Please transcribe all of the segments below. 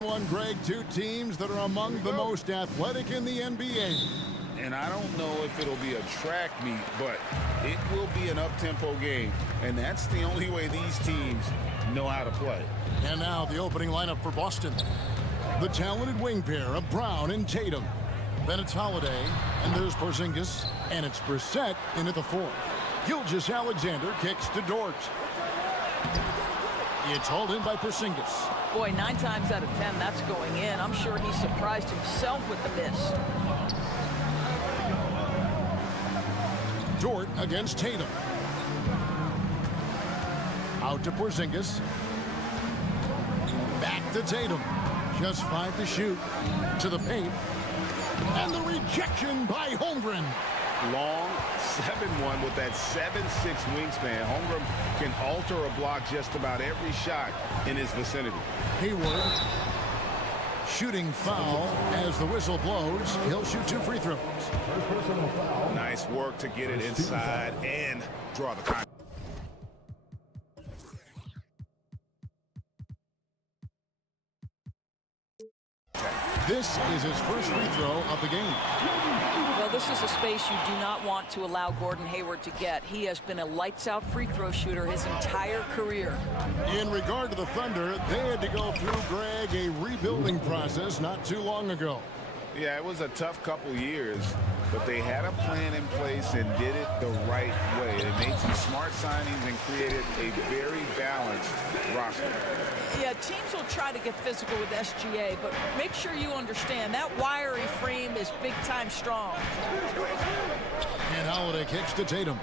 Greg, two teams that are among the most athletic in the NBA. And I don't know if it'll be a track meet, but it will be an up-tempo game. And that's the only way these teams know how to play. And now the opening lineup for Boston. The talented wing pair of Brown and Tatum. Then it's Holiday, and there's Porzingis, and it's Brissett into the fourth. Gilgeous-Alexander kicks to Dort. It's hauled in by Porzingis. Boy, 9 times out of 10, that's going in. I'm sure he surprised himself with the miss. Dort against Tatum. Out to Porzingis. Back to Tatum. Just 5 to shoot. To the paint. And the rejection by Holmgren. Long 7-1 with that 7'6" wingspan. Holmgren can alter a block just about every shot in his vicinity. Hayward. Shooting foul as the whistle blows. He'll shoot 2 free throws. Nice work to get it inside and draw the contact. This is his first free throw of the game. Well, this is a space you do not want to allow Gordon Hayward to get. He has been a lights-out free throw shooter his entire career. In regard to the Thunder, they had to go through, Greg, a rebuilding process not too long ago. Yeah, it was a tough couple years, but they had a plan in place and did it the right way. They made some smart signings and created a very balanced roster. Yeah, teams will try to get physical with SGA, but make sure you understand that wiry frame is big-time strong. And Holiday kicks to Tatum.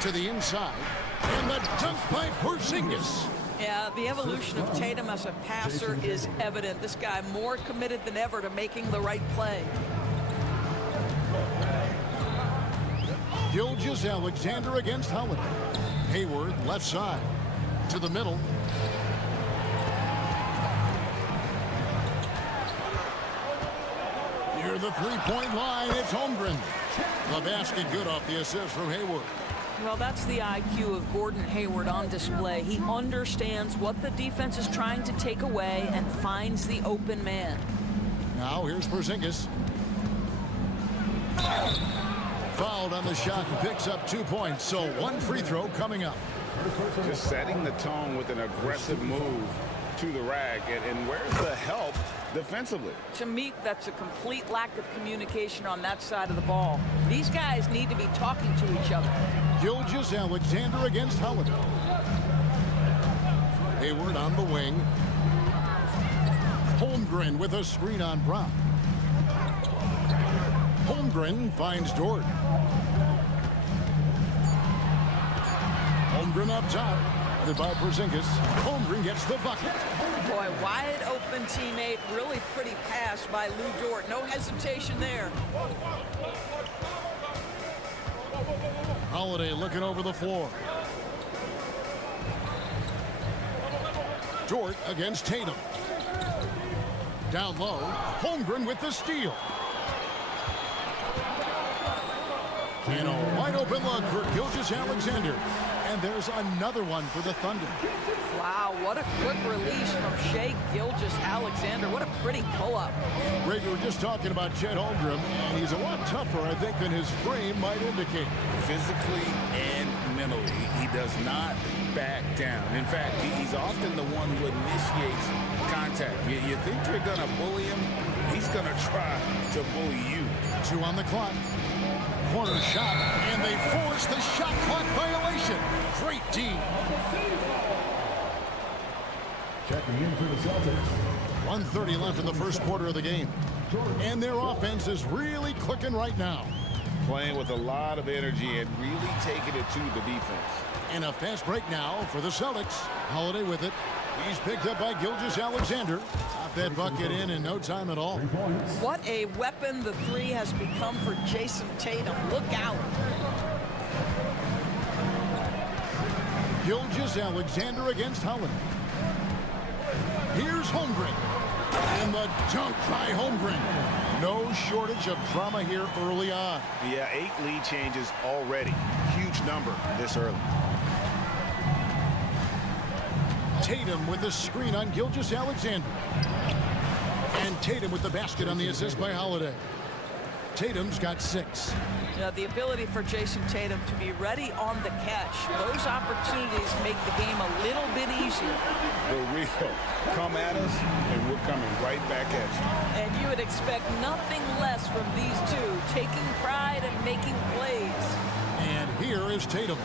To the inside. And the dunk by Porzingis. Yeah, the evolution of Tatum as a passer is evident. This guy more committed than ever to making the right play. Gilgeous-Alexander against Holiday. Hayward left side. To the middle. Near the three-point line, it's Holmgren. The basket good off the assist from Hayward. Well, that's the IQ of Gordon Hayward on display. He understands what the defense is trying to take away and finds the open man. Now here's Porzingis. Fouled on the shot and picks up 2 points, so 1 free throw coming up. Just setting the tone with an aggressive move to the rack, and where's the help defensively? To me, that's a complete lack of communication on that side of the ball. These guys need to be talking to each other. Gilgeous-Alexander against Holiday. Hayward on the wing. Holmgren with a screen on Brown. Holmgren finds Dort. Holmgren up top. By Porzingis. Holmgren gets the bucket. Boy, wide open teammate. Really pretty pass by Lou Dort. No hesitation there. Holiday looking over the floor. Dort against Tatum. Down low. Holmgren with the steal. And a wide open look for Gilgeous-Alexander. And there's another one for the Thunder. Wow, what a quick release from Shai Gilgeous-Alexander. What a pretty pull-up. Greg, we were just talking about Chet Holmgren, and he's a lot tougher, I think, than his frame might indicate. Physically and mentally, he does not back down. In fact, he's often the one who initiates contact. You think you're going to bully him? He's going to try to bully you. 2 on the clock. Corner shot, and they force the shot clock violation. Great team. Checking in for the Celtics. 1:30 left in the first quarter of the game. And their offense is really clicking right now. Playing with a lot of energy and really taking it to the defense. And a fast break now for the Celtics. Holiday with it. He's picked up by Gilgeous-Alexander. Got that bucket in no time at all. What a weapon the 3 has become for Jason Tatum. Look out. Gilgeous-Alexander against Holiday. Here's Holmgren. And the dunk by Holmgren. No shortage of drama here early on. Yeah, 8 lead changes already. Huge number this early. Tatum with the screen on Gilgeous-Alexander. And Tatum with the basket on the assist by Holiday. Tatum's got 6. You know, the ability for Jason Tatum to be ready on the catch, those opportunities make the game a little bit easier. The real come at us, and we're coming right back at you. And you would expect nothing less from these two, taking pride and making plays. And here is Tatum.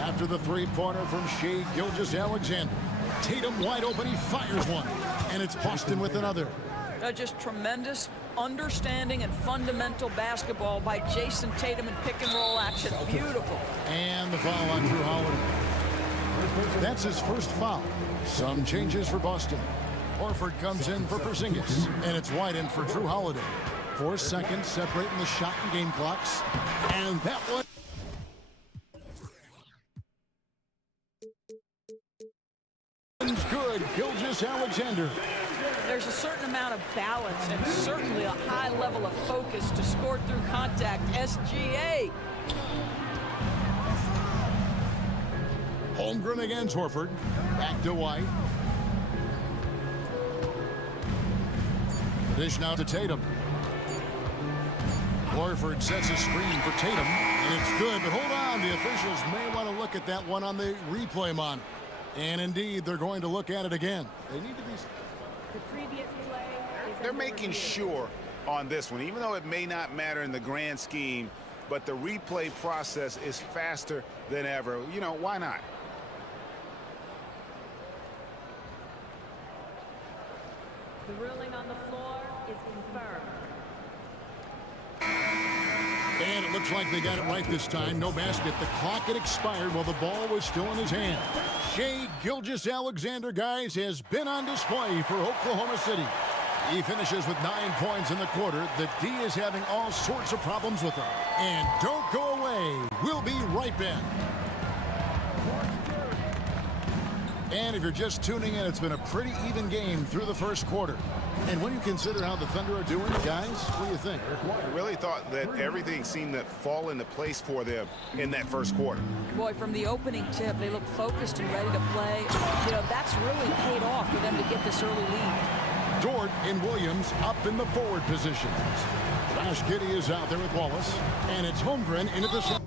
After the three-pointer from Shai Gilgeous-Alexander. Tatum wide open, he fires one. And it's Boston with another. Just tremendous understanding and fundamental basketball by Jason Tatum in pick-and-roll action. Beautiful. And the foul on Drew Holiday. That's his first foul. Some changes for Boston. Horford comes in for Porzingis. And it's wide in for Drew Holiday. 4 seconds separating the shot and game clocks. And that one. Good. Gilgeous-Alexander. There's a certain amount of balance and certainly a high level of focus to score through contact. SGA. Holmgren against Horford. Back to White. The dish now to Tatum. Horford sets a screen for Tatum, and it's good, but hold on. The officials may want to look at that one on the replay monitor. And indeed, they're going to look at it again. They need to be... The previous play They're making sure on this one, even though it may not matter in the grand scheme, but the replay process is faster than ever. You know, why not? The ruling on the floor is confirmed. And it looks like they got it right this time. No basket. The clock had expired while the ball was still in his hand. Shai Gilgeous-Alexander, guys, has been on display for Oklahoma City. He finishes with 9 points in the quarter. The D is having all sorts of problems with him. And don't go away. We'll be right back. And if you're just tuning in, it's been a pretty even game through the first quarter. And when you consider how the Thunder are doing, guys, what do you think? I really thought that everything seemed to fall into place for them in that first quarter. Boy, from the opening tip, they look focused and ready to play. You know, that's really paid off for them to get this early lead. Dort and Williams up in the forward positions. Josh Giddey is out there with Wallace. And it's Holmgren into the...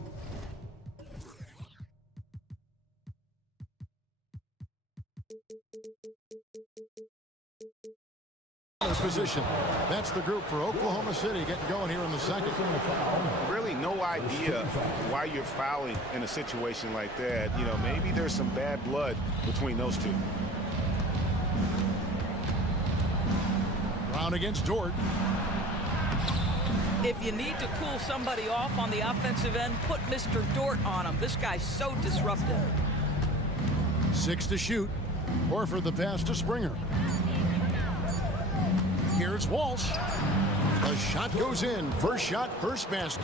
position. That's the group for Oklahoma City getting going here in the second. Really no idea why you're fouling in a situation like that. You know, maybe there's some bad blood between those two. Brown against Dort. If you need to cool somebody off on the offensive end, put Mr. Dort on him. This guy's so disruptive. 6 to shoot. Horford the pass to Springer. Here's Walsh. The shot goes in. First shot, first basket.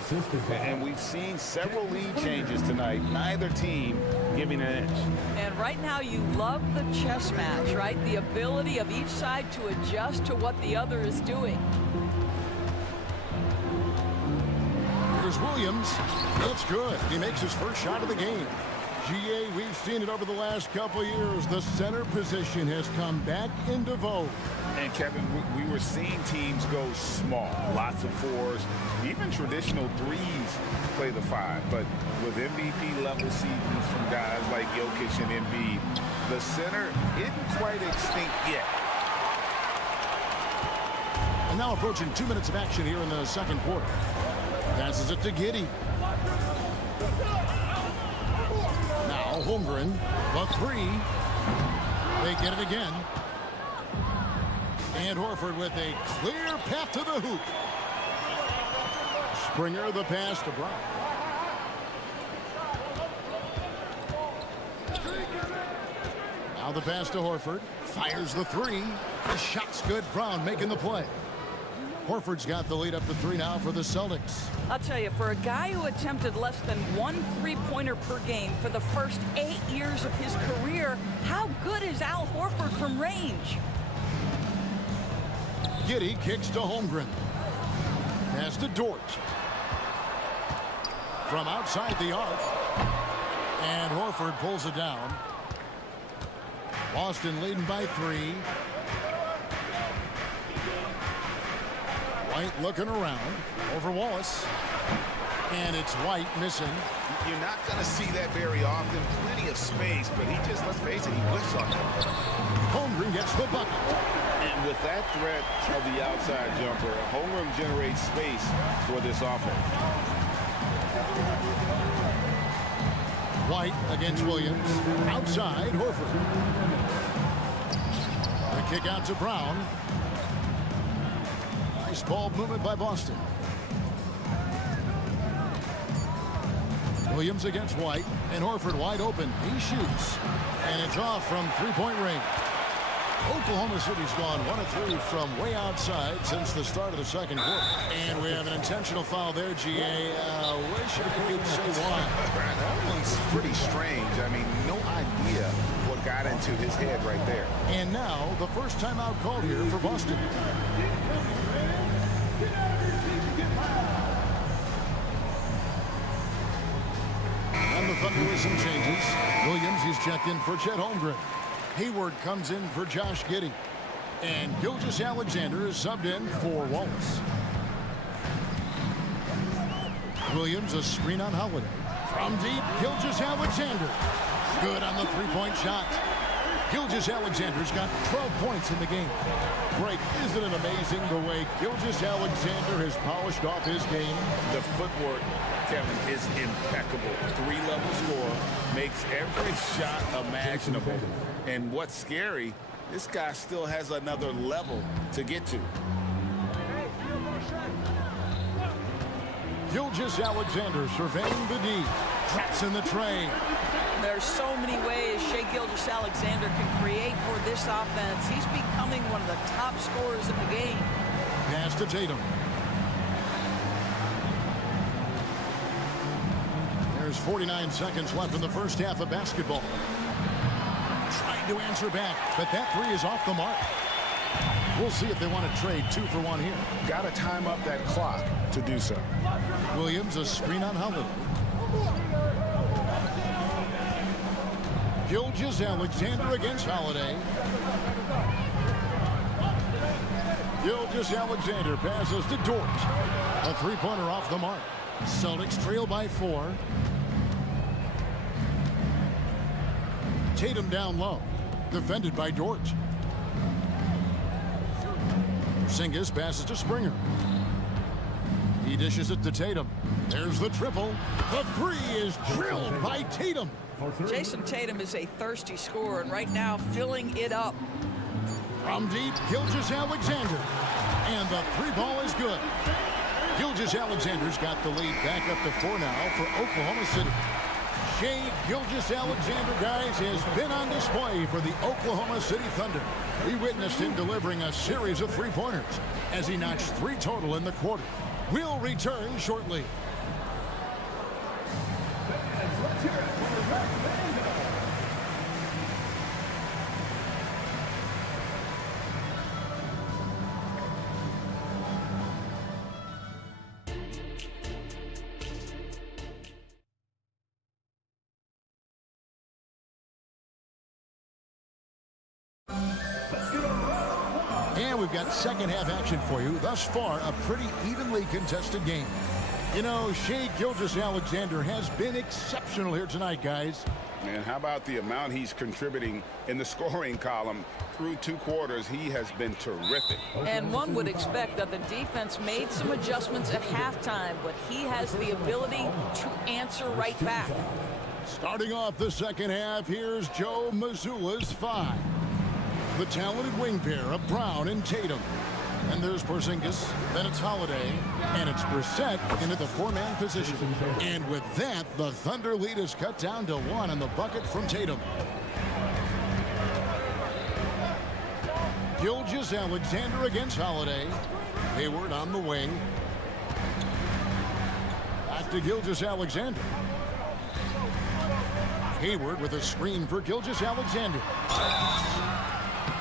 And we've seen several lead changes tonight. Neither team giving an inch. And right now you love the chess match, right? The ability of each side to adjust to what the other is doing. Here's Williams. That's good. He makes his first shot of the game. GA, we've seen it over the last couple years. The center position has come back into vogue. And Kevin, we were seeing teams go small, lots of 4s, even traditional 3s play the 5. But with MVP level seasons from guys like Jokic and Embiid, the center isn't quite extinct yet. And now approaching 2 minutes of action here in the second quarter. Passes it to Giddey. Now Holmgren, the 3. They get it again. And Horford with a clear path to the hoop. Springer the pass to Brown. Now the pass to Horford. Fires the 3. The shot's good. Brown making the play. Horford's got the lead up to 3 now for the Celtics. I'll tell you, for a guy who attempted less than 1 3-pointer per game for the first 8 years of his career, how good is Al Horford from range? Giddey kicks to Holmgren. Pass to Dort. From outside the arc. And Horford pulls it down. Boston leading by 3. White looking around over Wallace. And it's White missing. You're not going to see that very often. Plenty of space, but he just, let's face it, he whiffs on that. Holmgren gets the bucket. And with that threat of the outside jumper, Holmgren generates space for this offense. White against Williams. Outside, Horford. The kick out to Brown. Nice ball movement by Boston. Williams against White, and Horford wide open. He shoots, and it's off from three-point range. Oklahoma City's gone 1 of 3 from way outside since the start of the second quarter. And we have an intentional foul there, GA. Wish I could say why. That one's pretty strange. I mean, no idea what got into his head right there. And now, the first timeout called here for Boston. And the Thunder with some changes. Williams, he's checked in for Chet Holmgren. Hayward comes in for Josh Giddey. And Gilgeous-Alexander is subbed in for Wallace. Williams, a screen on Holiday. From deep, Gilgeous-Alexander. Good on the three-point shot. Gilgeous-Alexander's got 12 points in the game. Greg, isn't it amazing the way Gilgeous-Alexander has polished off his game? The footwork, Kevin, is impeccable. 3-level score, makes every shot imaginable. And what's scary, this guy still has another level to get to. Gilgeous-Alexander surveying the D. Traps in the tray. There's so many ways Shai Gilgeous-Alexander can create for this offense. He's becoming one of the top scorers in the game. Pass to Tatum. There's 49 seconds left in the first half of basketball. Trying to answer back, but that three is off the mark. We'll see if they want to trade 2 for 1 here. Got to time up that clock to do so. Williams, a screen on Holiday. Gilgeous-Alexander against Holiday. Gilgeous-Alexander passes to Dort. A three-pointer off the mark. Celtics trail by 4. Tatum down low. Defended by Dort. Porzingis passes to Springer. He dishes it to Tatum. There's the triple. The three is drilled by Tatum. Jason Tatum is a thirsty scorer, and right now filling it up. From deep, Gilgeous-Alexander. And the three ball is good. Gilgeous-Alexander's got the lead back up to 4 now for Oklahoma City. Shai Gilgeous-Alexander, guys, has been on display for the Oklahoma City Thunder. We witnessed him delivering a series of three-pointers as he notched 3 total in the quarter. We'll return shortly. And we've got second half action for you. Thus far, a pretty evenly contested game. You know, Shai Gilgeous-Alexander has been exceptional here tonight, guys. And how about the amount he's contributing in the scoring column? Through 2 quarters, he has been terrific. And one would expect that the defense made some adjustments at halftime, but he has the ability to answer right back. Starting off the second half, here's Joe Mazzulla's 5. The talented wing pair of Brown and Tatum. And there's Porzingis, then it's Holiday, and it's Brissett into the 4-man position. And with that, the Thunder lead is cut down to 1 on the bucket from Tatum. Gilgeous-Alexander against Holiday. Hayward on the wing. Back to Gilgeous-Alexander. Hayward with a screen for Gilgeous-Alexander.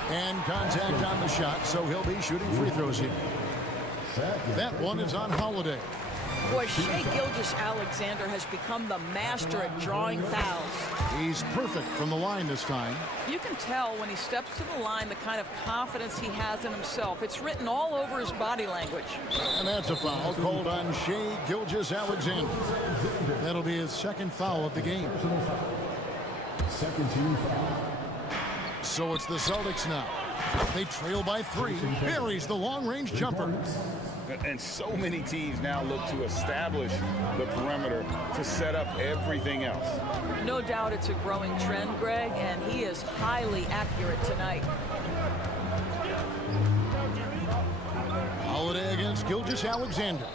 And contact on the shot, so he'll be shooting free throws here. That one is on Holiday. Boy, Shea Gilgeous-Alexander has become the master at drawing fouls. He's perfect from the line this time. You can tell when he steps to the line the kind of confidence he has in himself. It's written all over his body language. And that's a foul called on Shea Gilgeous-Alexander. That'll be his second foul of the game. Second team foul. So it's the Celtics now. They trail by 3. Buries the long-range jumper. And so many teams now look to establish the perimeter to set up everything else. No doubt it's a growing trend, Greg, and he is highly accurate tonight. Holiday against Gilgeous-Alexander.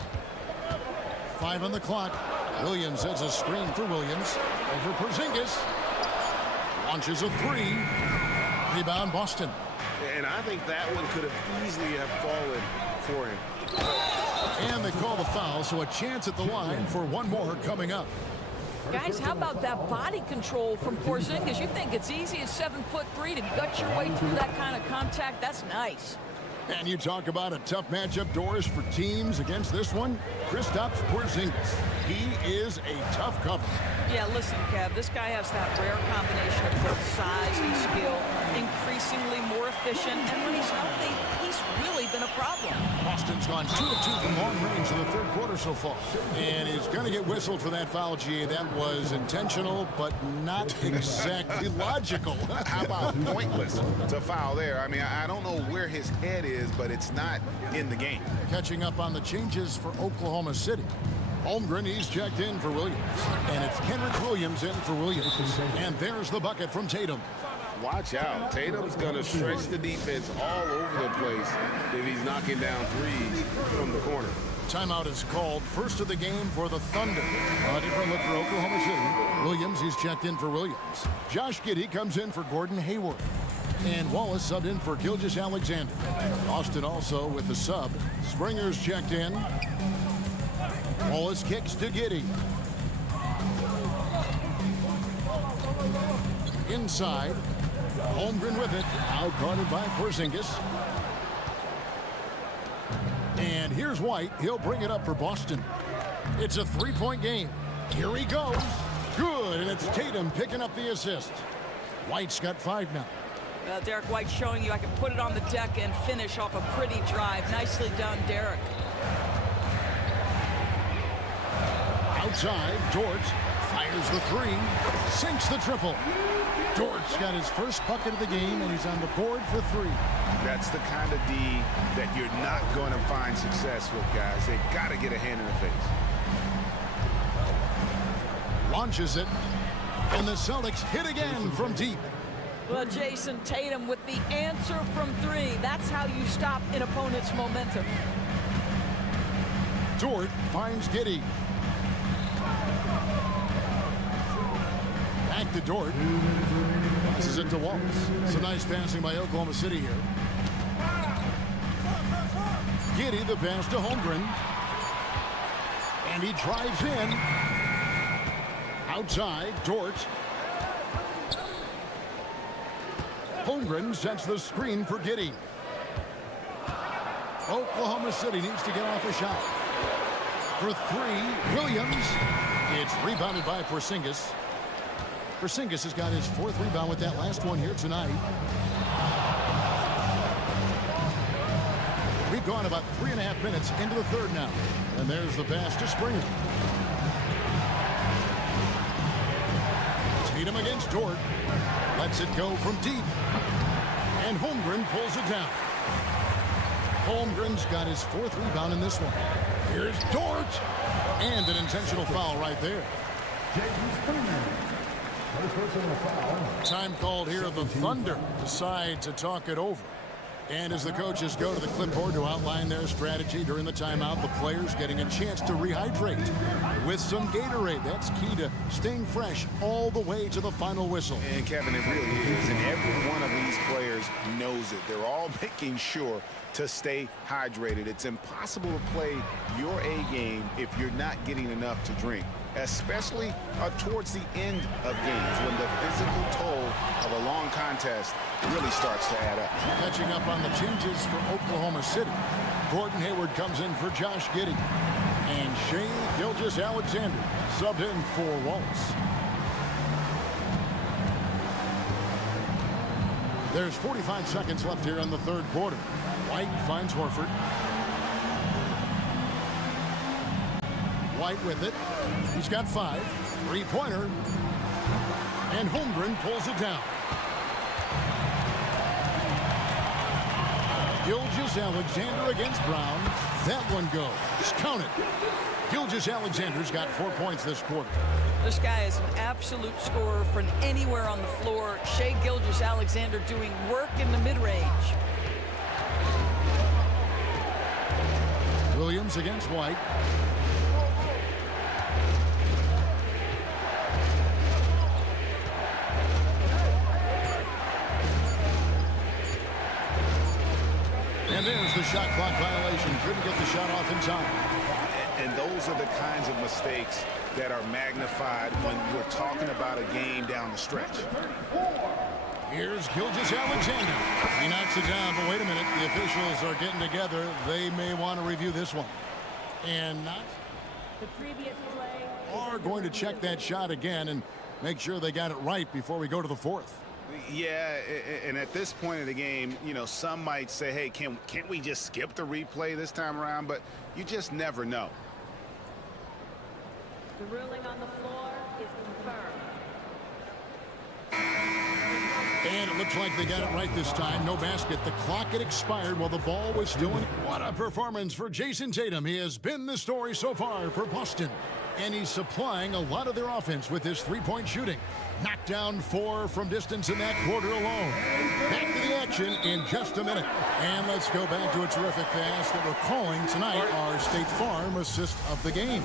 5 on the clock. Williams sets a screen for Williams. Over Porzingis. Launches a 3. Rebound Boston. And I think that one could have easily have fallen for him. And they call the foul, so a chance at the line for one more coming up. Guys, how about that body control from Porzingis? You think it's easy at 7'3" to gut your way through that kind of contact? That's nice. And you talk about a tough matchup, Doris, for teams against this one. Kristaps Porzingis. He is a tough cover. Yeah, listen, Kev, this guy has that rare combination of both size and skill, increasingly more efficient, and when he's healthy, he's really been a problem. Boston's gone 2 of 2 from long range in the third quarter so far. And he's going to get whistled for that foul, G. That was intentional, but not exactly logical. How about pointless to foul there? I mean, I don't know where his head is, but it's not in the game. Catching up on the changes for Oklahoma City. Holmgren, he's checked in for Williams. And it's Kenrich Williams in for Williams. And there's the bucket from Tatum. Watch out. Tatum's going to stretch the defense all over the place if he's knocking down threes from the corner. Timeout is called. First of the game for the Thunder. A different look for Oklahoma City. Williams, he's checked in for Williams. Josh Giddey comes in for Gordon Hayward. And Wallace subbed in for Gilgeous-Alexander. Austin also with the sub. Springer's checked in. Wallace kicks to Giddey. Inside. Holmgren with it. Out-guarded by Porzingis. And here's White. He'll bring it up for Boston. It's a 3-point game. Here he goes. Good, and it's Tatum picking up the assist. White's got 5 now. Derek White showing you I can put it on the deck and finish off a pretty drive. Nicely done, Derek. Outside, Dort fires the 3, sinks the triple. Dort's got his first bucket of the game, and he's on the board for 3. That's the kind of D that you're not going to find success with, guys. They got to get a hand in the face. Launches it, and the Celtics hit again from deep. Well, Jason Tatum with the answer from 3. That's how you stop an opponent's momentum. Dort finds Giddey. Back to Dort. Passes it to Wallace. Some nice passing by Oklahoma City here. Giddey, the pass to Holmgren. And he drives in. Outside, Dort. Holmgren sets the screen for Giddey. Oklahoma City needs to get off a shot. For 3, Williams. It's rebounded by Porzingis. Porzingis has got his 4th rebound with that last one here tonight. We've gone about 3.5 minutes into the third now. And there's the pass to Springer. Tatum against Dort. Lets it go from deep. And Holmgren pulls it down. Holmgren's got his 4th rebound in this one. Here's Dort. And an intentional foul right there. Time called here. The Thunder decide to talk it over. And as the coaches go to the clipboard to outline their strategy during the timeout, the players getting a chance to rehydrate with some Gatorade. That's key to staying fresh all the way to the final whistle. And Kevin, it really is. And every one of these players knows it. They're all making sure to stay hydrated. It's impossible to play your A game if you're not getting enough to drink, especially towards the end of games when the physical toll of a long contest really starts to add up. Catching up on the changes for Oklahoma City. Gordon Hayward comes in for Josh Giddey. And Shea Gilgeous-Alexander subbed in for Wallace. There's 45 seconds left here in the third quarter. White finds Horford. White with it. He's got 5. Three-pointer. And Holmgren pulls it down. Gilgeous-Alexander against Brown. That one goes. Just count it. Gilgeous-Alexander's got 4 points this quarter. This guy is an absolute scorer from anywhere on the floor. Shea Gilgeous-Alexander doing work in the mid-range. Williams against White. And there's the shot clock violation. Couldn't get the shot off in time. And those are the kinds of mistakes that are magnified when we're talking about a game down the stretch. Here's Gilgeous-Alexander. He knocks it down, but wait a minute. The officials are getting together. They may want to review this one. And not The previous play are going to check that shot again and make sure they got it right before we go to the fourth. Yeah, and at this point of the game, you know, some might say, hey, can't we just skip the replay this time around? But you just never know. The ruling on the floor is confirmed. And it looks like they got it right this time. No basket. The clock had expired while the ball was still in. What a performance for Jason Tatum. He has been the story so far for Boston. And he's supplying a lot of their offense with his three-point shooting. Knocked down 4 from distance in that quarter alone. Back to the action in just a minute. And let's go back to a terrific pass that we're calling tonight our State Farm assist of the game.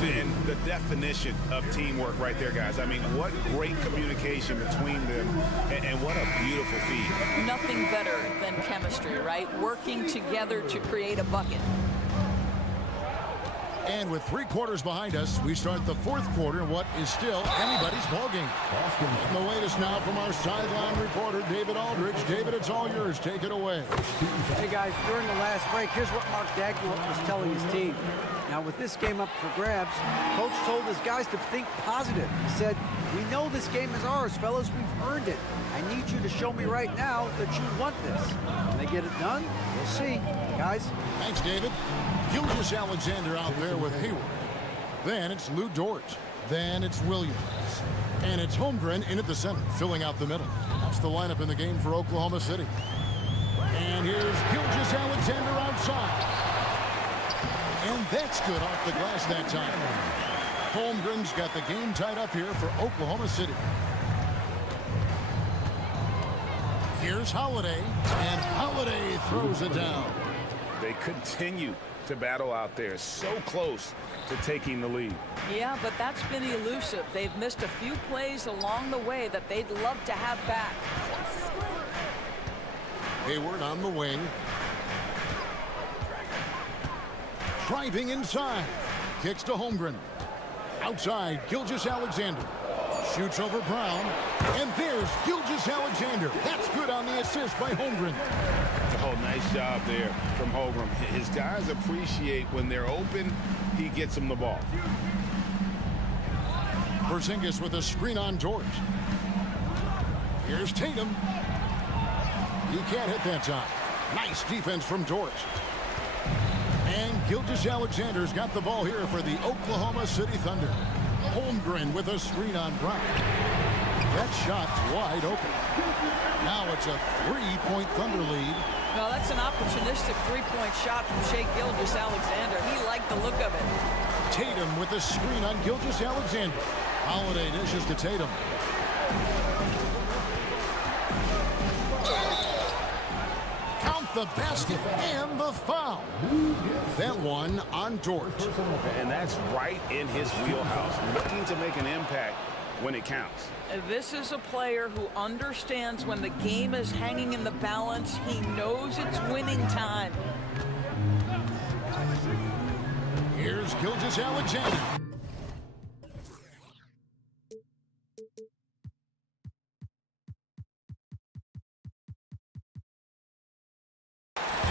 And the definition of teamwork right there, guys. I mean, what great communication between them, and what a beautiful feed. Nothing better than chemistry, right? Working together to create a bucket. And with 3 quarters behind us, we start the fourth quarter in what is still anybody's ballgame. And the latest now from our sideline reporter, David Aldridge. David, it's all yours. Take it away. Hey, guys, during the last break, here's what Mark Dagnall was telling his team. Now, with this game up for grabs, Coach told his guys to think positive. He said, we know this game is ours, fellas. We've earned it. I need you to show me right now that you want this. When they get it done, we'll see. Guys? Thanks, David. Gilgeous-Alexander out there with Hayward. Then it's Lou Dort. Then it's Williams. And it's Holmgren in at the center, filling out the middle. That's the lineup in the game for Oklahoma City. And here's Gilgeous-Alexander outside. And that's good off the glass that time. Holmgren's got the game tied up here for Oklahoma City. Here's Holiday, and Holiday throws it down. They continue to battle out there, so close to taking the lead. Yeah, but that's been elusive. They've missed a few plays along the way that they'd love to have back. Hayward on the wing. Driving inside. Kicks to Holmgren. Outside, Gilgeous-Alexander. Shoots over Brown. And there's Gilgeous-Alexander. That's good on the assist by Holmgren. Oh, nice job there from Holmgren. His guys appreciate when they're open, he gets them the ball. Porzingis with a screen on Dort. Here's Tatum. He can't hit that time. Nice defense from Dort. And Gilgeous-Alexander's got the ball here for the Oklahoma City Thunder. Holmgren with a screen on Brown. That shot's wide open. Now it's a 3-point Thunder lead. No, that's an opportunistic three-point shot from Shea Gilgeous-Alexander. He liked the look of it. Tatum with a screen on Gilgeous-Alexander. Holiday dishes to Tatum. Count the basket and the foul. That one on Dort. And that's right in his wheelhouse, looking to make an impact when it counts. This is a player who understands when the game is hanging in the balance. He knows it's winning time. Here's Gilgeous-Alexander.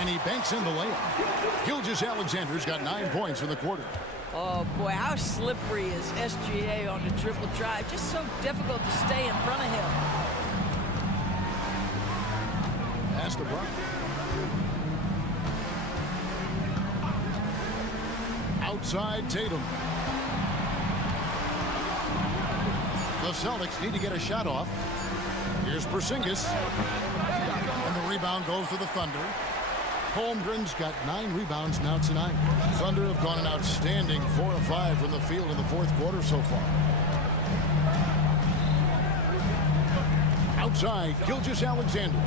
And he banks in the layup. Gilgeous-Alexander's got 9 points in the quarter. Oh, boy, how slippery is SGA on the triple drive. Just so difficult to stay in front of him. Pass to Brown. Outside Tatum. The Celtics need to get a shot off. Here's Porzingis. And the rebound goes to the Thunder. Holmgren's got 9 rebounds now tonight. Thunder have gone an outstanding 4 of 5 from the field in the fourth quarter so far. Outside, Gilgeous-Alexander.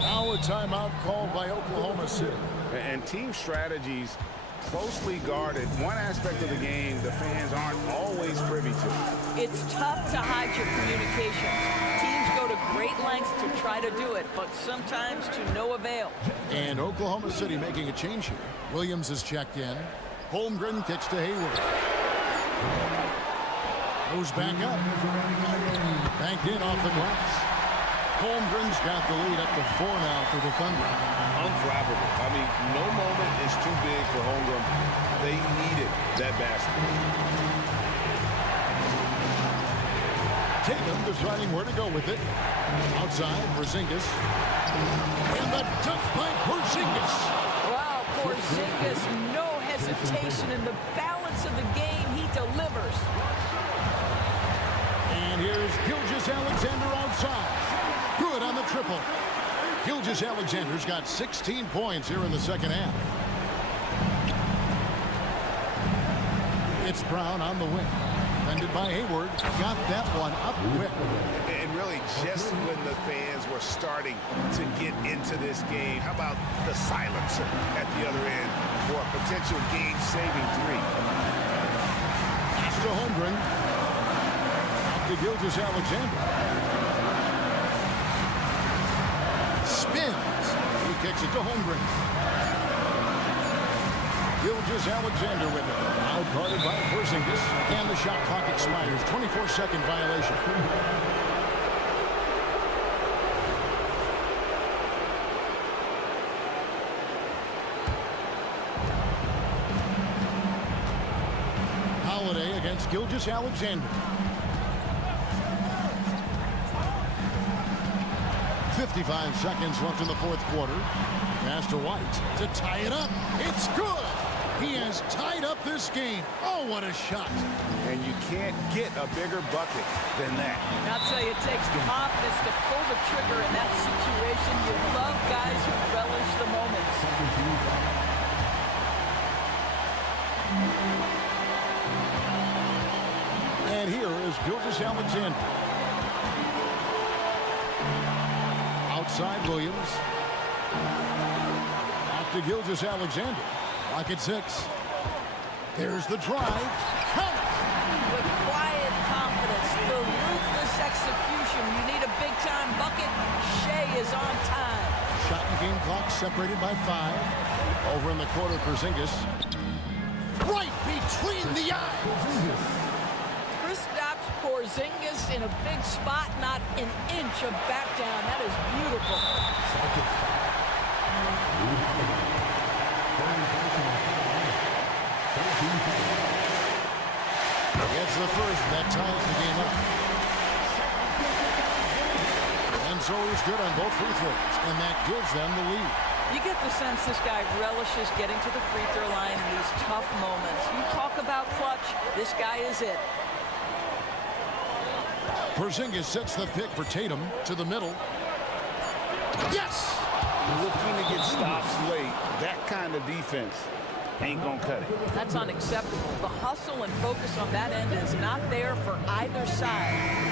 Now a timeout called by Oklahoma City. And team strategies closely guarded. One aspect of the game the fans aren't always privy to. It's tough to hide your communications. Teams go to great lengths to try to do it, but sometimes to no avail. And Oklahoma City making a change here. Williams is checked in. Holmgren kicks to Hayward. Goes back up. Banked in off the glass. Holmgren's got the lead up to 4 now for the Thunder. Unflappable. I mean, no moment is too big for Holmgren. They needed that basket. Tatum deciding where to go with it. Outside, Porzingis. And the dunk by Porzingis. Wow, Porzingis, no hesitation in the balance of the game. He delivers. And here's Gilgeous-Alexander outside. Good on the triple. Gilgeous-Alexander's got 16 points here in the second half. It's Brown on the wing. Defended by Hayward. Got that one up quick. And really, just when the fans were starting to get into this game, how about the silencer at the other end for a potential game-saving 3? Pass to Holmgren. Back to Gilgeous-Alexander. Spins. He kicks it to Holmgren. Gilgeous-Alexander with it. Now guarded by Porzingis. And the shot clock expires. 24-second violation. Holiday against Gilgeous-Alexander. 55 seconds left in the fourth quarter. Pass to White to tie it up. It's good. He has tied up this game. Oh, what a shot. And you can't get a bigger bucket than that. I'll tell you, it takes confidence to pull the trigger in that situation. You love guys who relish the moments. And here is Gilgeous-Alexander. Outside Williams. Back to Gilgeous-Alexander. Lock at 6. There's the drive. Count it. With quiet confidence, the ruthless execution. You need a big-time bucket. Shea is on time. Shot and game clock separated by 5. Over in the corner, Porzingis. Right between the eyes. Stops Porzingis in a big spot, not an inch of back down. That is beautiful. Gets the first. That ties the game up. And so he's good on both free throws, and that gives them the lead. You get the sense this guy relishes getting to the free throw line in these tough moments. You talk about clutch, this guy is it. Porzingis sets the pick for Tatum to the middle. Yes! Looking to get stops late, that kind of defense ain't gonna cut it. That's unacceptable. The hustle and focus on that end is not there for either side.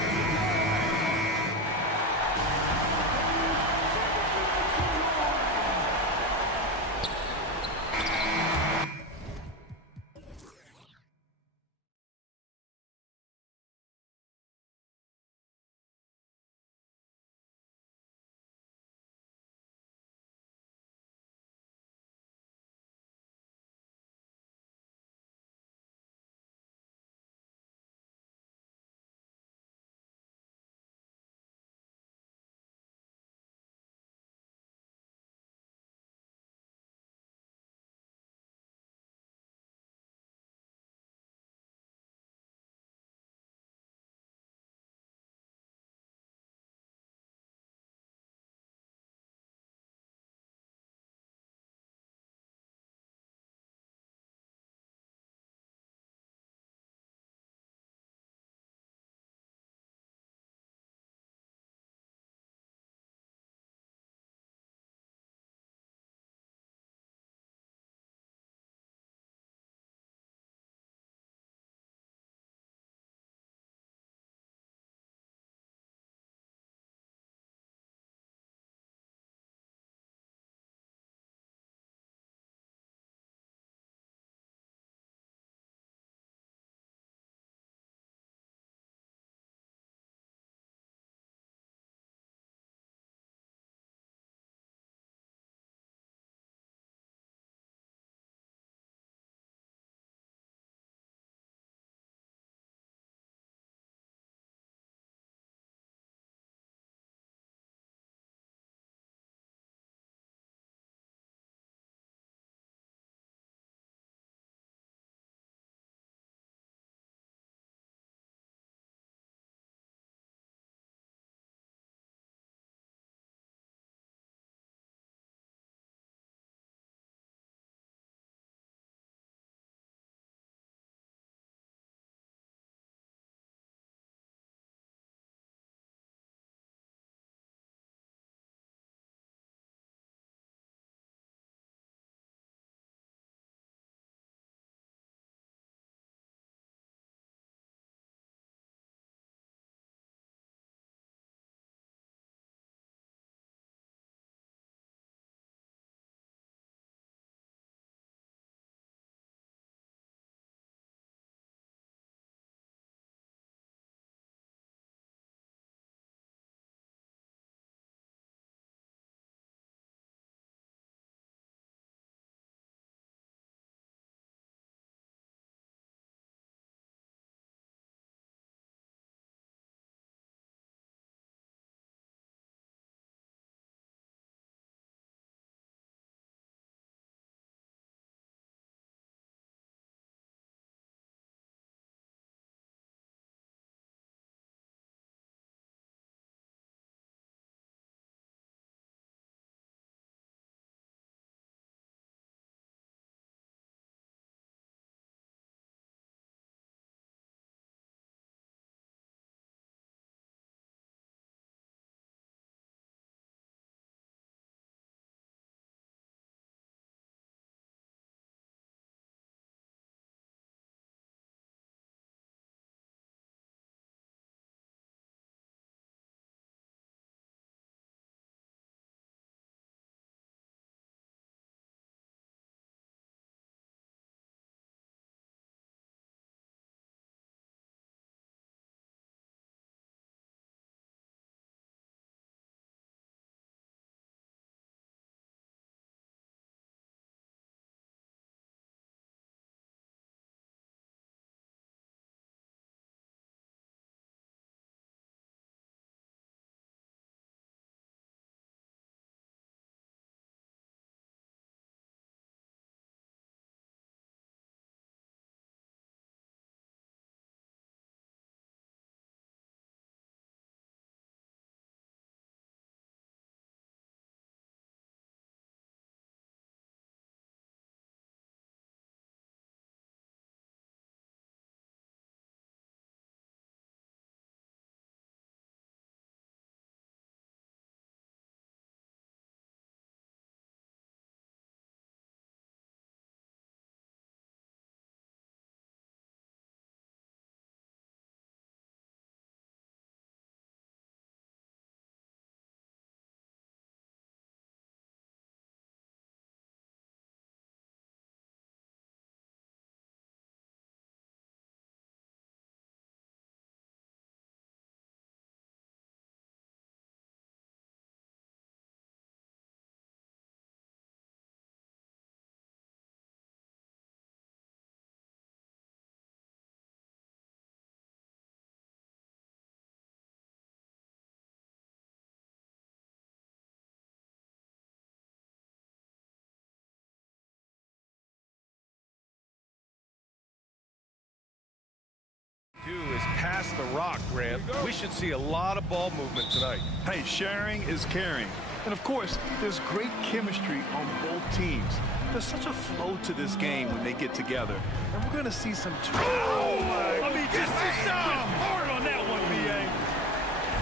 pass the rock, Grant. We should see a lot of ball movement tonight. Hey, sharing is caring. And of course, there's great chemistry on both teams. There's such a flow to this game when they get together. And we're going to see some... Oh, my! I mean, just hard on that one, B.A.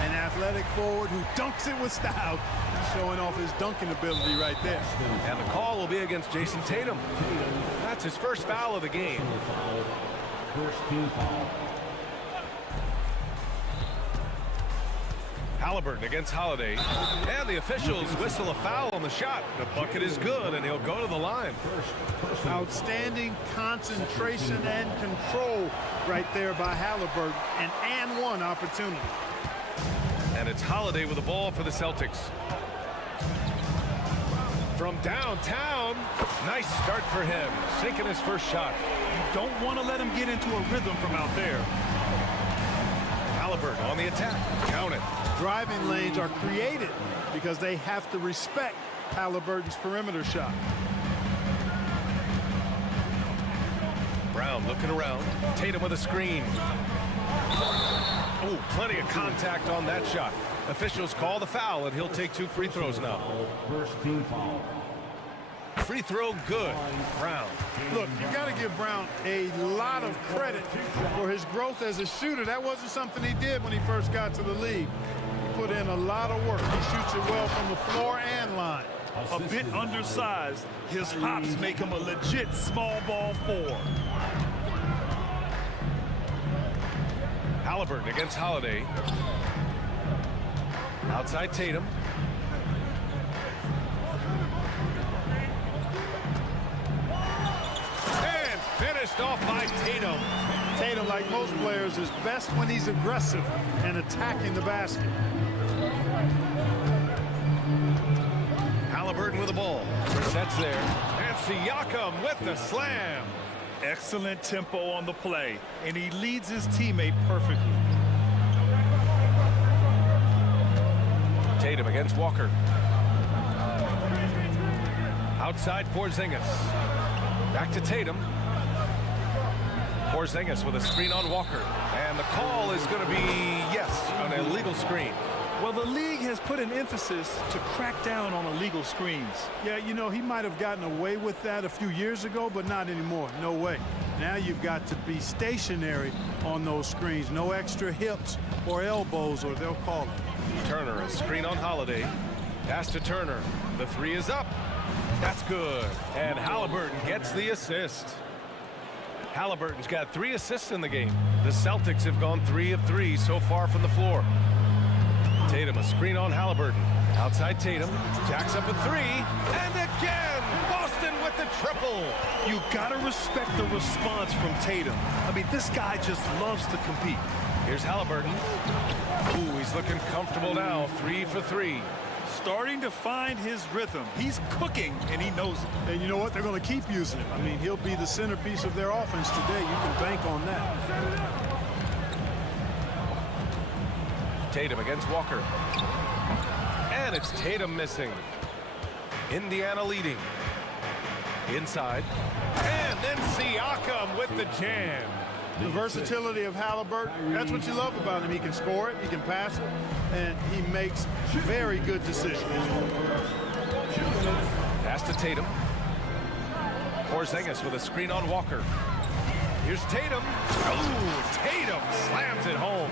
An athletic forward who dunks it with style, showing off his dunking ability right there. And the call will be against Jason Tatum. That's his first foul of the game. First team foul. Halliburton against Holiday. And the officials whistle a foul on the shot. The bucket is good, and he'll go to the line. Outstanding concentration and control right there by Halliburton. An and one opportunity. And it's Holiday with the ball for the Celtics. From downtown, nice start for him, sinking his first shot. Don't want to let him get into a rhythm from out there. Halliburton on the attack. Count it. Driving lanes are created because they have to respect Halliburton's perimeter shot. Brown looking around. Tatum with a screen. Oh, plenty of contact on that shot. Officials call the foul, and he'll take 2 free throws now. First team foul. Free throw good. Brown. Look, you got to give Brown a lot of credit for his growth as a shooter. That wasn't something he did when he first got to the league. He put in a lot of work. He shoots it well from the floor and line. A bit undersized, his hops make him a legit small ball 4. Halliburton against Holiday. Outside Tatum. And finished off by Tatum. Tatum, like most players, is best when he's aggressive and attacking the basket. Halliburton with the ball. Sets there. And Siakam with the slam. Excellent tempo on the play, and he leads his teammate perfectly. Tatum against Walker. Outside Porzingis. Back to Tatum. Porzingis with a screen on Walker. And the call is going to be, yes, an illegal screen. Well, the league has put an emphasis to crack down on illegal screens. Yeah, you know, he might have gotten away with that a few years ago, but not anymore. No way. Now you've got to be stationary on those screens. No extra hips or elbows, or they'll call it. Turner, a screen on Holiday. Pass to Turner. The 3 is up. That's good. And Halliburton gets the assist. Halliburton's got 3 assists in the game. The Celtics have gone 3 of 3 so far from the floor. Tatum, a screen on Halliburton. Outside Tatum, jacks up a 3, and again, Boston with the triple. You gotta respect the response from Tatum. I mean, this guy just loves to compete. Here's Halliburton. Ooh, he's looking comfortable now, 3 for 3. Starting to find his rhythm. He's cooking, and he knows it. And you know what? They're going to keep using him. I mean, he'll be the centerpiece of their offense today. You can bank on that. Tatum against Walker. And it's Tatum missing. Indiana leading. Inside. And then Siakam with the jam. The versatility of Halliburton, that's what you love about him. He can score it, he can pass it, and he makes very good decisions. Pass to Tatum. Porzingis with a screen on Walker. Here's Tatum. Oh, Tatum slams it home.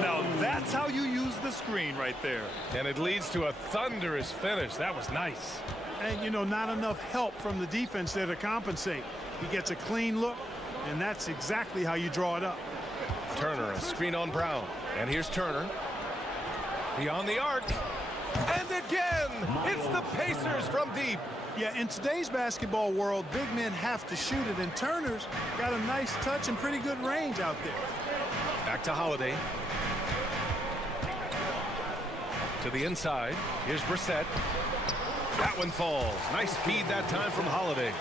Now that's how you use the screen right there. And it leads to a thunderous finish. That was nice. And, you know, not enough help from the defense there to compensate. He gets a clean look, and that's exactly how you draw it up. Turner, a screen on Brown. And here's Turner. Beyond the arc. And again, it's the Pacers from deep. Yeah, in today's basketball world, big men have to shoot it, and Turner's got a nice touch and pretty good range out there. Back to Holiday. To the inside. Here's Brissett. That one falls. Nice feed that time from Holiday.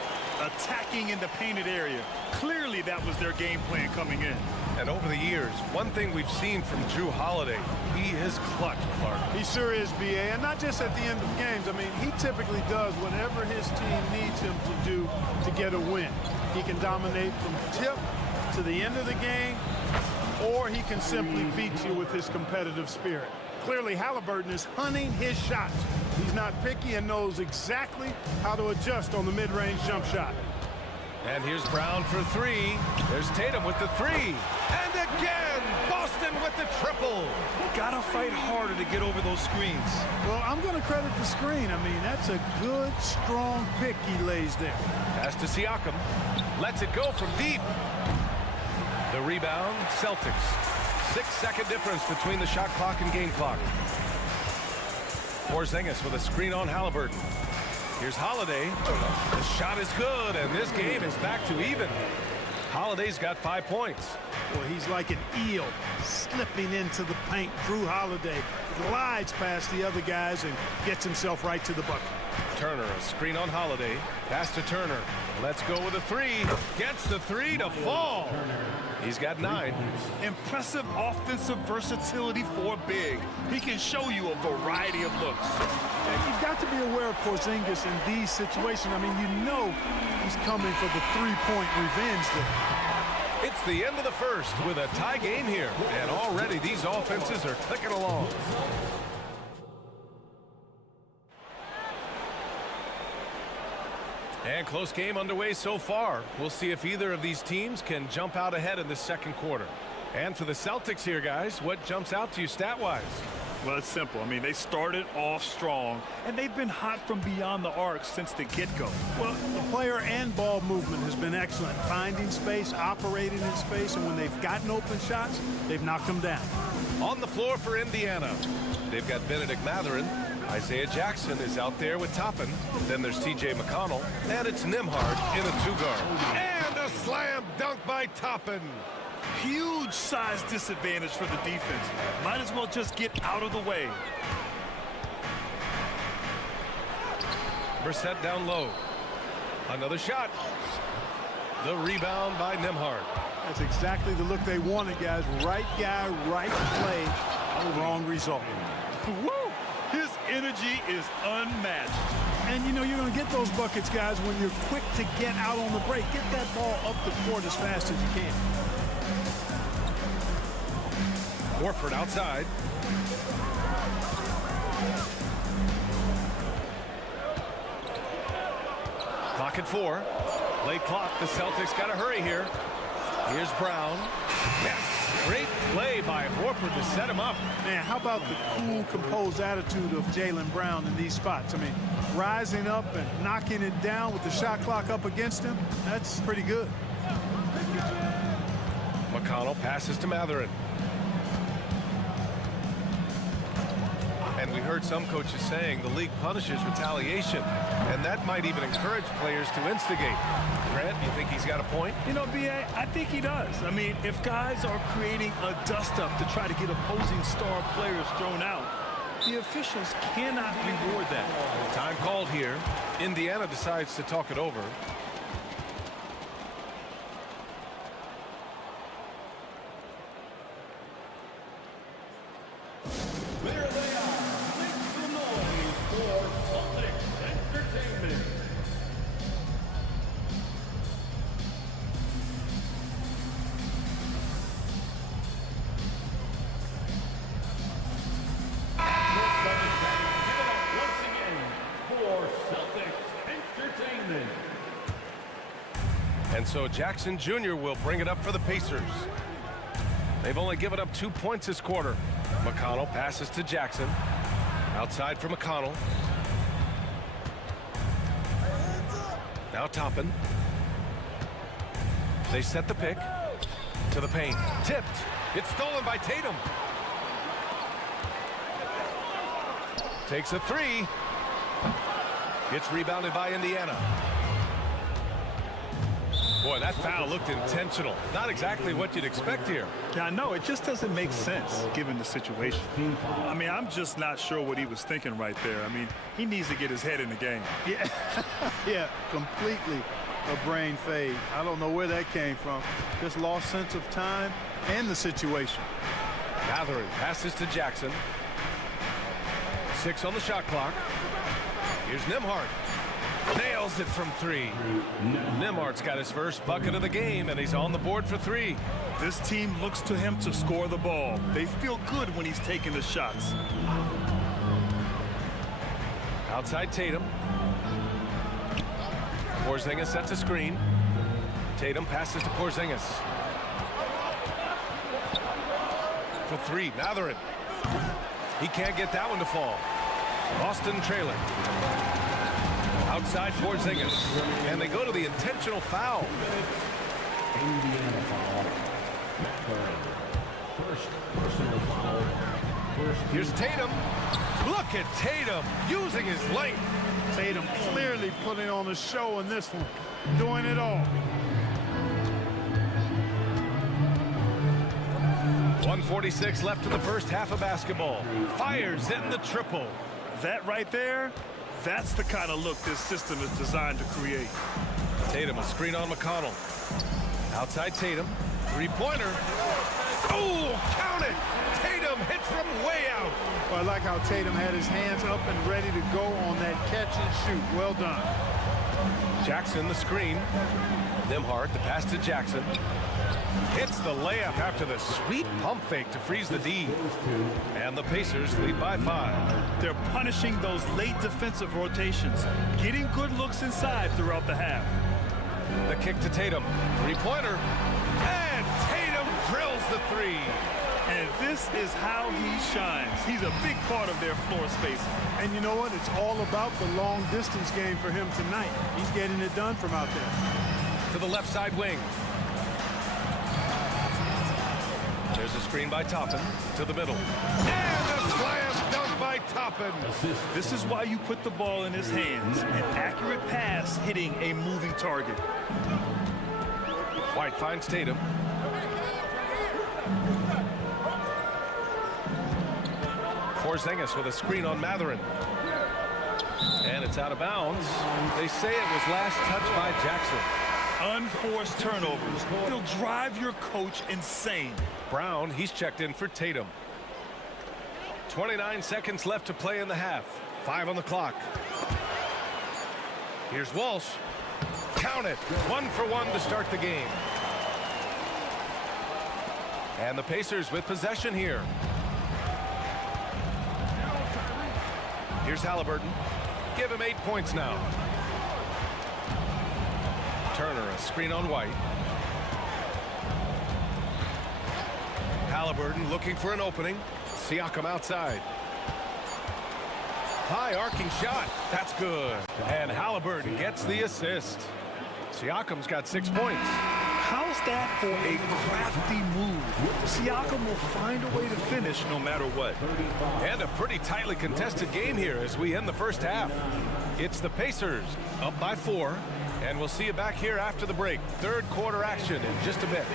Attacking in the painted area. Clearly that was their game plan coming in. And over the years, one thing we've seen from Drew Holiday, he is clutch, Clark. He sure is, B.A., and not just at the end of games. I mean, he typically does whatever his team needs him to do to get a win. He can dominate from tip to the end of the game. or he can simply beat you with his competitive spirit. Clearly, Halliburton is hunting his shots. He's not picky and knows exactly how to adjust on the mid-range jump shot. And here's Brown for three. There's Tatum with the three. And again, Boston with the triple. Gotta fight harder to get over those screens. Well, I'm going to credit the screen. I mean, that's a good, strong pick he lays there. Pass to Siakam. Lets it go from deep. The rebound, Celtics. 6-second difference between the shot clock and game clock. Porzingis with a screen on Halliburton. Here's Holiday. The shot is good, and this game is back to even. Holiday's got 5 points. Well, he's like an eel slipping into the paint. Drew Holiday glides past the other guys and gets himself right to the bucket. Turner, a screen on Holiday. Pass to Turner. Let's go with a three. Gets the three to fall. He's got 9. Impressive offensive versatility for big. He can show you a variety of looks. And you've got to be aware of Porzingis in these situations. I mean, you know he's coming for the three-point revenge there. It's the end of the first with a tie game here. And already these offenses are clicking along. And close game underway so far. We'll see if either of these teams can jump out ahead in the second quarter. And for the Celtics here, guys, what jumps out to you stat-wise? Well, it's simple. I mean, they started off strong, and they've been hot from beyond the arc since the get-go. Well, the player and ball movement has been excellent. Finding space, operating in space, and when they've gotten open shots, they've knocked them down. On the floor for Indiana, they've got Benedict Mathurin. Isaiah Jackson is out there with Toppin. Then there's T.J. McConnell. And it's Nembhard in a two-guard. And a slam dunk by Toppin. Huge size disadvantage for the defense. Might as well just get out of the way. Brissett down low. Another shot. The rebound by Nembhard. That's exactly the look they wanted, guys. Right guy, right play, wrong result. Woo! His energy is unmatched. And, you know, you're going to get those buckets, guys, when you're quick to get out on the break. Get that ball up the court as fast as you can. Horford outside. Clock at 4. Late clock. The Celtics got to hurry here. Here's Brown. Yes! Great play by Horford to set him up. Man, how about the cool, composed attitude of Jaylen Brown in these spots? I mean, rising up and knocking it down with the shot clock up against him, that's pretty good. McConnell passes to Mathurin. And we heard some coaches saying the league punishes retaliation, and that might even encourage players to instigate. Grant, you think he's got a point? You know, B.A., I think he does. I mean, if guys are creating a dust-up to try to get opposing star players thrown out, the officials cannot reward that. Time called here. Indiana decides to talk it over. And so Jackson Jr. will bring it up for the Pacers. They've only given up 2 points this quarter. McConnell passes to Jackson. Outside for McConnell. Now Toppin. They set the pick. To the paint. Tipped. It's stolen by Tatum. Takes a three. Gets rebounded by Indiana. Boy, that foul looked intentional. Not exactly what you'd expect here. Yeah, no, it just doesn't make sense given the situation. I mean, I'm just not sure what he was thinking right there. I mean, he needs to get his head in the game. Yeah, yeah, completely a brain fade. I don't know where that came from. Just lost sense of time and the situation. Mathurin passes to Jackson. 6 on the shot clock. Here's Nembhard. Nails it from three. Nembhard's got his first bucket of the game, and he's on the board for three. This team looks to him to score the ball. They feel good when he's taking the shots. Outside Tatum. Porzingis sets a screen. Tatum passes to Porzingis. For three, Matherin. He can't get that one to fall. Boston trailing. Outside Porzingis. And they go to the intentional foul. Indiana foul. First personal foul. Here's Tatum. Look at Tatum using his length. Tatum clearly putting on a show in this one, doing it all. 1:46 left in the first half of basketball. Fires in the triple. That right there, that's the kind of look this system is designed to create. Tatum, a screen on McConnell. Outside Tatum. Three-pointer. Oh, count it! Tatum hits from way out. Well, I like how Tatum had his hands up and ready to go on that catch and shoot. Well done. Jackson, the screen. Nembhard, the pass to Jackson. Hits the layup after the sweet pump fake to freeze the D. And the Pacers lead by 5. They're punishing those late defensive rotations, getting good looks inside throughout the half. The kick to Tatum. Three-pointer. And Tatum drills the three. And this is how he shines. He's a big part of their floor space. And you know what? It's all about the long distance game for him tonight. He's getting it done from out there. To the left side wing. There's a screen by Toppin to the middle. And a slam dunk by Toppin. This is why you put the ball in his hands. An accurate pass hitting a moving target. White finds Tatum. Porzingis with a screen on Matherin. And it's out of bounds. They say it was last touched by Jackson. Unforced turnovers. They'll drive your coach insane. Brown, he's checked in for Tatum. 29 seconds left to play in the half. 5 on the clock. Here's Walsh. Count it. 1 for 1 to start the game. And the Pacers with possession here. Here's Halliburton. Give him 8 points now. Turner, a screen on White. Halliburton looking for an opening. Siakam outside. High arcing shot. That's good. And Halliburton gets the assist. Siakam's got 6 points. How's that for a crafty move? Siakam will find a way to finish no matter what. And a pretty tightly contested game here as we end the first half. It's the Pacers up by 4. And we'll see you back here after the break. Third quarter action in just a bit.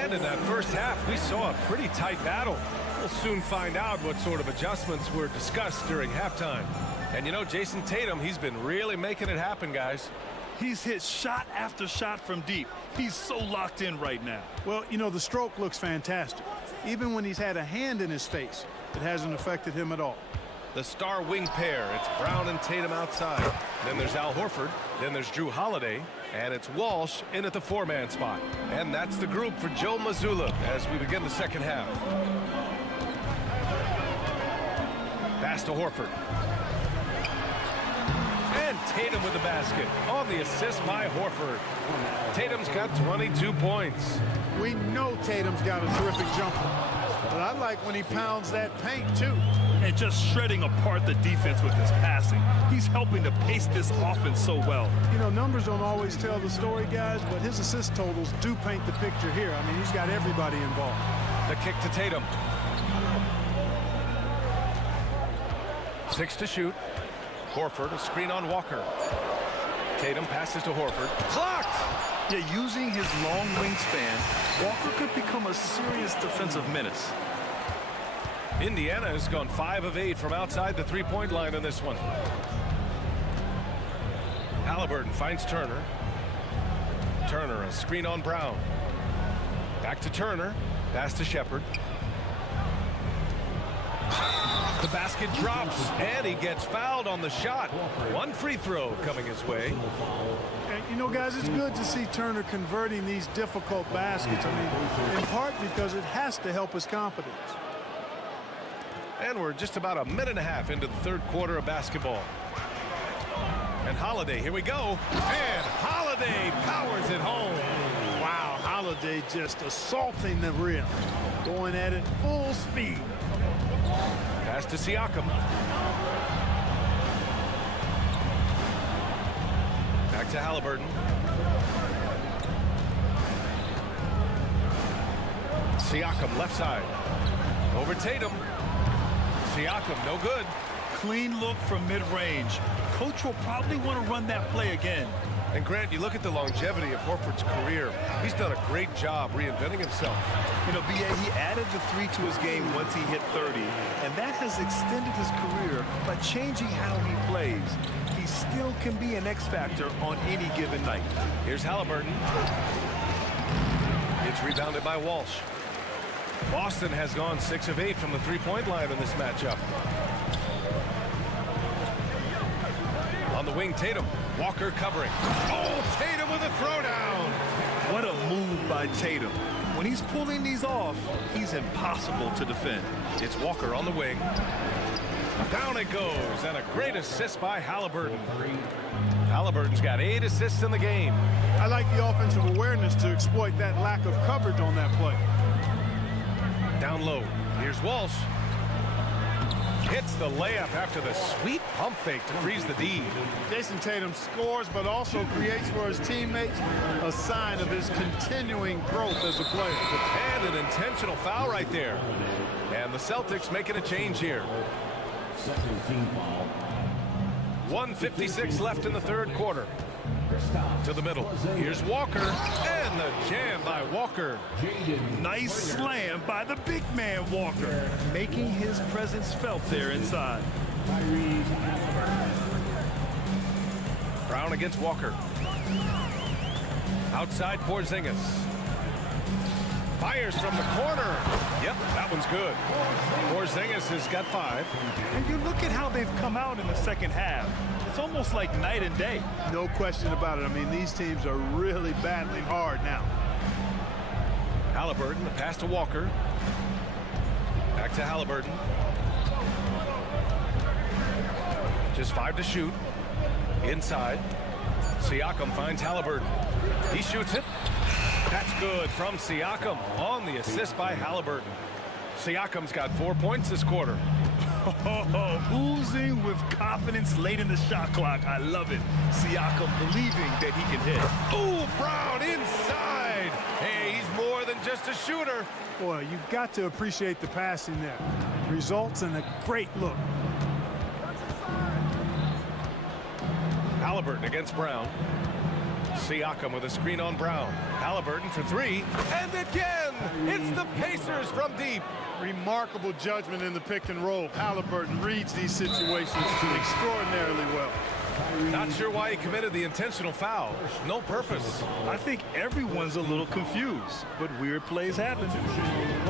And in that first half, we saw a pretty tight battle. We'll soon find out what sort of adjustments were discussed during halftime. And you know, Jason Tatum, he's been really making it happen, guys. He's hit shot after shot from deep. He's so locked in right now. Well, you know, the stroke looks fantastic. Even when he's had a hand in his face, it hasn't affected him at all. The star wing pair, it's Brown and Tatum outside. Then there's Al Horford. Then there's Drew Holiday. And it's Walsh in at the 4-man spot. And that's the group for Joe Mazzulla as we begin the second half. Pass to Horford. And Tatum with the basket on the assist by Horford. Tatum's got 22 points. We know Tatum's got a terrific jumper, but I like when he pounds that paint too. And just shredding apart the defense with his passing. He's helping to pace this offense so well. You know, numbers don't always tell the story, guys, but his assist totals do paint the picture here. I mean, he's got everybody involved. The kick to Tatum. 6 to shoot. Horford, a screen on Walker. Tatum passes to Horford. Clocked! Yeah, using his long wingspan, Walker could become a serious defensive menace. Indiana has gone 5 of 8 from outside the three-point line in this one. Halliburton finds Turner. Turner, a screen on Brown. Back to Turner. Pass to Shepard. The basket drops, and he gets fouled on the shot. One free throw coming his way. And, you know, guys, it's good to see Turner converting these difficult baskets. I mean, in part because it has to help his confidence. And we're just about a minute and a half into the third quarter of basketball. And Holiday, here we go. And Holiday powers it home. Wow, Holiday just assaulting the rim, going at it full speed. Pass to Siakam. Back to Halliburton. Siakam left side. Over Tatum. Siakam, no good. Clean look from mid-range. Coach will probably want to run that play again. And Grant, you look at the longevity of Horford's career. He's done a great job reinventing himself. You know, B.A., he added the 3 to his game once he hit 30, and that has extended his career by changing how he plays. He still can be an X factor on any given night. Here's Halliburton. It's rebounded by Walsh. Boston has gone 6 of 8 from the three-point line in this matchup. On the wing, Tatum. Walker covering. Oh, Tatum with a throwdown. What a move by Tatum. When he's pulling these off, he's impossible to defend. It's Walker on the wing. Down it goes, and a great assist by Halliburton. Halliburton's got 8 assists in the game. I like the offensive awareness to exploit that lack of coverage on that play. Down low. Here's Walsh. Hits the layup after the sweet pump fake to freeze the D. Jason Tatum scores, but also creates for his teammates a sign of his continuing growth as a player. And an intentional foul right there. And the Celtics making a change here. 1:56 left in the third quarter. To the middle. Here's Walker. And the jam by Walker. Nice slam by the big man Walker, making his presence felt there inside. Brown against Walker. Outside Porzingis. Fires from the corner. Yep, that one's good. Porzingis has got 5. And you look at how they've come out in the second half. It's almost like night and day. No question about it. I mean, these teams are really battling hard now. Halliburton, the pass to Walker. Back to Halliburton. Just 5 to shoot. Inside. Siakam finds Halliburton. He shoots it. That's good from Siakam on the assist by Halliburton. Siakam's got 4 points this quarter. Oozing with confidence late in the shot clock. I love it. Siakam believing that he can hit. Ooh, Brown inside. Hey, he's more than just a shooter. Boy, you've got to appreciate the passing there. Results in a great look. Halliburton against Brown. Siakam with a screen on Brown. Halliburton for 3. And again, it's the Pacers from deep. Remarkable judgment in the pick and roll. Halliburton reads these situations extraordinarily well. Not sure why he committed the intentional foul. No purpose. I think everyone's a little confused, but weird plays happen.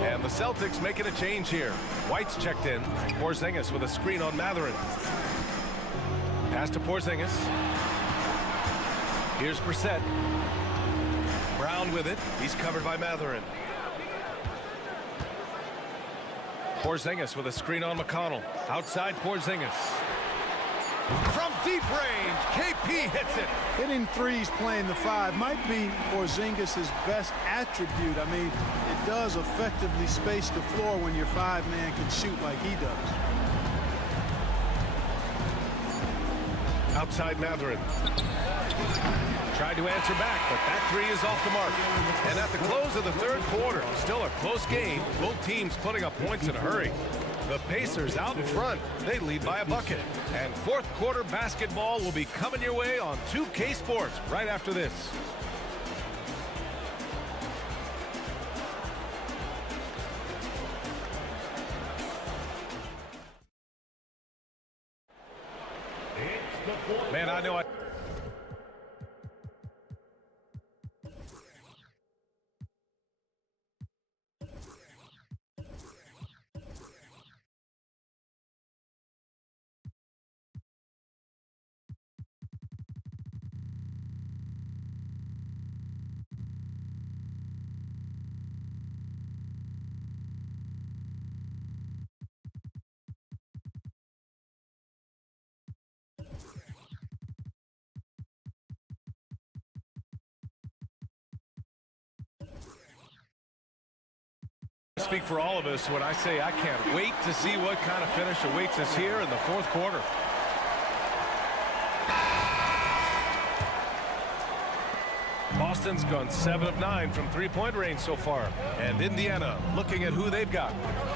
And the Celtics making a change here. White's checked in. Porzingis with a screen on Mathurin. Pass to Porzingis. Here's Brissett. Brown with it. He's covered by Mathurin. Porzingis with a screen on McConnell. Outside Porzingis. From deep range, KP hits it. Hitting threes playing the 5 might be Porzingis' best attribute. I mean, it does effectively space the floor when your 5-man can shoot like he does. Outside Mathurin. Tried to answer back, but that 3 is off the mark. And at the close of the third quarter, still a close game. Both teams putting up points in a hurry. The Pacers out in front. They lead by a bucket. And fourth quarter basketball will be coming your way on 2K Sports right after this. Man, I know I... Speak for all of us when I say I can't wait to see what kind of finish awaits us here in the fourth quarter. Boston's gone 7 of 9 from three-point range so far. And Indiana looking at who they've got.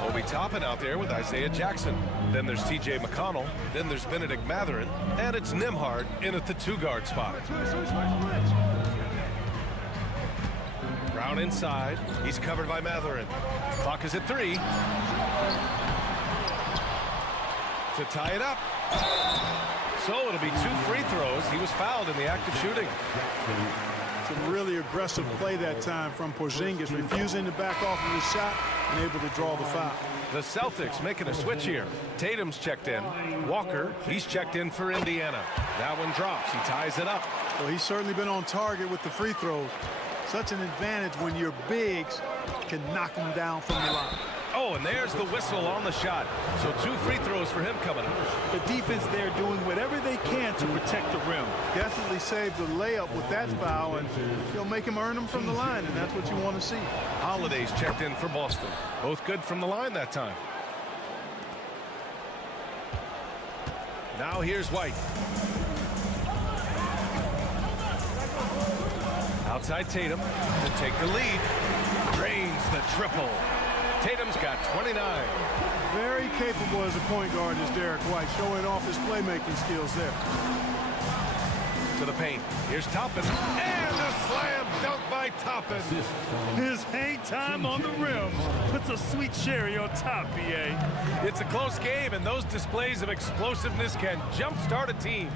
Obi Toppin out there with Isaiah Jackson. Then there's TJ McConnell. Then there's Benedict Mathurin. And it's Nimhard in at the two-guard spot. Brown inside. He's covered by Mathurin. Clock is at 3. To tie it up. So it'll be 2 free throws. He was fouled in the act of shooting. Some really aggressive play that time from Porzingis, refusing to back off of his shot and able to draw the foul. The Celtics making a switch here. Tatum's checked in. Walker, he's checked in for Indiana. That one drops. He ties it up. Well, he's certainly been on target with the free throws. Such an advantage when your bigs can knock them down from the line. Oh, and there's the whistle on the shot. So 2 free throws for him coming up. The defense there doing whatever they can to protect the rim. Definitely saved the layup with that foul, and he'll make him earn them from the line, and that's what you want to see. Holiday's checked in for Boston. Both good from the line that time. Now here's White. Outside Tatum to take the lead. Drains the triple. Tatum's got 29. Very capable as a point guard is Derek White, showing off his playmaking skills there. To the paint. Here's Toppin. And a slam dunk by Toppin. His hang time on the rim puts a sweet cherry on top, BA. It's a close game, and those displays of explosiveness can jumpstart a team.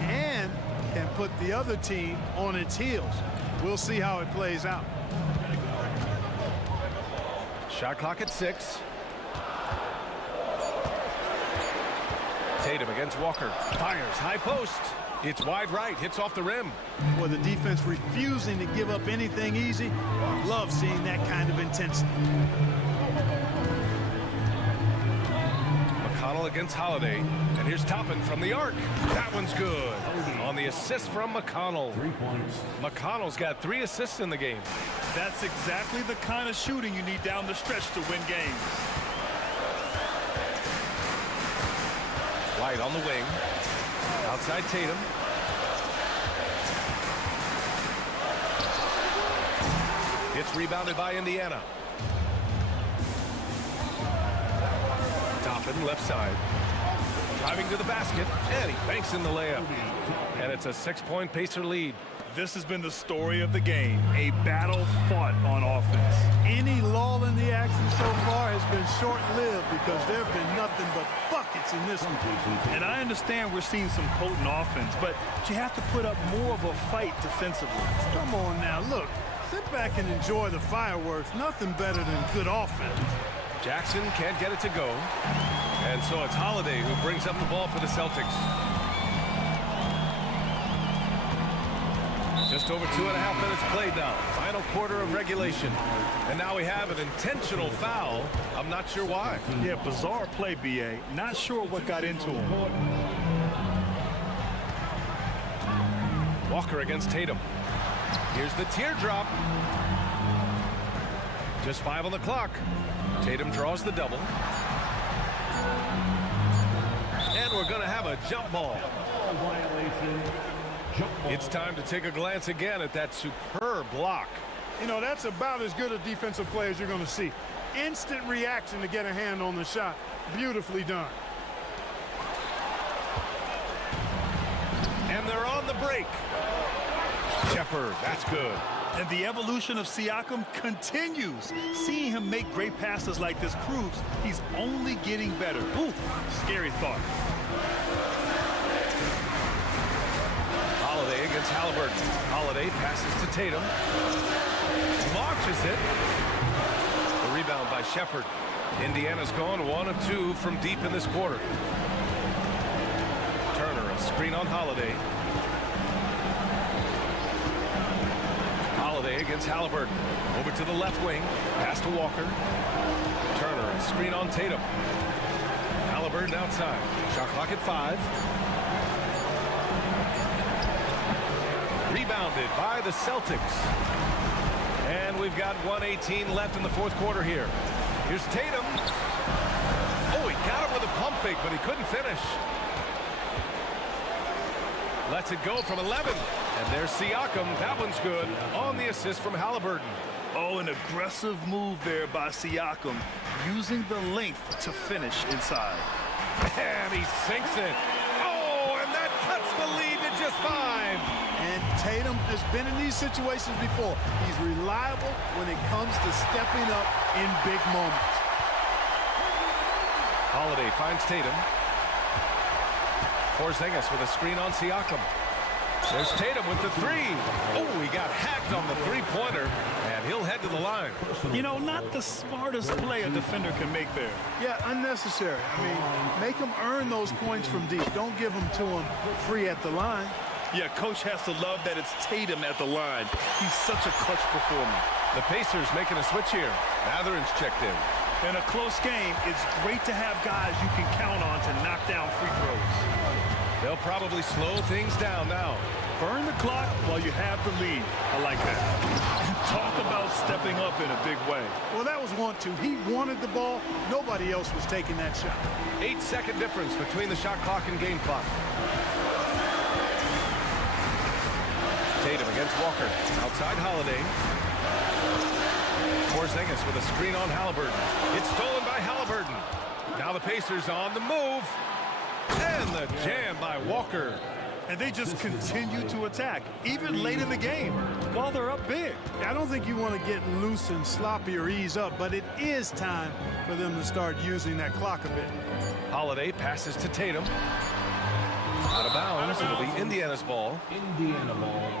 And can put the other team on its heels. We'll see how it plays out. Shot clock at 6. Tatum against Walker. Fires high post. It's wide right. Hits off the rim. Boy, the defense refusing to give up anything easy. Love seeing that kind of intensity. McConnell against Holiday. And here's Toppin from the arc. That one's good. On the assist from McConnell. 3 points. McConnell's got 3 assists in the game. That's exactly the kind of shooting you need down the stretch to win games. White on the wing. Outside Tatum. It's rebounded by Indiana. Toppin left side. Driving to the basket. And he banks in the layup. And it's a 6-point Pacer lead. This has been the story of the game, a battle fought on offense. Any lull in the action so far has been short-lived because there have been nothing but buckets in this one. And I understand we're seeing some potent offense, but you have to put up more of a fight defensively. Come on now, look. Sit back and enjoy the fireworks. Nothing better than good offense. Jackson can't get it to go. And so it's Holiday who brings up the ball for the Celtics. Just over 2.5 minutes played now. Final quarter of regulation. And now we have an intentional foul. I'm not sure why. Yeah, bizarre play, BA. Not sure what got into him. Walker against Tatum. Here's the teardrop. Just 5 on the clock. Tatum draws the double. And we're going to have a jump ball. It's time to take a glance again at that superb block. You know, that's about as good a defensive play as you're going to see. Instant reaction to get a hand on the shot. Beautifully done. And they're on the break. Shepard, that's good. And the evolution of Siakam continues. Seeing him make great passes like this proves he's only getting better. Ooh, scary thought. Halliburton. Holiday passes to Tatum. Launches it. The rebound by Shepard. Indiana's gone 1 of 2 from deep in this quarter. Turner, a screen on Holiday. Holiday against Halliburton. Over to the left wing. Pass to Walker. Turner, a screen on Tatum. Halliburton outside. Shot clock at 5. Rebounded by the Celtics. And we've got 1:18 left in the fourth quarter here. Here's Tatum. Oh, he got him with a pump fake, but he couldn't finish. Lets it go from 11. And there's Siakam. That one's good on the assist from Halliburton. Oh, an aggressive move there by Siakam, using the length to finish inside. And he sinks it. Oh, and that cuts the lead to just 5. And Tatum has been in these situations before. He's reliable when it comes to stepping up in big moments. Holiday finds Tatum. Porzingis with a screen on Siakam. There's Tatum with the 3. Oh, he got hacked on the three-pointer, and he'll head to the line. You know, not the smartest play a defender can make there. Yeah, unnecessary. I mean, make him earn those points from deep. Don't give them to him free at the line. Yeah, coach has to love that it's Tatum at the line. He's such a clutch performer. The Pacers making a switch here. Mathurin's checked in. In a close game, it's great to have guys you can count on to knock down free throws. They'll probably slow things down now. Burn the clock while you have the lead. I like that. And talk about stepping up in a big way. Well, that was 1-2. He wanted the ball. Nobody else was taking that shot. 8-second difference between the shot clock and game clock. Tatum against Walker. Outside Holiday. Porzingis with a screen on Halliburton. It's stolen by Halliburton. Now the Pacers on the move. And the jam by Walker. And they just continue to attack, even late in the game, while they're up big. I don't think you want to get loose and sloppy or ease up, but it is time for them to start using that clock a bit. Holiday passes to Tatum. Out of bounds. It'll be Indiana's ball. Indiana ball.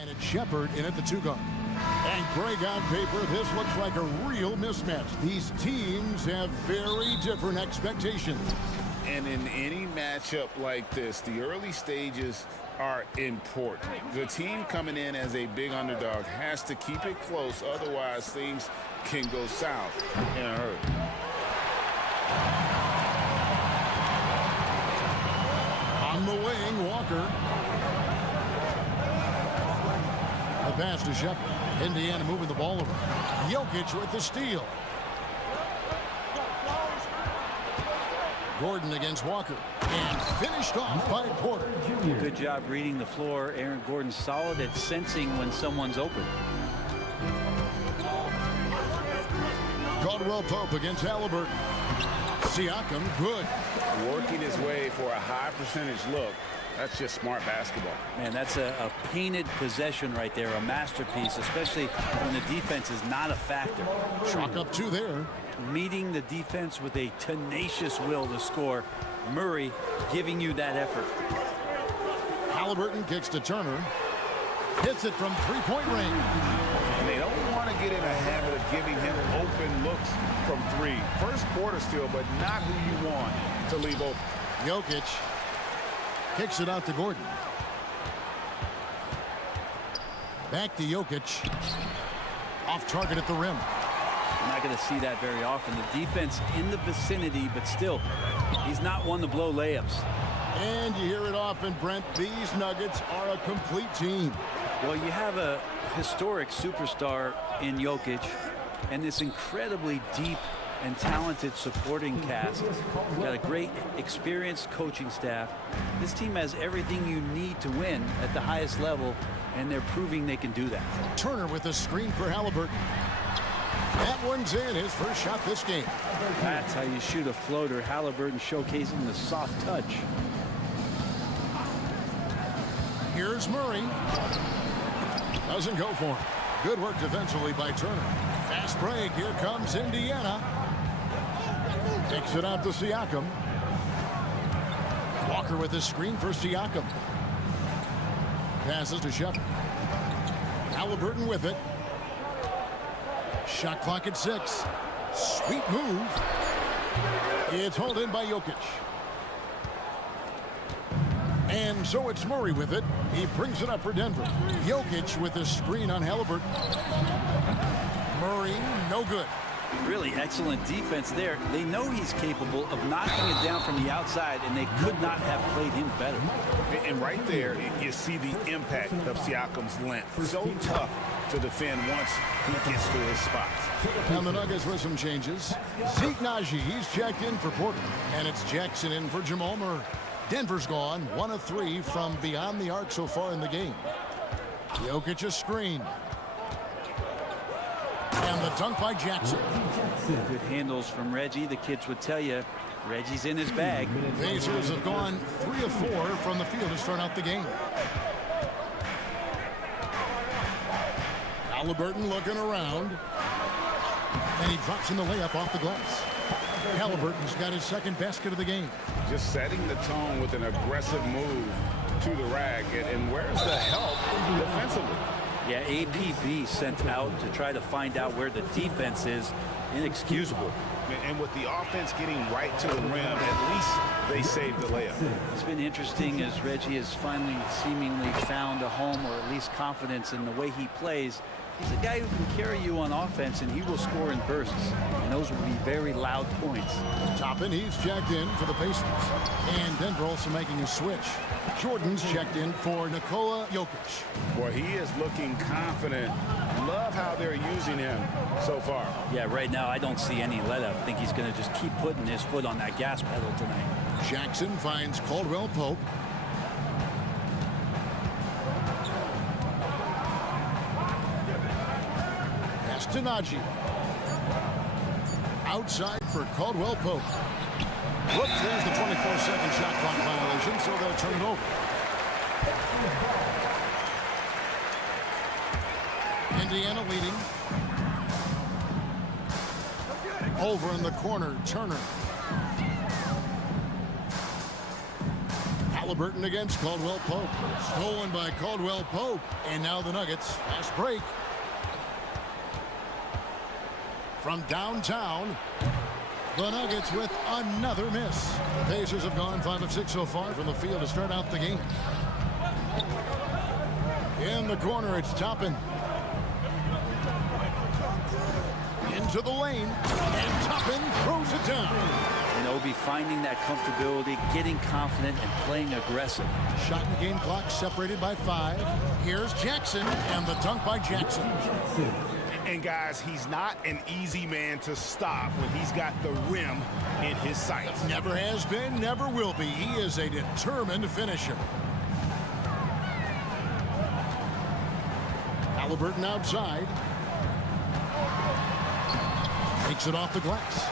And it's Shepard in at the 2-guard. And Greg, on paper, this looks like a real mismatch. These teams have very different expectations. And in any matchup like this, the early stages are important. The team coming in as a big underdog has to keep it close, otherwise things can go south in a hurry. On the wing, Walker. The pass to Shepard. Indiana moving the ball over. Jokic with the steal. Gordon against Walker. And finished off by Porter. Good job reading the floor. Aaron Gordon's solid at sensing when someone's open. Caldwell Pope against Halliburton. Siakam, good. Working his way for a high percentage look. That's just smart basketball. Man, that's a painted possession right there, a masterpiece, especially when the defense is not a factor. Chalk up 2 there. Meeting the defense with a tenacious will to score. Murray giving you that effort. Halliburton kicks to Turner. Hits it from 3-point range. And they don't want to get in a habit of giving him open looks from 3. First quarter still, but not who you want to leave open. Jokic kicks it out to Gordon. Back to Jokic. Off target at the rim. You're not going to see that very often. The defense in the vicinity, but still, he's not one to blow layups. And you hear it often, Brent. These Nuggets are a complete team. Well, you have a historic superstar in Jokic and this incredibly deep and talented supporting cast. You've got a great experienced coaching staff. This team has everything you need to win at the highest level, and they're proving they can do that. Turner with a screen for Halliburton. That one's in, his first shot this game. That's how you shoot a floater. Halliburton showcasing the soft touch. Here's Murray. Doesn't go for him. Good work defensively by Turner. Fast break. Here comes Indiana. Takes it out to Siakam. Walker with the screen for Siakam. Passes to Shepard. Halliburton with it. Shot clock at 6. Sweet move. It's hauled in by Jokic. And so it's Murray with it. He brings it up for Denver. Jokic with the screen on Halliburton. Murray, no good. Really excellent defense there. They know he's capable of knocking it down from the outside, and they could not have played him better. And right there, you see the impact of Siakam's length. So tough to defend once he gets to his spots. Now the Nuggets with some changes. Zeke Naji, he's checked in for Porter. And it's Jackson in for Jamal Murray. Denver's gone 1 of 3 from beyond the arc so far in the game. Jokic a screen. And the dunk by Jackson. Good handles from Reggie. The kids would tell you Reggie's in his bag. Pacers have gone 3 of 4 from the field to start out the game. Halliburton looking around. And he drops in the layup off the glass. Halliburton's got his second basket of the game. Just setting the tone with an aggressive move to the rack. And where's the help defensively? Yeah, APB sent out to try to find out where the defense is. Inexcusable. And with the offense getting right to the rim, at least they saved the layup. It's been interesting as Reggie has finally seemingly found a home, or at least confidence in the way he plays. He's a guy who can carry you on offense, and he will score in bursts. And those will be very loud points. Toppin, he's checked in for the Pacers. And Denver also making a switch. Jordan's checked in for Nikola Jokic. Boy, he is looking confident. Love how they're using him so far. Yeah, right now I don't see any let up. I think he's going to just keep putting his foot on that gas pedal tonight. Jackson finds Caldwell Pope. Pass to Naji. Outside for Caldwell Pope. Whoops, there's the 24-second shot clock violation, so they'll turn it over. Indiana leading. Over in the corner, Turner. Halliburton against Caldwell Pope. Stolen by Caldwell Pope. And now the Nuggets. Fast break. From downtown, the Nuggets with another miss. The Pacers have gone 5 of 6 so far from the field to start out the game. In the corner, it's Toppin. Into the lane, and Toppin throws it down. And Obi finding that comfortability, getting confident, and playing aggressive. Shot and game clock separated by 5. Here's Jackson, and the dunk by Jackson. And guys, he's not an easy man to stop when he's got the rim in his sights. Never has been, never will be. He is a determined finisher. Halliburton outside. Takes it off the glass.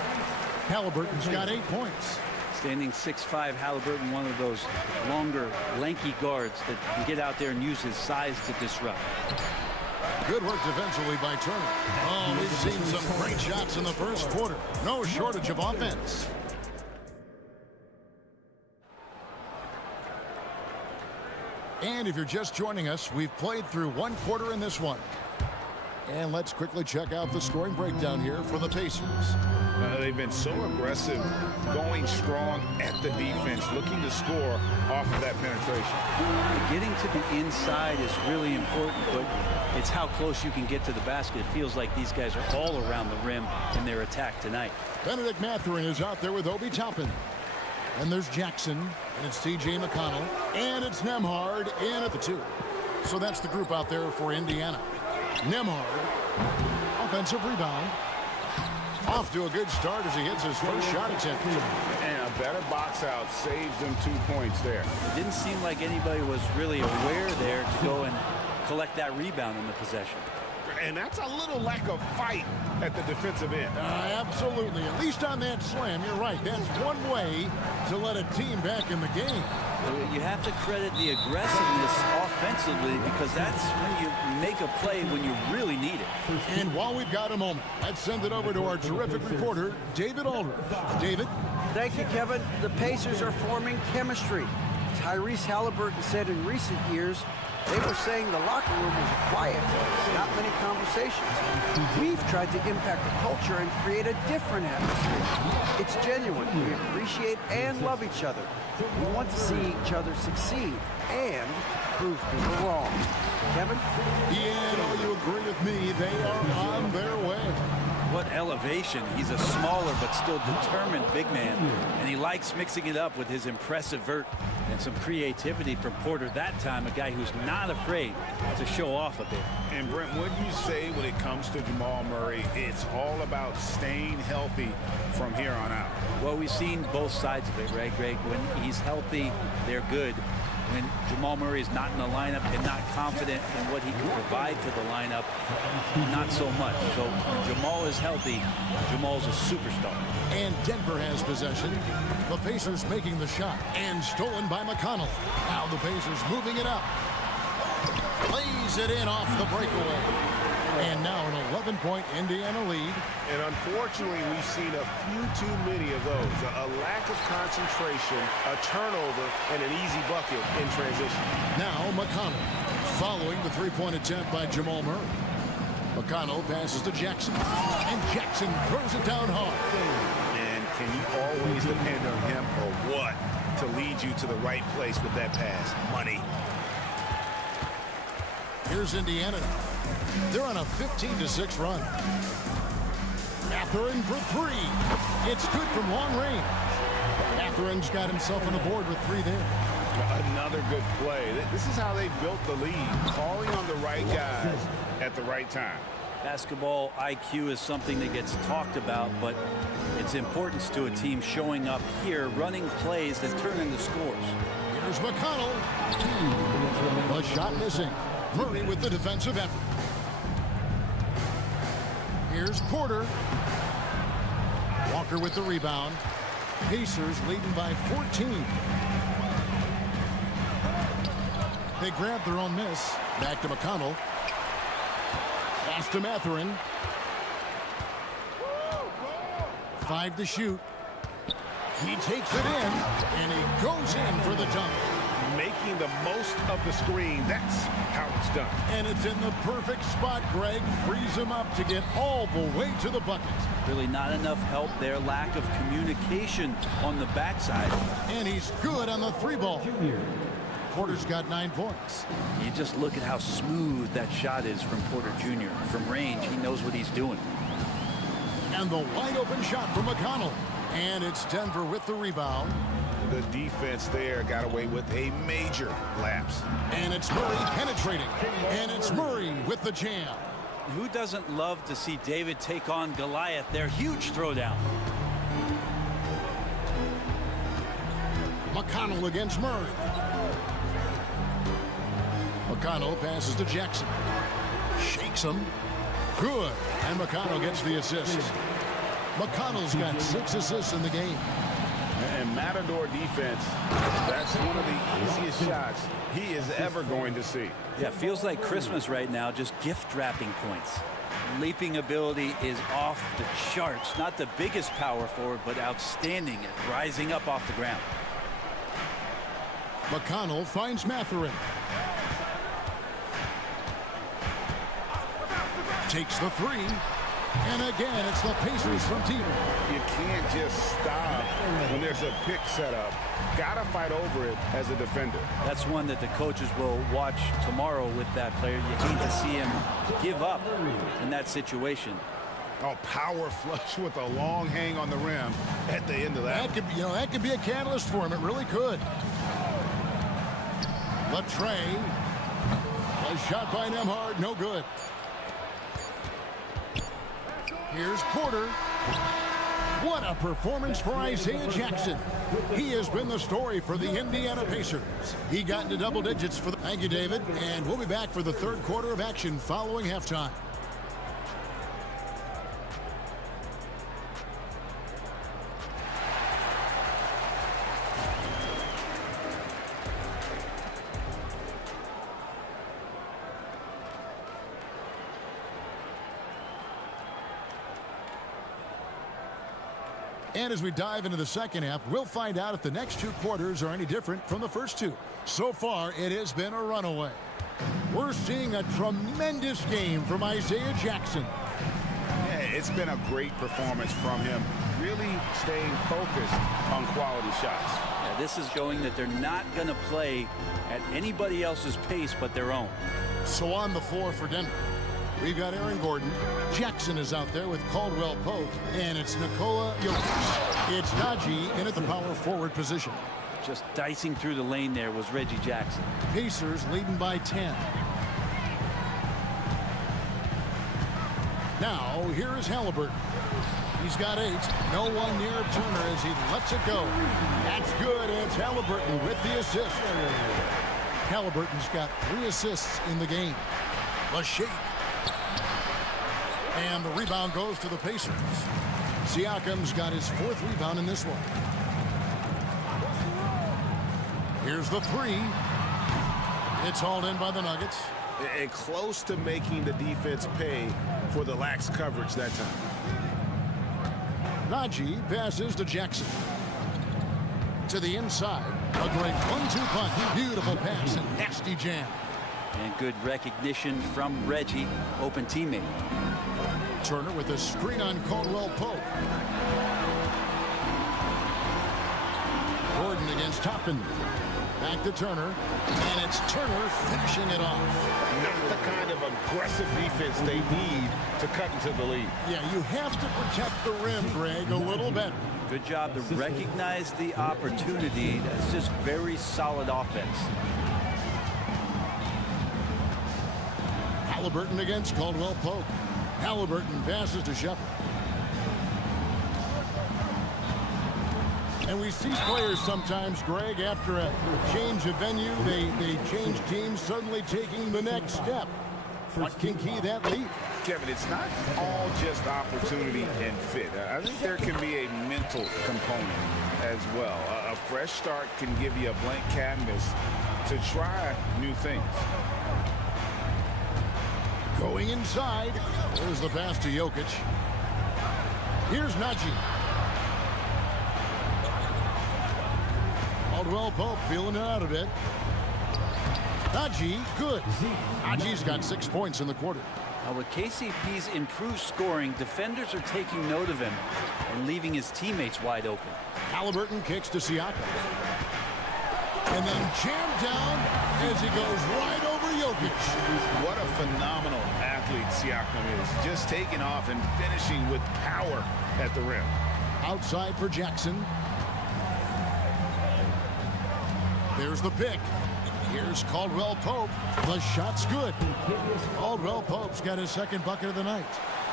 Halliburton's got 8 points. Standing 6'5", Halliburton, one of those longer, lanky guards that can get out there and use his size to disrupt. Good work defensively by Turner. Oh, we've seen some great shots in the first quarter. No shortage of offense. And if you're just joining us, we've played through 1 quarter in this one. And let's quickly check out the scoring breakdown here for the Pacers. They've been so aggressive, going strong at the defense, looking to score off of that penetration. Getting to the inside is really important, but it's how close you can get to the basket. It feels like these guys are all around the rim in their attack tonight. Benedict Mathurin is out there with Obi Toppin. And there's Jackson, and it's T.J. McConnell, and it's Nembhard in at the 2. So that's the group out there for Indiana. Nembhard, offensive rebound. Off to a good start as he hits his first shot attempt. And a better box out saves them 2 points there. It didn't seem like anybody was really aware there to go and collect that rebound in the possession. And that's a little lack of fight at the defensive end. Absolutely. At least on that slam, you're right. That's one way to let a team back in the game. You have to credit the aggressiveness offensively because that's when you make a play when you really need it. And while we've got a moment, let's send it over to our terrific reporter, David Aldridge. David? Thank you, Kevin. The Pacers are forming chemistry. Tyrese Halliburton said in recent years, they were saying the locker room was quiet, not many conversations. We've tried to impact the culture and create a different atmosphere. It's genuine. We appreciate and love each other. We want to see each other succeed and prove people wrong. Kevin? Yeah, no, you agree with me. They are on their way. What elevation. He's a smaller but still determined big man, and he likes mixing it up with his impressive vert and some creativity from Porter that time, a guy who's not afraid to show off a bit. And Brent, what do you say when it comes to Jamal Murray? It's all about staying healthy from here on out. Well, we've seen both sides of it, right, Greg? When he's healthy, they're good. When Jamal Murray is not in the lineup and not confident in what he can provide to the lineup, not so much. So when Jamal is healthy, Jamal's a superstar. And Denver has possession. The Pacers making the shot. And stolen by McConnell. Now the Pacers moving it up. Plays it in off the breakaway. And now an 11-point Indiana lead. And unfortunately, we've seen a few too many of those. A lack of concentration, a turnover, and an easy bucket in transition. Now McConnell following the three-point attempt by Jamal Murray. McConnell passes to Jackson. And Jackson throws it down hard. And can you always depend on him or what to lead you to the right place with that pass? Money. Here's Indiana. They're on a 15-6 run. Mathurin for 3. It's good from long range. Mathurin's got himself on the board with 3 there. Another good play. This is how they built the lead, calling on the right guys at the right time. Basketball IQ is something that gets talked about, but its importance to a team showing up here, running plays that turn into scores. Here's McConnell. A shot missing. Murray with the defensive effort. Here's Porter. Walker with the rebound. Pacers leading by 14. They grab their own miss. Back to McConnell. Pass to Mathurin. 5 to shoot. He takes it in, and he goes in for the dunk. making the most of the screen. That's how it's done. And it's in the perfect spot, Greg. Frees him up to get all the way to the bucket. Really not enough help there. Lack of communication on the backside. And he's good on the three ball. Porter's got 9 points. You just look at how smooth that shot is from Porter Jr. From range, he knows what he's doing. And the wide open shot from McConnell. And it's Denver with the rebound. The defense there got away with a major lapse. And it's Murray penetrating. And it's Murray with the jam. Who doesn't love to see David take on Goliath there? Huge throwdown. McConnell against Murray. McConnell passes to Jackson. Shakes him. Good. And McConnell gets the assist. McConnell's got 6 assists in the game. And Matador defense, that's one of the easiest shots he is ever going to see. Yeah, feels like Christmas right now, just gift wrapping points. Leaping ability is off the charts. Not the biggest power forward, but outstanding at rising up off the ground. McConnell finds Matherin. Takes the 3. And again, it's the Pacers from Team. You can't just stop when there's a pick set up. Gotta fight over it as a defender. That's one that the coaches will watch tomorrow with that player. You hate to see him give up in that situation. Oh, power flush with a long hang on the rim at the end of that. That could be a catalyst for him. It really could. Latrey. A shot by Nembhard. No good. Here's Porter. What a performance for Isaiah Jackson. He has been the story for the Indiana Pacers. He got into double digits for the... Thank you, David. And we'll be back for the third quarter of action following halftime. And as we dive into the second half, we'll find out if the next 2 quarters are any different from the first 2. So far, it has been a runaway. We're seeing a tremendous game from Isaiah Jackson. Yeah, it's been a great performance from him, really staying focused on quality shots. Yeah, this is showing that they're not going to play at anybody else's pace but their own. So on the floor for Denver, we've got Aaron Gordon. Jackson is out there with Caldwell Pope. And it's Nikola Jokic. It's Najee in at the power forward position. Just dicing through the lane there was Reggie Jackson. Pacers leading by 10. Now, here is Halliburton. He's got 8. No one near Turner as he lets it go. That's good, and it's Halliburton with the assist. Halliburton's got 3 assists in the game. The shake. And the rebound goes to the Pacers. Siakam's got his 4th rebound in this one. Here's the 3. It's hauled in by the Nuggets. And close to making the defense pay for the lax coverage that time. Najee passes to Jackson. To the inside. A great 1-2 punch. Beautiful pass and nasty jam. And good recognition from Reggie, open teammate. Turner with a screen on Caldwell Pope. Gordon against Toppin. Back to Turner. And it's Turner finishing it off. Not the kind of aggressive defense they need to cut into the lead. Yeah, you have to protect the rim, Greg, a little better. Good job to recognize the opportunity. That's just very solid offense. Halliburton against Caldwell Pope. Halliburton passes to Shepard. And we see players sometimes, Greg, after a change of venue, they change teams, suddenly taking the next step. What can key that lead? Kevin, it's not all just opportunity and fit. I think there can be a mental component as well. A fresh start can give you a blank canvas to try new things. Going inside. There's the pass to Jokic. Here's Najee. All Caldwell Pope feeling it out a bit. Haji, good. Haji's got 6 points in the quarter. Now with KCP's improved scoring, defenders are taking note of him and leaving his teammates wide open. Halliburton kicks to Siakam. And then jammed down as he goes right over Jokic. What a phenomenal athlete Siakam is. Just taking off and finishing with power at the rim. Outside for Jackson. There's the pick. Here's Caldwell Pope. The shot's good. Caldwell Pope's got his second bucket of the night.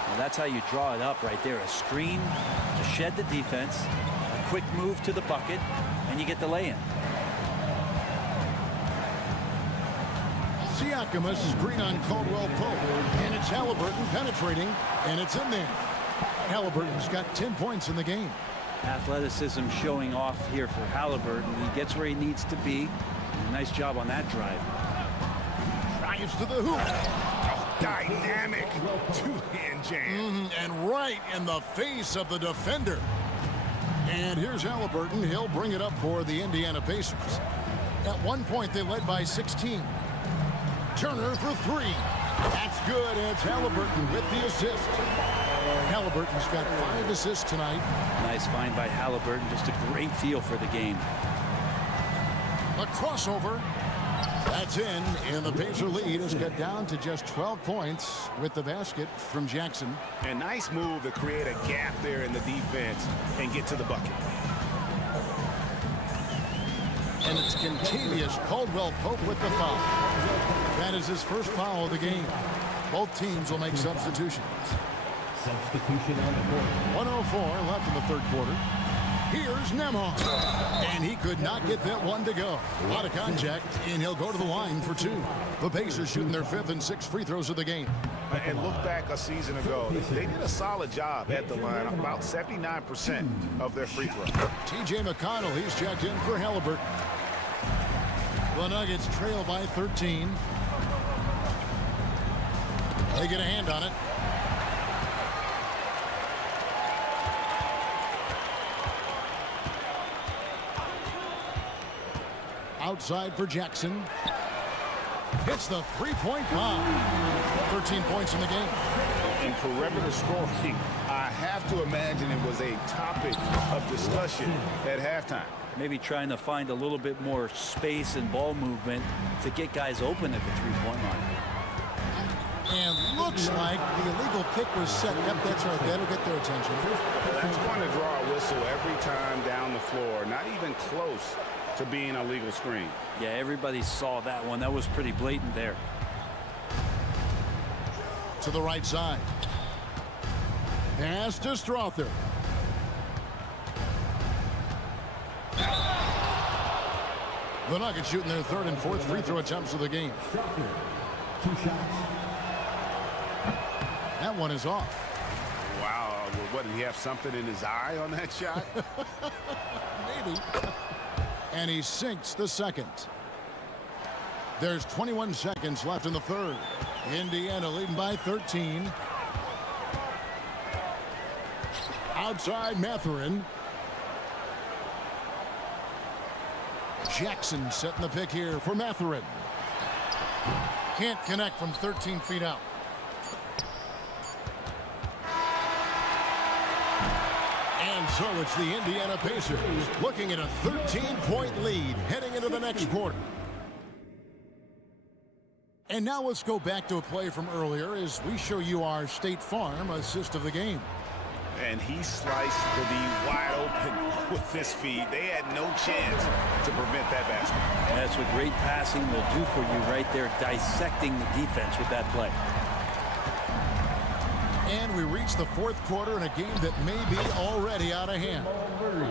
Well, that's how you draw it up right there. A screen to shed the defense, a quick move to the bucket, and you get the lay-in. Siakam is green on Caldwell Pope. And it's Halliburton penetrating, and it's in there. Halliburton's got 10 points in the game. Athleticism showing off here for Halliburton. He gets where he needs to be. Nice job on that drive. Drives to the hoop. Oh, dynamic two-hand jam. And right in the face of the defender. And here's Halliburton. He'll bring it up for the Indiana Pacers. At one point, they led by 16. Turner for three. That's good. It's Halliburton with the assist. Halliburton's got 5 assists tonight. Nice find by Halliburton. Just a great feel for the game. A crossover. That's in, and the Pacer lead has got down to just 12 points with the basket from Jackson. A nice move to create a gap there in the defense and get to the bucket. And it's Contavious Caldwell Pope with the foul. That is his first foul of the game. Both teams will make substitutions. Substitution on the court. 1:04 left in the third quarter. Here's Nembhard. And he could not get that one to go. A lot of contact, and he'll go to the line for 2. The Pacers shooting their 5th and 6th free throws of the game. And look back a season ago. They did a solid job at the line, about 79% of their free throws. T.J. McConnell, he's checked in for Halliburton. The Nuggets trail by 13. They get a hand on it. Outside for Jackson. Hits the three-point bomb. 13 points in the game. In perimeter scoring, I have to imagine it was a topic of discussion at halftime. Maybe trying to find a little bit more space and ball movement to get guys open at the three-point line. And looks like the illegal pick was set. Yep, that's right. That'll get their attention. That's going to draw a whistle every time down the floor. Not even close to being a legal screen. Yeah, everybody saw that one. That was pretty blatant there. To the right side. Pass to Strother. The Nuggets shooting their 3rd and 4th free throw attempts of the game. 2 shots. That one is off. Wow. What, did he have something in his eye on that shot? Maybe. And he sinks the second. There's 21 seconds left in the third. Indiana leading by 13. Outside Mathurin. Jackson setting the pick here for Mathurin. Can't connect from 13 feet out. And so it's the Indiana Pacers looking at a 13-point lead heading into the next quarter. And now let's go back to a play from earlier as we show you our State Farm assist of the game. And he sliced the D wide open with this feed. They had no chance to prevent that basket. That's what great passing will do for you right there, dissecting the defense with that play. And we reach the 4th quarter in a game that may be already out of hand.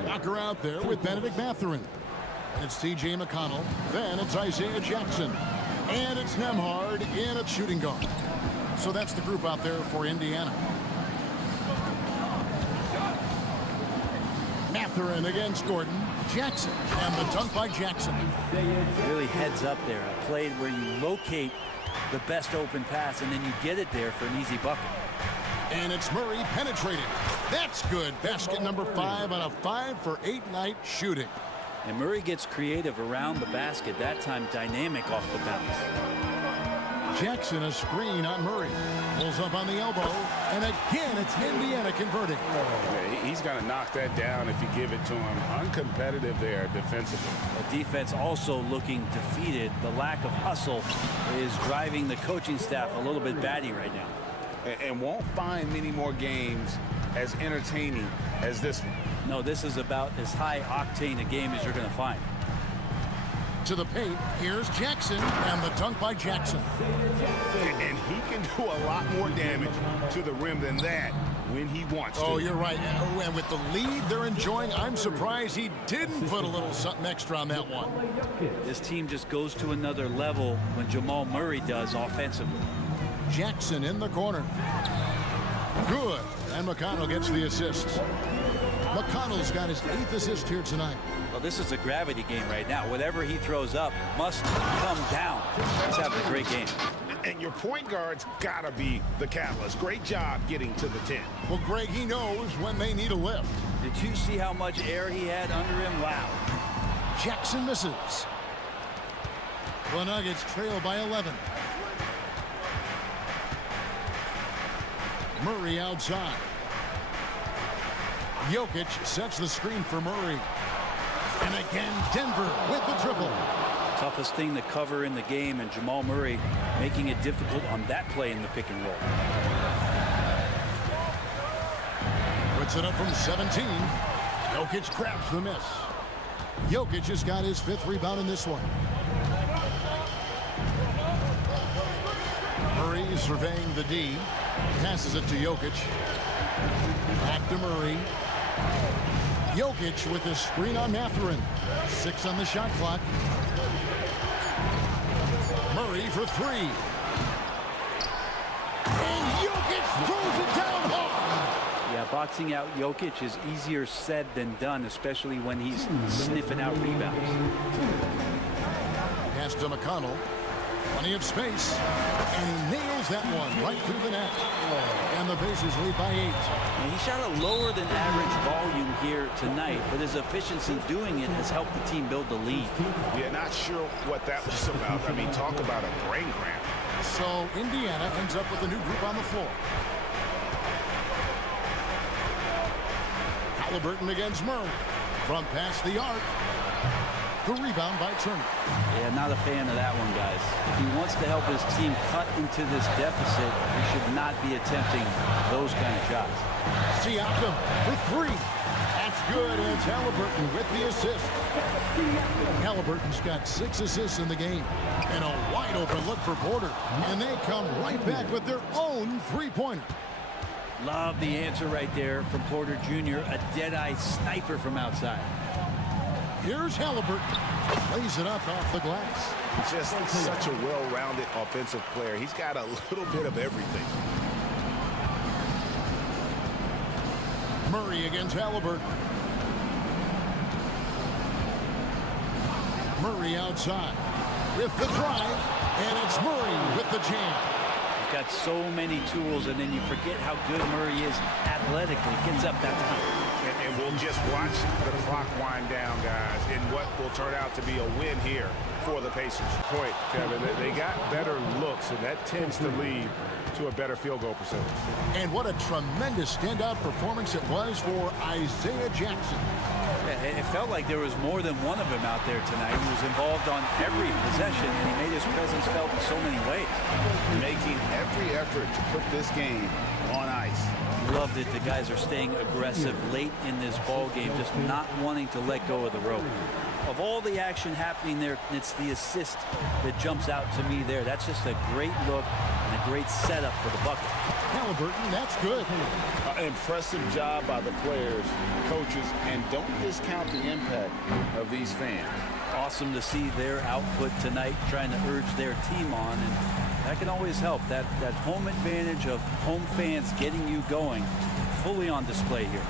Walker out there with Benedict Mathurin. And it's T.J. McConnell. Then it's Isaiah Jackson. And it's Nembhard in at shooting guard. So that's the group out there for Indiana. Mathurin against Gordon. Jackson. And the dunk by Jackson. Really heads up there. A play where you locate the best open pass and then you get it there for an easy bucket. And it's Murray penetrating. That's good. Basket number 5 on a 5 for 8 night shooting. And Murray gets creative around the basket, that time dynamic off the bounce. Jackson, a screen on Murray. Pulls up on the elbow, and again, it's Indiana converting. Yeah, he's going to knock that down if you give it to him. Uncompetitive there defensively. The defense also looking defeated. The lack of hustle is driving the coaching staff a little bit batty right now. And won't find many more games as entertaining as this one. No, this is about as high octane a game as you're going to find. To the paint, here's Jackson, and the dunk by Jackson. And he can do a lot more damage to the rim than that when he wants to. Oh, you're right. And with the lead they're enjoying, I'm surprised he didn't put a little something extra on that one. This team just goes to another level when Jamal Murray does offensively. Jackson in the corner. Good. And McConnell gets the assist. McConnell's got his 8th assist here tonight. Well, this is a gravity game right now. Whatever he throws up must come down. He's having a great game. And your point guard's got to be the catalyst. Great job getting to the 10. Well, Greg, he knows when they need a lift. Did you see how much air he had under him? Wow. Jackson misses. The Nuggets trail by 11. Murray outside. Jokic sets the screen for Murray. And again, Denver with the triple. Toughest thing to cover in the game, and Jamal Murray making it difficult on that play in the pick and roll. Puts it up from 17. Jokic grabs the miss. Jokic has got his 5th rebound in this one. Murray surveying the D. Passes it to Jokic. Back to Murray. Jokic with his screen on Mathurin. 6 on the shot clock. Murray for 3. And Jokic throws it down hard. Yeah, boxing out Jokic is easier said than done, especially when he's sniffing out rebounds. Pass to McConnell. Plenty of space. And he nails that one right through the net. And the Pacers lead by 8. He shot a lower than average volume here tonight, but his efficiency doing it has helped the team build the lead. Yeah, not sure what that was about. I mean, talk about a brain cramp. So Indiana ends up with a new group on the floor. Halliburton against Murray. From past the arc. The rebound by Turner. Yeah, not a fan of that one, guys. If he wants to help his team cut into this deficit, he should not be attempting those kind of shots. Siakam for 3. That's good, and it's Halliburton with the assist. Halliburton's got 6 assists in the game. And a wide open look for Porter. And they come right back with their own 3-pointer. Love the answer right there from Porter Jr., a dead-eye sniper from outside. Here's Halliburton. Plays it up off the glass. Just such a well-rounded offensive player. He's got a little bit of everything. Murray against Halliburton. Murray outside with the drive, and it's Murray with the jam. He's got so many tools, and then you forget how good Murray is athletically. Gets up that time. And we'll just watch the clock wind down, guys, in what will turn out to be a win here for the Pacers. Point, Kevin. They got better looks, and that tends to lead to a better field goal percentage. And what a tremendous standout performance it was for Isaiah Jackson. It felt like there was more than one of them out there tonight. He was involved on every possession, and he made his presence felt in so many ways. Making every effort to put this game on ice. Loved it. The guys are staying aggressive late in this ball game, just not wanting to let go of the rope. Of all the action happening there, it's the assist that jumps out to me there. That's just a great look and a great setup for the bucket. Halliburton, that's good. Impressive job by the players, coaches, and don't discount the impact of these fans. Awesome to see their output tonight, trying to urge their team on, and that can always help. That home advantage of home fans getting you going, fully on display here.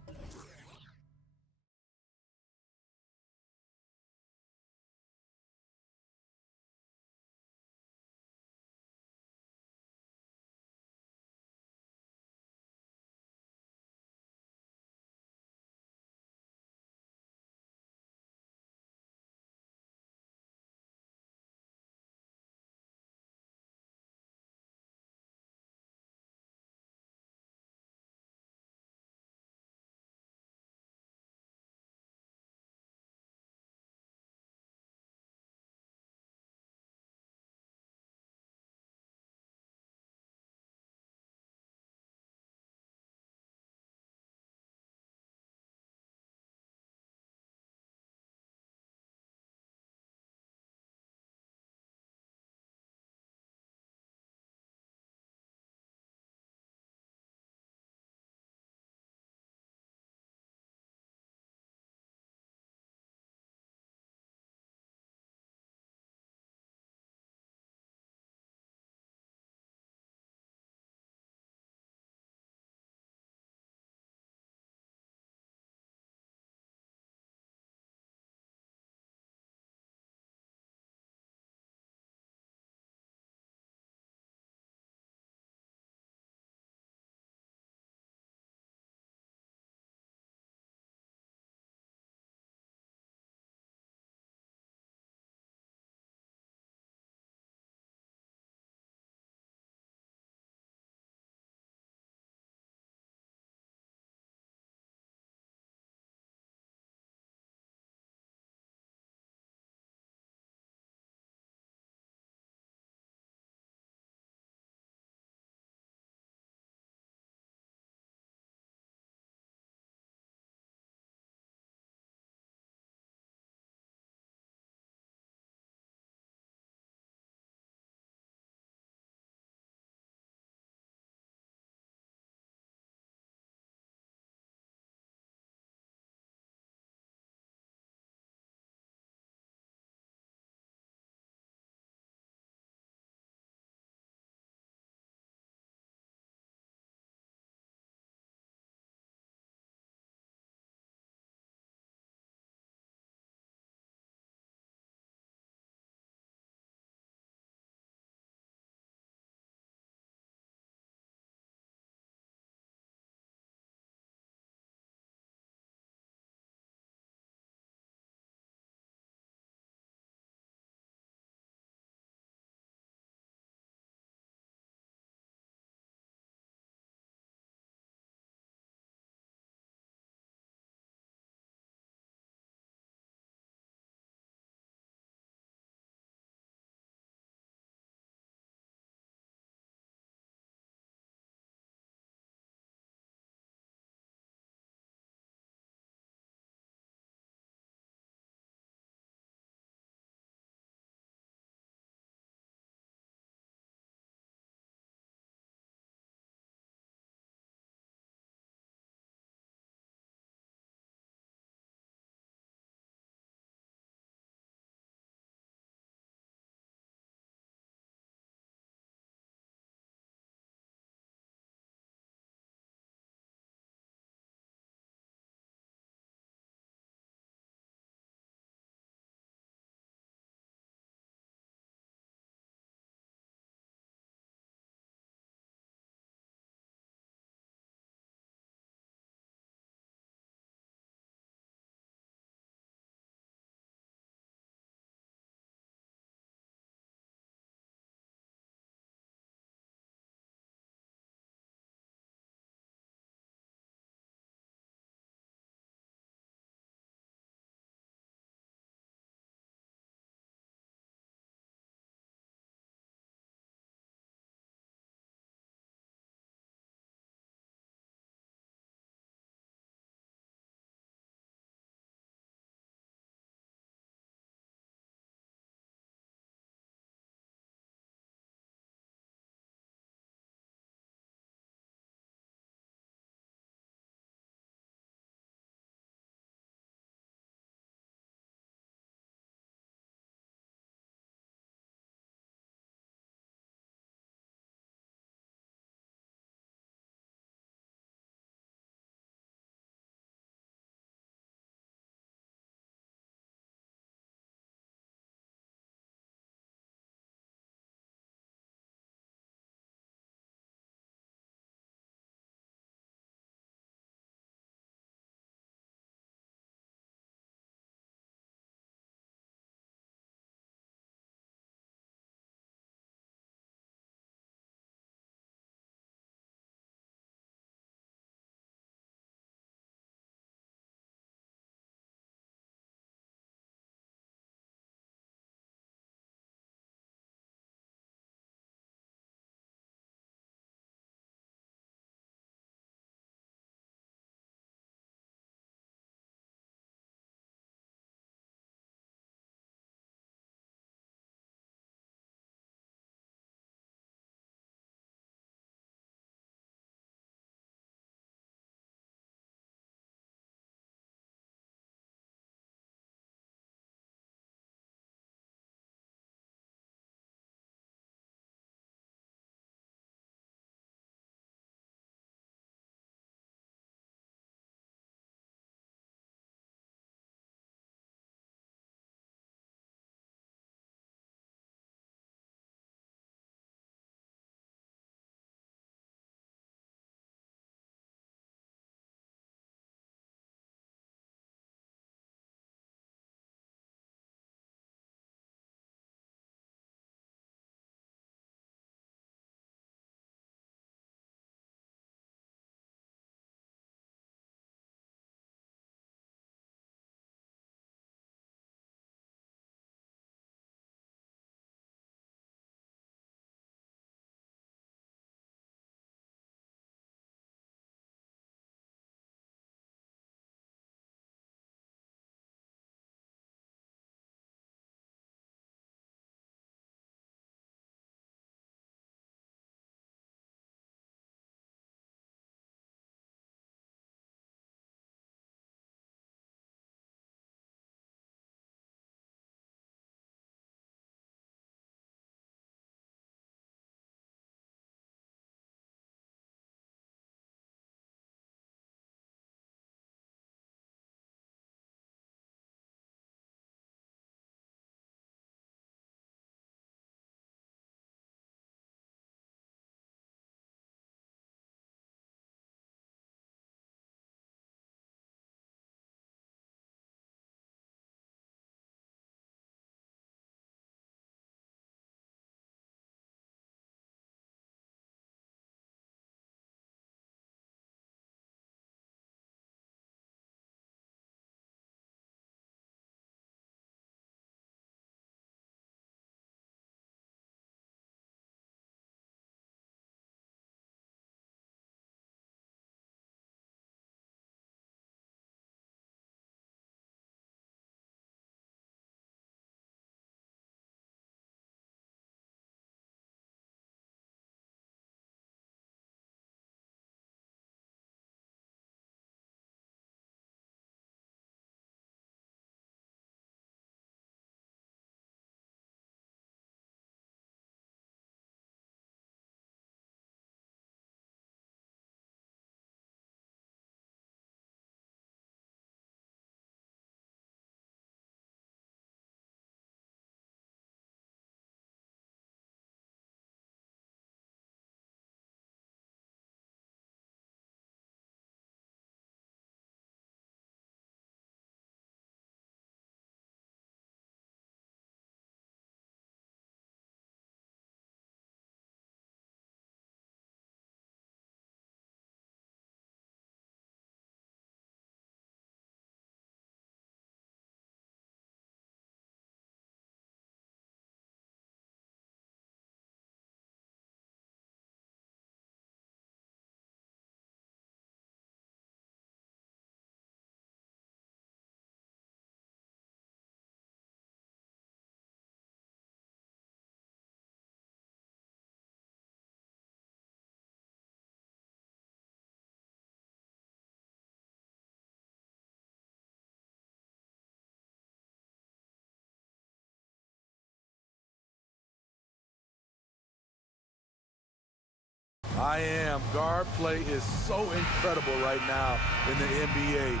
I am. Guard play is so incredible right now in the NBA.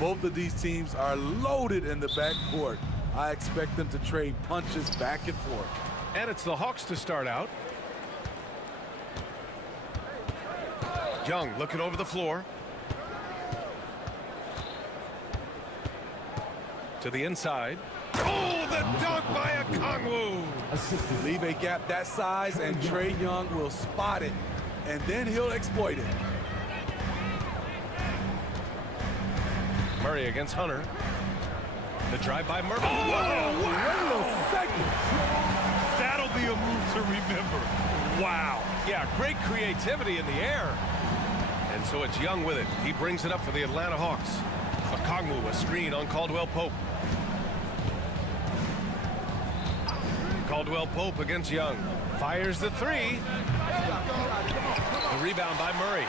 Both of these teams are loaded in the backcourt. I expect them to trade punches back and forth. And it's the Hawks to start out. Young looking over the floor. To the inside. Oh, the dunk by Okongwu. Leave a gap that size and Trae Young will spot it, and then he'll exploit it. Murray against Hunter. The drive by Murray. Whoa, wait a second. That'll be a move to remember. Wow. Yeah, great creativity in the air. And so it's Young with it. He brings it up for the Atlanta Hawks. Okongwu, a screen on Caldwell Pope. Caldwell Pope against Young. Fires the three. The rebound by Murray.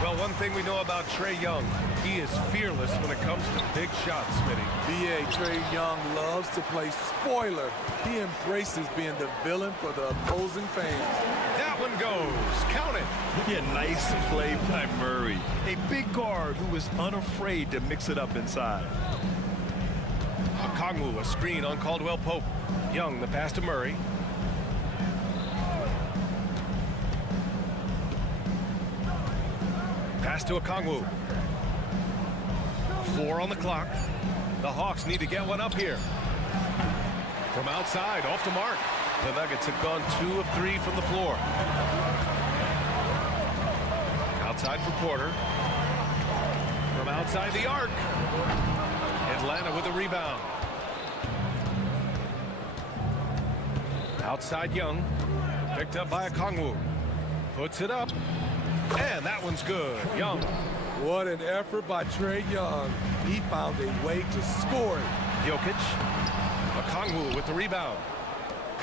Well, one thing we know about Trae Young, he is fearless when it comes to big shots, Smitty. B.A. Trae Young loves to play spoiler. He embraces being the villain for the opposing fans. That one goes. Count it. Yeah, nice play by Murray. A big guard who is unafraid to mix it up inside. Okongwu, a screen on Caldwell Pope. Young, the pass to Murray. Pass to Okongwu. 4 on the clock. The Hawks need to get one up here. From outside, off the mark. The Nuggets have gone 2 of 3 from the floor. Outside for Porter. From outside the arc. Atlanta with a rebound. Outside Young. Picked up by Okongwu. Puts it up. And that one's good. Young. What an effort by Trae Young. He found a way to score it. Jokic. Okongwu with the rebound.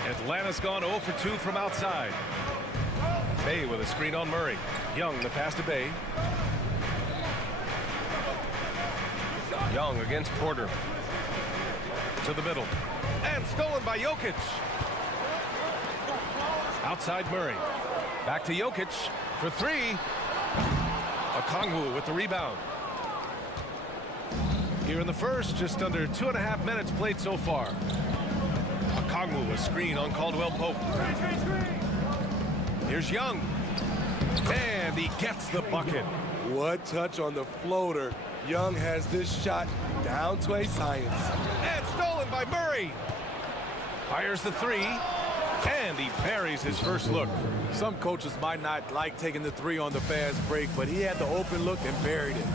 Atlanta's gone 0 for 2 from outside. Bay with a screen on Murray. Young, the pass to Bay. Young against Porter. To the middle. And stolen by Jokic. Outside Murray. Back to Jokic for 3. Okongwu with the rebound. Here in the first, just under 2.5 minutes played so far. Okongwu, a screen on Caldwell Pope. Here's Young. And he gets the bucket. What touch on the floater. Young has this shot down to a science. And stolen by Murray. Fires the 3. And he buries his first look. Some coaches might not like taking the 3 on the fast break, but he had the open look and buried it.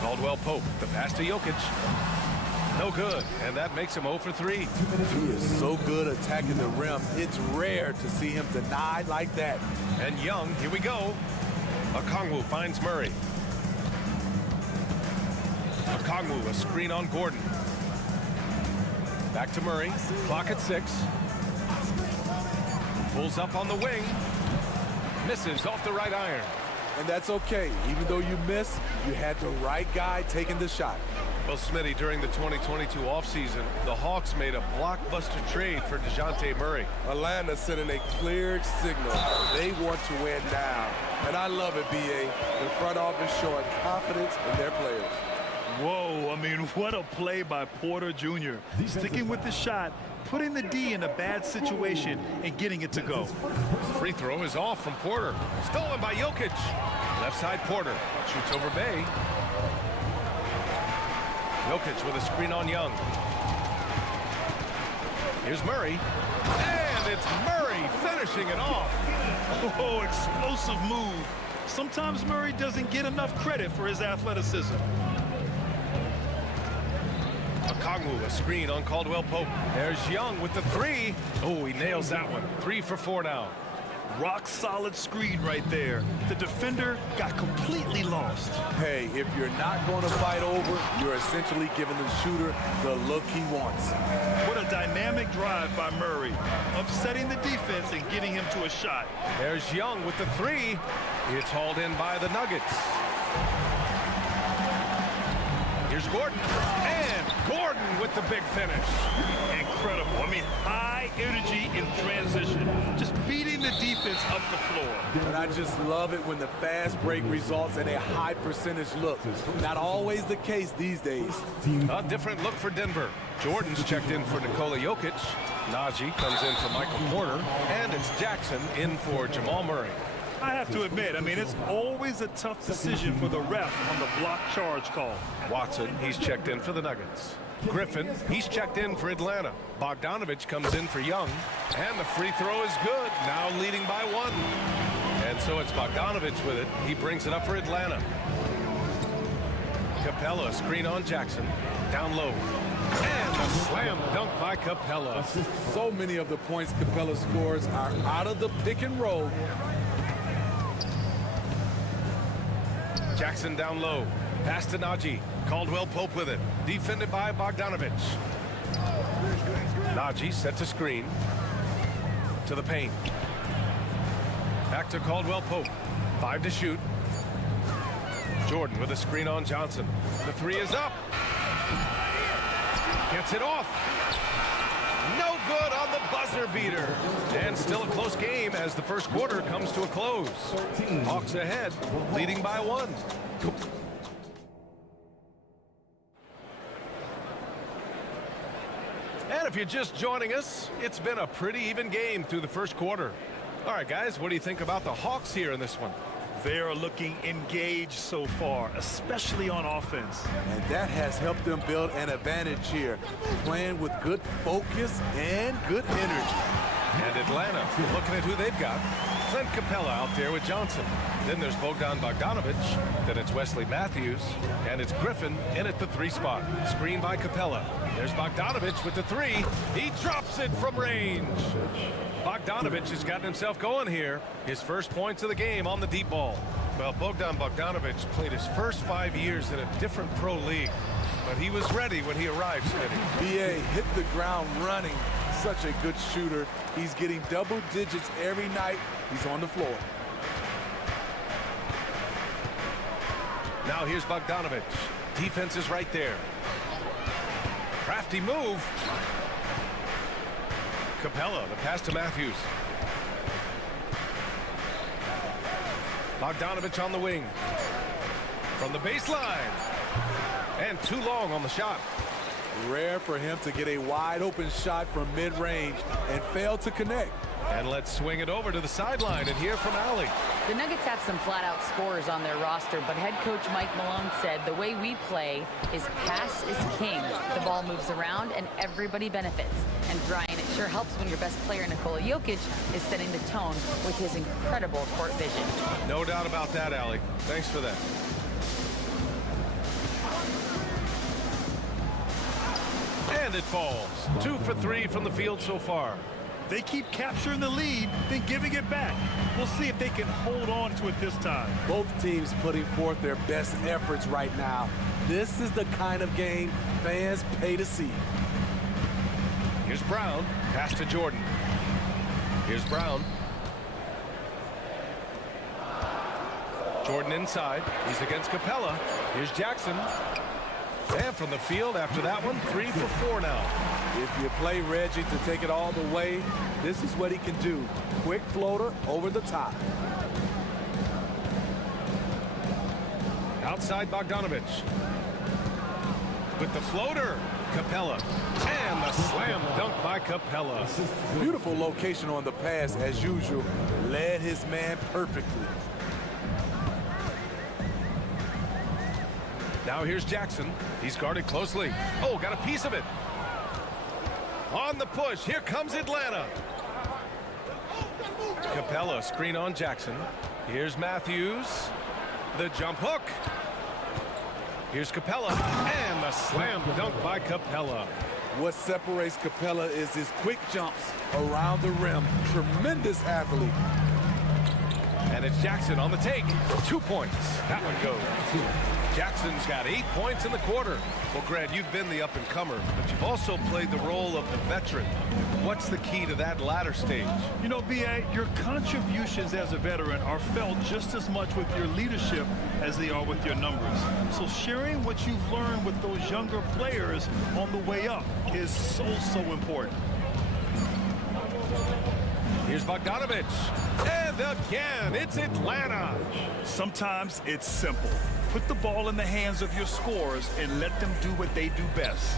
Caldwell Pope, the pass to Jokic. No good, and that makes him 0 for 3. He is so good attacking the rim. It's rare to see him denied like that. And Young, here we go. Okongwu finds Murray. Okongwu, a screen on Gordon. Back to Murray, clock at 6. Pulls up on the wing. Misses off the right iron. And that's okay. Even though you miss, you had the right guy taking the shot. Well, Smitty, during the 2022 offseason, the Hawks made a blockbuster trade for DeJounte Murray. Atlanta sending a clear signal. They want to win now. And I love it, B.A. The front office showing confidence in their players. Whoa, I mean, what a play by Porter Jr. Sticking with the shot, putting the D in a bad situation, and getting it to go. Free throw is off from Porter. Stolen by Jokic. Left side Porter. Shoots over Bay. Jokic with a screen on Young. Here's Murray. And it's Murray finishing it off. Oh, explosive move. Sometimes Murray doesn't get enough credit for his athleticism. Okongwu, a screen on Caldwell Pope. There's Young with the 3. Oh, he nails that one. 3 for 4 now. Rock solid screen right there. The defender got completely lost. Hey, if you're not going to fight over, you're essentially giving the shooter the look he wants. What a dynamic drive by Murray, upsetting the defense and getting him to a shot. There's Young with the 3. It's hauled in by the Nuggets. Here's Gordon. And Gordon with the big finish. Incredible. I mean, high energy in transition. Just beating the defense up the floor. And I just love it when the fast break results in a high percentage look. Not always the case these days. A different look for Denver. Jordan's checked in for Nikola Jokic. Najee comes in for Michael Porter. And it's Jackson in for Jamal Murray. I have to admit, I mean, it's always a tough decision for the ref on the block charge call. Watson, he's checked in for the Nuggets. Griffin, he's checked in for Atlanta. Bogdanovich comes in for Young. And the free throw is good, now leading by 1. And so it's Bogdanovich with it. He brings it up for Atlanta. Capella, screen on Jackson. Down low. And a slam dunk by Capella. So many of the points Capella scores are out of the pick and roll. Jackson down low. Pass to Najee. Caldwell Pope with it. Defended by Bogdanovich. Najee sets a screen. To the paint. Back to Caldwell Pope. 5 to shoot. Jordan with a screen on Johnson. The 3 is up. Gets it off. No good on the buzzer beater. And still a close game as the first quarter comes to a close. Hawks ahead, leading by 1. And if you're just joining us, it's been a pretty even game through the first quarter. All right, guys, what do you think about the Hawks here in this one? They are looking engaged so far, especially on offense. And that has helped them build an advantage here, playing with good focus and good energy. And Atlanta, looking at who they've got. Clint Capella out there with Johnson. Then there's Bogdan Bogdanovich. Then it's Wesley Matthews. And it's Griffin in at the 3 spot. Screen by Capella. There's Bogdanovich with the 3. He drops it from range. Bogdanovich has gotten himself going here. His first points of the game on the deep ball. Well, Bogdan Bogdanovich played his first 5 years in a different pro league. But he was ready when he arrived, Smitty. BA hit the ground running. Such a good shooter. He's getting double digits every night he's on the floor. Now here's Bogdanovich. Defense is right there. Crafty move. Capella, the pass to Matthews. Bogdanovich on the wing. From the baseline. And too long on the shot. Rare for him to get a wide open shot from mid-range and fail to connect. And let's swing it over to the sideline and hear from Allie. The Nuggets have some flat-out scorers on their roster, but head coach Mike Malone said the way we play is pass is king. The ball moves around and everybody benefits. And Brian, it sure helps when your best player, Nikola Jokic, is setting the tone with his incredible court vision. No doubt about that, Allie. Thanks for that. And it falls. 2 for 3 from the field so far. They keep capturing the lead, then giving it back. We'll see if they can hold on to it this time. Both teams putting forth their best efforts right now. This is the kind of game fans pay to see. Here's Brown. Pass to Jordan. Here's Brown. Jordan inside. He's against Capella. Here's Jackson. And from the field after that one, 3 for 4 now. If you play Reggie to take it all the way, this is what he can do. Quick floater over the top. Outside Bogdanovich. With the floater, Capella. And the slam dunk by Capella. Beautiful location on the pass as usual. Led his man perfectly. Now here's Jackson. He's guarded closely. Oh, got a piece of it. On the push, here comes Atlanta. Capella, screen on Jackson. Here's Matthews. The jump hook. Here's Capella. And the slam dunk by Capella. What separates Capella is his quick jumps around the rim. Tremendous athlete. And it's Jackson on the take. 2 points. That one goes. Jackson's got 8 points in the quarter. Well, Grant, you've been the up-and-comer, but you've also played the role of the veteran. What's the key to that latter stage? You know, B.A., your contributions as a veteran are felt just as much with your leadership as they are with your numbers. So sharing what you've learned with those younger players on the way up is so important. Here's Bogdanovich. And again, it's Atlanta. Sometimes it's simple. Put the ball in the hands of your scorers and let them do what they do best.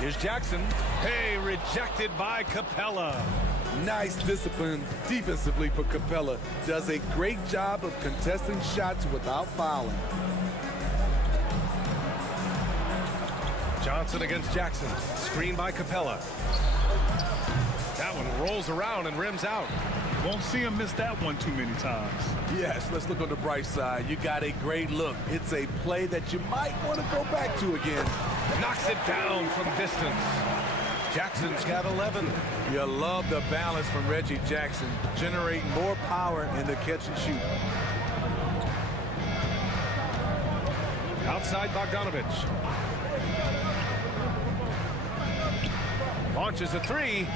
Here's Jackson. Hey, rejected by Capella. Nice discipline defensively for Capella. Does a great job of contesting shots without fouling. Johnson against Jackson. Screen by Capella. That one rolls around and rims out. Won't see him miss that one too many times. Yes, let's look on the bright side. You got a great look. It's a play that you might want to go back to again. Knocks it down from distance. Jackson's got 11. You love the balance from Reggie Jackson, generating more power in the catch and shoot. Outside Bogdanovich. Launches a three.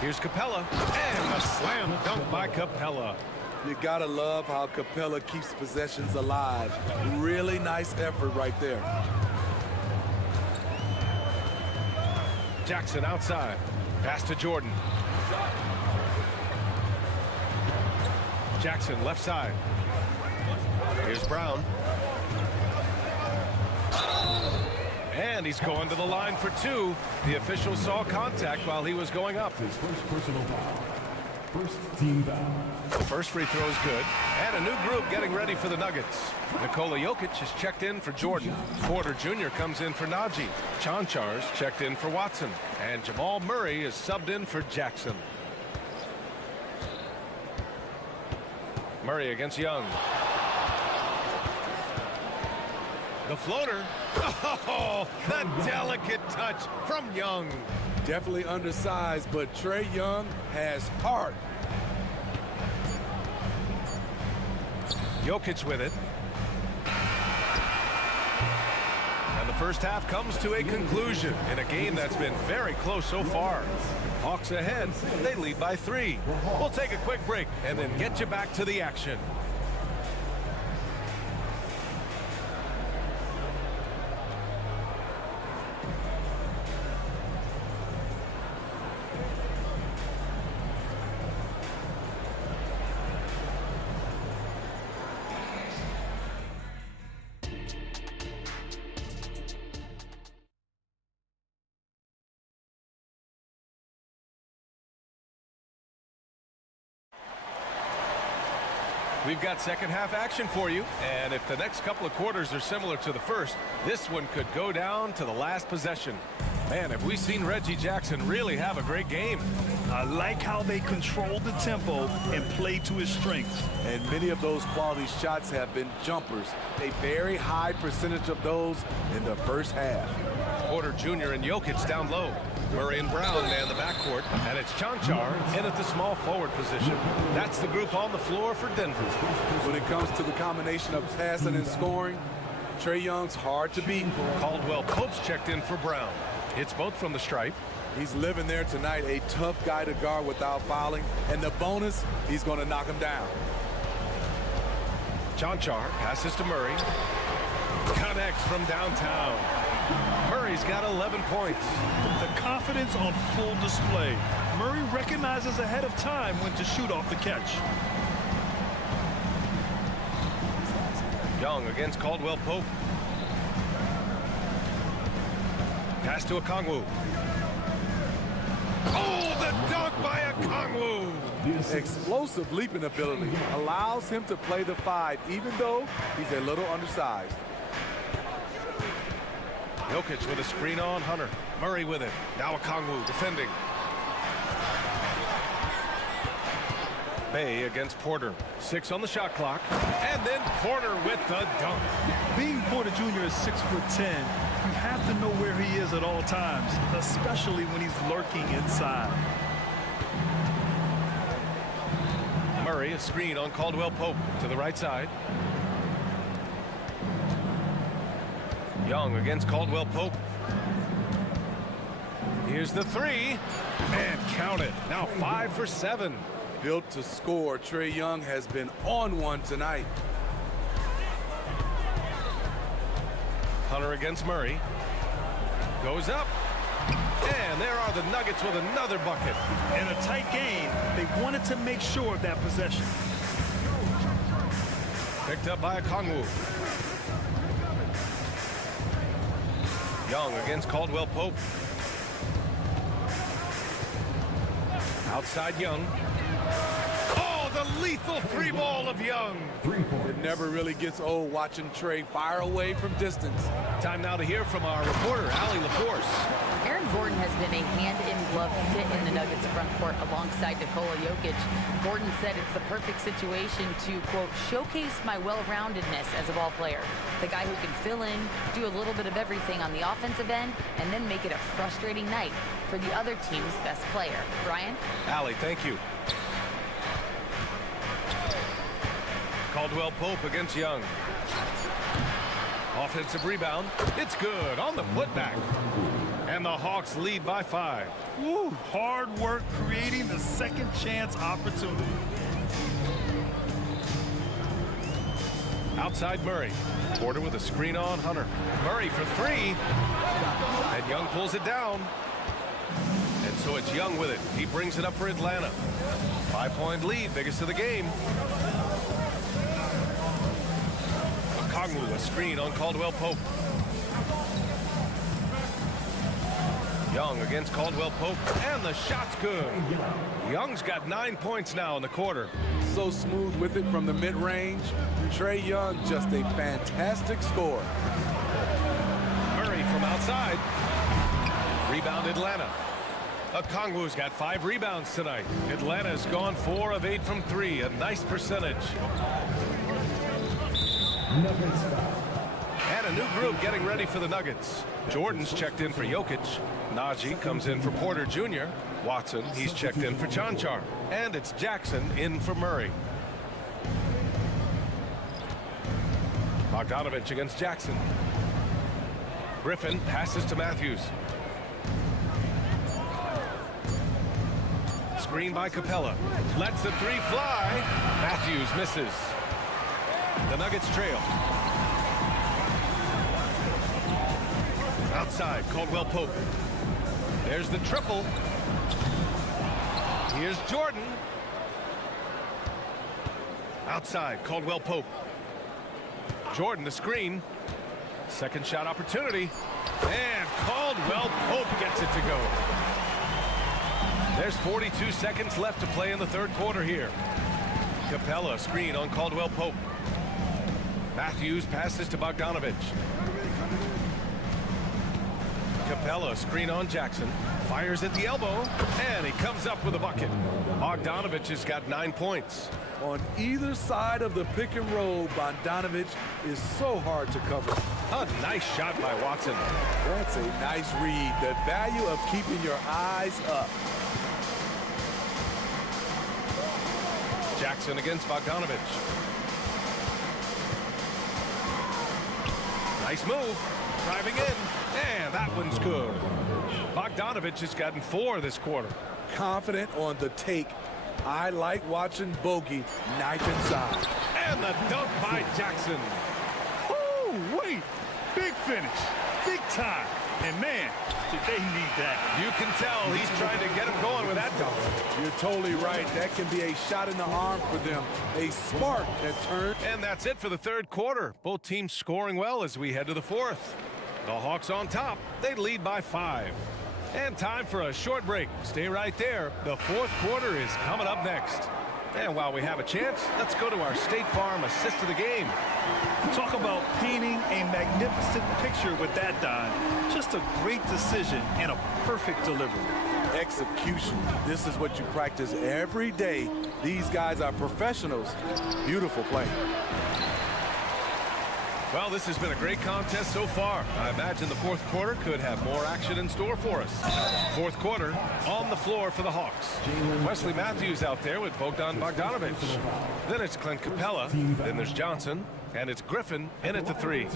Here's Capella, and a slam dunk by Capella. You gotta love how Capella keeps possessions alive. Really nice effort right there. Jackson outside. Pass to Jordan. Jackson left side. Here's Brown. And he's going to the line for two. The official saw contact while he was going up. His first personal foul. First team foul. The first free throw is good. And a new group getting ready for the Nuggets. Nikola Jokic is checked in for Jordan. Porter Jr. comes in for Najee. Chanchar's checked in for Watson. And Jamal Murray is subbed in for Jackson. Murray against Young. The floater. Oh, the delicate touch from Young. Definitely undersized, but Trae Young has heart. Jokic with it. And the first half comes to a conclusion in a game that's been very close so far. Hawks ahead. They lead by 3. We'll take a quick break and then get you back to the action. We've got second half action for you, and if the next couple of quarters are similar to the first, this one could go down to the last possession. Man, have we seen Reggie Jackson really have a great game. I like how they control the tempo and play to his strengths. And many of those quality shots have been jumpers. A very high percentage of those in the first half. Porter Jr. and Jokic down low. Murray and Brown man the backcourt, and it's Chanchar in at the small forward position. That's the group on the floor for Denver. When it comes to the combination of passing and scoring, Trae Young's hard to beat. Caldwell Pope's checked in for Brown. Hits both from the stripe. He's living there tonight, a tough guy to guard without fouling, and the bonus, he's going to knock him down. Chanchar passes to Murray. Connects from downtown. Murray's got 11 points. The confidence on full display. Murray recognizes ahead of time when to shoot off the catch. Young against Caldwell Pope. Pass to Okongwu. Oh, the dunk by Okongwu. Explosive leaping ability allows him to play the 5, even though he's a little undersized. Jokic with a screen on Hunter. Murray with it. Now Okongwu defending. Bay against Porter. 6 on the shot clock. And then Porter with the dunk. Being Porter Jr. is 6'10", you have to know where he is at all times, especially when he's lurking inside. Murray, a screen on Caldwell Pope to the right side. Young against Caldwell Pope. Here's the three, and count it. Now 5 for 7. Built to score. Trae Young has been on one tonight. Hunter against Murray. Goes up. And there are the Nuggets with another bucket. In a tight game, they wanted to make sure of that possession. Picked up by Okongwu. Young against Caldwell Pope. Outside Young. Oh, the lethal three ball of Young. It never really gets old watching Trae fire away from distance. Time now to hear from our reporter, Allie LaForce. Aaron Gordon has been a hand-in-glove fit in the Nuggets front court alongside Nikola Jokic. Gordon said it's the perfect situation to, quote, showcase my well-roundedness as a ball player. The guy who can fill in, do a little bit of everything on the offensive end, and then make it a frustrating night for the other team's best player. Brian? Allie, thank you. Caldwell Pope against Young. Offensive rebound. It's good on the putback. And the Hawks lead by 5. Woo, hard work creating the second chance opportunity. Outside Murray. Porter with a screen on Hunter. Murray for 3. And Young pulls it down. And so it's Young with it. He brings it up for Atlanta. 5-point lead, biggest of the game. Okongwu, a screen on Caldwell Pope. Young against Caldwell Pope, and the shot's good. Young's got 9 points now in the quarter. So smooth with it from the mid-range. Trae Young, just a fantastic scorer. Murray from outside. Rebound Atlanta. Okongwu's got 5 rebounds tonight. Atlanta's gone 4 of 8 from 3, a nice percentage. And a new group getting ready for the Nuggets. Jordan's checked in for Jokic. Najee comes in for Porter Jr. Watson, he's checked in for Chanchar. And it's Jackson in for Murray. Bogdanovich against Jackson. Griffin passes to Matthews. Screen by Capella. Lets the 3 fly. Matthews misses. The Nuggets trail. Outside, Caldwell Pope. There's the triple. Here's Jordan. Outside, Caldwell Pope. Jordan, the screen. Second shot opportunity. And Caldwell Pope gets it to go. There's 42 seconds left to play in the third quarter here. Capella, screen on Caldwell Pope. Matthews passes to Bogdanovich. Capella, screen on Jackson. Fires at the elbow, and he comes up with a bucket. Bogdanovich has got 9 points. On either side of the pick and roll, Bogdanovich is so hard to cover. A nice shot by Watson. That's a nice read. The value of keeping your eyes up. Jackson against Bogdanovich. Nice move. Driving in. And that one's good. Bogdanovich has gotten 4 this quarter. Confident on the take. I like watching Bogey knife inside. And the dunk by Jackson. Oh, wait. Big finish. Big time. And man, did they need that. You can tell he's trying to get him going with that dunk. You're totally right. That can be a shot in the arm for them. A spark that turns. And that's it for the third quarter. Both teams scoring well as we head to the fourth. The Hawks on top. They lead by 5. And time for a short break. Stay right there. The fourth quarter is coming up next. And while we have a chance, let's go to our State Farm assist of the game. Talk about painting a magnificent picture with that, Don. Just a great decision and a perfect delivery. Execution. This is what you practice every day. These guys are professionals. Beautiful play. Well, this has been a great contest so far. I imagine the fourth quarter could have more action in store for us. Fourth quarter on the floor for the Hawks. Wesley Matthews out there with Bogdan Bogdanovic. Then it's Clint Capella. Then there's Johnson. And it's Griffin in at the three.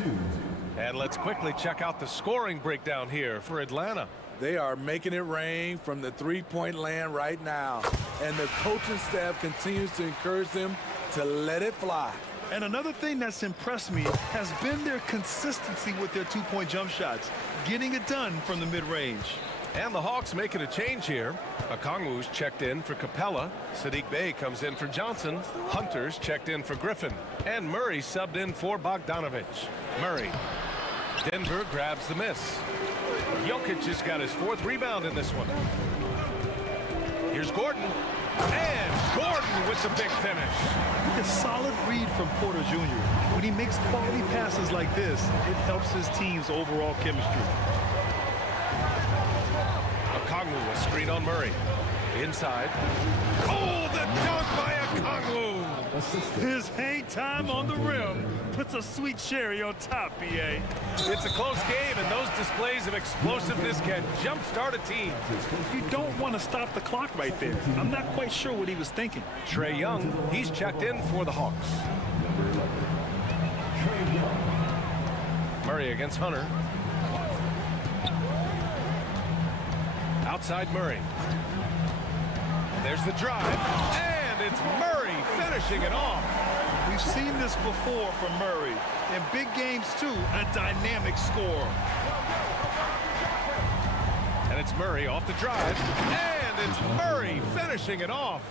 And let's quickly check out the scoring breakdown here for Atlanta. They are making it rain from the three-point land right now. And the coaching staff continues to encourage them to let it fly. And another thing that's impressed me has been their consistency with their two-point jump shots, getting it done from the mid-range. And the Hawks making a change here. Okongwu's checked in for Capella. Sadiq Bey comes in for Johnson. Hunter's checked in for Griffin. And Murray subbed in for Bogdanovic. Murray. Denver grabs the miss. Jokic has got his fourth rebound in this one. Here's Gordon. And Gordon with the big finish. A solid read from Porter Jr. When he makes quality passes like this, it helps his team's overall chemistry. Okongwu, a screen on Murray. Inside. Oh, the dunk by Okongwu. His hang time on the rim puts a sweet cherry on top, BA. It's a close game, and those displays of explosiveness can jumpstart a team. You don't want to stop the clock right there. I'm not quite sure what he was thinking. Trae Young, he's checked in for the Hawks. Murray against Hunter. Outside Murray. And there's the drive. And it's Murray finishing it off. We've seen this before from Murray. In big games, too, a dynamic score. And it's Murray off the drive. And it's Murray finishing it off.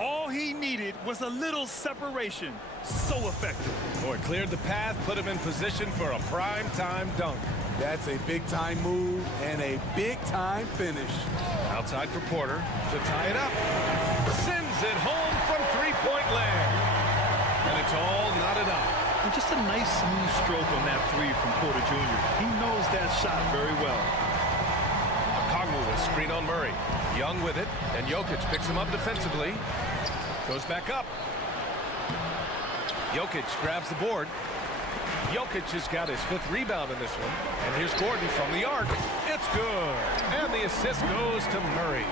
All he needed was a little separation. So effective. Boy, cleared the path, put him in position for a prime-time dunk. That's a big-time move and a big-time finish. Outside for Porter to tie it up. Sends it home from three-point land. And it's all knotted up. And just a nice smooth stroke on that three from Porter Jr. He knows that shot very well. Okongwu will screen on Murray. Young with it, and Jokic picks him up defensively. Goes back up. Jokic grabs the board. Jokic has got his fifth rebound in this one. And here's Gordon from the arc. It's good. And the assist goes to Murray.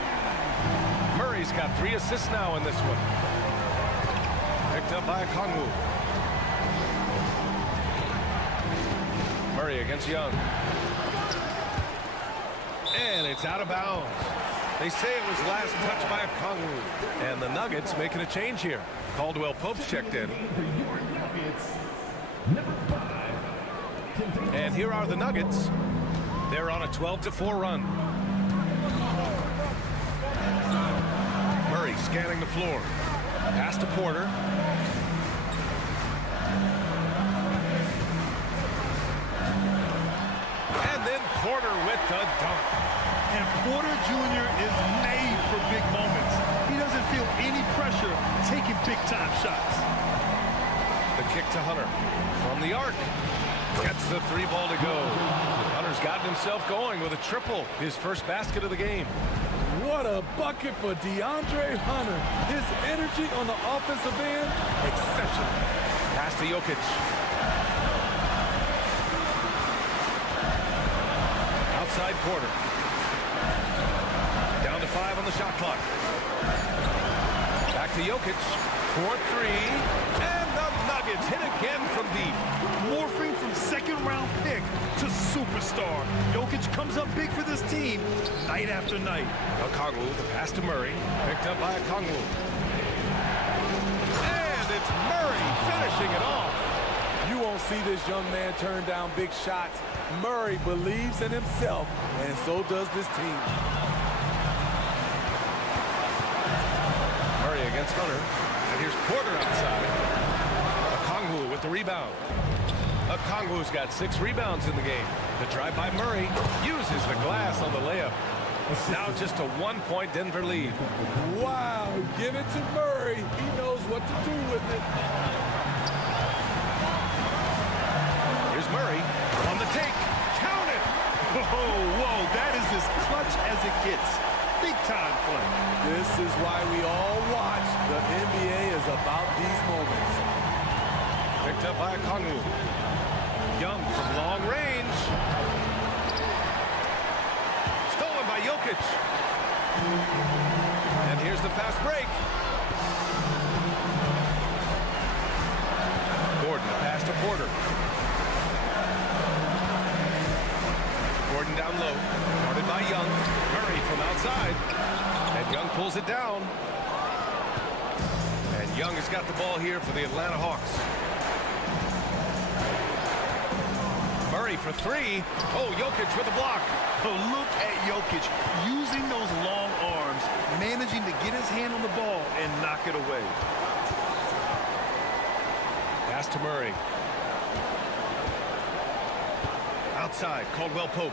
Murray's got 3 assists now in this one. Picked up by Okongwu. Murray against Young. And it's out of bounds. They say it was last touched by Okongwu. And the Nuggets making a change here. Caldwell Pope's checked in. And here are the Nuggets. They're on a 12-4 run. Murray scanning the floor. Pass to Porter. And then Porter with the dunk. And Porter Jr. is made for big moments. He doesn't feel any pressure taking big-time shots. The kick to Hunter from the arc. Gets the 3 ball to go. Hunter's gotten himself going with a triple. His first basket of the game. What a bucket for DeAndre Hunter. His energy on the offensive end, exceptional. Pass to Jokic. Outside Porter. Down to 5 on the shot clock. Back to Jokic. 4-3. And the Nuggets hit again from deep. Morphing from second-round pick to superstar. Jokic comes up big for this team night after night. Okongwu, the pass to Murray. Picked up by Okongwu. And it's Murray finishing it off. You won't see this young man turn down big shots. Murray believes in himself, and so does this team. Murray against Hunter. And here's Porter outside. Okongwu with the rebound. Okongwu's got 6 rebounds in the game. The drive by Murray uses the glass on the layup. Now just a 1-point Denver lead. Wow, give it to Murray. He knows what to do with it. Here's Murray on the take. Count it! Whoa, that is as clutch as it gets. Big time play. This is why we all watch. The NBA is about these moments. Picked up by Okongwu. Young from long range. Stolen by Jokic. And here's the fast break. Gordon pass to Porter. Gordon down low. Guarded by Young. Murray from outside. And Young pulls it down. And Young has got the ball here for the Atlanta Hawks. Murray for three. Oh, Jokic with a block. Oh, look at Jokic using those long arms, managing to get his hand on the ball and knock it away. Pass to Murray. Outside, Caldwell Pope.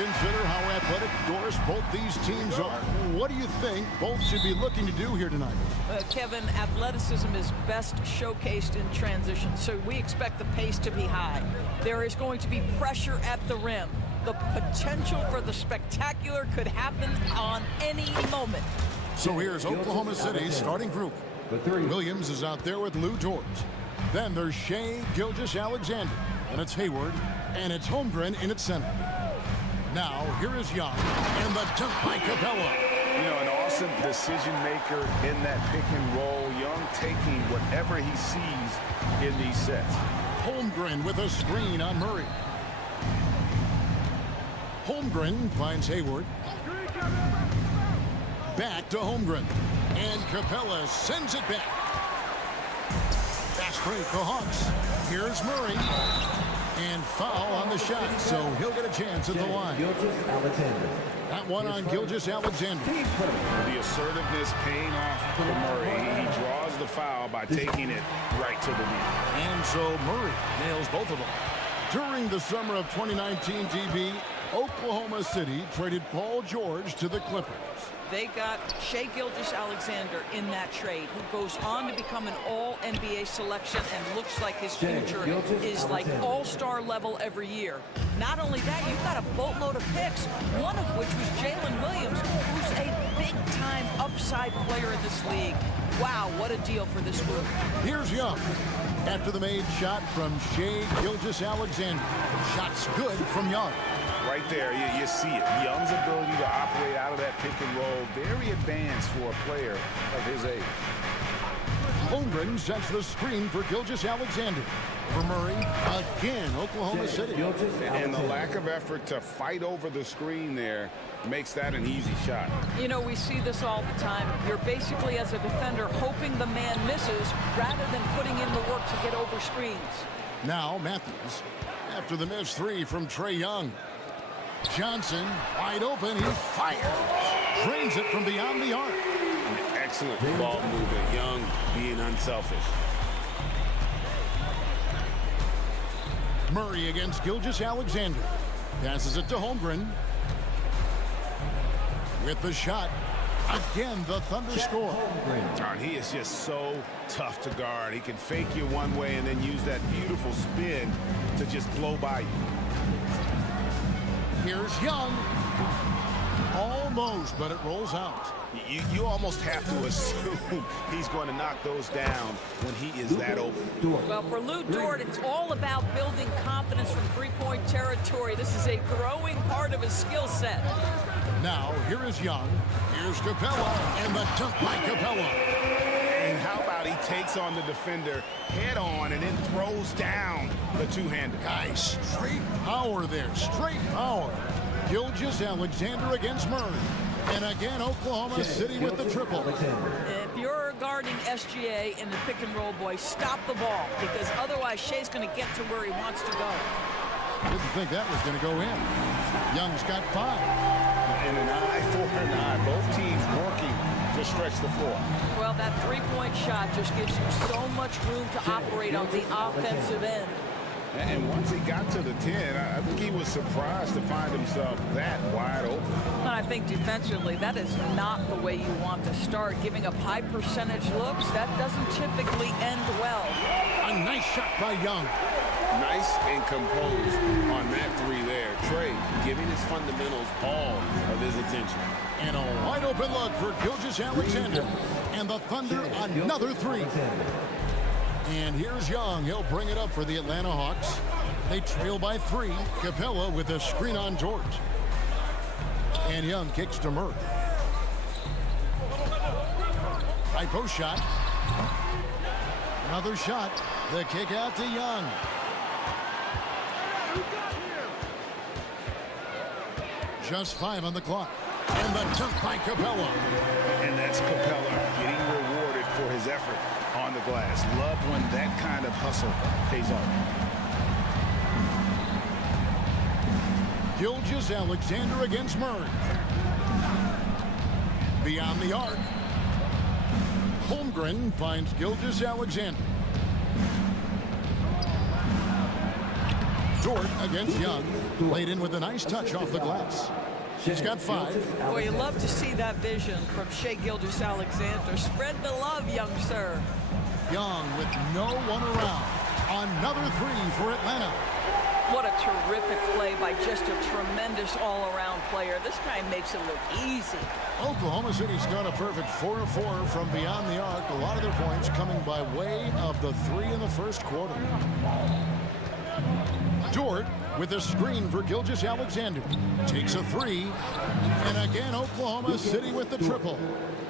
consider how athletic doors both these teams are, what do you think both should be looking to do here tonight? Kevin, athleticism is best showcased in transition, so we expect the pace to be high. There is going to be pressure at the rim. The potential for the spectacular could happen on any moment. So here's Oklahoma City's starting group. Williams is out there with Lou George. Then there's Shea Gilgeous-Alexander, and it's Hayward, and it's Holmgren in its center. Now, here is Young, and the dunk by Capella. You know, an awesome decision maker in that pick and roll. Young taking whatever he sees in these sets. Holmgren with a screen on Murray. Holmgren finds Hayward. Back to Holmgren. And Capella sends it back. Fast break, the Hawks. Here's Murray. And foul on the shot, so he'll get a chance at the line. That one on Gilgeous-Alexander. The assertiveness paying off for Murray. He draws the foul by taking it right to the knee. And so Murray nails both of them. During the summer of 2019, DB, Oklahoma City traded Paul George to the Clippers. They got Shea Gilgeous-Alexander in that trade, who goes on to become an all-NBA selection and looks like his future is like all-star level every year. Not only that, you've got a boatload of picks, one of which was Jalen Williams, who's a big-time upside player in this league. Wow, what a deal for this group. Here's Young. After the made shot from Shea Gilgeous-Alexander. Shot's good from Young. Right there, you see it. Young's ability to operate out of that pick and roll, very advanced for a player of his age. Holmgren sets the screen for Gilgeous-Alexander. For Murray, again, Oklahoma City. And the lack of effort to fight over the screen there makes that an easy shot. You know, we see this all the time. You're basically, as a defender, hoping the man misses rather than putting in the work to get over screens. Now Matthews, after the missed three from Trae Young. Johnson, wide open, he fires. Drains it from beyond the arc. An excellent ball movement. Young being unselfish. Murray against Gilgeous-Alexander. Passes it to Holmgren. With the shot. Again, the Thunder score. He is just so tough to guard. He can fake you one way and then use that beautiful spin to just blow by you. Here's Young. Almost, but it rolls out. You almost have to assume he's going to knock those down when he is that open. Well, for Lou Dort, it's all about building confidence from three-point territory. This is a growing part of his skill set. Now, here is Young. Here's Capella, and the dunk by Capella. And how about he takes on the defender head on and then throws down the two-hander. Guys, straight power there, straight power. Gilgeous-Alexander against Murray. And again, Oklahoma City with the triple. If you're guarding SGA in the pick and roll, boy, stop the ball, because otherwise Shea's going to get to where he wants to go. Didn't think that was going to go in. Young's got 5. And an eye for an eye. Both teams working to stretch the floor. Well, that three-point shot just gives you so much room to operate on the offensive end. And once he got to the 10, I think he was surprised to find himself that wide open. I think defensively, that is not the way you want to start. Giving up high percentage looks, that doesn't typically end well. A nice shot by Young. Nice and composed on that three there. Trae giving his fundamentals all of his attention. And a wide open look for Gilgeous-Alexander. And the Thunder, another three. And here's Young. He'll bring it up for the Atlanta Hawks. They trail by 3. Capella with a screen on George. And Young kicks to Murray. High post shot. Another shot. The kick out to Young. Just 5 on the clock. And the dunk by Capella. And that's Capella getting rewarded for his effort on the glass. Love when that kind of hustle pays off. Gilgeous-Alexander against Murray. Beyond the arc. Holmgren finds Gilgeous-Alexander. Dort against Young. Laid in with a nice touch off the glass. He's got 5. Boy, you love to see that vision from Shai Gilgeous-Alexander. Spread the love, young sir. Young with no one around. Another 3 for Atlanta. What a terrific play by just a tremendous all-around player. This guy makes it look easy. Oklahoma City's got a perfect 4 of 4 from beyond the arc. A lot of their points coming by way of the 3 in the first quarter. Dort with a screen for Gilgeous-Alexander. Takes a 3. And again, Oklahoma City with the triple.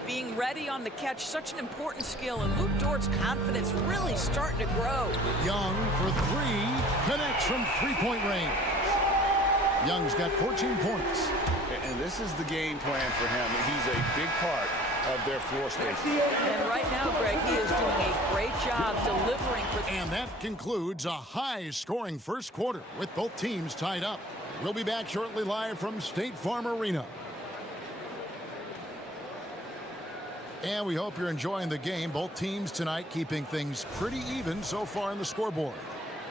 Being ready on the catch, such an important skill, and Luke Dort's confidence really starting to grow. Young for 3, connects from 3-point range. Young's got 14 points. And this is the game plan for him. He's a big part of their floor space. And right now, Greg, he is doing a great job delivering for... And that concludes a high-scoring first quarter with both teams tied up. We'll be back shortly live from State Farm Arena. And we hope you're enjoying the game. Both teams tonight keeping things pretty even so far on the scoreboard.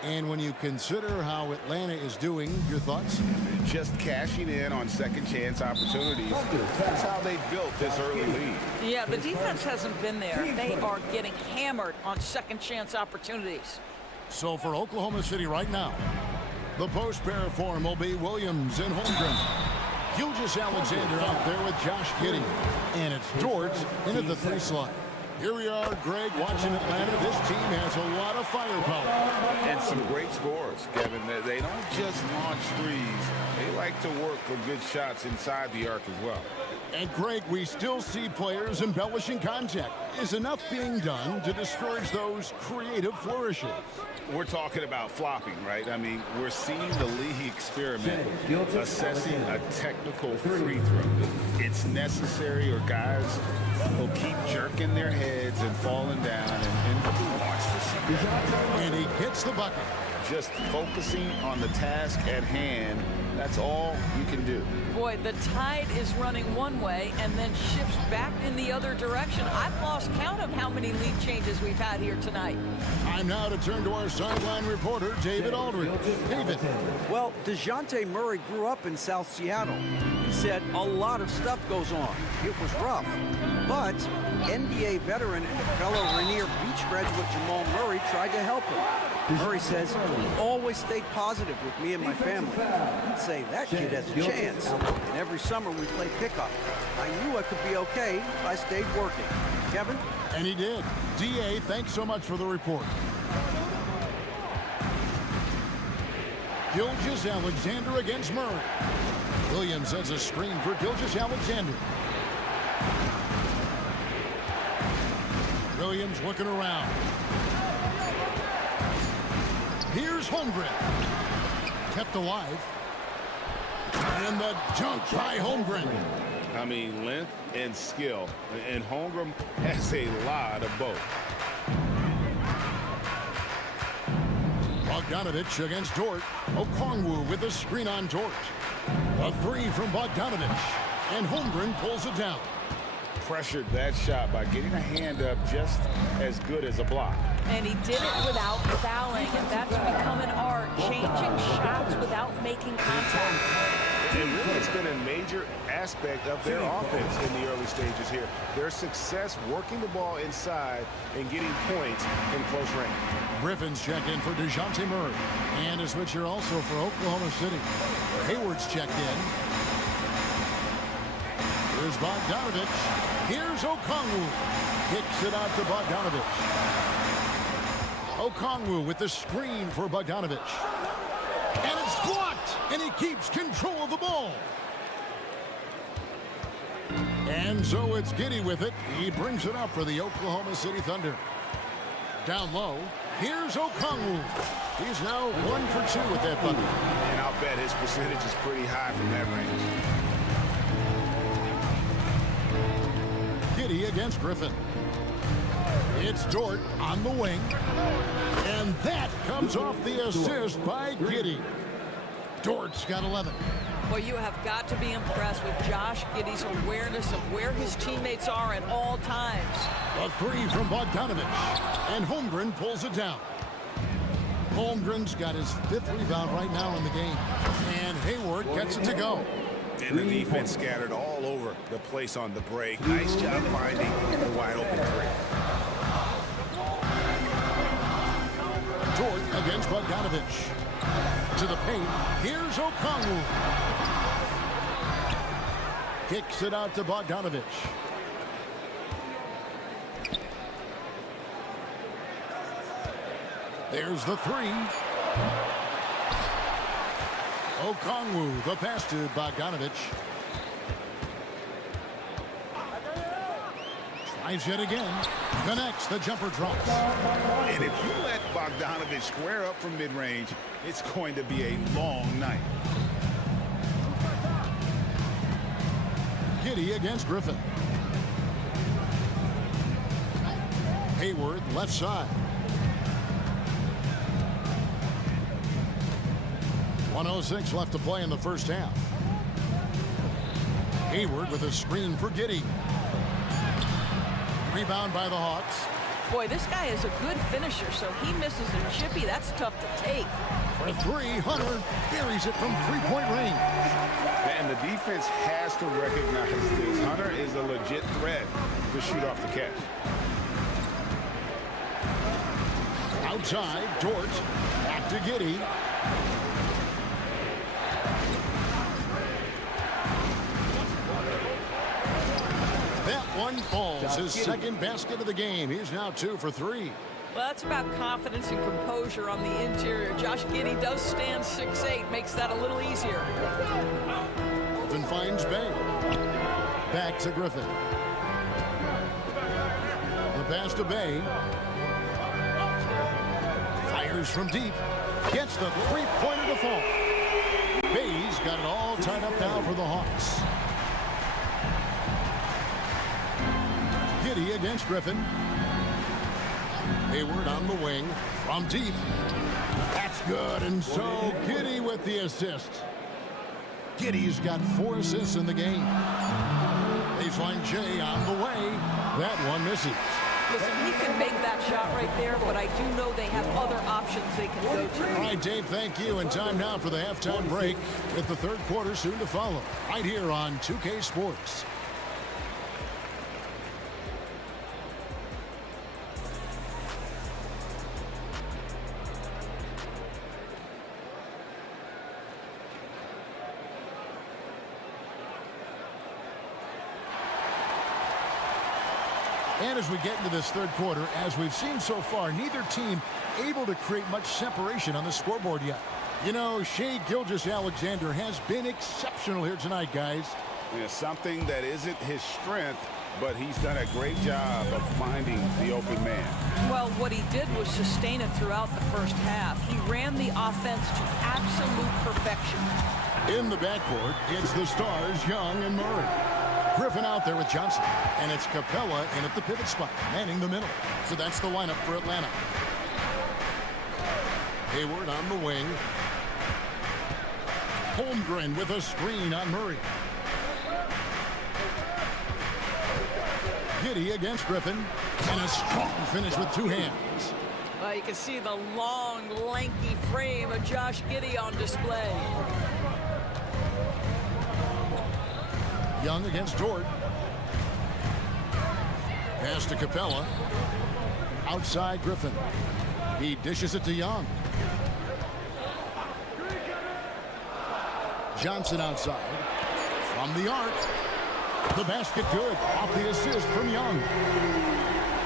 And when you consider how Atlanta is doing, your thoughts? Just cashing in on second chance opportunities. That's how they built this early lead. Yeah, the defense hasn't been there. They are getting hammered on second chance opportunities. So for Oklahoma City right now, the post pair form will be Williams and Holmgren. Gilgeous-Alexander out there with Josh Giddey. And it's Dort in at the 3 slot. Here we are, Greg, watching Atlanta. This team has a lot of firepower. And some great scores, Kevin. They don't just launch threes. They like to work for good shots inside the arc as well. And Greg, we still see players embellishing contact. Is enough being done to discourage those creative flourishes? We're talking about flopping, right? I mean, we're seeing the league experiment assessing a technical free throw. It's necessary, or guys will keep jerking their heads and falling down, and who wants to see that? And he gets the bucket. Just focusing on the task at hand, that's all you can do. Boy, the tide is running one way and then shifts back in the other direction. I've lost count of how many lead changes we've had here tonight. Time now to turn to our sideline reporter, David Aldridge. David. Well, DeJounte Murray grew up in South Seattle. He said a lot of stuff goes on. It was rough. But NBA veteran and fellow Rainier Beach graduate Jamal Murray tried to help him. Murray says, he always stayed positive with me and my family. He'd say, that kid has a chance. And every summer we play pickup. I knew I could be okay if I stayed working. Kevin? And he did. D.A., thanks so much for the report. Gilgeous-Alexander against Murray. Williams has a screen for Gilgeous-Alexander. Williams looking around. Here's Holmgren. Kept alive. And the dunk by Holmgren. I mean, length and skill. And Holmgren has a lot of both. Bogdanovich against Dort. Okongwu with a screen on Dort. A 3 from Bogdanovich. And Holmgren pulls it down. Pressured that shot by getting a hand up just as good as a block. And he did it without fouling, and that's become an art, changing shots without making contact. And really, it's been a major aspect of their offense in the early stages here. Their success working the ball inside and getting points from close range. Griffin's check in for DeJounte Murray. And a switcher also for Oklahoma City. Hayward's checked in. Here's Bogdanovich. Here's Okongwu. Kicks it out to Bogdanovich. Okongwu with the screen for Bogdanovich. And it's blocked. And he keeps control of the ball. And so it's Giddey with it. He brings it up for the Oklahoma City Thunder. Down low. Here's Okongwu. He's now 1 for 2 with that bucket. And I'll bet his percentage is pretty high from that range. Giddey against Griffin. It's Dort on the wing. And that comes off the assist by Giddey. Dort's got 11. Well, you have got to be impressed with Josh Giddey's awareness of where his teammates are at all times. A 3 from Bogdanovich. And Holmgren pulls it down. Holmgren's got his 5th rebound right now in the game. And Hayward gets it to go. And the defense scattered all over the place on the break. Nice job finding the wide open three. Dort against Bogdanovich. To the paint. Here's Okongwu. Kicks it out to Bogdanovich. There's the three. Okongwu, the pass to Bogdanovich. Tries it again. Connects, the jumper drops. And if you let Bogdanovich square up from mid-range, it's going to be a long night. Giddey against Griffin. Hayward, left side. 1:06 left to play in the first half. Hayward with a screen for Giddey. Rebound by the Hawks. Boy, this guy is a good finisher, so he misses a chippy. That's tough to take. For three, Hunter buries it from three-point range. And the defense has to recognize this. Hunter is a legit threat to shoot off the catch. Outside, Dort. Back to Giddey. That one falls. His second basket of the game. He's now 2 for 3. Well, that's about confidence and composure on the interior. Josh Giddey does stand 6'8", makes that a little easier. Griffin finds Bay. Back to Griffin. The pass to Bay. Fires from deep. Gets the three-pointer to fall. Bay's got it all tied up now for the Hawks. Giddey against Griffin. Hayward on the wing from deep. That's good, and so Giddey with the assist. Giddey's got 4 assists in the game. Baseline J on the way. That one misses. Listen, he can make that shot right there, but I do know they have other options they can go to. All right, Dave, thank you. And time now for the halftime break with the third quarter soon to follow. Right here on 2K Sports. And as we get into this third quarter, as we've seen so far, neither team able to create much separation on the scoreboard yet. You know, Shai Gilgeous-Alexander has been exceptional here tonight, guys. Yeah, something that isn't his strength, but he's done a great job of finding the open man. Well, what he did was sustain it throughout the first half. He ran the offense to absolute perfection. In the backcourt, it's the stars, Young and Murray. Griffin out there with Johnson, and it's Capella in at the pivot spot, manning the middle. So that's the lineup for Atlanta. Hayward on the wing. Holmgren with a screen on Murray. Giddey against Griffin, and a strong finish with 2 hands. Well, you can see the long, lanky frame of Josh Giddey on display. Young against Dort. Pass to Capella. Outside Griffin. He dishes it to Young. Johnson outside. From the arc. The basket good. Off the assist from Young.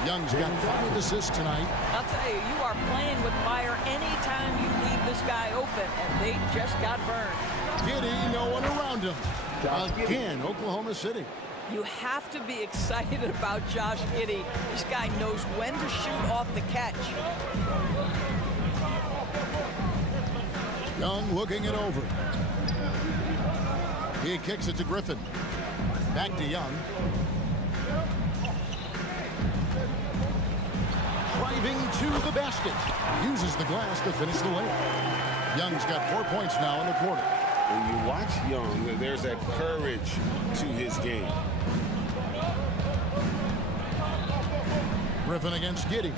Young's got 5 assists tonight. I'll tell you, you are playing with fire anytime you leave this guy open, and they just got burned. Giddey, no one around him. Again, Oklahoma City. You have to be excited about Josh Giddey. This guy knows when to shoot off the catch. Young looking it over. He kicks it to Griffin. Back to Young. Driving to the basket. Uses the glass to finish the layup. Young's got 4 points now in the quarter. When you watch Young, there's that courage to his game. Griffin against Giddey.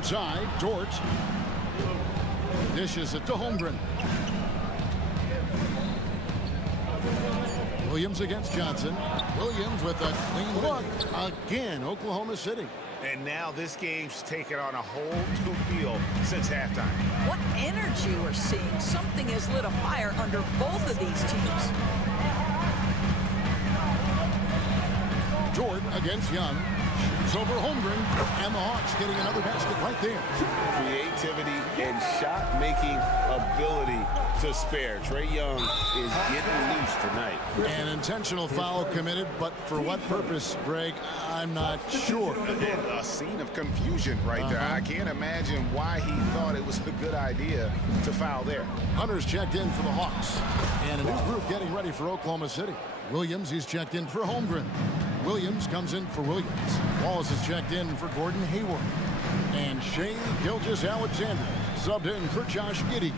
Outside, Dort. Dishes it to Holmgren. Williams against Johnson. Williams with a clean look. Again, Oklahoma City. And now this game's taken on a whole new feel since halftime. What energy we're seeing. Something has lit a fire under both of these teams. Jordan against Young. Shoots over Holmgren. And the Hawks getting another basket right there. Creativity and shot-making ability to spare. Trae Young is getting loose tonight. An intentional foul committed, but for what purpose, Greg, I'm not sure. And a scene of confusion right there. I can't imagine why he thought it was a good idea to foul there. Hunter's checked in for the Hawks. And a new group getting ready for Oklahoma City. Williams, he's checked in for Holmgren. Williams comes in for Williams. Wallace is checked in for Gordon Hayward. And Shea Gilgeous-Alexander subbed in for Josh Giddey.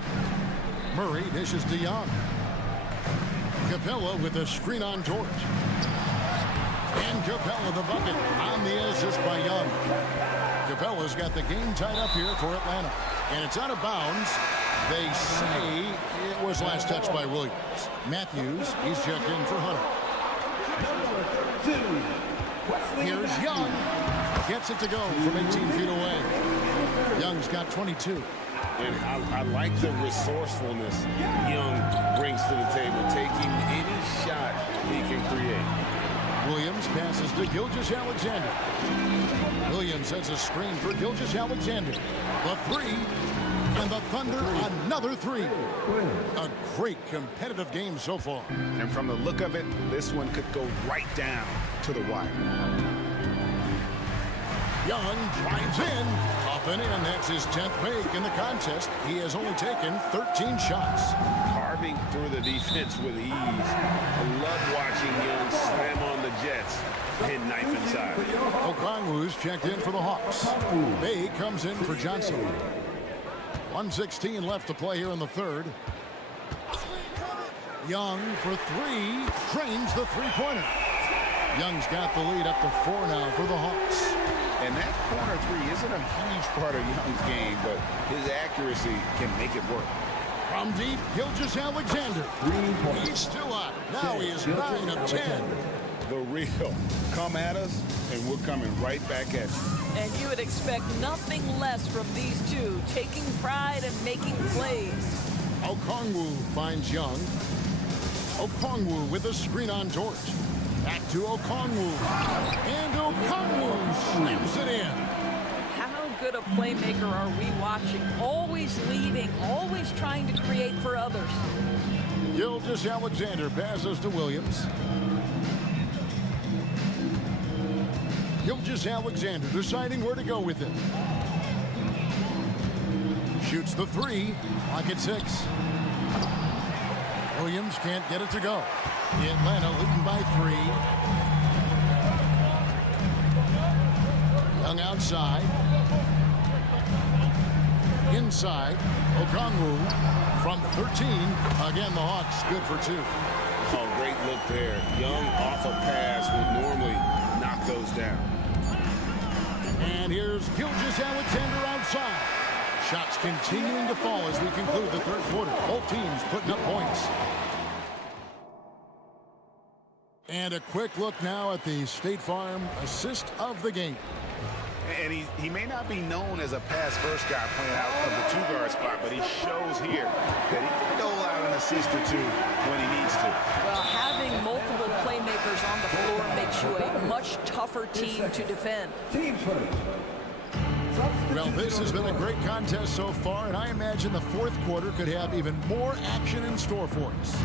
Murray dishes to Young. Capella with a screen on George. And Capella the bucket on the assist by Young. Capella's got the game tied up here for Atlanta. And it's out of bounds. They say it was last touched by Williams. Matthews, he's checked in for Hunter. Here's Young. Gets it to go from 18 feet away. Young's got 22. And I like the resourcefulness Young brings to the table, taking any shot he can create. Williams passes to Gilgeous-Alexander. Williams has a screen for Gilgeous-Alexander. The three, and the Thunder another three. A great competitive game so far. And from the look of it, this one could go right down to the wire. Young drives in, up and in. That's his 10th make in the contest. He has only taken 13 shots. Carving through the defense with ease. I love watching Young slam on the Jets and knife inside. Okongwu's checked in for the Hawks. Bay comes in for Johnson. 1:16 left to play here in the third. Young for three, drains the three-pointer. Young's got the lead up to 4 now for the Hawks. And that corner three isn't a huge part of Young's game, but his accuracy can make it work. From deep, Gilgeous-Alexander. He's still up. Now he is 9 of 10. The real. Come at us, and we're coming right back at you. And you would expect nothing less from these two, taking pride and making plays. Okongwu finds Young. Okongwu with a screen on George. Back to Okongwu. And Okongwu slams it in. How good a playmaker are we watching? Always leading, always trying to create for others. Gilgeous-Alexander passes to Williams. Gilgeous-Alexander deciding where to go with it. Shoots the three. Clock at 6. Williams can't get it to go. Atlanta leading by 3. Young outside. Inside. Okongwu from 13. Again, the Hawks good for 2. Oh, great look there. Young off a pass would normally knock those down. And here's Gilgeous-Alexander outside. Shots continuing to fall as we conclude the third quarter. Both teams putting up points. And a quick look now at the State Farm assist of the game. And he may not be known as a pass-first guy playing out of the two-guard spot, but he shows here that he can dole out an assist or two when he needs to. Well, having multiple playmakers on the floor makes you a much tougher team to defend. Well, this has been a great contest so far, and I imagine the fourth quarter could have even more action in store for us.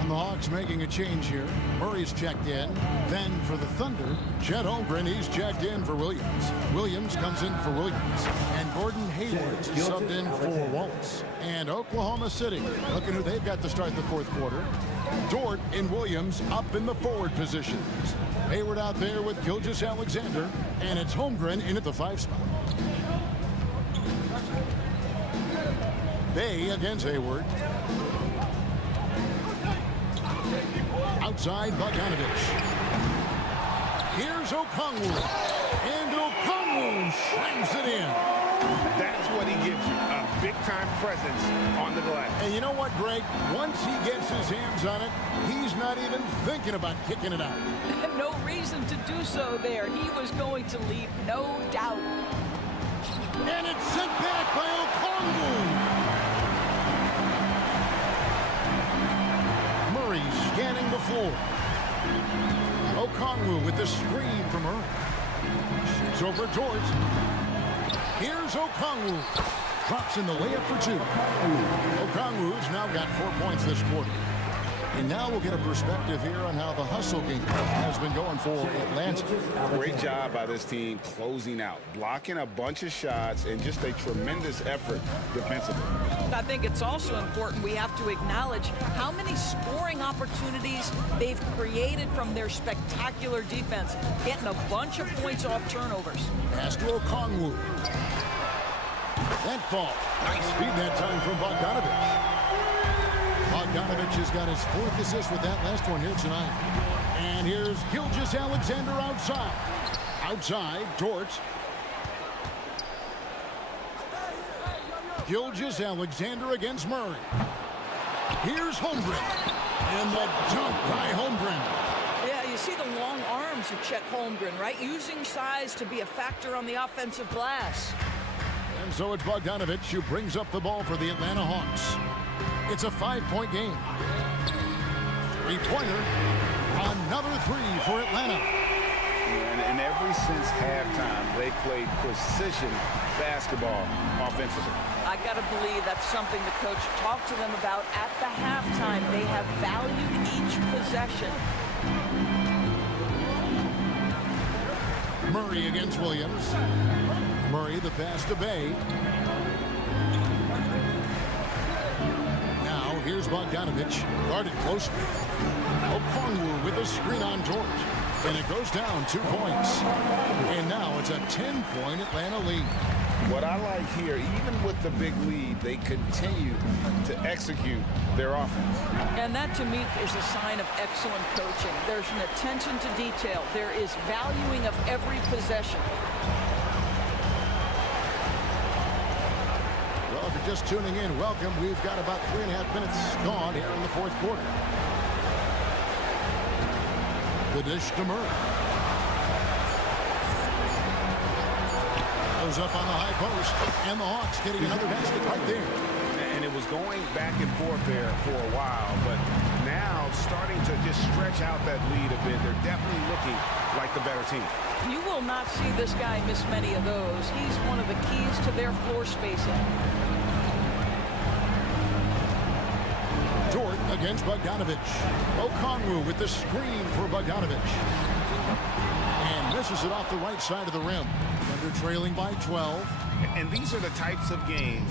And the Hawks making a change here. Murray's checked in. Then for the Thunder, Chet Holmgren, he's checked in for Williams. Williams comes in for Williams. And Gordon Hayward subbed in for Wallace. And Oklahoma City, looking who they've got to start the fourth quarter. Dort and Williams up in the forward positions. Hayward out there with Gilgeous-Alexander. And it's Holmgren in at the 5 spot. Bay against Hayward. Outside Bogdanovich. Here's Okongwu. And Okongwu slams it in. presence on the glass. And you know what, Greg? Once he gets his hands on it, he's not even thinking about kicking it out. No reason to do so there. He was going to leave, no doubt. And it's sent back by Okongwu. Murray scanning the floor. Okongwu with the screen from her. Shoots over towards. Here's Okongwu. Drops in the layup for two. Okongwu's now got 4 points this quarter. And now we'll get a perspective here on how the hustle game has been going for Atlanta. Great job by this team closing out, blocking a bunch of shots, and just a tremendous effort defensively. I think it's also important we have to acknowledge how many scoring opportunities they've created from their spectacular defense, getting a bunch of points off turnovers. Pass to Okongwu. That ball. Nice feed that time from Bogdanovich. Bogdanovich has got his 4th assist with that last one here tonight. And here's Gilgeous-Alexander outside. Outside, Dort. Gilgeous-Alexander against Murray. Here's Holmgren. And the dunk by Holmgren. Yeah, you see the long arms of Chet Holmgren, right? Using size to be a factor on the offensive glass. And so it's Bogdanovich who brings up the ball for the Atlanta Hawks. It's a 5-point game. Three-pointer. Another 3 for Atlanta. And ever since halftime, they played precision basketball offensively. I got to believe that's something the coach talked to them about at the halftime. They have valued each possession. Murray against Williams. Murray the pass to Bay. Now here's Bogdanovich, guarded closely. Okongwu with a screen on George. And it goes down 2 points. And now it's a 10-point Atlanta lead. What I like here, even with the big lead, they continue to execute their offense. And that, to me, is a sign of excellent coaching. There's an attention to detail. There is valuing of every possession. Well, if you're just tuning in, welcome. We've got about 3.5 minutes gone here in the 4th quarter. The dish to Murray. Goes up on the high post, and the Hawks getting another basket right there. And it was going back and forth there for a while, but now starting to just stretch out that lead a bit. They're definitely looking like the better team. You will not see this guy miss many of those. He's one of the keys to their floor spacing. Dort against Bogdanovich. Okongwu with the screen for Bogdanovich. And misses it off the right side of the rim. Under trailing by 12. And these are the types of games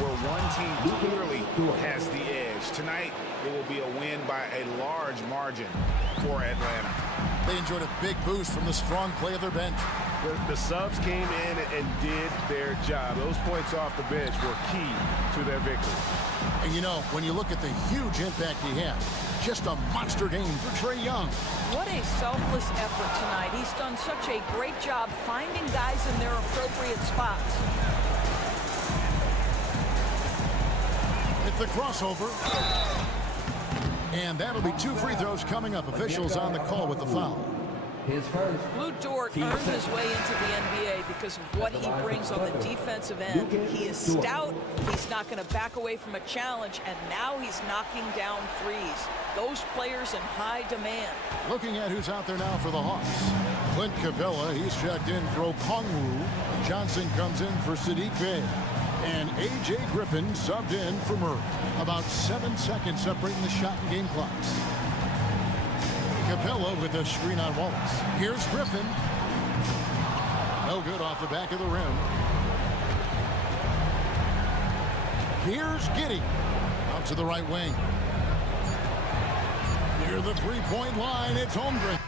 where one team clearly has the edge. Tonight, it will be a win by a large margin for Atlanta. They enjoyed a big boost from the strong play of their bench. The subs came in and did their job. Those points off the bench were key to their victory. And you know, when you look at the huge impact he had, just a monster game for Trae Young. What a selfless effort tonight. He's done such a great job finding guys in their appropriate spots. Hit the crossover. And that'll be 2 free throws coming up. Officials on the call with the foul. Lou Dort earned his way into the NBA because of what he brings on the defensive end. He is stout, he's not going to back away from a challenge, and now he's knocking down threes. Those players in high demand. Looking at who's out there now for the Hawks. Clint Capella, he's checked in for Okongwu. Johnson comes in for Sadiq Bey. And A.J. Griffin subbed in for Murray. About 7 seconds separating the shot and game clocks. Capella with a screen on Wallace. Here's Griffin. No good off the back of the rim. Here's Giddey. Out to the right wing. Near the three-point line, it's Holmgren.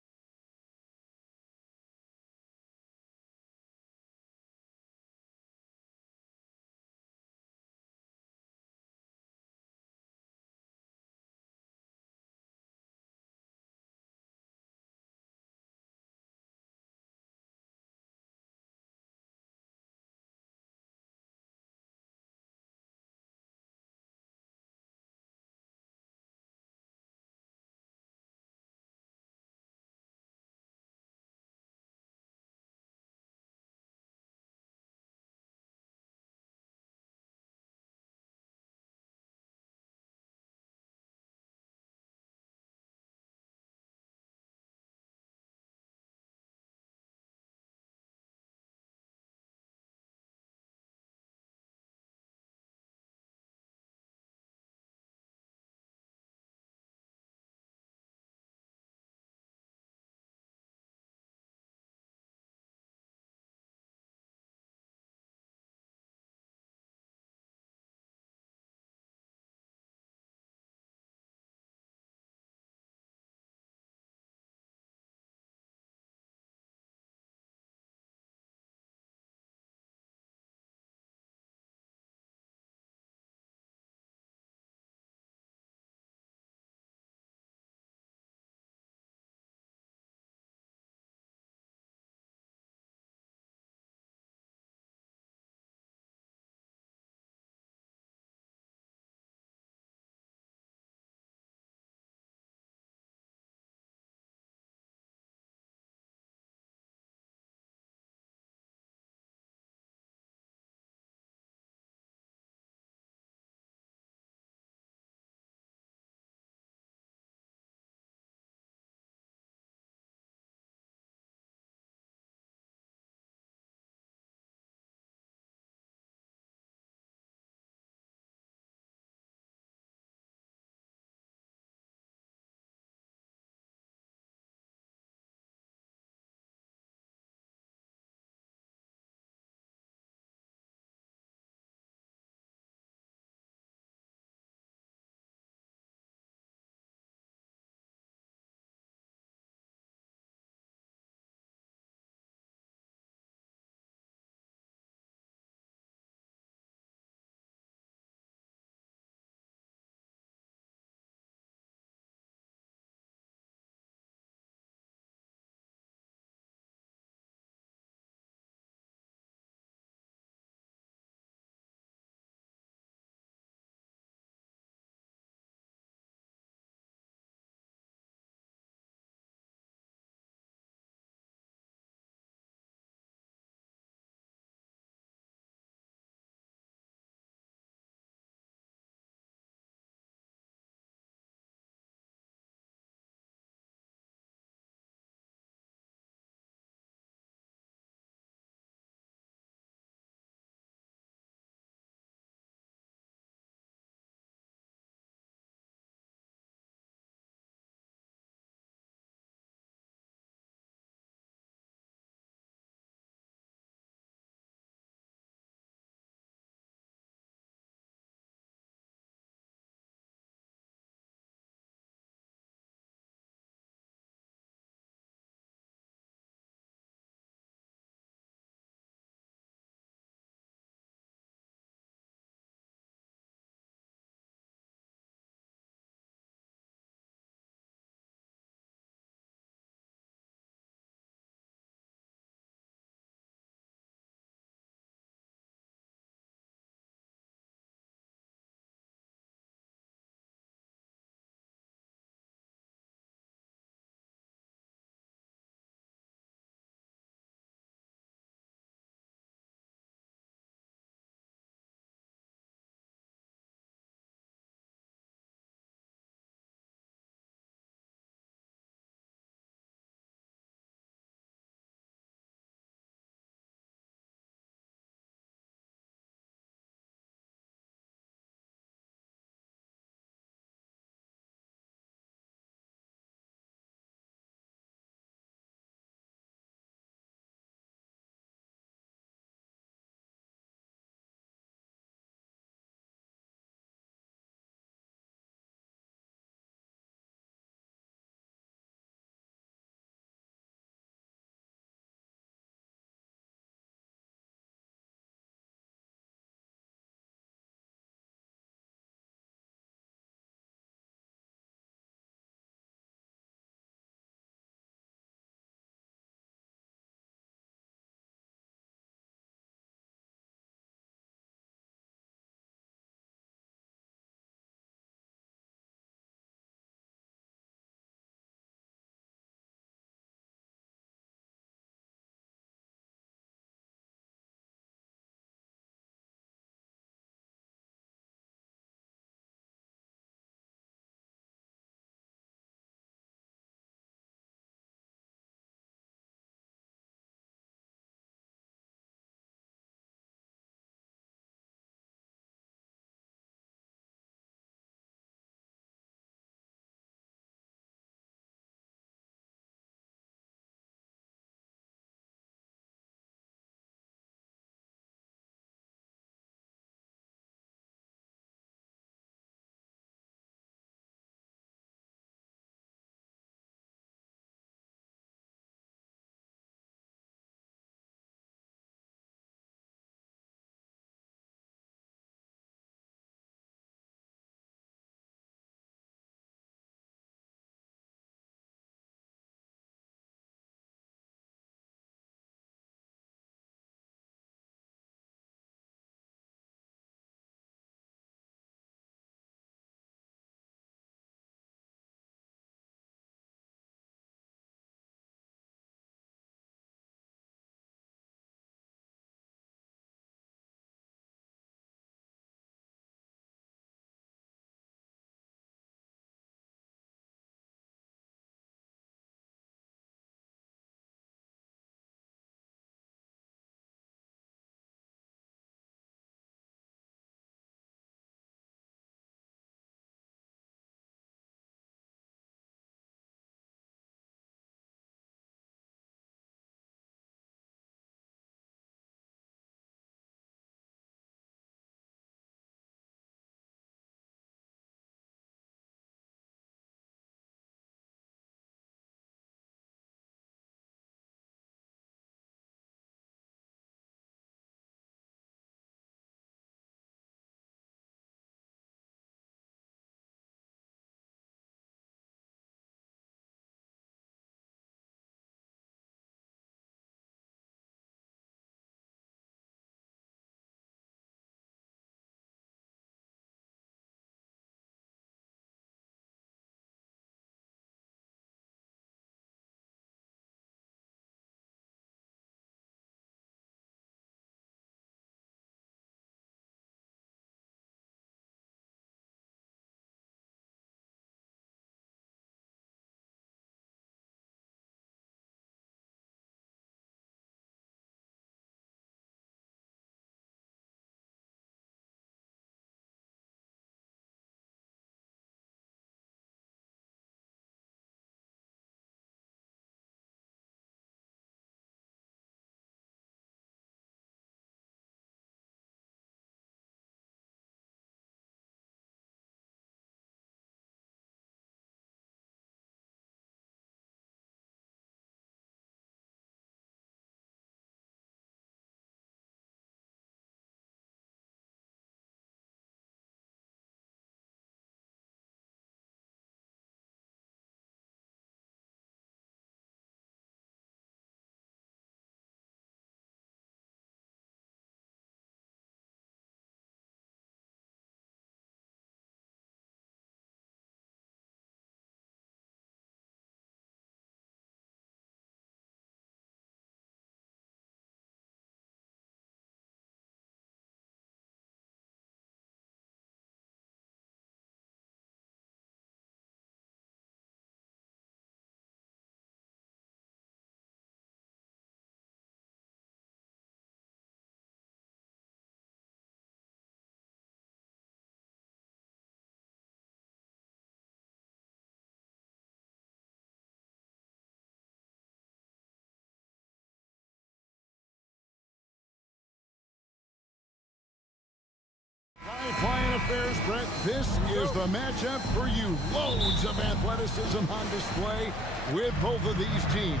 affairs, Brett. This is the matchup for you. Loads of athleticism on display with both of these teams.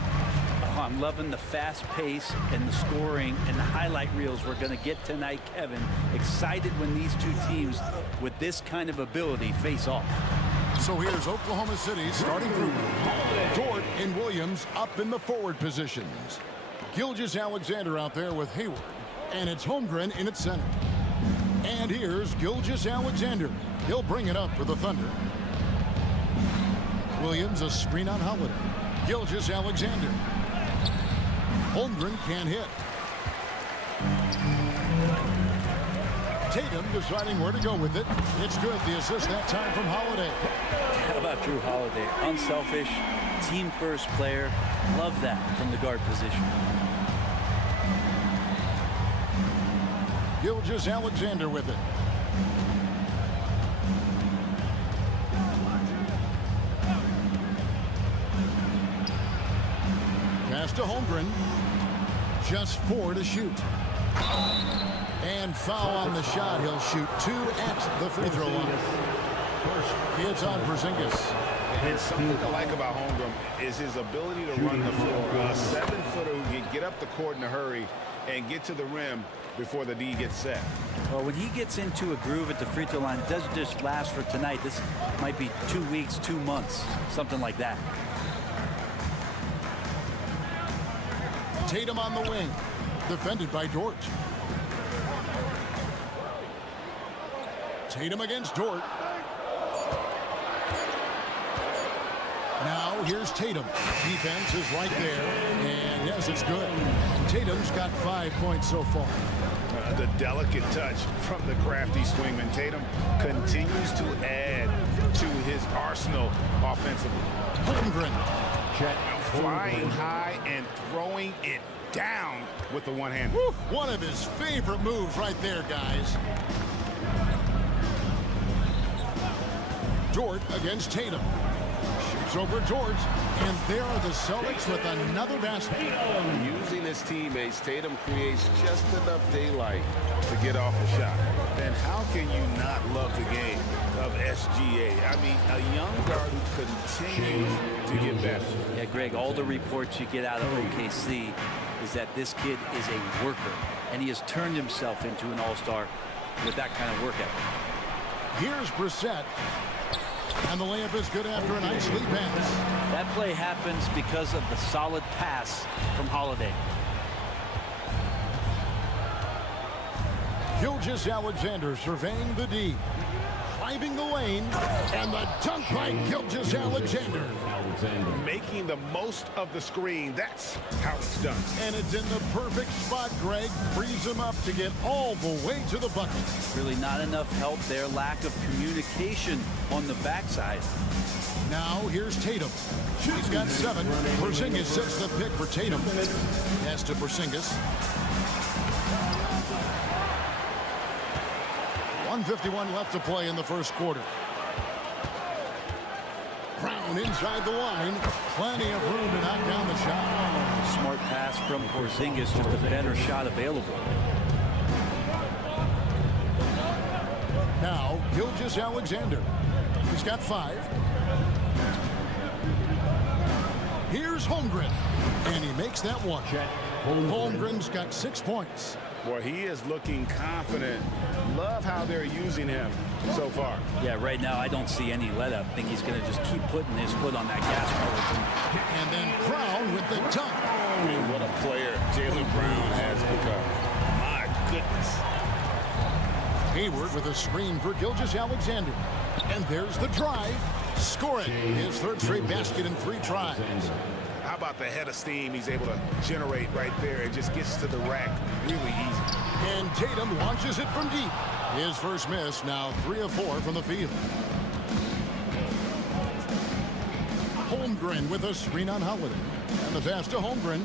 Oh, I'm loving the fast pace and the scoring and the highlight reels we're going to get tonight, Kevin. Excited when these two teams with this kind of ability face off. So here's Oklahoma City starting group. Dort and Williams up in the forward positions. Gilgeous-Alexander out there with Hayward. And it's Holmgren in at center. And here's Gilgeous-Alexander. He'll bring it up for the Thunder. Williams a screen on Holiday. Gilgeous-Alexander. Holmgren can't hit. Tatum deciding where to go with it. It's good. The assist that time from Holiday. How about Drew Holiday? Unselfish, team-first player. Love that from the guard position. Gilgeous-Alexander with it. Pass to Holmgren. Just 4 to shoot. And foul on the shot. He'll shoot 2 at the free throw line. It's on Porzingis. And something I like about Holmgren is his ability to run the floor. A 7-footer who can get up the court in a hurry and get to the rim before the D gets set. Well, when he gets into a groove at the free throw line, it doesn't just last for tonight. This might be 2 weeks, 2 months, something like that. Tatum on the wing. Defended by Dort. Tatum against Dort. Now here's Tatum. Defense is right there. And yes, it's good. Tatum's got 5 points so far. The delicate touch from the crafty swingman. Tatum continues to add to his arsenal offensively. Holmgren. Flying high and throwing it down with the one hand. One of his favorite moves right there, guys. Dort against Tatum. Shoots over Dort, and there are the Celtics with another basket. Using his teammates, Tatum creates just enough daylight to get off a shot. Then how can you not love the game of SGA? I mean, a young guard who continues to get better. Yeah, Greg, all the reports you get out of OKC is that this kid is a worker, and he has turned himself into an all-star with that kind of work ethic. Here's Brissett. And the layup is good after a nice lead pass. That play happens because of the solid pass from Holiday. Gilgeous-Alexander surveying the D. Driving the lane. And the dunk by Gilgeous-Alexander. Making the most of the screen. That's how it's done. And it's in the perfect spot, Greg. Frees him up to get all the way to the bucket. Really not enough help there. Lack of communication on the backside. Now here's Tatum. He's got 7. Porzingis sets the pick for Tatum. Pass to Porzingis. 1:51 left to play in the first quarter. Brown inside the line. Plenty of room to knock down the shot. Smart pass from Porzingis, just a better shot available. Now, Gilgeous-Alexander. He's got 5. Here's Holmgren. And he makes that one. Holmgren's got 6 points. Boy, he is looking confident. Love how they're using him so far. Yeah, right now I don't see any let up. I think he's going to just keep putting his foot on that gas pedal. And then Brown with the dunk. I mean, what a player Jaylen Brown has become. My goodness. Hayward with a screen for Gilgeous-Alexander. And there's the drive. Scoring his 3rd straight basket in 3 tries. How about the head of steam he's able to generate right there? It just gets to the rack really easy. And Tatum launches it from deep. His first miss, now 3 of 4 from the field. Holmgren with a screen on Holiday. And the pass to Holmgren.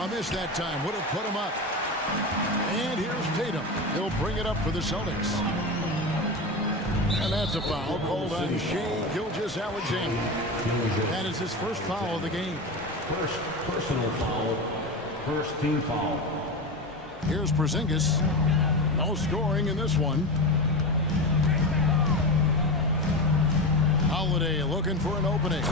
A miss that time would have put him up. And here's Tatum. He'll bring it up for the Celtics. And that's a foul called on Shai Gilgeous-Alexander. That is his first foul of the game. First personal foul. First team foul. Here's Porzingis. No scoring in this one. Holiday looking for an opening.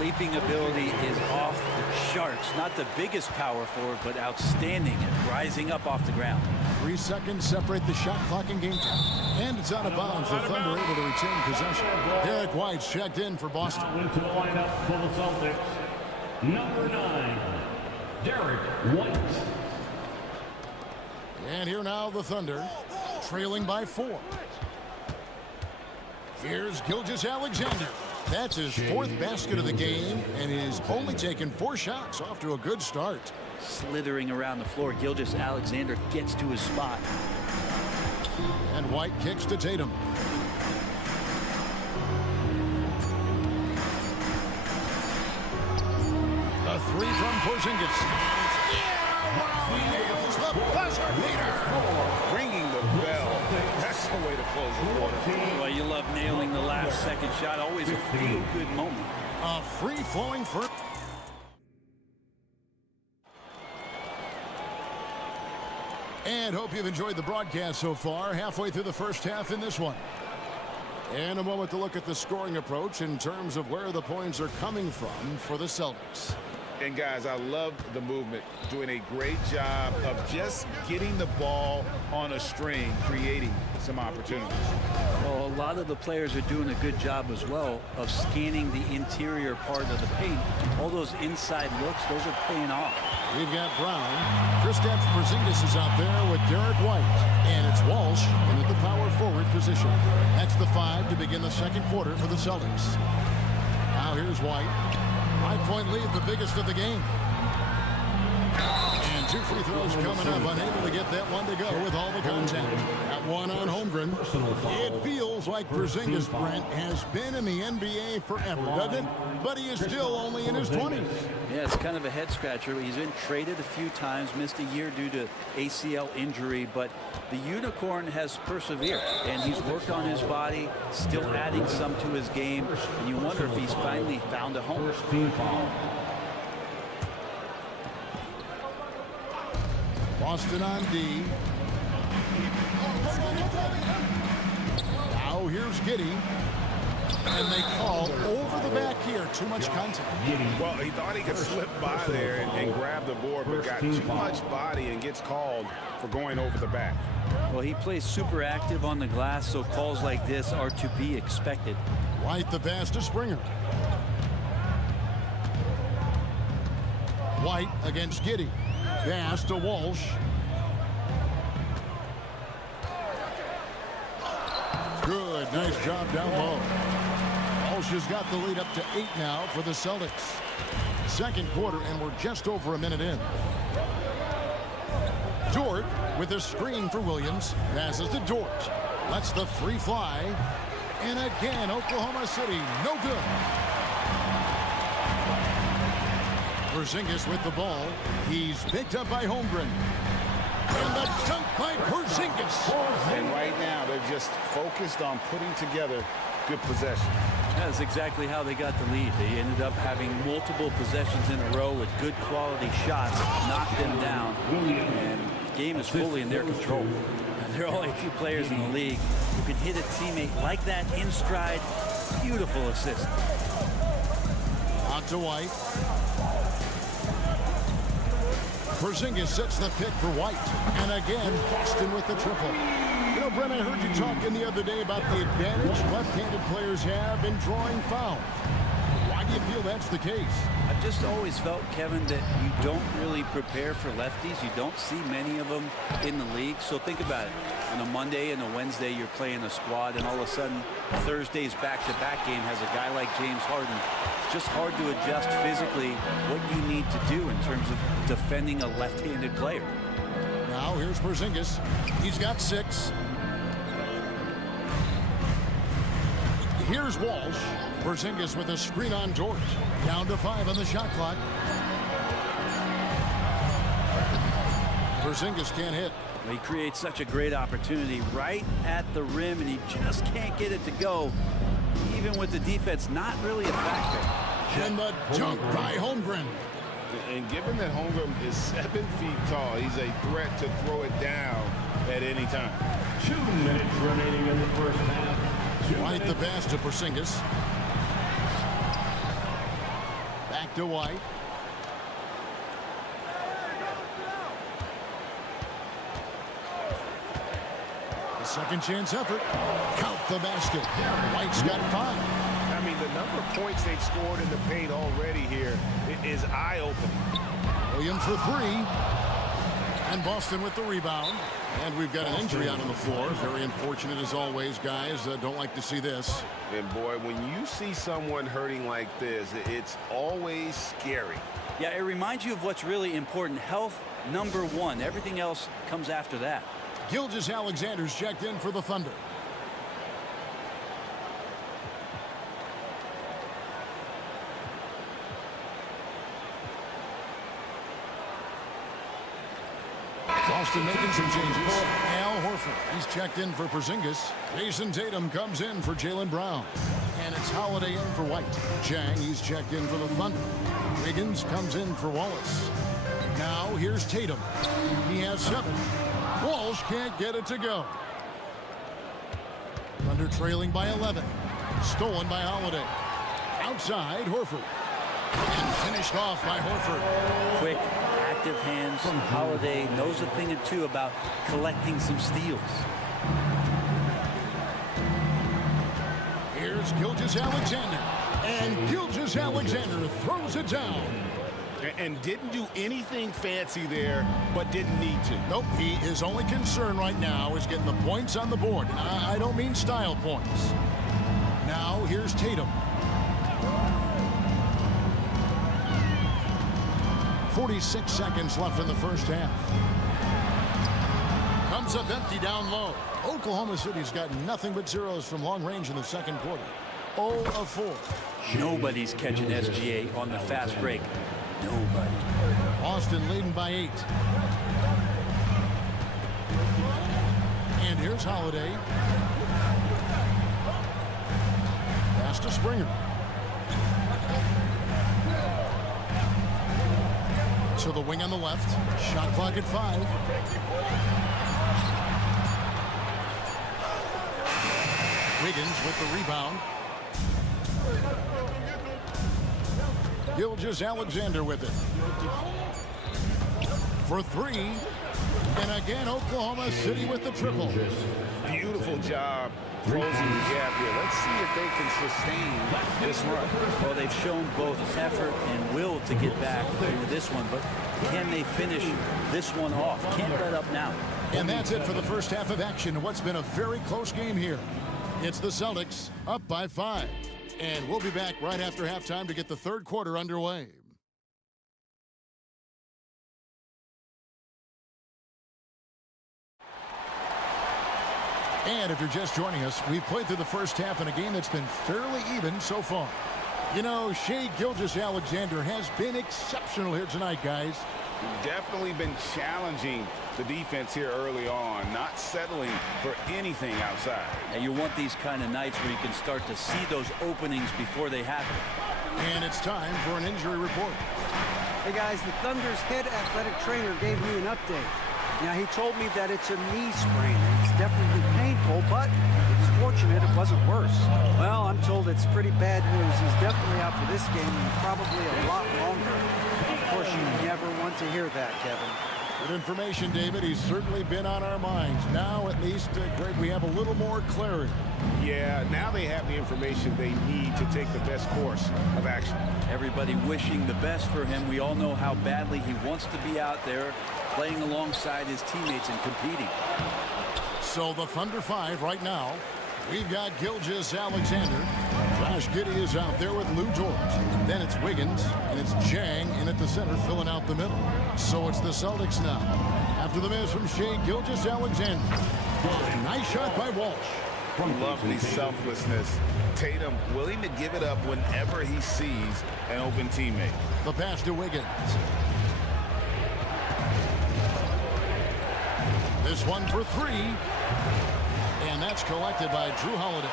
Leaping ability is off the charts. Not the biggest power forward, but outstanding at rising up off the ground. 3 seconds separate the shot clock and game time. And it's out of bounds. The Thunder able to retain possession. Derek White's checked in for Boston. Now into the lineup for the Celtics, number 9, Derek White. And here now the Thunder, trailing by 4. Here's Gilgeous-Alexander. That's his 4th basket of the game, and he's only taken 4 shots, off to a good start. Slithering around the floor, Gilgeous-Alexander gets to his spot. And White kicks to Tatum. A 3 from Porzingis. He nails the buzzer beater. Ringing the bell. That's the way to close the quarter. Well, you love nailing the last second shot. Always a feel-good moment. A free-flowing first. And hope you've enjoyed the broadcast so far. Halfway through the first half in this one. And a moment to look at the scoring approach in terms of where the points are coming from for the Celtics. And guys, I love the movement, doing a great job of just getting the ball on a string, creating some opportunities. Well, a lot of the players are doing a good job as well of scanning the interior part of the paint. All those inside looks, those are paying off. We've got Brown. Kristaps Porzingis is out there with Derek White. And it's Walsh in at the power forward position. That's the 5 to begin the second quarter for the Celtics. Now here's White. 5-point lead, the biggest of the game. And 2 free throws coming up. Unable to get that one to go with all the contact. That one on Holmgren. It feels like Porzingis, Brent, has been in the NBA forever, doesn't it? But he is still only in his 20s. Yeah, it's kind of a head scratcher. He's been traded a few times, missed a year due to ACL injury, but the Unicorn has persevered, and he's worked on his body, still adding some to his game, and you wonder if he's finally found a home. Boston on D. Now here's Giddey. And they call over the back here. Too much contact. Well, he thought he could slip by there and grab the board, but got too much body and gets called for going over the back. Well, he plays super active on the glass, so calls like this are to be expected. White the pass to Springer. White against Giddey. Pass to Walsh. Good, nice job down low. Walsh has got the lead up to 8 now for the Celtics. Second quarter, and we're just over a minute in. Dort with a screen for Williams. Passes to Dort. Lets the 3 fly. And again, Oklahoma City, no good. Porzingis with the ball. He's picked up by Holmgren. And the dunk by Porzingis. And right now, they're just focused on putting together good possession. That's exactly how they got the lead. They ended up having multiple possessions in a row with good quality shots, knocked them down, and the game is fully in their control. And there are only a few players in the league who can hit a teammate like that in stride. Beautiful assist. Out to White. Porzingis sets the pick for White. And again, Boston with the triple. You know, Brent, I heard you talking the other day about the advantage left-handed players have in drawing fouls. Why do you feel that's the case? I've just always felt, Kevin, that you don't really prepare for lefties. You don't see many of them in the league. So think about it. On a Monday and a Wednesday, you're playing a squad, and all of a sudden, Thursday's back-to-back game has a guy like James Harden. It's just hard to adjust physically what you need to do in terms of defending a left-handed player. Now here's Porzingis. He's got 6. Here's Walsh. Porzingis with a screen on Dort. Down to 5 on the shot clock. Porzingis can't hit. He creates such a great opportunity right at the rim, and he just can't get it to go. Even with the defense not really a factor. And the dunk by Holmgren. And given that Holmgren is 7 feet tall, he's a threat to throw it down at any time. 2 minutes remaining in the first half. White the pass to Porzingis. Back to White. The second chance effort. Count the basket. White's got 5. I mean, the number of points they've scored in the paint already here is eye-opening. Williams for 3. And Boston with the rebound. And we've got an injury out on the floor. Very unfortunate as always, guys. Don't like to see this. And boy, when you see someone hurting like this, it's always scary. Yeah, it reminds you of what's really important. Health, number 1. Everything else comes after that. Gilgeous-Alexander's checked in for the Thunder. Boston making some changes. Al Horford, he's checked in for Porzingis. Jason Tatum comes in for Jaylen Brown. And it's Holiday in for White. Chang, he's checked in for the Thunder. Wiggins comes in for Wallace. Now here's Tatum. He has 7. Walsh can't get it to go. Thunder trailing by 11. Stolen by Holiday. Outside, Horford. And finished off by Horford. Quick, active hands. Holiday knows a thing or two about collecting some steals. Here's Gilgeous-Alexander. And Gilgeous-Alexander throws it down. And didn't do anything fancy there, but didn't need to. Nope, his only concern right now is getting the points on the board. And I don't mean style points. Now here's Tatum. 46 seconds left in the first half. Comes up empty down low. Oklahoma City's got nothing but zeros from long range in the second quarter. 0 of 4. Nobody's catching SGA on the fast break. Nobody. Boston leading by 8. And here's Holiday. Pass to Springer. To the wing on the left. Shot clock at 5. Wiggins with the rebound. Gilgeous-Alexander with it. For 3. And again, Oklahoma City with the triple. Beautiful job closing the gap here. Let's see if they can sustain this run. Well, they've shown both effort and will to get back into this one, but can they finish this one off? Can't let up now. And that's it for the first half of action. What's been a very close game here. It's the Celtics up by 5. And we'll be back right after halftime to get the third quarter underway. And if you're just joining us, we've played through the first half in a game that's been fairly even so far. You know, Shai Gilgeous-Alexander has been exceptional here tonight, guys. Definitely been challenging the defense here early on, not settling for anything outside. And you want these kind of nights where you can start to see those openings before they happen. And it's time for an injury report. Hey guys, the Thunder's head athletic trainer gave me an update. Now, he told me that it's a knee sprain. It's definitely painful, but it's fortunate it wasn't worse. Well, I'm told it's pretty bad news. He's definitely out for this game and probably a lot longer. Of course, you never want to hear that, Kevin. Good information, David. He's certainly been on our minds. Now, at least, Greg, we have a little more clarity. Yeah, now they have the information they need to take the best course of action. Everybody wishing the best for him. We all know how badly he wants to be out there playing alongside his teammates and competing. So the Thunder 5 right now. We've got Gilgeous-Alexander. Josh Giddey is out there with Lou George. Then it's Wiggins, and it's Chang in at the center, filling out the middle. So it's the Celtics now. After the miss from Shai Gilgeous-Alexander. Nice shot by Walsh. Lovely selflessness. Tatum willing to give it up whenever he sees an open teammate. The pass to Wiggins. This one for 3. And that's collected by Drew Holiday.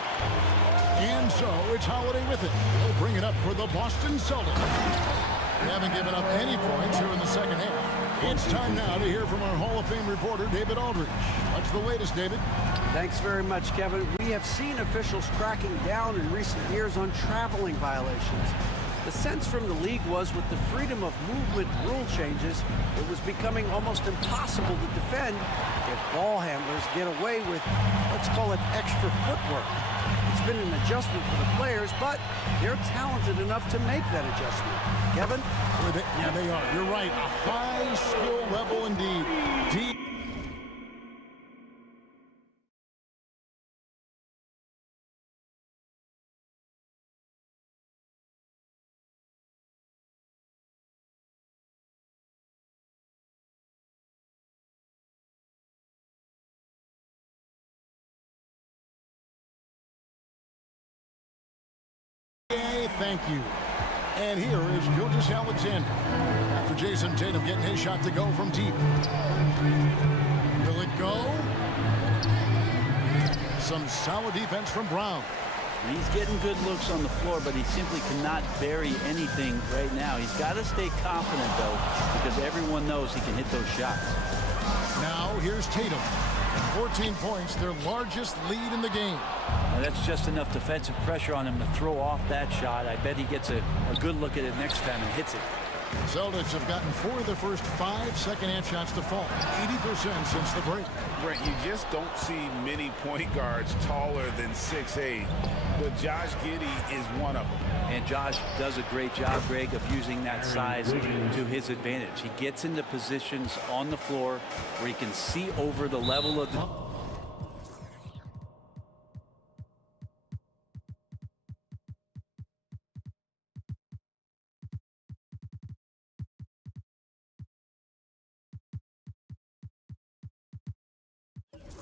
And so it's Holiday with it. He'll bring it up for the Boston Celtics. They haven't given up any points here in the second half. It's time now to hear from our Hall of Fame reporter, David Aldridge. What's the latest, David? Thanks very much, Kevin. We have seen officials cracking down in recent years on traveling violations. The sense from the league was with the freedom of movement rule changes, it was becoming almost impossible to defend if ball handlers get away with, let's call it, extra footwork. It's been an adjustment for the players, but they're talented enough to make that adjustment. Kevin? Yeah, they are. You're right. A high skill level indeed. Deep. Thank you. And here is Gilgeous Alexander after Jason Tatum getting his shot to go from deep. Will it go? Some solid defense from Brown. He's getting good looks on the floor, but he simply cannot bury anything right now. He's got to stay confident, though, because everyone knows he can hit those shots. Now here's Tatum. 14 points, their largest lead in the game. Now that's just enough defensive pressure on him to throw off that shot. I bet he gets a good look at it next time and hits it. Celtics have gotten 4 of their first 5 second-half shots to fall, 80% since the break. Brent, you just don't see many point guards taller than 6'8", but Josh Giddey is one of them. And Josh does a great job, Greg, of using that size to his advantage. He gets into positions on the floor where he can see over the level of the...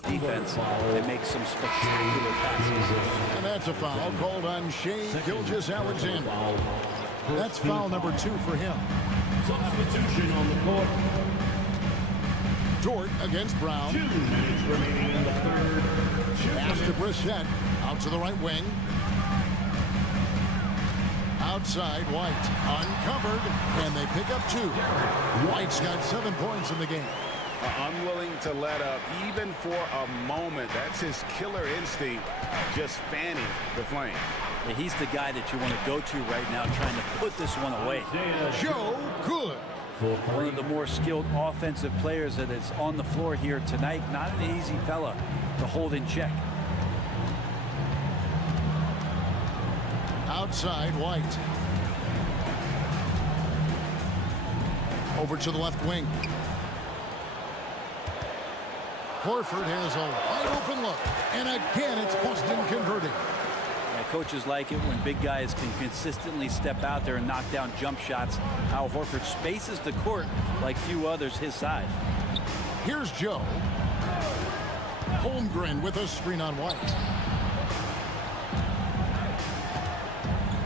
defense and make some spectacular passes. And that's a foul called on Shea Gilgeous Alexander. That's foul number 2 for him. Substitution on the court. Dort against Brown. 2 minutes remaining in the third. Pass to Brissett. Out to the right wing. Outside, White. Uncovered. And they pick up 2. White's got 7 points in the game. Unwilling to let up even for a moment. That's his killer instinct, just fanning the flame. Yeah, he's the guy that you want to go to right now, trying to put this one away. Joe Good. One of the more skilled offensive players that is on the floor here tonight. Not an easy fella to hold in check. Outside, White. Over to the left wing. Horford has a wide open look. And again, it's Boston converting. Yeah, coaches like it when big guys can consistently step out there and knock down jump shots. Al Horford spaces the court like few others his size. Here's Joe. Holmgren with a screen on White.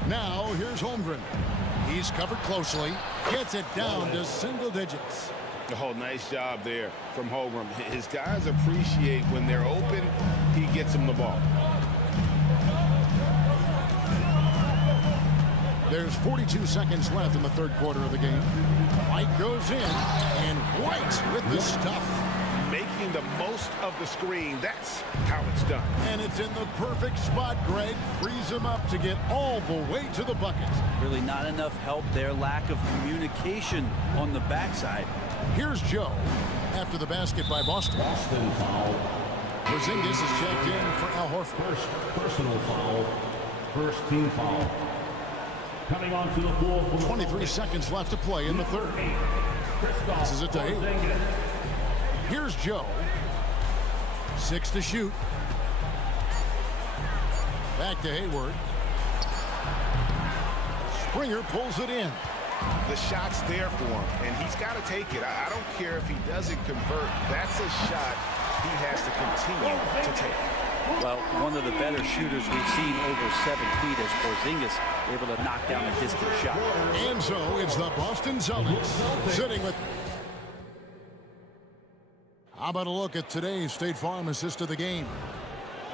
Now, here's Holmgren. He's covered closely. Gets it down to single digits. Oh, nice job there from Holmgren. His guys appreciate when they're open, he gets them the ball. There's 42 seconds left in the third quarter of the game. White goes in, and White with the stuff. Making the most of the screen, that's how it's done. And it's in the perfect spot, Greg. Frees him up to get all the way to the bucket. Really not enough help there. Lack of communication on the backside. Here's Joe after the basket by Boston. Boston foul. Porzingis is checked in for Al Horford. First personal foul. First team foul. Coming onto the floor for 23 seconds left to play in the third. This is it to Hayward. Here's Joe. 6 to shoot. Back to Hayward. Springer pulls it in. The shot's there for him, and he's got to take it. I don't care if he doesn't convert. That's a shot he has to continue to take. Well, one of the better shooters we've seen over 7 feet as Porzingis able to knock down a distant shot. And so it's the Boston Celtics sitting with... How about a look at today's State Farm assist of the game?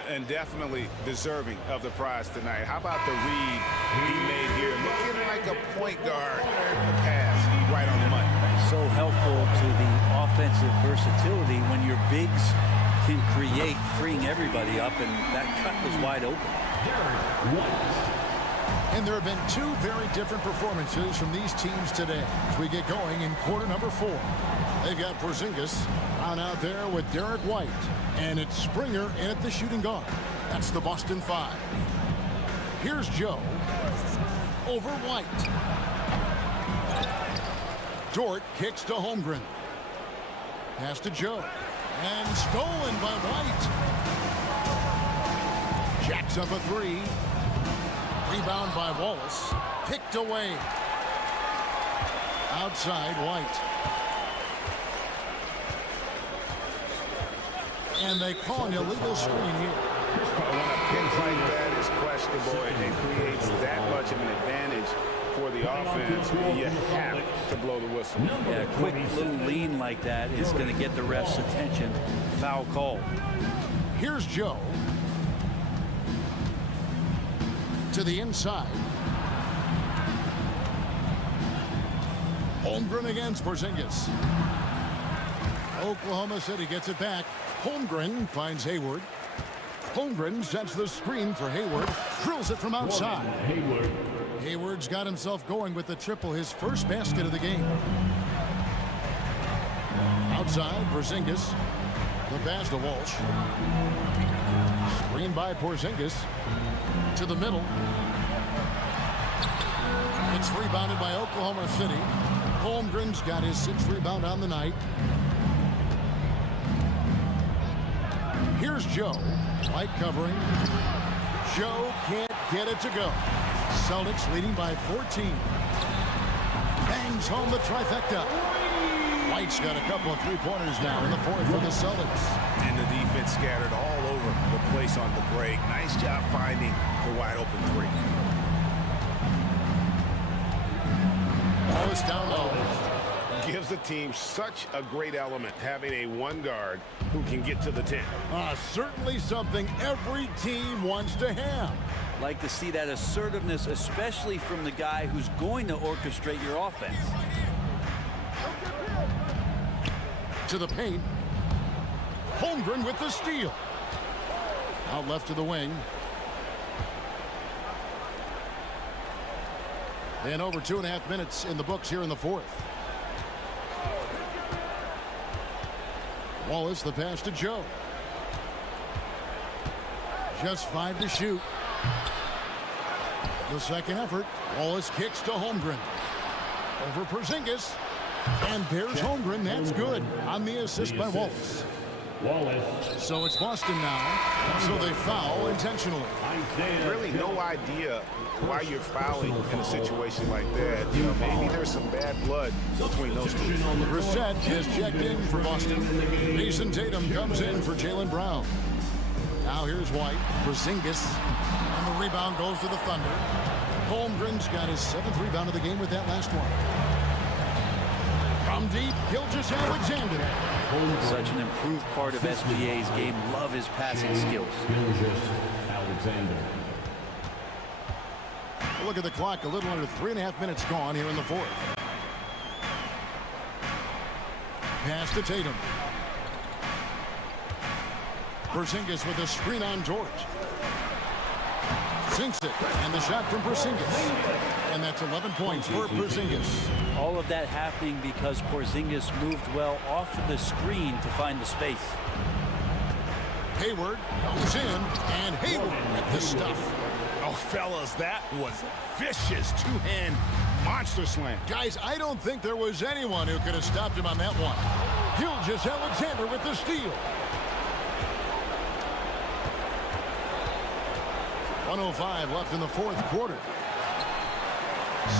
And definitely deserving of the prize tonight. How about the read he made here? Looking like a point guard. The pass right on the money. so helpful to the offensive versatility when your bigs can create, freeing everybody up, and that cut was wide open. And there have been two very different performances from these teams today as we get going in quarter number 4. They've got Porzingis on out there with Derek White, and it's Springer in at the shooting guard. That's the Boston 5. Here's Joe over White. Dort kicks to Holmgren. Pass to Joe. And stolen by White. Jacks up a 3. Rebound by Wallace. Picked away. Outside White. And they call an illegal screen here. When a pick like that is questionable and it creates that much of an advantage for the offense, you have to blow the whistle. Yeah, a quick little lean like that is going to get the ref's attention. Foul call. Here's Joe. To the inside. Holmgren against Porzingis. Oklahoma City gets it back. Holmgren finds Hayward. Holmgren sets the screen for Hayward. Drills it from outside. Hayward's got himself going with the triple, his first basket of the game. Outside, Porzingis. The pass to Walsh. Screen by Porzingis. To the middle. It's rebounded by Oklahoma City. Holmgren's got his 6th rebound on the night. Here's Joe. White covering. Joe can't get it to go. Celtics leading by 14. Bangs home the trifecta. White's got a couple of three-pointers now in the 4th for the Celtics. And the defense scattered all over the place on the break. Nice job finding the wide open 3. Wallace down low. Gives the team such a great element having a one guard who can get to the 10. Certainly something every team wants to have. Like to see that assertiveness, especially from the guy who's going to orchestrate your offense. To the paint. Holmgren with the steal. Out left to the wing. And over 2.5 minutes in the books here in the 4th. Wallace, the pass to Joe. Just 5 to shoot. The second effort. Wallace kicks to Holmgren. Over Porzingis. And there's Holmgren. That's good on the assist by Wallace. So it's Boston now. So they foul intentionally. Really no idea why you're fouling in a situation like that. You know, maybe there's some bad blood between those two. Brissett has checked in for Boston. Mason Tatum comes in for Jaylen Brown. Now here's White. Porzingis. And the rebound goes to the Thunder. Holmgren's got his 7th rebound of the game with that last one. From deep, Gilgeous-Alexander. Such an improved part of SBA's game. Love his passing skills. Look at the clock. A little under 3.5 minutes gone here in the 4th. Pass to Tatum. Porzingis with a screen on George. Sinks it. And the shot from Porzingis. And that's 11 points for Porzingis. All of that happening because Porzingis moved well off of the screen to find the space. Hayward goes in, and Hayward with the stuff. Oh, fellas, that was vicious two-hand monster slam. Guys, I don't think there was anyone who could have stopped him on that one. Gilgeous-Alexander with the steal. 1:05 left in the 4th quarter.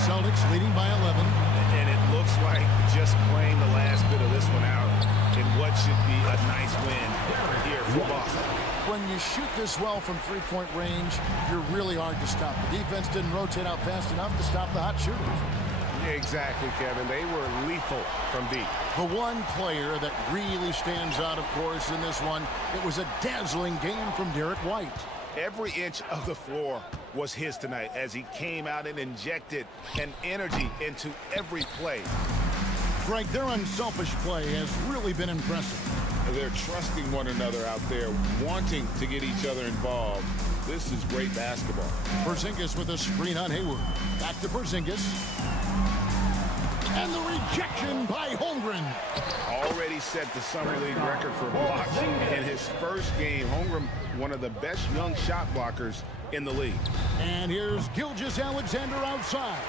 Celtics leading by 11. And it looks like just playing the last bit of this one out in what should be a nice win here for Boston. When you shoot this well from three-point range, you're really hard to stop. The defense didn't rotate out fast enough to stop the hot shooters. Exactly, Kevin. They were lethal from deep. The one player that really stands out, of course, in this one, it was a dazzling game from Derek White. Every inch of the floor was his tonight as he came out and injected an energy into every play. Greg, their unselfish play has really been impressive. They're trusting one another out there, wanting to get each other involved. This is great basketball. Porzingis with a screen on Hayward. Back to Porzingis. And the rejection by Holmgren. Already set the Summer League record for blocks in his first game. Holmgren, one of the best young shot blockers in the league. And here's Gilgeous-Alexander outside.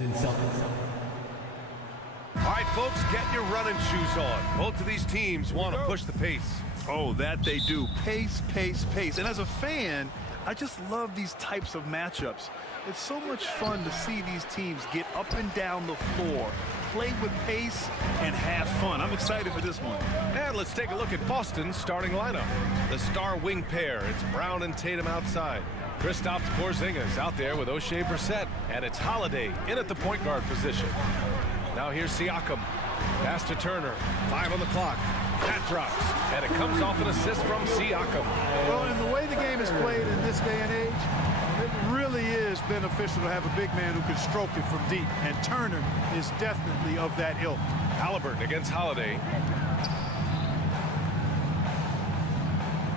All right, folks, get your running shoes on. Both of these teams want to push the pace. Oh, that they do. Pace, pace, pace. And as a fan, I just love these types of matchups. It's so much fun to see these teams get up and down the floor, play with pace, and have fun. I'm excited for this one. And let's take a look at Boston's starting lineup. The star wing pair, it's Brown and Tatum outside. Kristaps Porzingis out there with O'Shea Brissett. And it's Holiday in at the point guard position. Now here's Siakam. Pass to Turner. 5 on the clock. That drops. And it comes off an assist from Siakam. Well, in the way the game is played in this day and age, it really is beneficial to have a big man who can stroke it from deep. And Turner is definitely of that ilk. Halliburton against Holiday.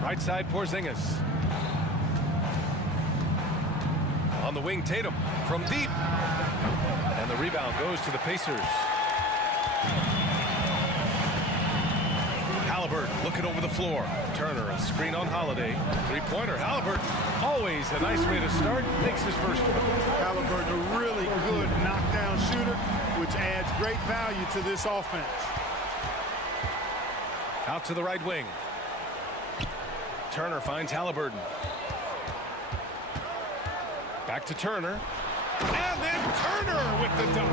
Right side, Porzingis. On the wing, Tatum from deep. And the rebound goes to the Pacers. Halliburton looking over the floor. Turner, a screen on Holiday. Three-pointer, Halliburton. Always a nice way to start. Makes his first one. Halliburton, a really good knockdown shooter, which adds great value to this offense. Out to the right wing. Turner finds Halliburton. Back to Turner. And then Turner with the dunk.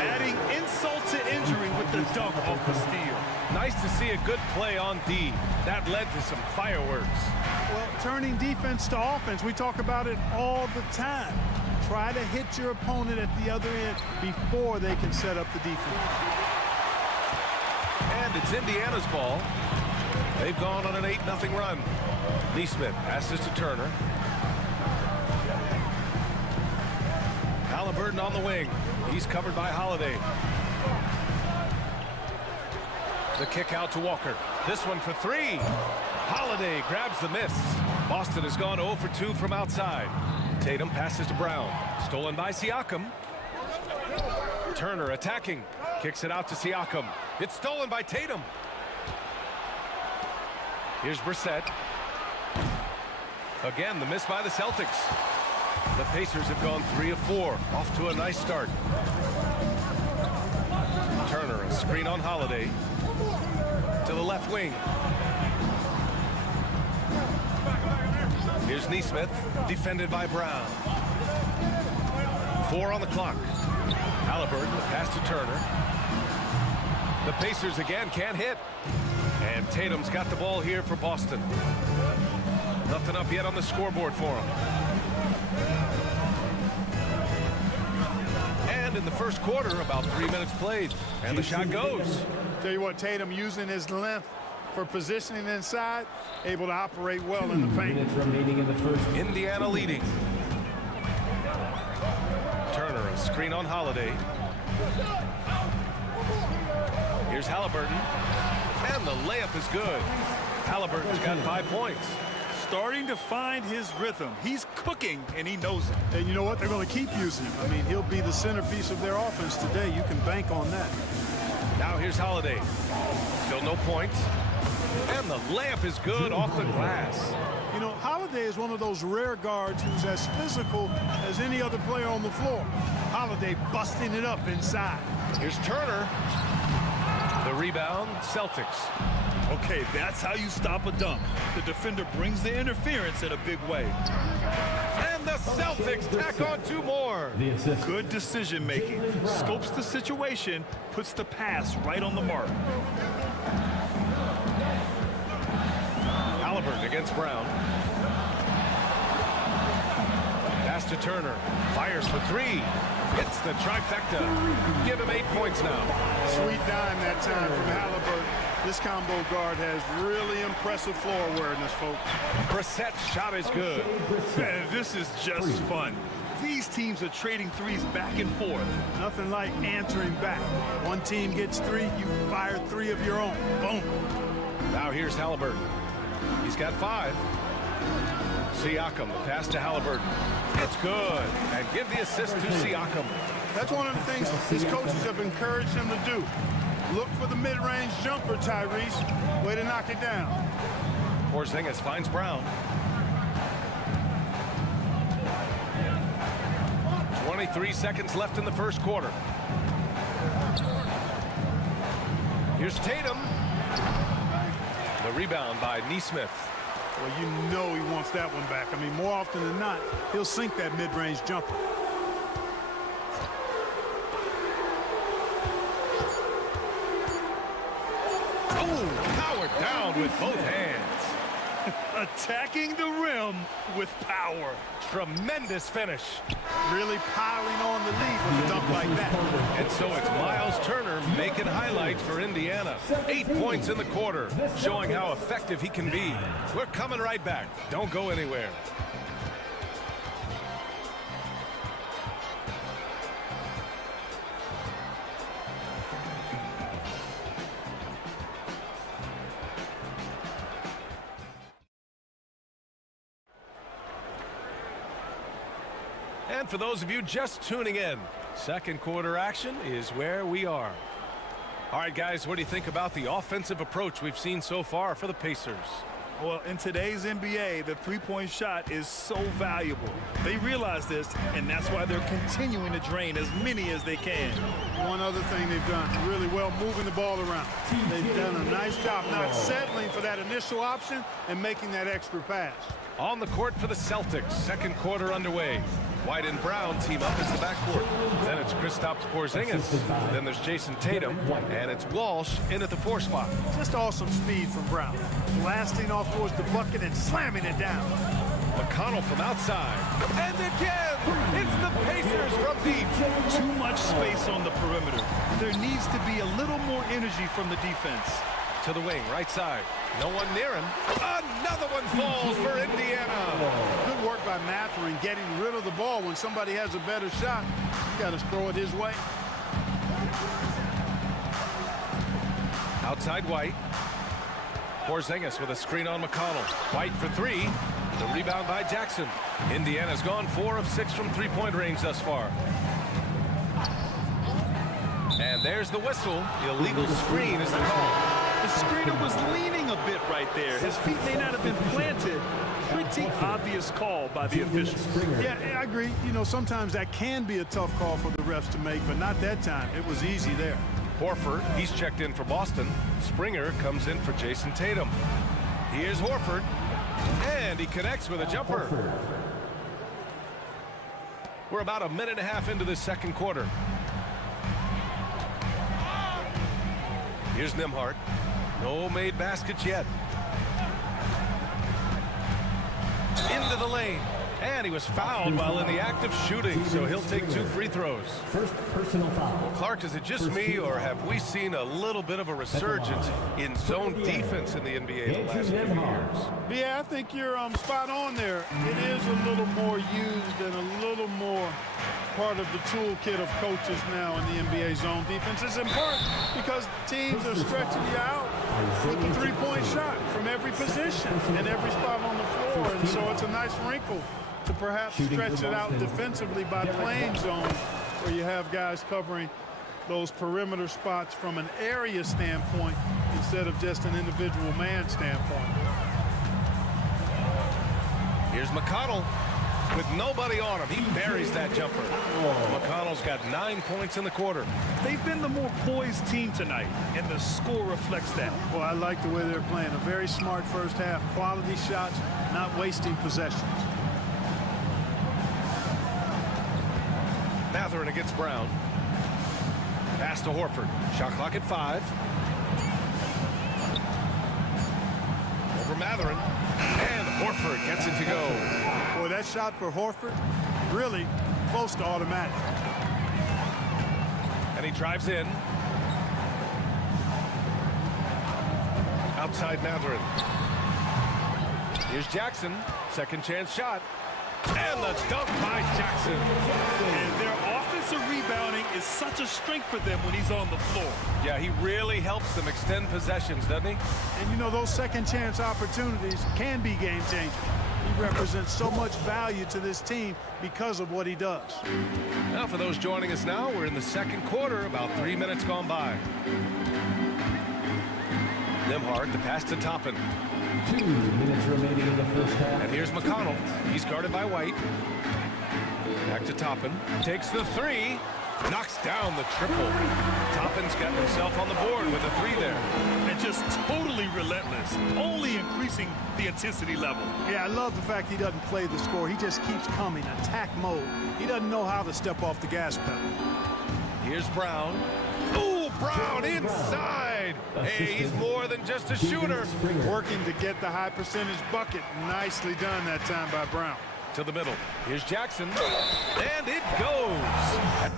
Adding insult to injury with the dunk off the steal. Nice to see a good play on D. That led to some fireworks. Well, turning defense to offense, we talk about it all the time. Try to hit your opponent at the other end before they can set up the defense. And it's Indiana's ball. They've gone on an 8-0 run. Neesmith passes to Turner. Halliburton on the wing. He's covered by Holiday. The kick out to Walker. This one for 3. Holiday grabs the miss. Boston has gone 0 for 2 from outside. Tatum passes to Brown. Stolen by Siakam. Turner attacking. Kicks it out to Siakam. It's stolen by Tatum. Here's Brissett. Again, the miss by the Celtics. The Pacers have gone 3 of 4. Off to a nice start. Turner, a screen on Holiday. To the left wing. Here's Neesmith, defended by Brown. 4 on the clock. Halliburton, pass to Turner. The Pacers again can't hit. And Tatum's got the ball here for Boston. Nothing up yet on the scoreboard for him. And in the first quarter, about 3 minutes played. And the shot goes. Tell you what, Tatum using his length for positioning inside, able to operate well in the paint. Remaining in the first. Indiana leading. Turner, a screen on Holiday. Here's Halliburton. And the layup is good. Halliburton's got 5 points. Starting to find his rhythm. He's cooking, and he knows it. And you know what? They're going to keep using him. I mean, he'll be the centerpiece of their offense today. You can bank on that. Now here's Holiday. Still no points. And the layup is good off the glass. You know, Holiday is one of those rare guards who's as physical as any other player on the floor. Holiday busting it up inside. Here's Turner. The rebound, Celtics. Okay, that's how you stop a dunk. The defender brings the interference in a big way. And the Celtics tack on 2 more. Good decision making. Scopes the situation, puts the pass right on the mark. Halliburton against Brown. Pass to Turner. Fires for 3. Hits the trifecta. Give him 8 points now. Sweet dime that time from Halliburton. This combo guard has really impressive floor awareness, folks. Brissett's shot is good. Man, this is just fun. These teams are trading threes back and forth. Nothing like answering back. One team gets 3, you fire 3 of your own. Boom. Now here's Halliburton. He's got 5. Siakam, the pass to Halliburton. It's good. And give the assist to Siakam. That's one of the things his coaches have encouraged him to do. Look for the mid-range jumper, Tyrese. Way to knock it down. Porzingis finds Brown. 20 3 seconds left in the first quarter. Here's Tatum. The rebound by Neesmith. Well, you know he wants that one back. I mean, more often than not, he'll sink that mid-range jumper. Oh, powered down with both hands. Attacking the rim with power. Tremendous finish. Really piling on the lead with a dunk like that. And so it's Miles Turner making highlights for Indiana. 8 points in the quarter, showing how effective he can be. We're coming right back. Don't go anywhere. And for those of you just tuning in, second quarter action is where we are. All right, guys, what do you think about the offensive approach we've seen so far for the Pacers? Well, in today's NBA, the three-point shot is so valuable. They realize this, and that's why they're continuing to drain as many as they can. One other thing they've done really well, moving the ball around. They've done a nice job not settling for that initial option and making that extra pass. On the court for the Celtics, second quarter underway. White and Brown team up as the backcourt. Then it's Kristaps Porzingis. Then there's Jason Tatum, and it's Walsh in at the 4 spot. Just awesome speed from Brown. Blasting off towards the bucket and slamming it down. McConnell from outside. And again, it's the Pacers from deep. Too much space on the perimeter. There needs to be a little more energy from the defense. To the wing, right side. No one near him. Another one falls for Indiana. Good work by Mathurin getting rid of the ball. When somebody has a better shot, you got to throw it his way. Outside White. Porzingis with a screen on McConnell. White for 3. The rebound by Jackson. Indiana's gone 4 of 6 from three-point range thus far. And there's the whistle. The illegal screen is the call. The screener was leaning a bit right there. His feet may not have been planted. Pretty obvious call by the officials. Yeah, I agree. You know, sometimes that can be a tough call for the refs to make, but not that time. It was easy there. Horford, he's checked in for Boston. Springer comes in for Jason Tatum. Here's Horford, and he connects with a jumper. We're about a minute and a half into this second quarter. Here's Nembhard. No made baskets yet. Into the lane. And he was fouled while in the act of shooting, so he'll take 2 free throws. First personal foul. Clark, is it just me, or have we seen a little bit of a resurgence in zone defense in the NBA the last few years? Yeah, I think you're spot on there. It is a little more used and a little more part of the toolkit of coaches now in the NBA zone defense. It's important because teams are stretching you out with the three-point shot from every position and every spot on the floor, and so it's a nice wrinkle to perhaps stretch it out defensively by playing zone, where you have guys covering those perimeter spots from an area standpoint instead of just an individual man standpoint. Here's McConnell with nobody on him. He buries that jumper. McConnell's got 9 points in the quarter. They've been the more poised team tonight, and the score reflects that. Well, I like the way they're playing. A very smart first half. Quality shots, not wasting possessions. Mathurin against Brown. Pass to Horford. Shot clock at 5. Over Mathurin. And Horford gets it to go. Boy, that shot for Horford, really close to automatic. And he drives in. Outside Mathurin. Here's Jackson. Second chance shot. And the dunk by Jackson. And their offensive rebounding is such a strength for them when he's on the floor. Yeah, he really helps them extend possessions, doesn't he? And you know, those second chance opportunities can be game changing. He represents so much value to this team because of what he does. Now for those joining us now, we're in the second quarter, about 3 minutes gone by. Nembhard, the pass to Toppin. 2 minutes remaining in the first half. And here's McConnell. He's guarded by White. Back to Toppin. Takes the three. Knocks down the triple. Toppin's got himself on the board with a three there. And just totally relentless, only increasing the intensity level. Yeah, I love the fact he doesn't play the score. He just keeps coming, attack mode. He doesn't know how to step off the gas pedal. Here's Brown. Ooh, Brown inside. Hey, he's more than just a shooter. Working to get the high percentage bucket. Nicely done that time by Brown. To the middle. Here's Jackson. And it goes.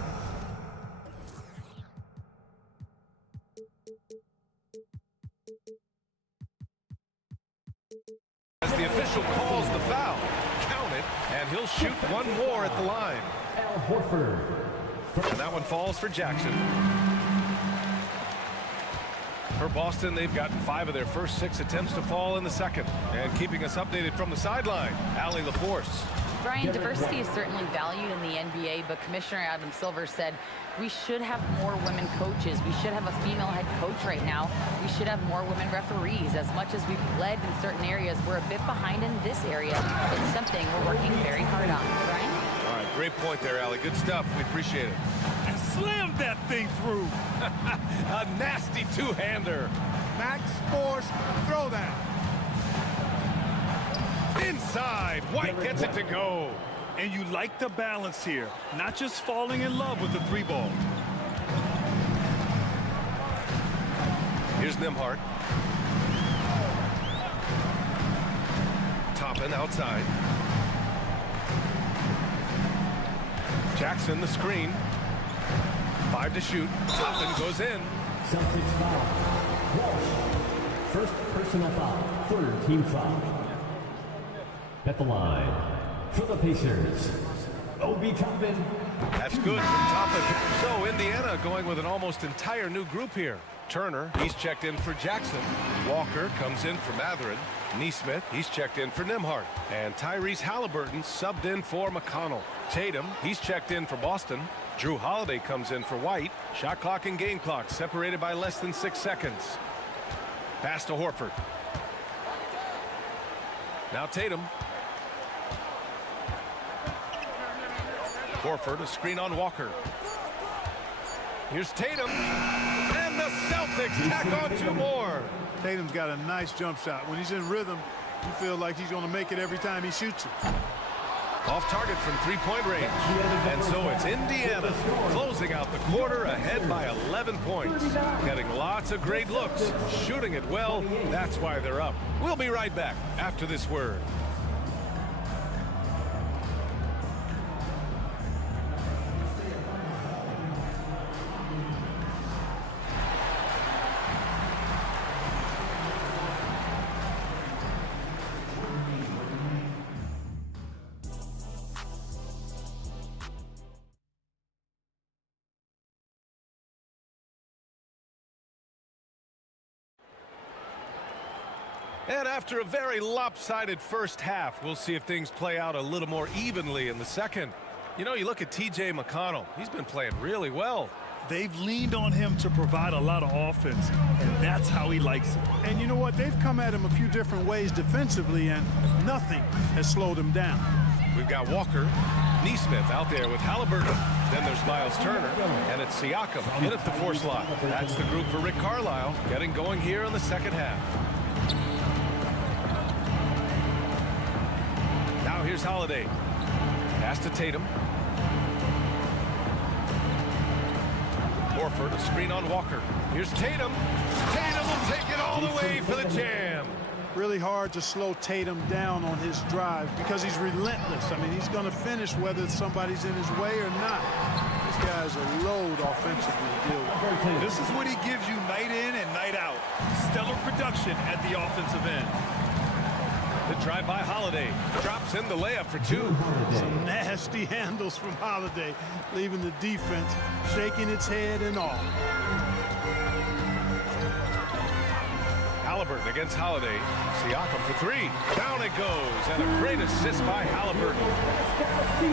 As the official calls the foul, count it, and he'll shoot one more at the line. And that one falls for Jackson. For Boston, they've gotten 5 of their first 6 attempts to fall in the second. And keeping us updated from the sideline, Allie LaForce. Brian, diversity is certainly valued in the NBA, but Commissioner Adam Silver said we should have more women coaches. We should have a female head coach right now. We should have more women referees. As much as we've led in certain areas, we're a bit behind in this area. It's something we're working very hard on. Brian? All right, great point there, Allie. Good stuff. We appreciate it. And slammed that thing through. A nasty two-hander. Max Force throwdown. Inside, White gets it to go. And you like the balance here, not just falling in love with the 3-ball. Here's Nembhard. Toppin outside. Jackson the screen. 5 to shoot. Toppin goes in. Celtics foul. Walsh. First personal foul. Third team foul. At the line for the Pacers, Obi Toppin. That's good from Toppin. So Indiana going with an almost entire new group here. Turner, he's checked in for Jackson. Walker comes in for Mathurin. Neesmith, he's checked in for Nembhard. And Tyrese Halliburton subbed in for McConnell. Tatum, he's checked in for Boston. Drew Holiday comes in for White. Shot clock and game clock separated by less than 6 seconds. Pass to Horford. Now Tatum. Horford, a screen on Walker. Here's Tatum. And the Celtics tack on 2 more. Tatum's got a nice jump shot. When he's in rhythm, you feel like he's going to make it every time he shoots it. Off target from 3-point range. And so it's Indiana closing out the quarter ahead by 11 points. Getting lots of great looks, shooting it well. That's why they're up. We'll be right back after this word. And after a very lopsided first half, we'll see if things play out a little more evenly in the second. You know, you look at TJ McConnell. He's been playing really well. They've leaned on him to provide a lot of offense, and that's how he likes it. And you know what? They've come at him a few different ways defensively, and nothing has slowed him down. We've got Walker, Neesmith out there with Halliburton. Then there's Miles Turner, and it's Siakam in at the 4 slot. That's the group for Rick Carlisle getting going here in the second half. Now here's Holiday. Pass to Tatum. Horford, a screen on Walker. Here's Tatum. Tatum will take it all the way for the jam. Really hard to slow Tatum down on his drive because he's relentless. I mean, he's going to finish whether somebody's in his way or not. This guy's a load offensively to deal with. This is what he gives you night in and night out. Stellar production at the offensive end. The drive by Holiday. Drops in the layup for 2. Some nasty handles from Holiday, leaving the defense shaking its head and all. Halliburton against Holiday. Siakam for 3. Down it goes. And a great assist by Halliburton.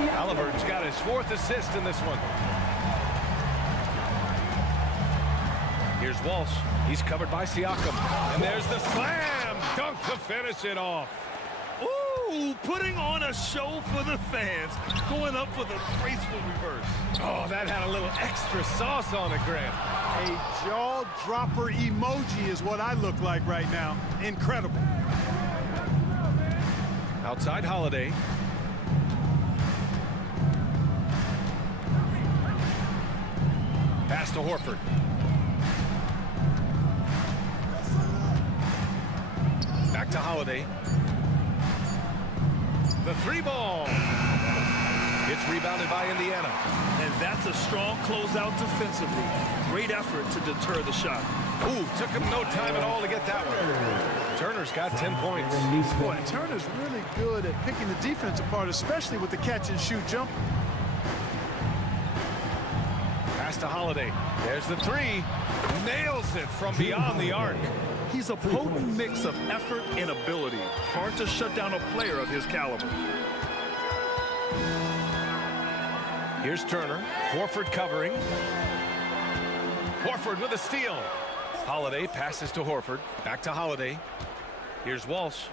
Halliburton's got his 4th assist in this one. Here's Walsh. He's covered by Siakam. And there's the slam dunk to finish it off. Ooh! Ooh, putting on a show for the fans. Going up with a graceful reverse. Oh, that had a little extra sauce on it, Grant. A jaw-dropper emoji is what I look like right now. Incredible. Outside Holiday. Pass to Horford. Back to Holiday. The three ball. It's rebounded by Indiana. And that's a strong closeout defensively. Great effort to deter the shot. Ooh, took him no time at all to get that one. Turner's got 10 points. Boy, Turner's really good at picking the defense apart, especially with the catch-and-shoot jumper. Pass to Holiday. There's the three. Nails it from beyond the arc. He's a potent mix of effort and ability. Hard to shut down a player of his caliber. Here's Turner. Horford covering. Horford with a steal. Holiday passes to Horford. Back to Holiday. Here's Walsh.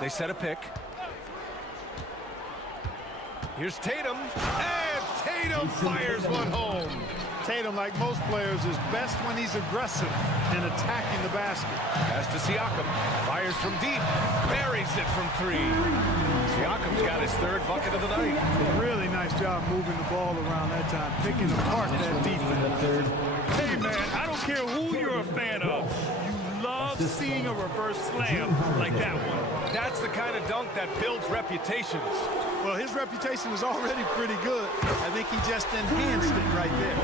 They set a pick. Here's Tatum. And Tatum fires one home. Tatum, like most players, is best when he's aggressive and attacking the basket. Pass to Siakam. Fires from deep. Buries it from three. Siakam's got his third bucket of the night. Really nice job moving the ball around that time, picking apart that defense. Hey, man, I don't care who you're a fan of. You love seeing a reverse slam like that one. That's the kind of dunk that builds reputations. Well, his reputation is already pretty good. I think he just enhanced it right there.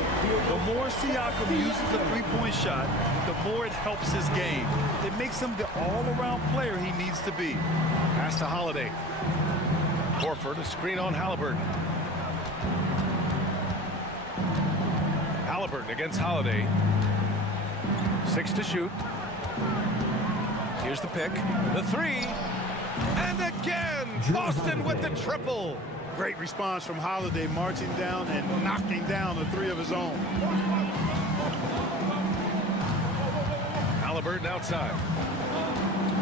The more Siakam uses a three-point shot, the more it helps his game. It makes him the all-around player he needs to be. Pass to Holiday. Horford, a screen on Halliburton. Halliburton against Holiday. 6 to shoot. Here's the pick. The three. And again, Boston with the triple. Great response from Holiday, marching down and knocking down a three of his own. Halliburton outside.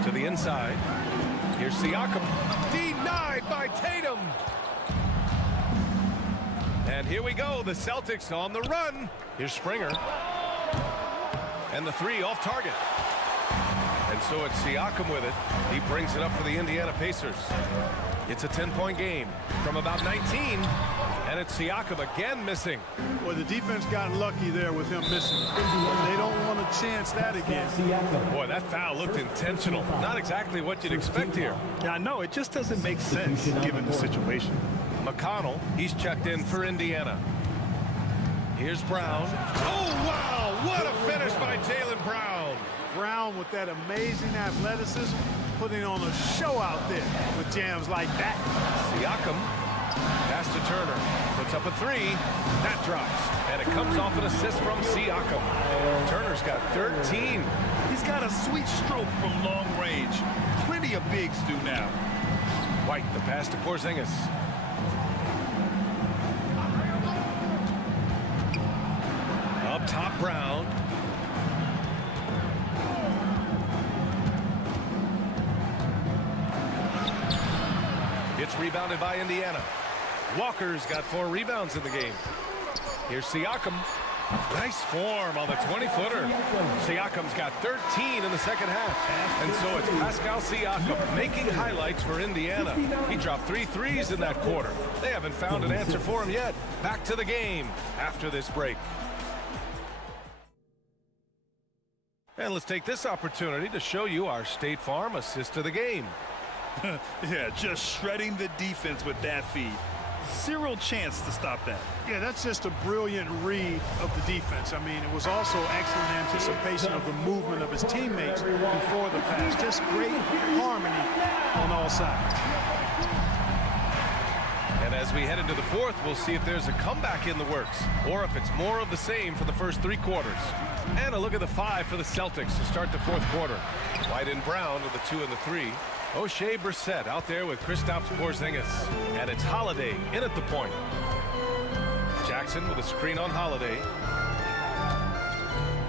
To the inside. Here's Siakam. Denied by Tatum. And here we go. The Celtics on the run. Here's Springer. And the three off target. And so it's Siakam with it. He brings it up for the Indiana Pacers. It's a 10-point game from about 19. And it's Siakam again missing. Well, the defense got lucky there with him missing. They don't want to chance that again. Boy, that foul looked intentional. Not exactly what you'd expect here. Yeah, I know. It just doesn't make sense given the situation. McConnell, he's checked in for Indiana. Here's Brown. Oh, wow! What a finish by Jaylen Brown. Brown with that amazing athleticism, putting on a show out there with jams like that. Siakam, pass to Turner, puts up a three, that drops, and it comes off an assist from Siakam. Turner's got 13. He's got a sweet stroke from long range. Plenty of bigs do now. White, the pass to Porzingis. Up top, Brown. It's rebounded by Indiana. Walker's got 4 rebounds in the game. Here's Siakam. Nice form on the 20-footer. Siakam's got 13 in the second half. And so it's Pascal Siakam making highlights for Indiana. He dropped 3 threes in that quarter. They haven't found an answer for him yet. Back to the game after this break. And let's take this opportunity to show you our State Farm assist of the game. Yeah, just shredding the defense with that feed. Zero chance to stop that. Yeah, that's just a brilliant read of the defense. I mean, it was also excellent anticipation of the movement of his teammates before the pass. Just great harmony on all sides. And as we head into the fourth, we'll see if there's a comeback in the works or if it's more of the same for the first 3 quarters. And a look at the 5 for the Celtics to start the fourth quarter. White and Brown with the 2 and the 3. O'Shea Brissett out there with Kristaps Porzingis. And it's Holiday in at the point. Jackson with a screen on Holiday.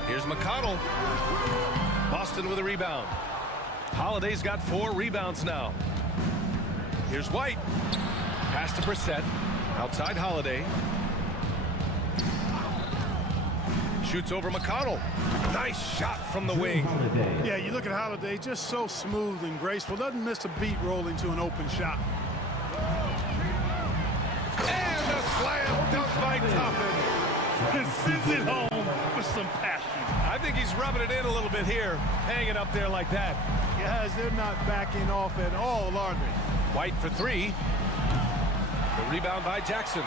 Here's McConnell. Boston with a rebound. Holiday's got 4 rebounds now. Here's White. Pass to Brissett. Outside Holiday. Shoots over McConnell. Nice shot from the wing. Yeah, you look at Holiday, just so smooth and graceful. Doesn't miss a beat rolling to an open shot. And a slam dunk by Toppin. And sends it home with some passion. I think he's rubbing it in a little bit here, hanging up there like that. Guys, they're not backing off at all, are they? White for 3. The rebound by Jackson.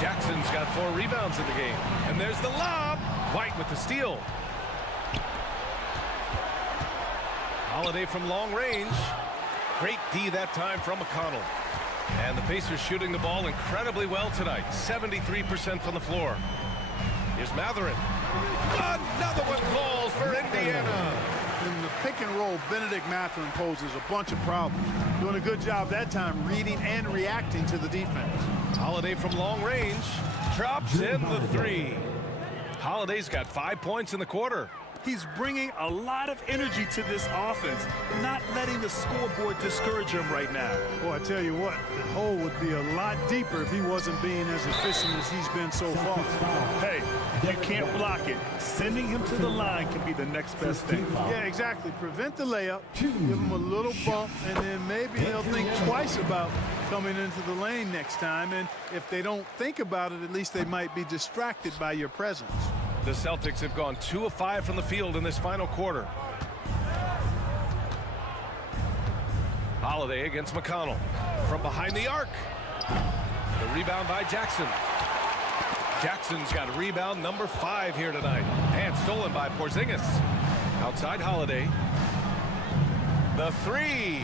Jackson's got 4 rebounds in the game. And there's the lob. White with the steal. Holiday from long range. Great D that time from McConnell. And the Pacers shooting the ball incredibly well tonight. 73% from the floor. Here's Matherin. Another one falls for Indiana. In the pick and roll, Benedict Matherin poses a bunch of problems. Doing a good job that time reading and reacting to the defense. Holiday from long range. Drops in the 3. Holiday's got 5 points in the quarter. He's bringing a lot of energy to this offense, not letting the scoreboard discourage him right now. Boy, I tell you what, the hole would be a lot deeper if he wasn't being as efficient as he's been so far. Hey, you can't block it. Sending him to the line can be the next best thing. Yeah, exactly. Prevent the layup, give him a little bump, and then maybe they'll think twice about coming into the lane next time. And if they don't think about it, at least they might be distracted by your presence. The Celtics have gone 2 of 5 from the field in this final quarter. Holiday against McConnell. From behind the arc. The rebound by Jackson. Jackson's got rebound number 5 here tonight. And stolen by Porzingis. Outside Holiday. The 3.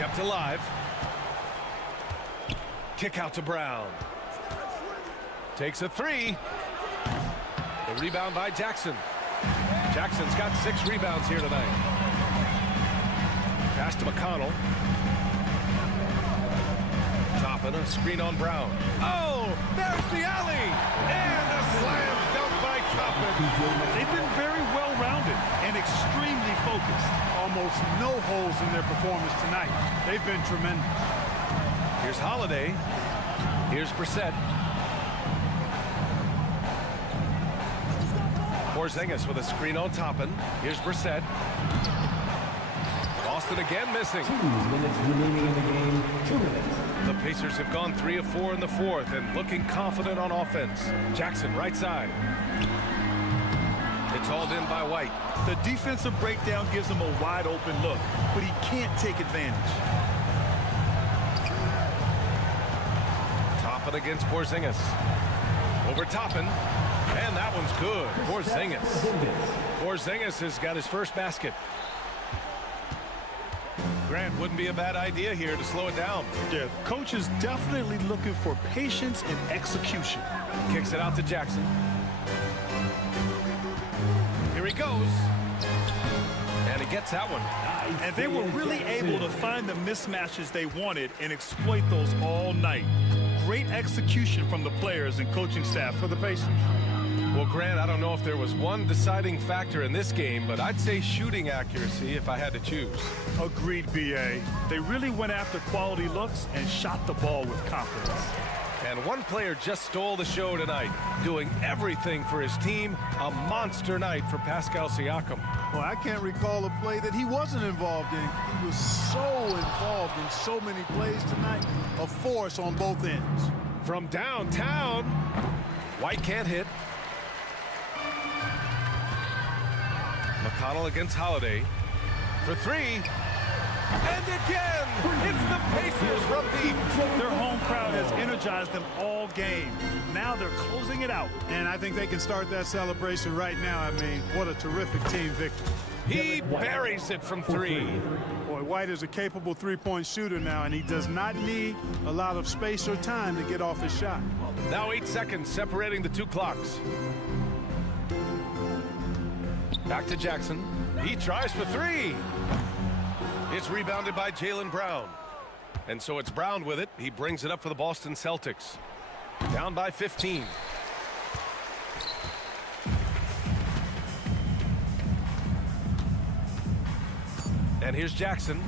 Kept alive. Kick out to Brown. Takes a 3. The rebound by Jackson. Jackson's got 6 rebounds here tonight. Pass to McConnell. Toppin, a screen on Brown. Oh, there's the alley! And a slam dunk by Toppin. They've been very well-rounded and extremely focused. Almost no holes in their performance tonight. They've been tremendous. Here's Holiday. Here's Brissett. Porzingis with a screen on Toppin. Here's Brissett. Boston again missing. 2 minutes remaining in the game. 2 minutes. The Pacers have gone 3 of 4 in the 4th and looking confident on offense. Jackson right side. It's hauled in by White. The defensive breakdown gives him a wide open look, but he can't take advantage. Toppin against Porzingis. Over Toppin. And that one's good. Porzingis has got his first basket. Grant, wouldn't be a bad idea here to slow it down. Yeah, coach is definitely looking for patience and execution. Kicks it out to Jackson. Here he goes. And he gets that one. And they were really able to find the mismatches they wanted and exploit those all night. Great execution from the players and coaching staff for the Pacers. Well, Grant, I don't know if there was one deciding factor in this game, but I'd say shooting accuracy if I had to choose. Agreed, B.A. They really went after quality looks and shot the ball with confidence. And one player just stole the show tonight, doing everything for his team. A monster night for Pascal Siakam. Well, I can't recall a play that he wasn't involved in. He was so involved in so many plays tonight. A force on both ends. From downtown, White can't hit. McConnell against Holiday for 3. And again, it's the Pacers from deep. Their home crowd has energized them all game. Now they're closing it out. And I think they can start that celebration right now. I mean, what a terrific team victory. He buries it from 3. Boy, White is a capable three-point shooter now, and he does not need a lot of space or time to get off his shot. Now 8 seconds separating the 2 clocks. Back to Jackson. He tries for 3. It's rebounded by Jaylen Brown. And so it's Brown with it. He brings it up for the Boston Celtics. Down by 15. And here's Jackson.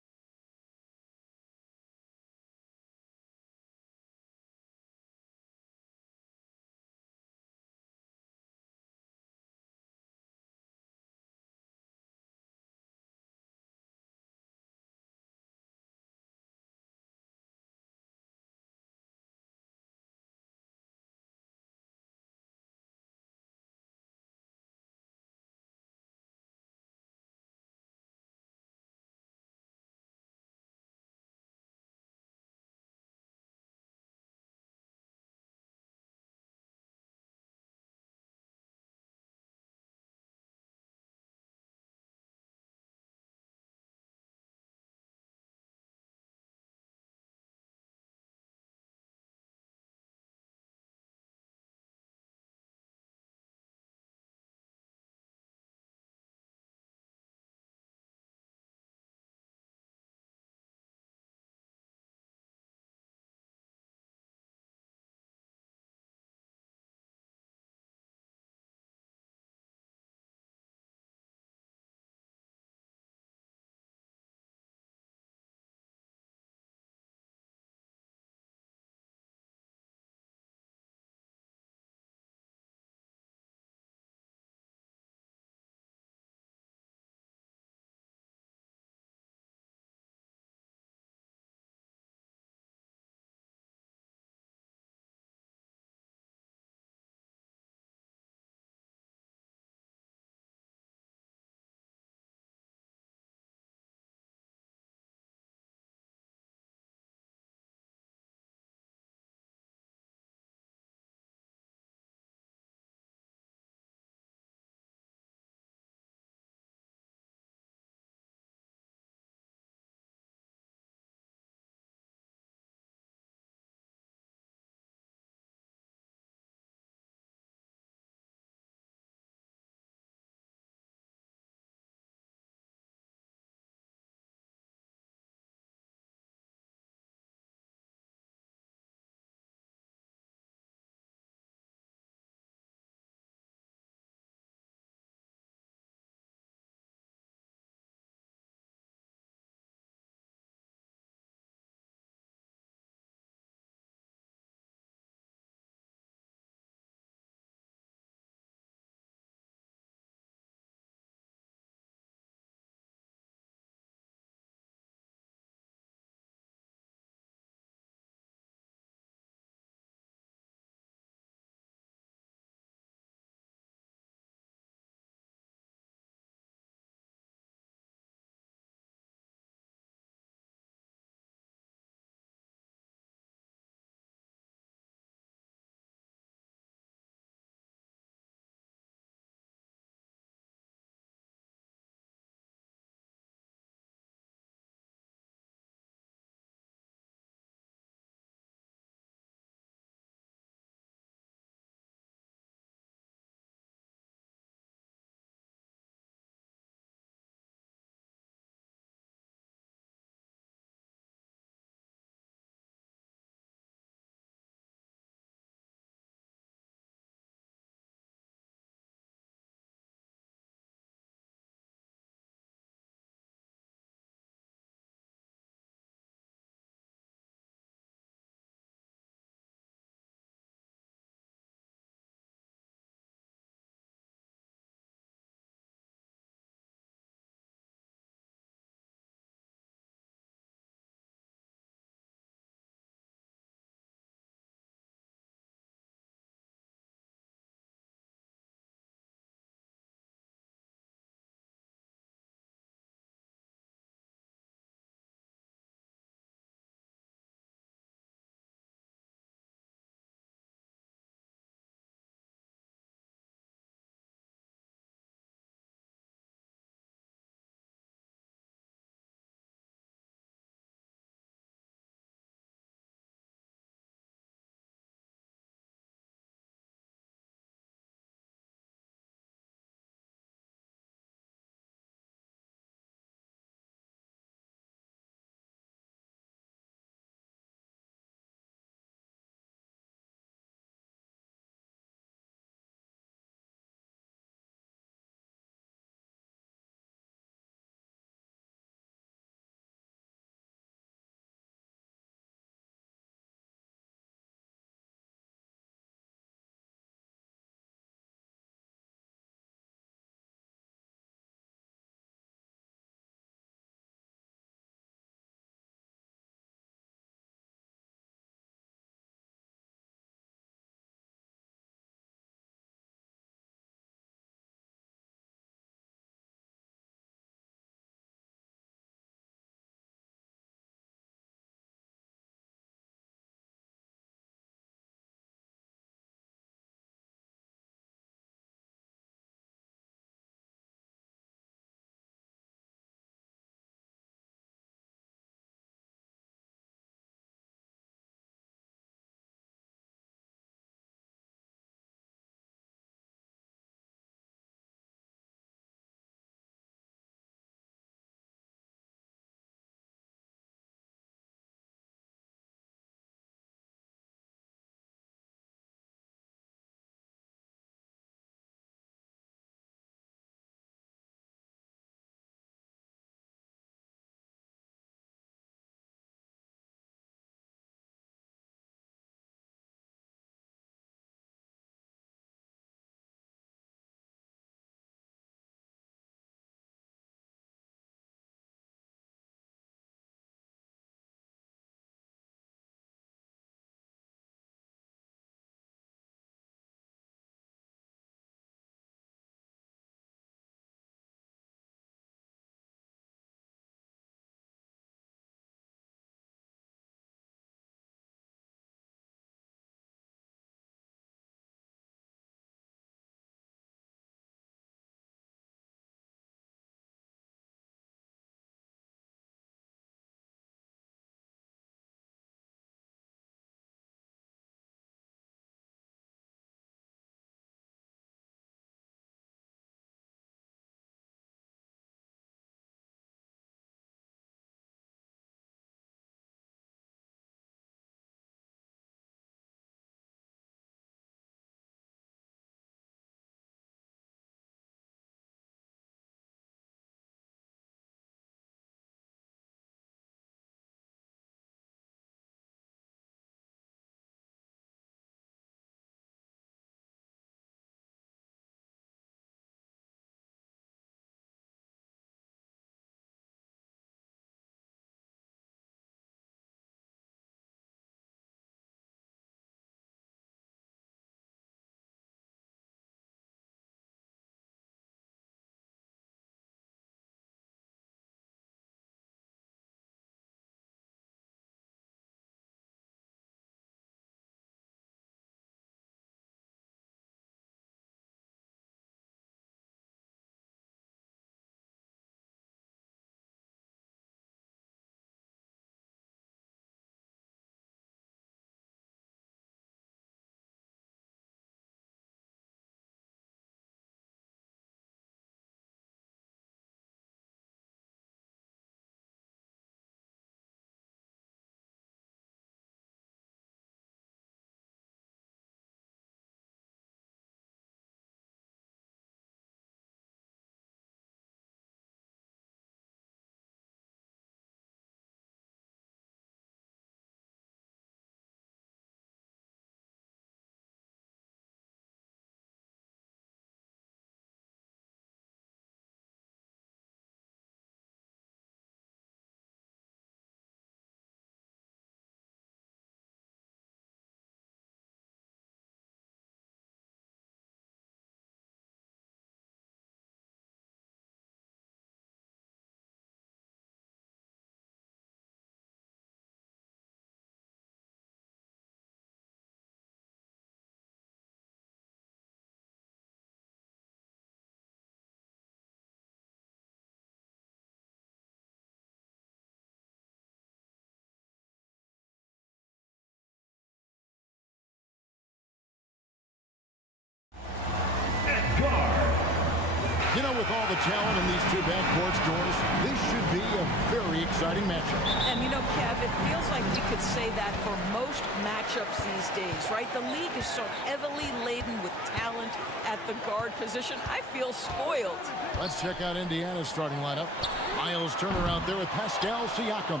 with all the talent in these two backcourts, Doris, this should be a very exciting matchup. And you know, Kev, it feels like we could say that for most matchups these days, right? The league is so heavily laden with talent at the guard position. I feel spoiled. Let's check out Indiana's starting lineup. Miles Turner out there with Pascal Siakam.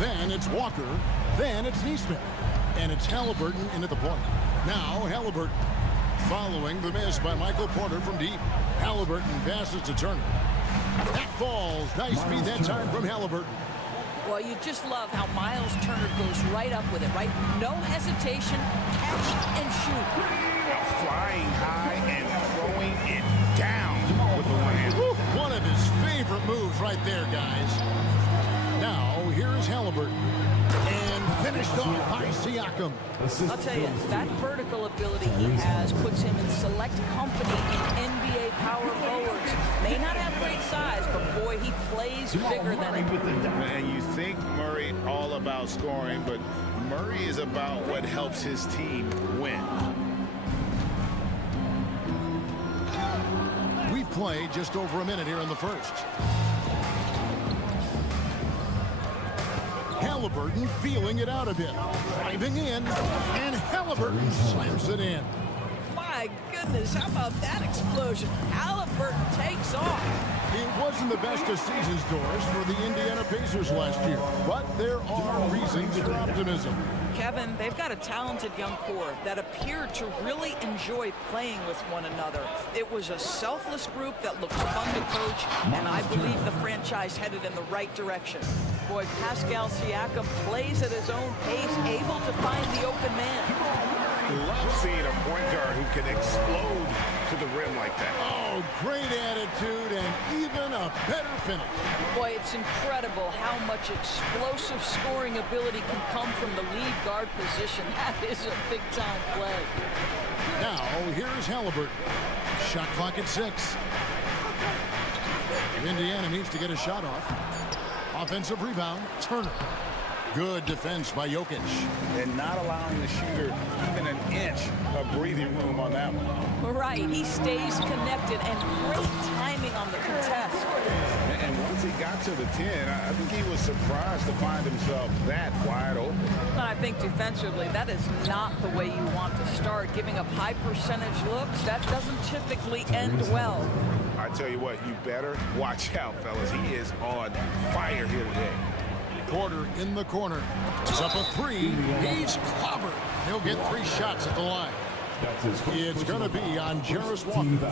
Then it's Walker. Then it's Neesmith. And it's Halliburton into the point. Now Halliburton. Following the miss by Michael Porter from deep. Halliburton passes to Turner. That falls. Nice feed that time from Halliburton. Well, you just love how Miles Turner goes right up with it, right? No hesitation, catch and shoot. Flying high and throwing it down with the one hand. One of his favorite moves right there, guys. Now, here's Halliburton. And finished off by Siakam. I'll tell you, that vertical ability he has puts him in select company in NBA power forwards. May not have great size, but boy, he plays bigger than him. And you think Murray all about scoring, but Murray is about what helps his team win. We play just over a minute here in the first. Halliburton feeling it out a bit. Driving in, and Halliburton slams it in. My goodness, how about that explosion? Halliburton takes off. It wasn't the best of seasons, Doris, for the Indiana Pacers last year, but there are reasons for optimism. Kevin, they've got a talented young core that appeared to really enjoy playing with one another. It was a selfless group that looked fun to coach, and I believe the franchise headed in the right direction. Boy, Pascal Siakam plays at his own pace, able to find the open man. Love seeing a point guard who can explode to the rim like that. Oh, great attitude and even a better finish. Boy, it's incredible how much explosive scoring ability can come from the lead guard position. That is a big-time play. Now, here's Halliburton. Shot clock at 6. Indiana needs to get a shot off. Offensive rebound, Turner. Good defense by Jokic. And not allowing the shooter even an inch of breathing room on that one. Right, he stays connected and great timing on the contest. And once he got to the 10, I think he was surprised to find himself that wide open. I think defensively, that is not the way you want to start. Giving up high percentage looks, that doesn't typically end well. I tell you what, you better watch out, fellas. He is on fire here today. Porter in the corner. It's up a 3. He's clobbered. He'll get 3 shots at the line. It's going to be on Jarris Walker.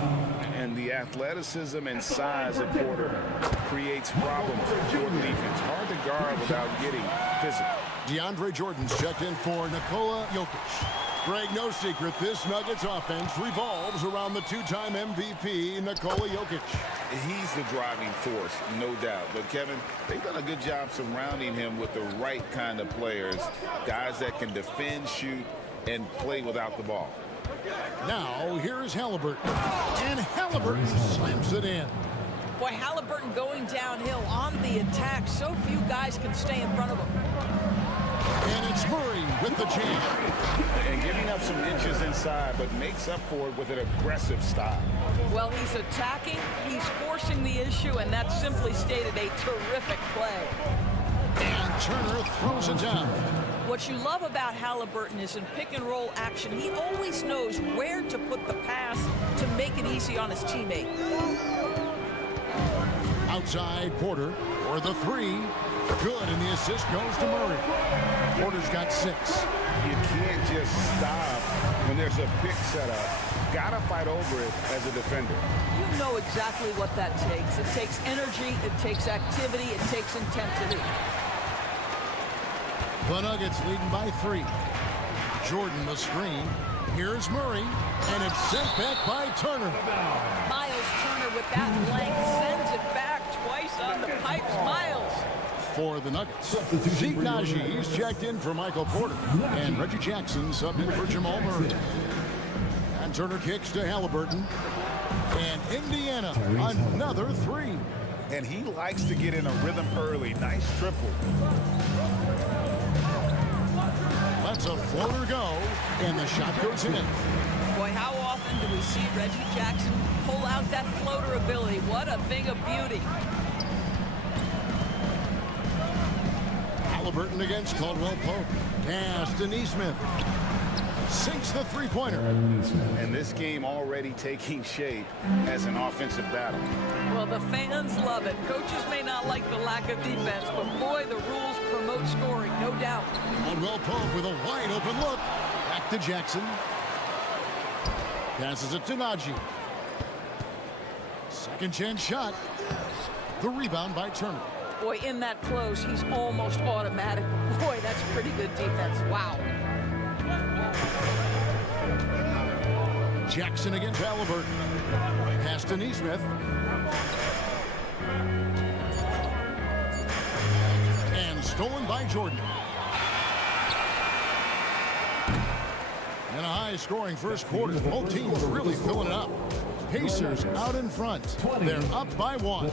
And the athleticism and size of Porter creates problems for the defense. Hard to guard without getting physical. DeAndre Jordan's checked in for Nikola Jokic. Greg, no secret, this Nuggets offense revolves around the 2-time MVP, Nikola Jokic. He's the driving force, no doubt. But, Kevin, they've done a good job surrounding him with the right kind of players, guys that can defend, shoot, and play without the ball. Now, here's Halliburton. And Halliburton slams it in. Boy, Halliburton going downhill on the attack. So few guys can stay in front of him. And it's Murray with the jam. And giving up some inches inside, but makes up for it with an aggressive style. Well, he's attacking, he's forcing the issue, and that's simply stated a terrific play. And Turner throws it down. What you love about Halliburton is in pick-and-roll action, he always knows where to put the pass to make it easy on his teammate. Outside Porter for the 3. Good, and the assist goes to Murray. Porter's got 6. You can't just stop when there's a pick set up. Gotta fight over it as a defender. You know exactly what that takes. It takes energy, it takes activity, it takes intensity. The Nuggets leading by 3. Jordan the screen. Here's Murray, and it's sent back by Turner. Miles Turner with that length sends it back twice on the pipes. Miles. For the Nuggets, Zeke Naji is checked in for Michael Porter, and Reggie Jackson subbed in for Jamal Murray. And Turner kicks to Halliburton, and Indiana another 3. And he likes to get in a rhythm early. Nice triple. Lets a floater go, and the shot goes in. Boy, how often do we see Reggie Jackson pull out that floater ability? What a thing of beauty. Halliburton against Caldwell Pope. Pass to Neesmith. Sinks the three-pointer. And this game already taking shape as an offensive battle. Well, the fans love it. Coaches may not like the lack of defense, but boy, the rules promote scoring, no doubt. Caldwell Pope with a wide open look. Back to Jackson. Passes it to Najee. Second chance shot. The rebound by Turner. Boy, in that close, he's almost automatic. Boy, that's pretty good defense. Wow. Jackson against Halliburton. Pass to Neesmith. And stolen by Jordan. And a high-scoring first quarter. Both teams really filling it up. Pacers out in front. They're up by 1.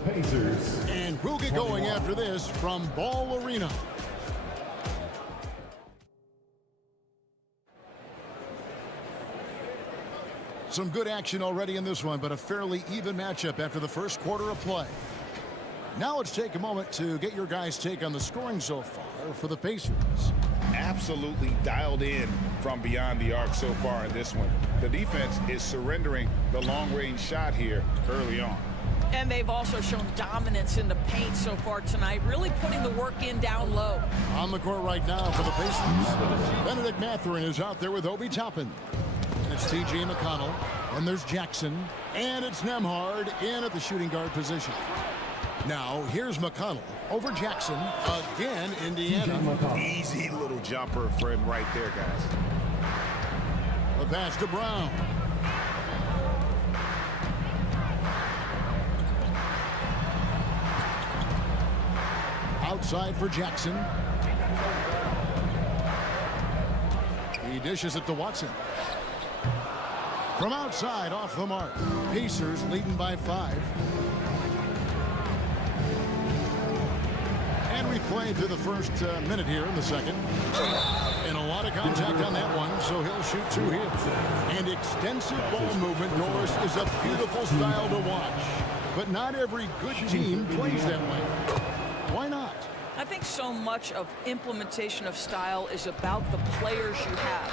And we'll get going after this from Ball Arena. Some good action already in this one, but a fairly even matchup after the first quarter of play. Now let's take a moment to get your guys' take on the scoring so far for the Pacers. Absolutely dialed in from beyond the arc so far in this one. The defense is surrendering the long-range shot here early on. And they've also shown dominance in the paint so far tonight, really putting the work in down low. On the court right now for the Pacers, Benedict Mathurin is out there with Obi Toppin. And it's T.J. McConnell, and there's Jackson, and it's Nembhard in at the shooting guard position. Now, here's McConnell over Jackson. Again, Indiana. Easy little jumper for him right there, guys. The pass to Brown. Outside for Jackson. He dishes it to Watson. From outside, off the mark. Pacers leading by 5. And we've played through the first minute here in the second. And a lot of contact on that one, so he'll shoot 2 here. And extensive ball movement, Norris, is a beautiful style to watch. But not every good team plays that way. Why not? I think so much of implementation of style is about the players you have.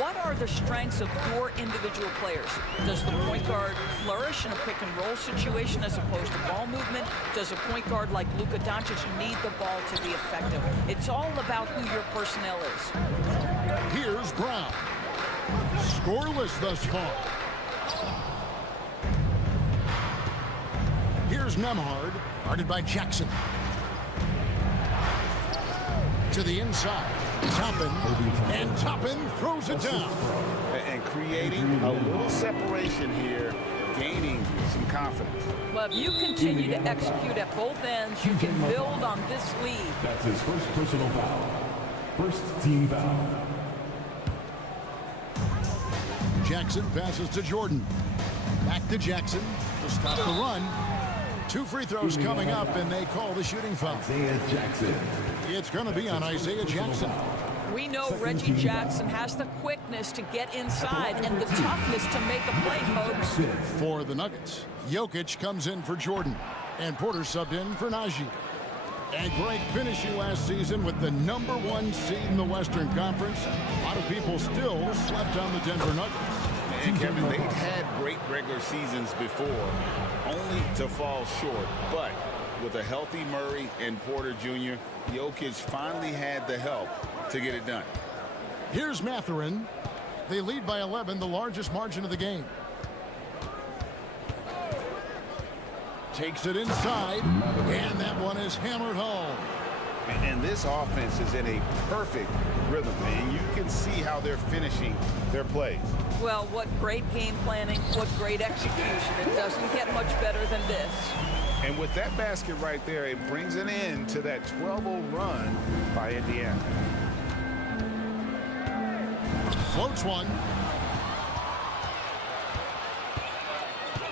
What are the strengths of your individual players? Does the point guard flourish in a pick and roll situation as opposed to ball movement? Does a point guard like Luka Doncic need the ball to be effective? It's all about who your personnel is. Here's Brown. Scoreless thus far. Here's Nembhard, guarded by Jackson. To the inside. Toppin. And Toppin throws it down. And creating a little separation here, gaining some confidence. Well, if you continue to execute at both ends, you can build on this lead. That's his first personal foul. First team foul. Jackson passes to Jordan. Back to Jackson to stop the run. 2 free throws coming up, and they call the shooting foul. Isaiah Jackson. It's going to be on Isaiah Jackson. We know Reggie Jackson has the quickness to get inside and the toughness to make a play, folks. For the Nuggets, Jokic comes in for Jordan, and Porter subbed in for Najee. And great finishing last season with the #1 seed in the Western Conference. A lot of people still slept on the Denver Nuggets. And Kevin, they've had great regular seasons before, only to fall short. But with a healthy Murray and Porter Jr., Jokic finally had the help to get it done. Here's Mathurin. They lead by 11, the largest margin of the game. Takes it inside, and that one is hammered home. And this offense is in a perfect rhythm, and you can see how they're finishing their plays. Well, what great game planning, what great execution. It doesn't get much better than this. And with that basket right there, it brings an end to that 12-0 run by Indiana. Floats one.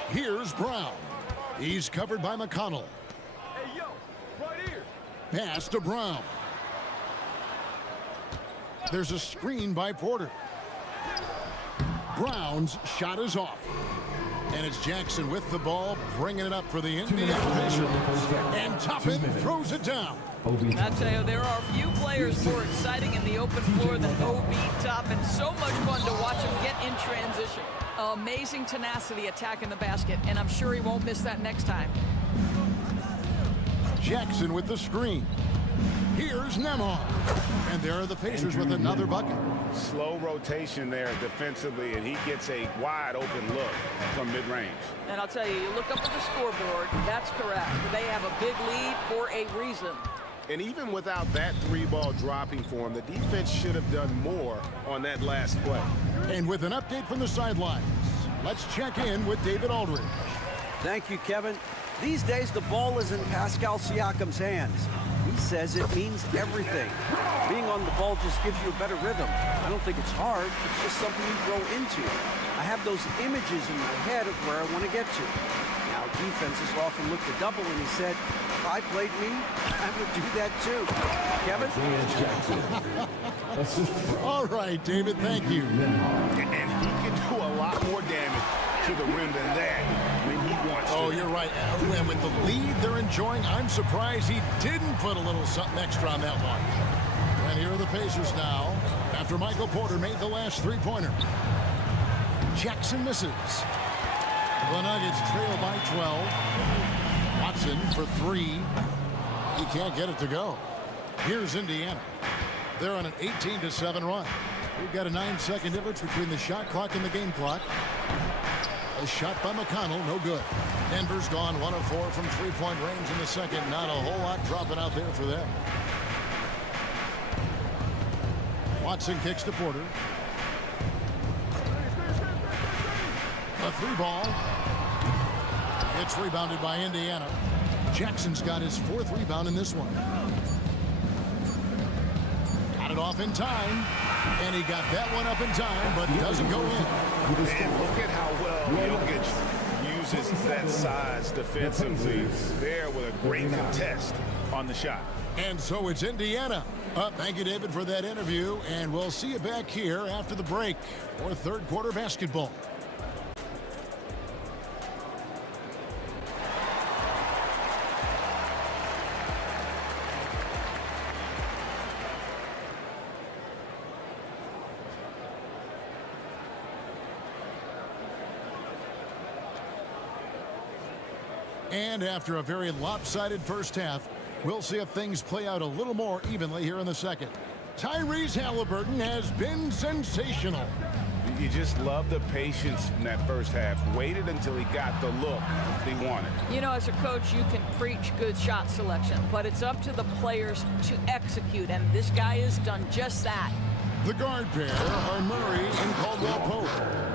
Here's Brown. He's covered by McConnell. Hey, yo, right here. Pass to Brown. There's a screen by Porter. Brown's shot is off. And it's Jackson with the ball, bringing it up for the Indiana Pacers. And Toppin throws it down. I tell you, there are few players more exciting in the open floor than O.B. Toppin. So much fun to watch him get in transition. Amazing tenacity attacking the basket, and I'm sure he won't miss that next time. Jackson with the screen. Here's Nemhard. And there are the Pacers with another bucket. Slow rotation there defensively, and he gets a wide open look from mid-range. And I'll tell you, you look up at the scoreboard, that's correct. They have a big lead for a reason. And even without that three-ball dropping for him, the defense should have done more on that last play. And with an update from the sidelines, let's check in with David Aldridge. Thank you, Kevin. These days, the ball is in Pascal Siakam's hands. He says it means everything. Being on the ball just gives you a better rhythm. I don't think it's hard. It's just something you grow into. I have those images in my head of where I want to get to. Now, defenses often look to double, and he said, if I played me, I would do that too. Kevin? All right, David, thank you. And he can do a lot more damage to the rim than that when he wants to. Oh, you're right. And with the lead they're enjoying, I'm surprised he didn't put a little something extra on that one. And here are the Pacers now, after Michael Porter made the last three-pointer. Jackson misses. The Nuggets trail by 12. Watson for three. He can't get it to go. Here's Indiana. They're on an 18-7 run. We've got a 9-second difference between the shot clock and the game clock. A shot by McConnell, no good. Denver's gone 1 of 4 from three-point range in the second. Not a whole lot dropping out there for them. Watson kicks to Porter. A three ball. It's rebounded by Indiana. Jackson's got his 4th rebound in this one. Got it off in time. And he got that one up in time, but doesn't go in. And look at how well Jokic uses that size defensively there with a great contest on the shot. And so it's Indiana. Thank you, David, for that interview. And we'll see you back here after the break for third quarter basketball. And after a very lopsided first half, we'll see if things play out a little more evenly here in the second. Tyrese Halliburton has been sensational. You just love the patience in that first half. Waited until he got the look he wanted. You know, as a coach, you can preach good shot selection, but it's up to the players to execute, and this guy has done just that. The guard pair are Murray and Caldwell Pope.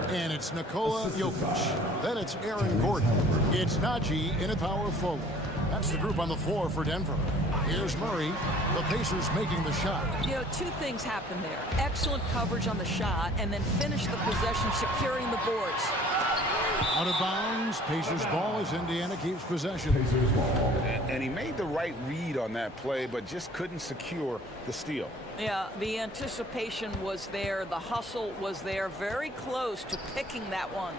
And it's Nikola Jokic. Then it's Aaron Gordon. It's Najee in a power forward. That's the group on the floor for Denver. Here's Murray. The Pacers making the shot. You know, two things happen there. Excellent coverage on the shot, and then finish the possession securing the boards. Out of bounds. Pacers ball as Indiana keeps possession. And he made the right read on that play, but just couldn't secure the steal. Yeah, the anticipation was there. The hustle was there. Very close to picking that one.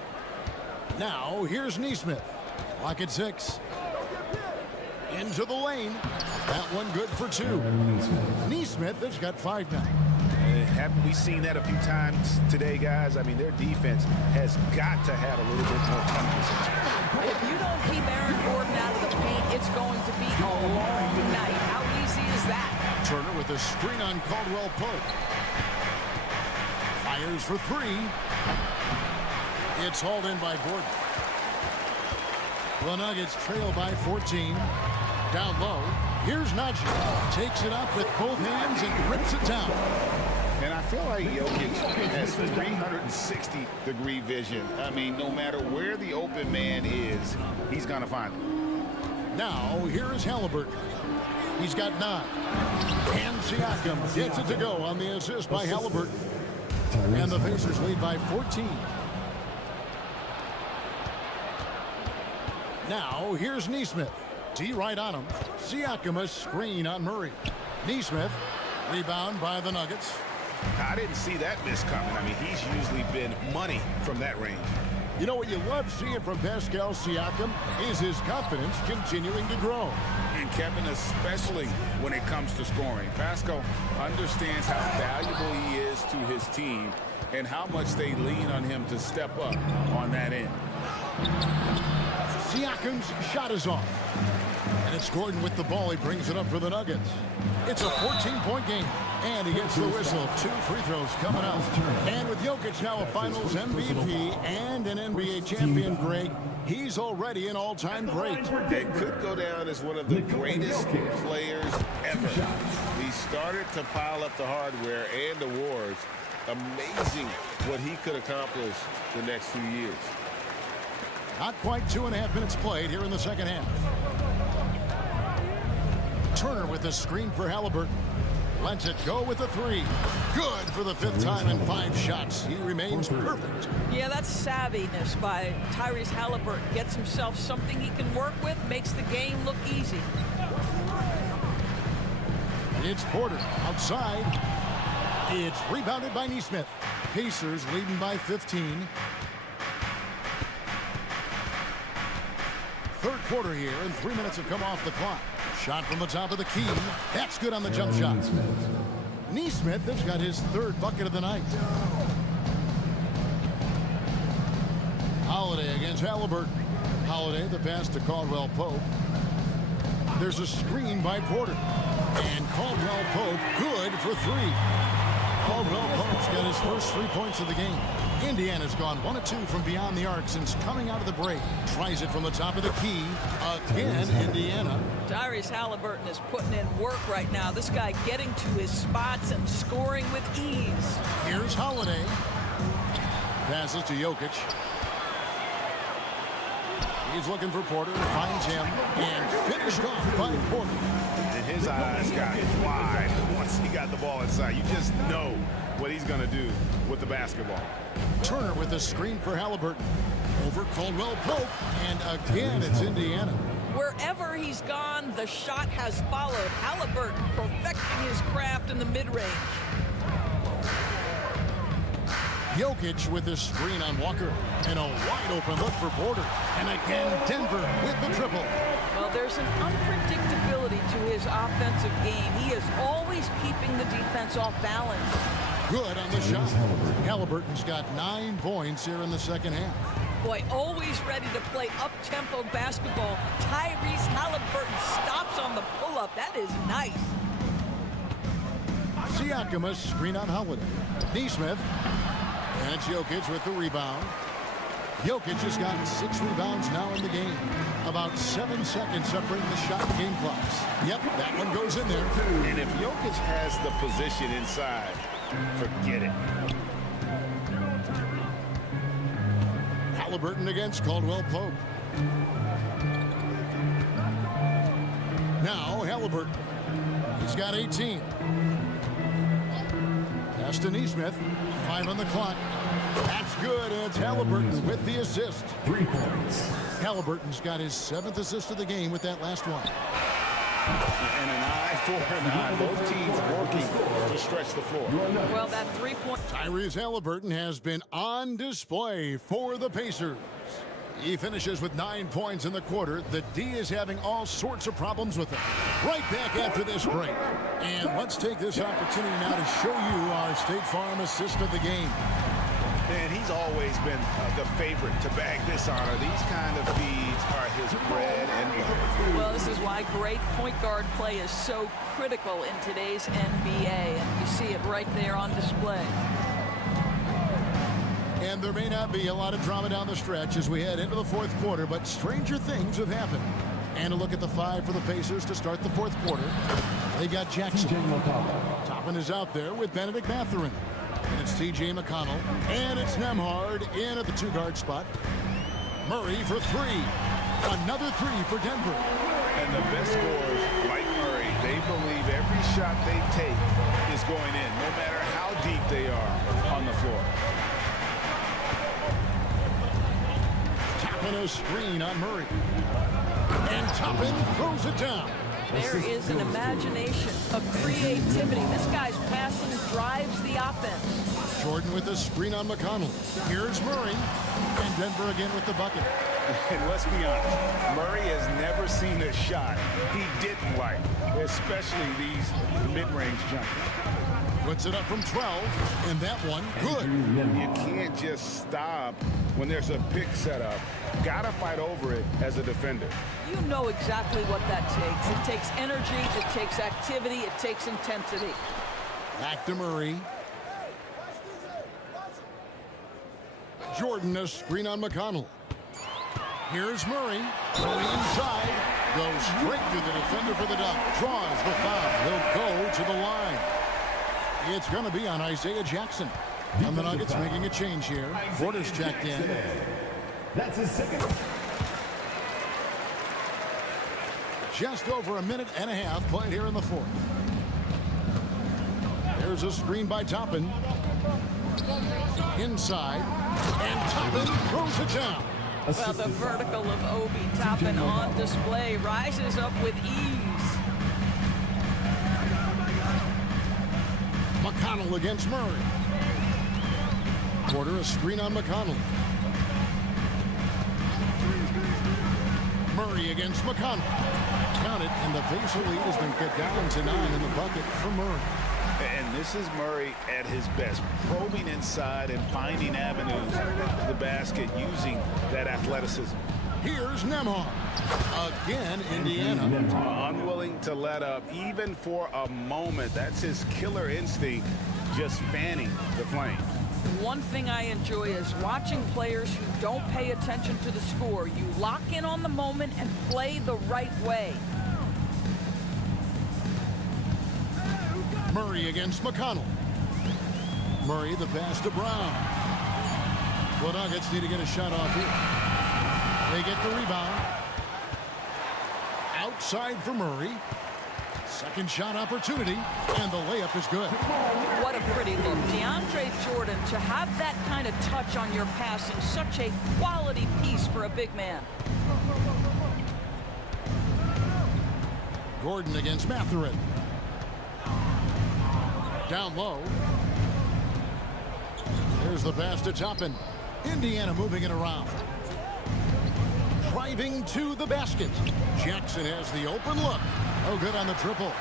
Now, here's Nesmith. Lock at 6. Into the lane. That one good for 2. Nesmith has got 5 now. Haven't we seen that a few times today, guys? I mean, their defense has got to have a little bit more toughness. If you don't keep Aaron Gordon out of the paint, it's going to be a long night. How easy is that? Turner with a screen on Caldwell Pope. Fires for 3. It's hauled in by Gordon. The Nuggets trail by 14. Down low. Here's Najee. Takes it up with both hands and rips it down. And I feel like Jokic has 360-degree vision. I mean, no matter where the open man is, he's going to find him. Now, here is Halliburton. He's got 9. And Siakam gets it to go on the assist by Halliburton. And the Pacers lead by 14. Now, here's Nesmith. D right on him. Siakam a screen on Murray. Nesmith, rebound by the Nuggets. I didn't see that miss coming. I mean, he's usually been money from that range. You know what you love seeing from Pascal Siakam is his confidence continuing to grow. And Kevin, especially when it comes to scoring. Pascal understands how valuable he is to his team and how much they lean on him to step up on that end. Siakam's shot is off. And it's Gordon with the ball. He brings it up for the Nuggets. It's a 14-point game. And he gets the whistle. 2 free throws coming up. And with Jokic now a Finals MVP and an NBA champion, Greg, he's already an all-time great. It could go down as one of the greatest players ever. He started to pile up the hardware and awards. Amazing what he could accomplish the next few years. Not quite 2.5 minutes played here in the second half. Turner with the screen for Halliburton. Lets it go with a 3. Good for the 5th time in 5 shots. He remains perfect. Yeah, that's savviness by Tyrese Halliburton. Gets himself something he can work with, makes the game look easy. It's Porter outside. It's rebounded by Neesmith. Pacers leading by 15. Third quarter here, and 3 minutes have come off the clock. Shot from the top of the key. That's good on the jump shot. Neesmith has got his 3rd bucket of the night. Holiday against Halliburton. Holiday, the pass to Caldwell Pope. There's a screen by Porter. And Caldwell Pope good for 3. Caldwell Pope's got his first 3 points of the game. Indiana's gone 1 of 2 from beyond the arc since coming out of the break. Tries it from the top of the key. Again, Indiana. Tyrese Halliburton is putting in work right now. This guy getting to his spots and scoring with ease. Here's Holiday. Passes to Jokic. He's looking for Porter, finds him, and finished off by Porter. And his eyes got wide once he got the ball inside. You just know what he's going to do with the basketball. Turner with the screen for Halliburton. Over Caldwell Pope, and again it's Indiana. Wherever he's gone, the shot has followed. Halliburton perfecting his craft in the mid-range. Jokic with his screen on Walker, and a wide open look for Porter. And again, Denver with the triple. Well, there's an unpredictability to his offensive game. He is always keeping the defense off balance. Good on the shot. Halliburton's got 9 points here in the second half. Boy, always ready to play up-tempo basketball. Tyrese Halliburton stops on the pull-up. That is nice. Siakam, a screen on Holiday. Neesmith. And it's Jokic with the rebound. Jokic has gotten 6 rebounds now in the game. About 7 seconds separating the shot and game clocks. Yep, that one goes in there. And if Jokic has the position inside, forget it. Halliburton against Caldwell Pope. Now Halliburton. He's got 18. Pass to Neesmith. 5 on the clock. That's good, and it's Halliburton with the assist. 3 points. Halliburton's got his 7th assist of the game with that last one. And an eye for an eye. Both teams working to stretch the floor. Well, that 3-point... Tyrese Halliburton has been on display for the Pacers. He finishes with 9 points in the quarter. The D is having all sorts of problems with him. Right back after this break. And let's take this opportunity now to show you our State Farm assist of the game. And he's always been the favorite to bag this honor. These kind of feeds are his bread and butter. Well, this is why great point guard play is so critical in today's NBA. And you see it right there on display. And there may not be a lot of drama down the stretch as we head into the 4th quarter, but stranger things have happened. And a look at the 5 for the Pacers to start the 4th quarter. They've got Jackson. Toppin is out there with Benedict Mathurin. And it's T.J. McConnell. And it's Nembhard in at the 2-guard spot. Murray for 3. Another 3 for Denver. And the best scorers, like Murray, they believe every shot they take is going in, no matter how deep they are on the floor. Toppin a screen on Murray. And Toppin throws it down. There is an imagination, a creativity. This guy's passing drives the offense. Jordan with a screen on McConnell. Here's Murray. And Denver again with the bucket. And let's be honest, Murray has never seen a shot he didn't like, especially these mid-range jumpers. Puts it up from 12, and that one, good. You can't just stop when there's a pick set up. Gotta fight over it as a defender. You know exactly what that takes. It takes energy, it takes activity, it takes intensity. Back to Murray. Jordan, a screen on McConnell. Here's Murray. Murray inside. Goes straight through the defender for the dunk. Draws the foul. He'll go to the line. It's going to be on Isaiah Jackson. And the Nuggets making a change here. Porter's checked in. That's his second. Just over a minute and a half played here in the fourth. There's a screen by Toppin. Inside. And Toppin throws it down. Well, the vertical of Obi Toppin on display rises up with ease. McConnell against Murray. Porter a screen on McConnell. Murray against McConnell. Count it, and the Pacer lead has been cut down to 9 in the bucket for Murray. And this is Murray at his best, probing inside and finding avenues to the basket using that athleticism. Here's Nembhard. Again, Indiana. Unwilling to let up, even for a moment. That's his killer instinct, just fanning the flame. One thing I enjoy is watching players who don't pay attention to the score. You lock in on the moment and play the right way. Murray against McConnell. Murray the pass to Brown. The Nuggets need to get a shot off here. They get the rebound. Outside for Murray. Second shot opportunity, and the layup is good. What a pretty look. DeAndre Jordan, to have that kind of touch on your passing, such a quality piece for a big man. Gordon against Mathurin. Down low. There's the pass to Toppin. Indiana moving it around. Driving to the basket. Jackson has the open look. No good on the triple.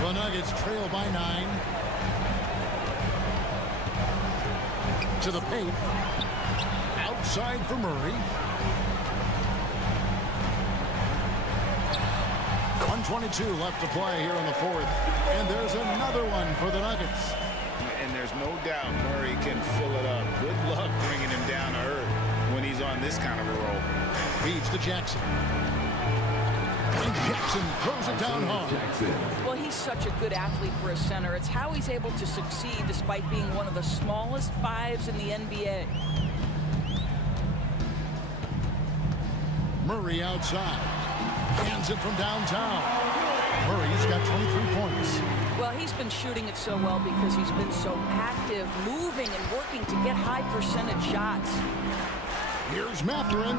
The Nuggets trail by 9. To the paint. Outside for Murray. 1:22 left to play here in the fourth. And there's another one for the Nuggets. And there's no doubt Murray can fill it up. Good luck bringing him down to earth when he's on this kind of a roll. Feeds to Jackson. And Jackson throws it down hard. Well, he's such a good athlete for a center. It's how he's able to succeed despite being one of the smallest fives in the NBA. Murray outside. Hands it from downtown. Murray's got 23 points. Well, he's been shooting it so well because he's been so active, moving and working to get high percentage shots. Here's Mathurin.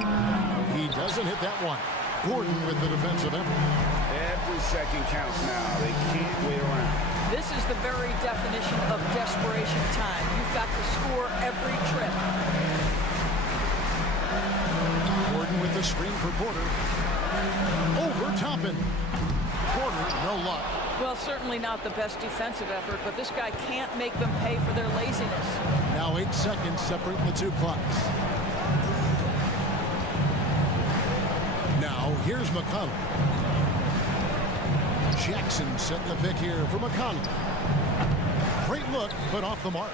He doesn't hit that one. Gordon with the defensive effort. Every second counts now. They can't wait around. This is the very definition of desperation time. You've got to score every trip. Gordon with the screen for Porter. Over Toppin. Porter, no luck. Well, certainly not the best defensive effort, but this guy can't make them pay for their laziness. Now 8 seconds separating the two clocks. Now, here's McConnell. Jackson setting the pick here for McConnell. Great look, but off the mark.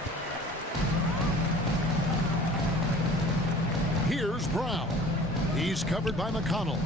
Here's Brown. He's covered by McConnell.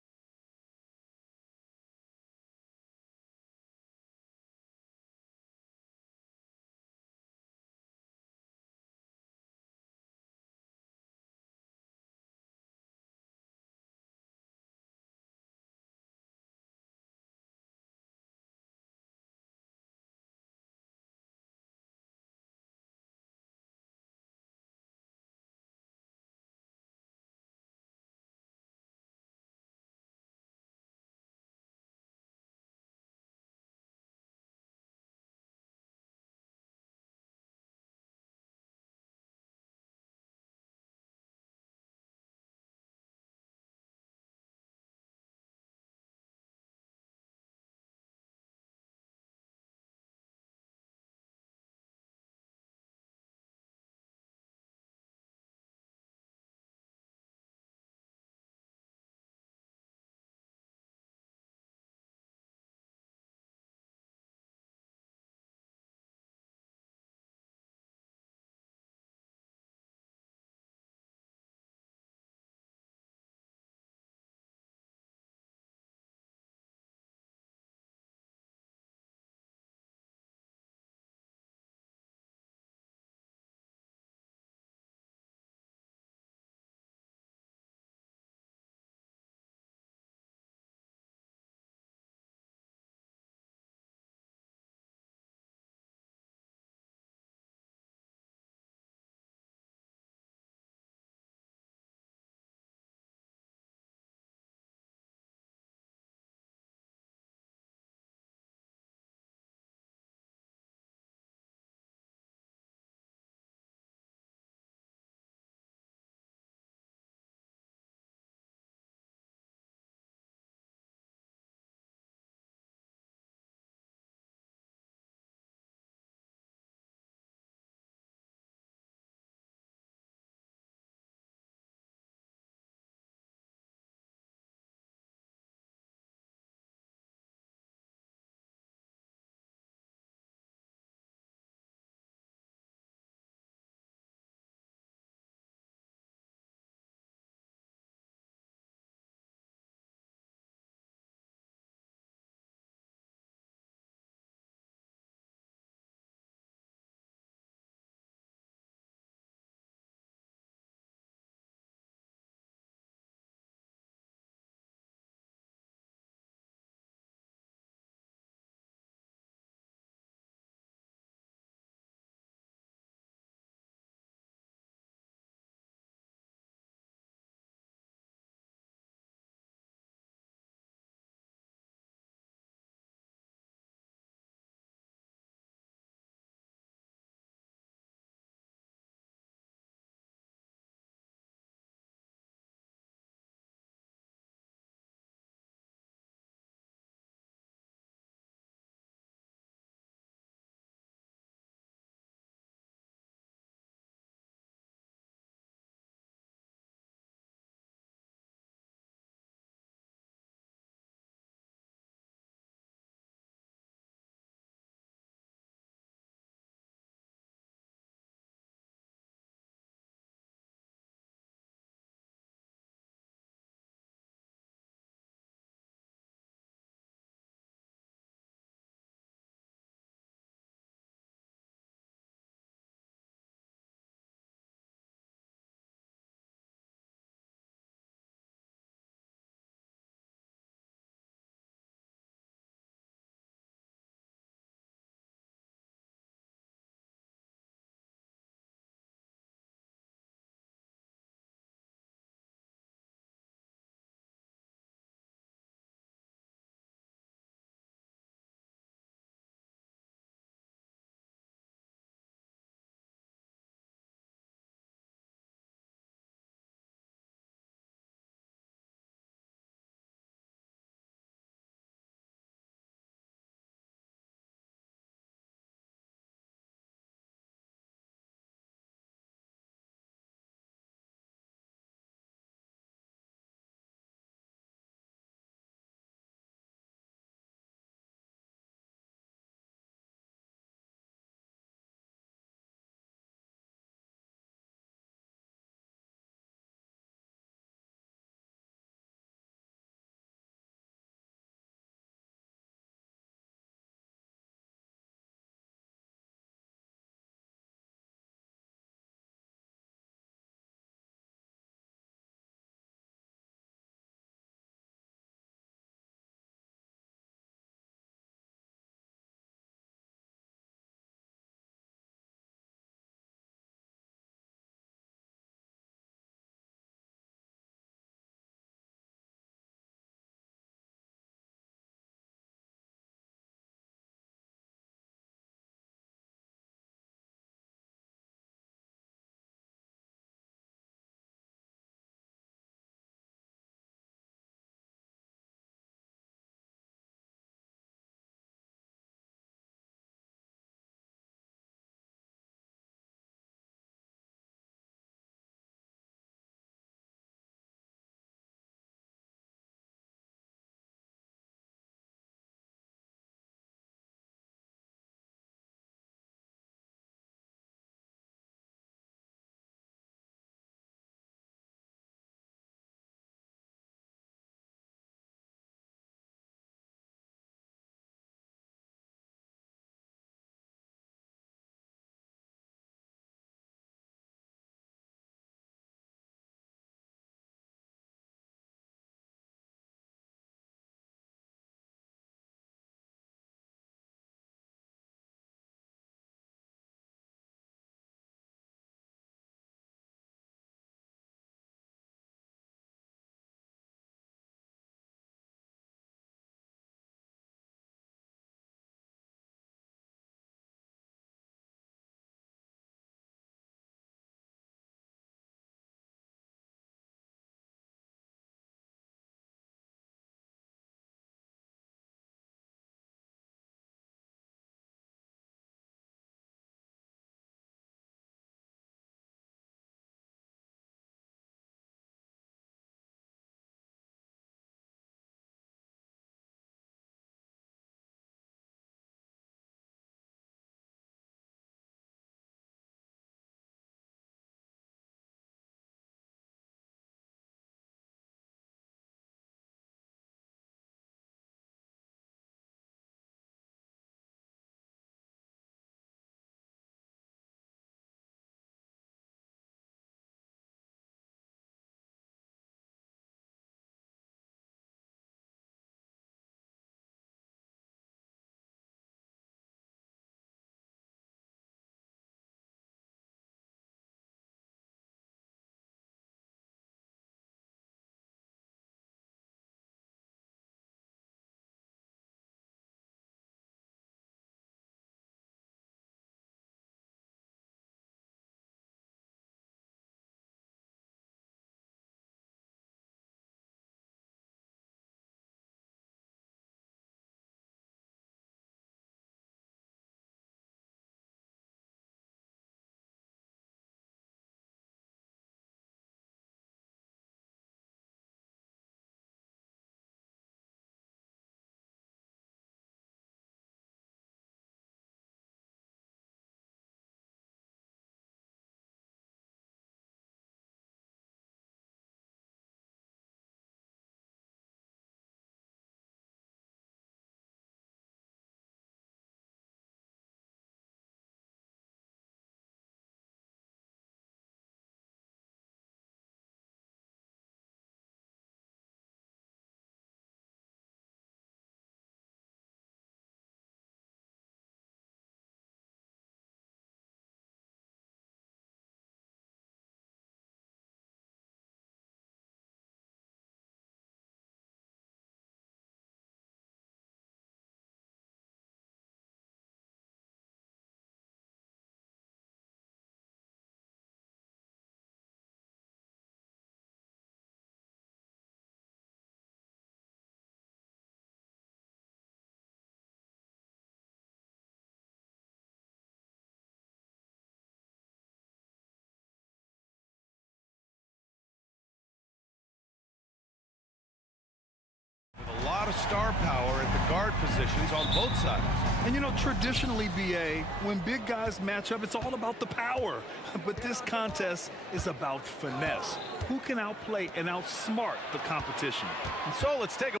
star power at the guard positions on both sides. And you know, traditionally, BA, when big guys match up, it's all about the power. But this contest is about finesse. Who can outplay and outsmart the competition? And so let's take a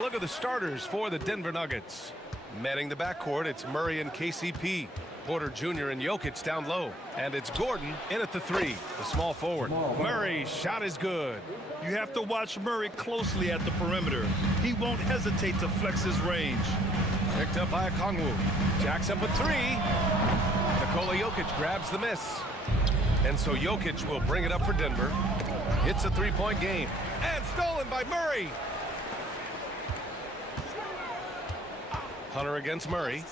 look at the starters for the Denver Nuggets. Manning the backcourt, it's Murray and KCP. Porter Jr. and Jokic down low. And it's Gordon in at the three, the small forward. Murray, shot is good. You have to watch Murray closely at the perimeter. He won't hesitate to flex his range. Picked up by Okongwu. Jacks up a three. Nikola Jokic grabs the miss. And so Jokic will bring it up for Denver. It's a three-point game. And stolen by Murray. Hunter against Murray.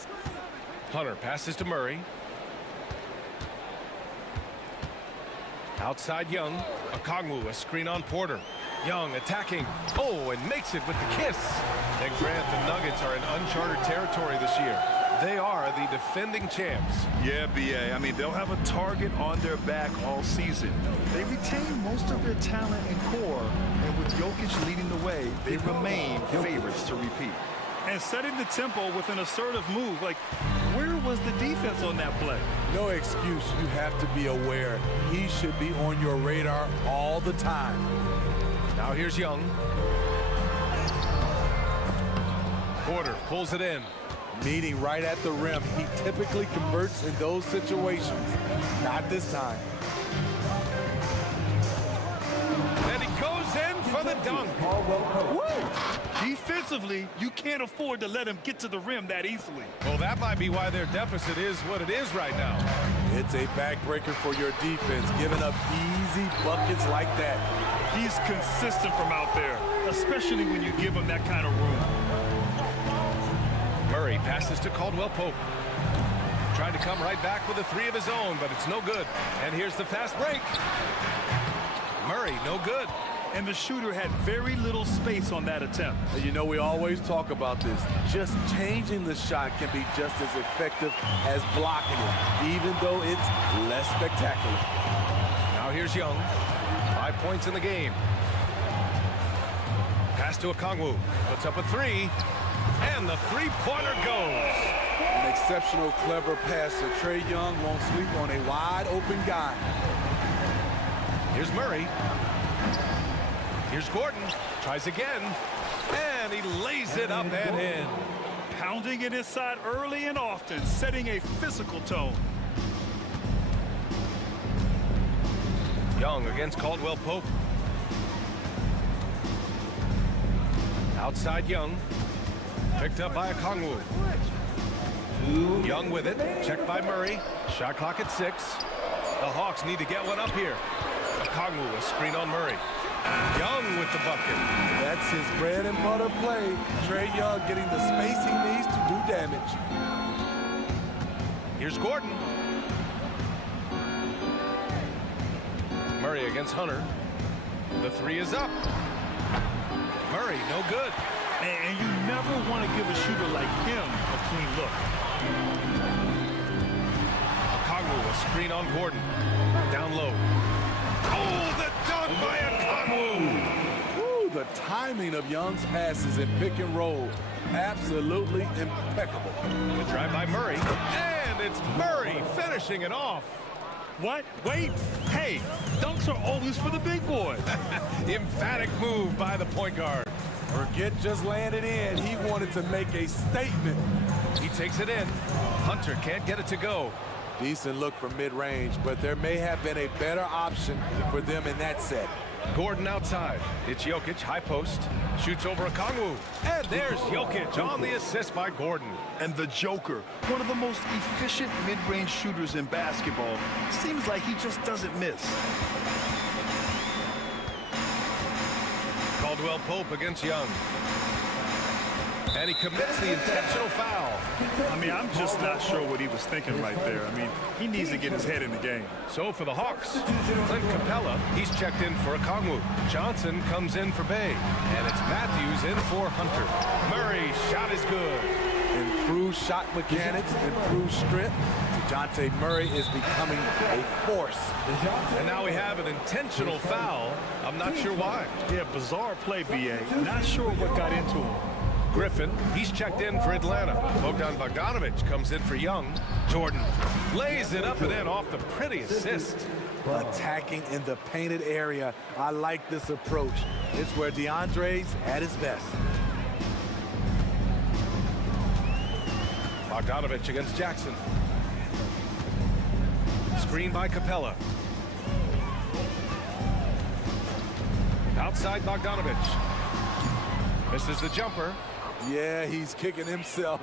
Hunter passes to Murray. Outside Young. Okongwu, a screen on Porter. Young attacking. Oh, and makes it with the kiss. And Grant, the Nuggets are in uncharted territory this year. They are the defending champs. Yeah, BA. I mean, they'll have a target on their back all season. They retain most of their talent and core, and with Jokic leading the way, they remain favorites to repeat. And setting the tempo with an assertive move, like, where was the defense on that play? No excuse. You have to be aware. He should be on your radar all the time. Now here's Young. Porter pulls it in. Meeting right at the rim. He typically converts in those situations. Not this time. And he goes in for the dunk. Woo! Defensively, you can't afford to let him get to the rim that easily. Well, that might be why their deficit is what it is right now. It's a backbreaker for your defense, giving up easy buckets like that. He's consistent from out there, especially when you give him that kind of room. Murray passes to Caldwell Pope. Trying to come right back with a three of his own, but it's no good. And here's the fast break. Murray, no good. And the shooter had very little space on that attempt. And you know, we always talk about this. Just changing the shot can be just as effective as blocking it, even though it's less spectacular. Now here's Young. 5 points in the game. Pass to Okongwu. Puts up a three. And the three-pointer goes. An exceptional, clever passer. Trae Young won't sleep on a wide-open guy. Here's Murray. Here's Gordon. Tries again. And he lays it up and in. Pounding it inside early and often, setting a physical tone. Young against Caldwell Pope. Outside Young. Picked up by Okongwu. Young with it. Checked by Murray. Shot clock at 6. The Hawks need to get one up here. Okongwu, a screen on Murray. Young with the bucket. That's his bread and butter play. Trae Young getting the space he needs to do damage. Here's Gordon. Murray against Hunter. The three is up. Murray, no good. And you never want to give a shooter like him a clean look. Okongwu, a screen on Gordon. Down low. Oh, the dunk by Okongwu! Ooh, the timing of Young's passes in pick and roll, absolutely impeccable. The drive by Murray, and it's Murray finishing it off. What? Wait. Hey, dunks are always for the big boy. Emphatic move by the point guard. Forget just laying it in. He wanted to make a statement. He takes it in. Hunter can't get it to go. Decent look from mid-range, but there may have been a better option for them in that set. Gordon outside. It's Jokic, high post. Shoots over a Kongwu. And there's Jokic on the assist by Gordon. And the Joker, one of the most efficient mid-range shooters in basketball. Seems like he just doesn't miss. Caldwell Pope against Young. And he commits the intentional foul. I mean, I'm just not sure what he was thinking right there. I mean, he needs to get his head in the game. So for the Hawks, Clint Capella, he's checked in for a Kongwu. Johnson comes in for Bay. And it's Matthews in for Hunter. Murray, shot is good. Improved shot mechanics, improved strength. DeJounte Murray is becoming a force. And now we have an intentional foul. I'm not sure why. Yeah, bizarre play, B.A. Not sure what got into him. Griffin, he's checked in for Atlanta. Bogdan Bogdanovic comes in for Young. Jordan lays it up and in off the pretty assist. Attacking in the painted area. I like this approach. It's where DeAndre's at his best. Bogdanovic against Jackson. Screen by Capella. Outside Bogdanovic. Misses the jumper. Yeah, he's kicking himself.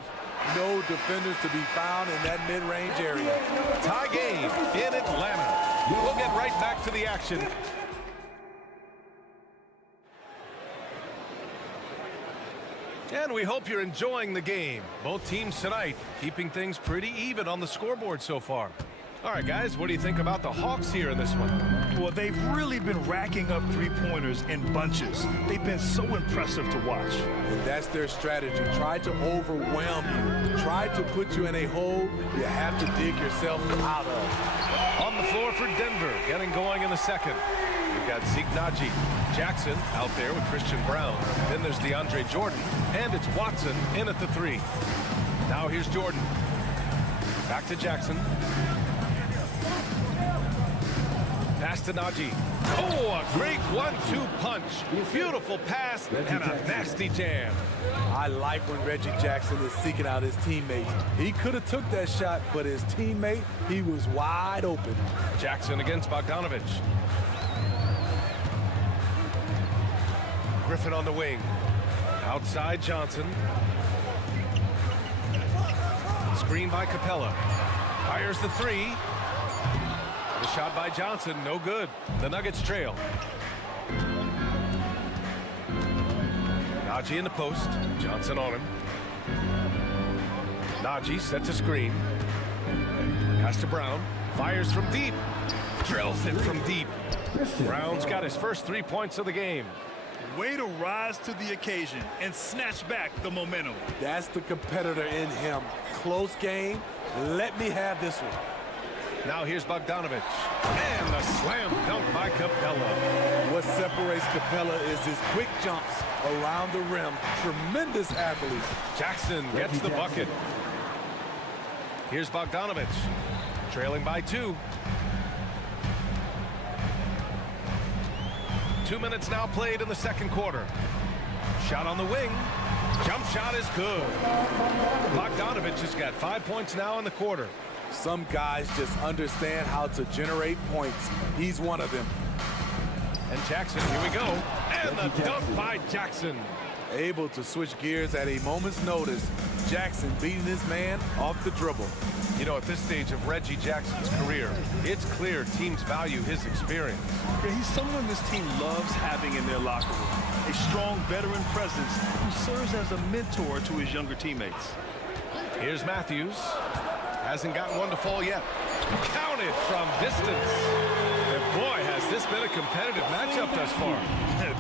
No defenders to be found in that mid-range area. Tie game in Atlanta. We'll get right back to the action. And we hope you're enjoying the game. Both teams tonight keeping things pretty even on the scoreboard so far. All right, guys, what do you think about the Hawks here in this one? Well, they've really been racking up three-pointers in bunches. They've been so impressive to watch. And that's their strategy. Try to overwhelm you. Try to put you in a hole you have to dig yourself out of. On the floor for Denver, getting going in the second. We've got Zeke Naji. Jackson out there with Christian Brown. Then there's DeAndre Jordan. And it's Watson in at the three. Now here's Jordan. Back to Jackson. Pass to Naji. Oh, a great 1-2 punch. Beautiful pass and a nasty jam. I like when Reggie Jackson is seeking out his teammates. He could have took that shot, but his teammate, he was wide open. Jackson against Bogdanovic. Griffin on the wing. Outside Johnson. Screen by Capella. Fires the three. The shot by Johnson, no good. The Nuggets trail. Naji in the post. Johnson on him. Naji sets a screen. Pass to Brown. Fires from deep. Drills it from deep. Brown's got his first 3 points of the game. Way to rise to the occasion and snatch back the momentum. That's the competitor in him. Close game. Let me have this one. Now here's Bogdanovic. And the slam dunk by Capella. What separates Capella is his quick jumps around the rim. Tremendous athlete. Jackson gets the bucket. Here's Bogdanovic. Trailing by 2. 2 minutes now played in the second quarter. Shot on the wing. Jump shot is good. Bogdanovic has got 5 points now in the quarter. Some guys just understand how to generate points. He's one of them. And Jackson, here we go. And the dunk by Jackson. Able to switch gears at a moment's notice. Jackson beating his man off the dribble. You know, at this stage of Reggie Jackson's career, it's clear teams value his experience. Yeah, he's someone this team loves having in their locker room. A strong veteran presence who serves as a mentor to his younger teammates. Here's Matthews. Hasn't gotten one to fall yet. Counted from distance. And boy, has this been a competitive matchup thus far.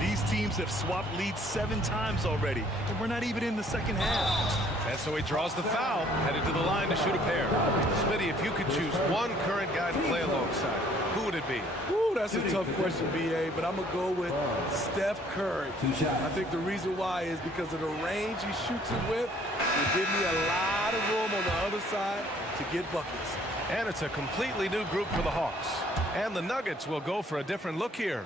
These teams have swapped leads 7 times already, and we're not even in the second half. And so he draws the foul, headed to the line to shoot a pair. Smitty, if you could choose one current guy to play alongside, who would it be? Ooh, that's a tough question, B.A., but I'm going to go with Steph Curry. I think the reason why is because of the range he shoots it with. Will give me a lot of room on the other side to get buckets. And it's a completely new group for the Hawks. And the Nuggets will go for a different look here.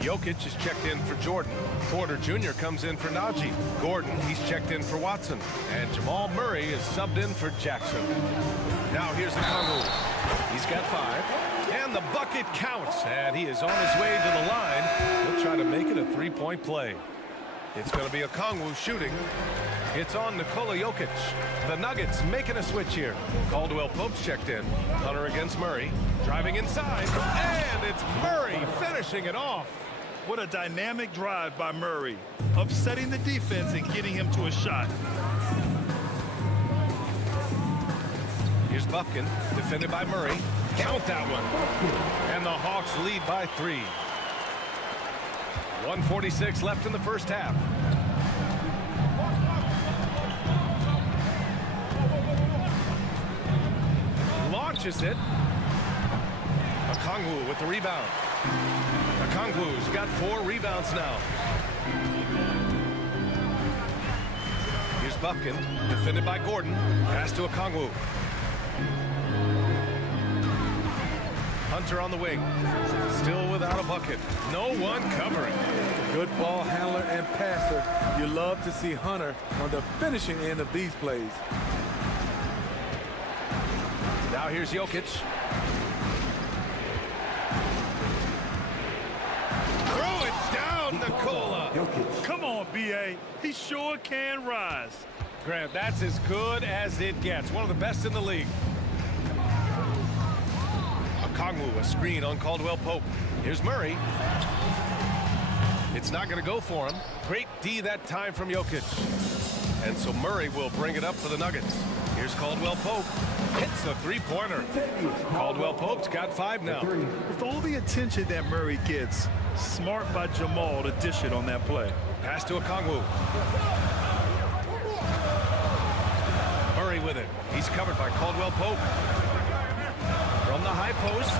Jokic is checked in for Jordan. Porter Jr. comes in for Naji. Gordon, he's checked in for Watson. And Jamal Murray is subbed in for Jackson. Now here's the Kongwu. He's got 5. And the bucket counts. And he is on his way to the line. Point play. It's going to be a Kongwu shooting. It's on Nikola Jokic. The Nuggets making a switch here. Caldwell Pope's checked in. Hunter against Murray. Driving inside. And it's Murray finishing it off. What a dynamic drive by Murray, upsetting the defense and getting him to a shot. Here's Bufkin, defended by Murray. Count that one. And the Hawks lead by 3. 1:46 left in the first half. Launches it. Okongwu with the rebound. Okongwu's got 4 rebounds now. Here's Bufkin, defended by Gordon. Pass to Okongwu. Hunter on the wing. Still without a bucket. No one covering. Good ball handler and passer. You love to see Hunter on the finishing end of these plays. Now here's Jokic. Throw it down, Nikola. Come on, B.A. He sure can rise. Grant, that's as good as it gets. One of the best in the league. Okongwu, a screen on Caldwell Pope. Here's Murray. It's not going to go for him. Great D that time from Jokic. And so Murray will bring it up for the Nuggets. Here's Caldwell Pope. Hits a three-pointer. Caldwell Pope's got 5 now. With all the attention that Murray gets, smart by Jamal to dish it on that play. Pass to Okongwu. Murray with it. He's covered by Caldwell Pope. From the high post.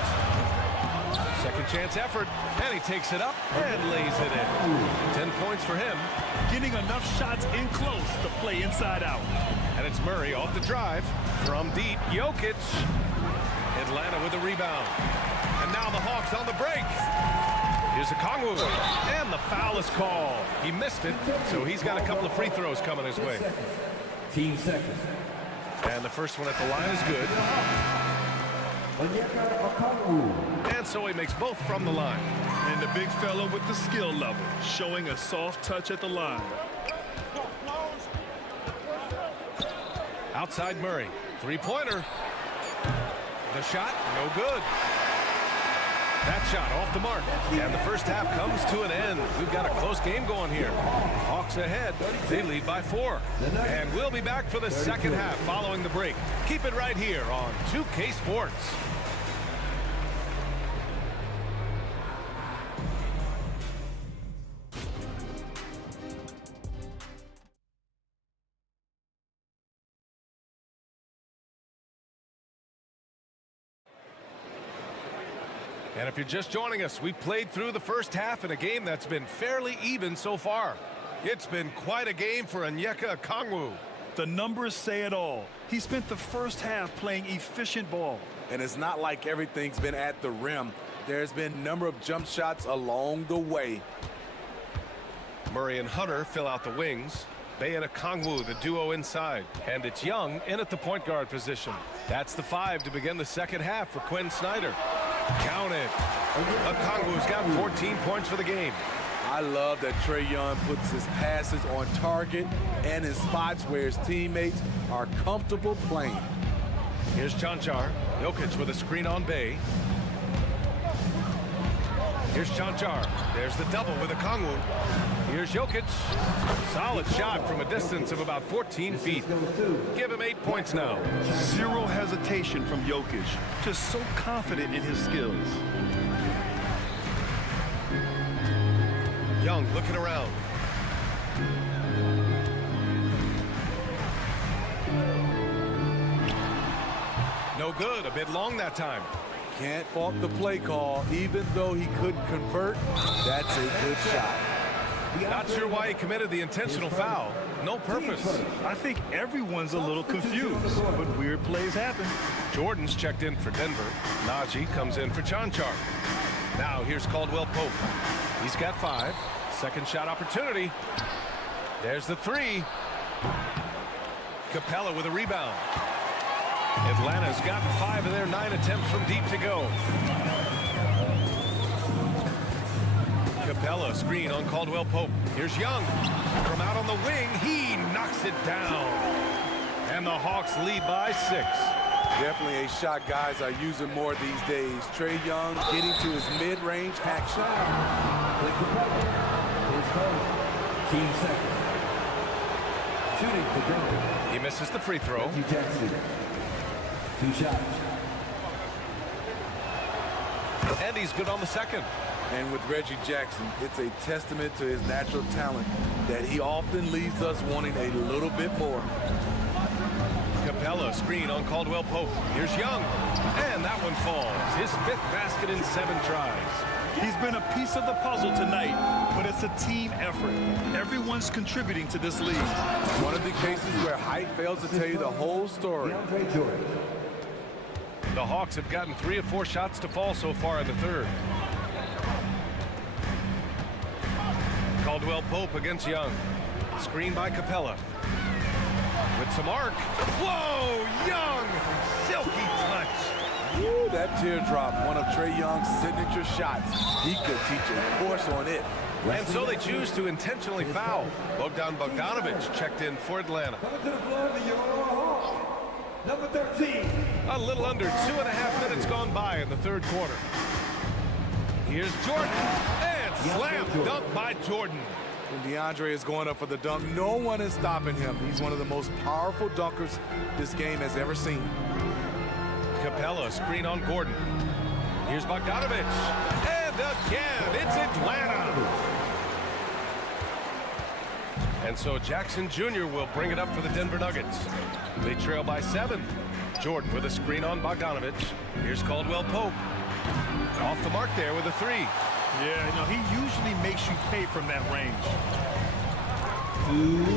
Second chance effort. And he takes it up and lays it in. 10 points for him. Getting enough shots in close to play inside out. And it's Murray off the drive. From deep, Jokic. Atlanta with the rebound. And now the Hawks on the break. Here's Okongwu. And the foul is called. He missed it, so he's got a couple of free throws coming his way. Team second. And the first one at the line is good. And so he makes both from the line. And the big fella with the skill level, showing a soft touch at the line. Outside Murray. Three-pointer. The shot, no good. That shot off the mark. And the first half comes to an end. We've got a close game going here. Hawks ahead. They lead by 4. And we'll be back for the second half following the break. Keep it right here on 2K Sports. And if you're just joining us, we played through the first half in a game that's been fairly even so far. It's been quite a game for Onyeka Okongwu. The numbers say it all. He spent the first half playing efficient ball. And it's not like everything's been at the rim. There's been a number of jump shots along the way. Murray and Hunter fill out the wings. Bey and Okongwu, the duo inside. And it's Young in at the point guard position. That's the 5 to begin the second half for Quinn Snyder. Count it. Okongwu's got 14 points for the game. I love that Trae Young puts his passes on target and in spots where his teammates are comfortable playing. Here's Chanchar. Jokic with a screen on Bey. Here's Chanchar. There's the double with Okongwu. Here's Jokic. Solid shot from a distance of about 14 feet. Give him 8 points now. Zero hesitation from Jokic. Just so confident in his skills. Young looking around. No good. A bit long that time. Can't fault the play call. Even though he couldn't convert, that's a good shot. Not sure why he committed the intentional foul. No purpose. I think everyone's a little confused, but weird plays happen. Jordan's checked in for Denver. Najee comes in for Chanchar. Now here's Caldwell Pope. He's got 5. Second shot opportunity. There's the 3. Capella with a rebound. Atlanta's got 5 of their 9 attempts from deep to go. Capella, screen on Caldwell Pope. Here's Young. From out on the wing, he knocks it down. And the Hawks lead by 6. Definitely a shot guys are using more these days. Trae Young getting to his mid-range action. Team second. Shooting for Denver. He misses the free throw. Reggie Jackson. 2 shots. And he's good on the second. And with Reggie Jackson, it's a testament to his natural talent that he often leaves us wanting a little bit more. Capella, screen on Caldwell Pope. Here's Young. And that one falls. His 5th basket in 7 tries. He's been a piece of the puzzle tonight, but it's a team effort. Everyone's contributing to this lead. One of the cases where height fails to tell you the whole story. The Hawks have gotten 3 of 4 shots to fall so far in the third. Caldwell Pope against Young. Screen by Capella. With some arc. Whoa, Young! Silky touch. Ooh, that teardrop, one of Trae Young's signature shots. He could teach a course on it. And so they choose to intentionally foul. Bogdan Bogdanović checked in for Atlanta. Number 13. A little under 2.5 minutes gone by in the third quarter. Here's Jordan. And slam dunk by Jordan. When DeAndre is going up for the dunk, no one is stopping him. He's one of the most powerful dunkers this game has ever seen. Capella, screen on Gordon. Here's Bogdanović. And again, it's Atlanta. And so Jackson Jr. will bring it up for the Denver Nuggets. They trail by 7. Jordan with a screen on Bogdanović. Here's Caldwell Pope. Off the mark there with a 3. Yeah, you know, he usually makes you pay from that range. 2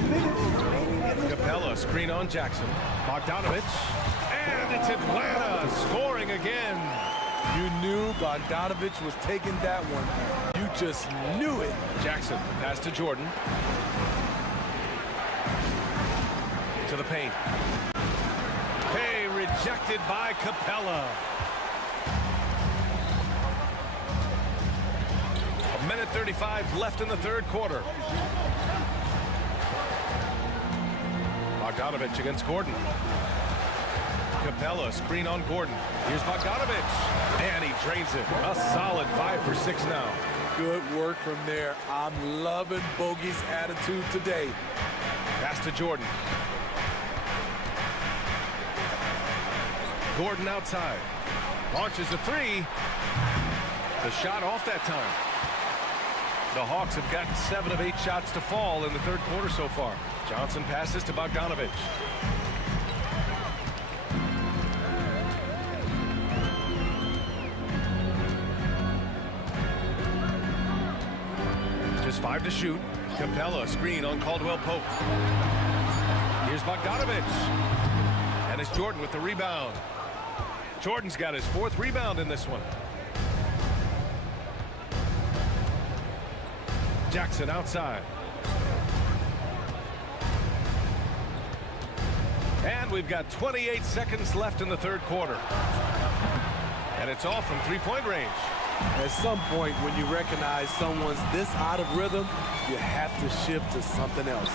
minutes. Capella, screen on Jackson. Bogdanović. And it's Atlanta scoring again. You knew Bogdanović was taking that one. You just knew it. Jackson, pass to Jordan. To the paint. Hey, rejected by Capella. 1:35 left in the third quarter. Bogdanović against Gordon. Capella, screen on Gordon. Here's Bogdanović. And he drains it. A solid 5 for 6 now. Good work from there. I'm loving Bogey's attitude today. Pass to Jordan. Gordon outside. Launches a 3. The shot off that time. The Hawks have gotten 7 of 8 shots to fall in the third quarter so far. Johnson passes to Bogdanović. Just 5 to shoot. Capella, screen on Caldwell Pope. Here's Bogdanović. And it's Jordan with the rebound. Jordan's got his 4th rebound in this one. Jackson outside. And we've got 28 seconds left in the third quarter. And it's all from 3-point range. At some point, when you recognize someone's this out of rhythm, you have to shift to something else.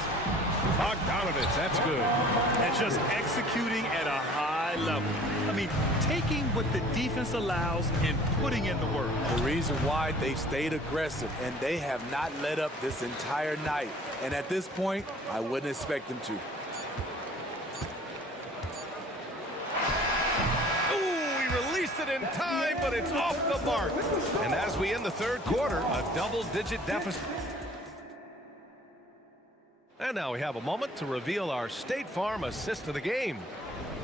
Bogdanović, that's good. And just executing at a high level. I mean, taking what the defense allows and putting in the work. The reason why they've stayed aggressive, and they have not let up this entire night. And at this point, I wouldn't expect them to. Ooh, he released it in time, but it's off the mark. And as we end the third quarter, a double-digit deficit. And now we have a moment to reveal our State Farm assist of the game.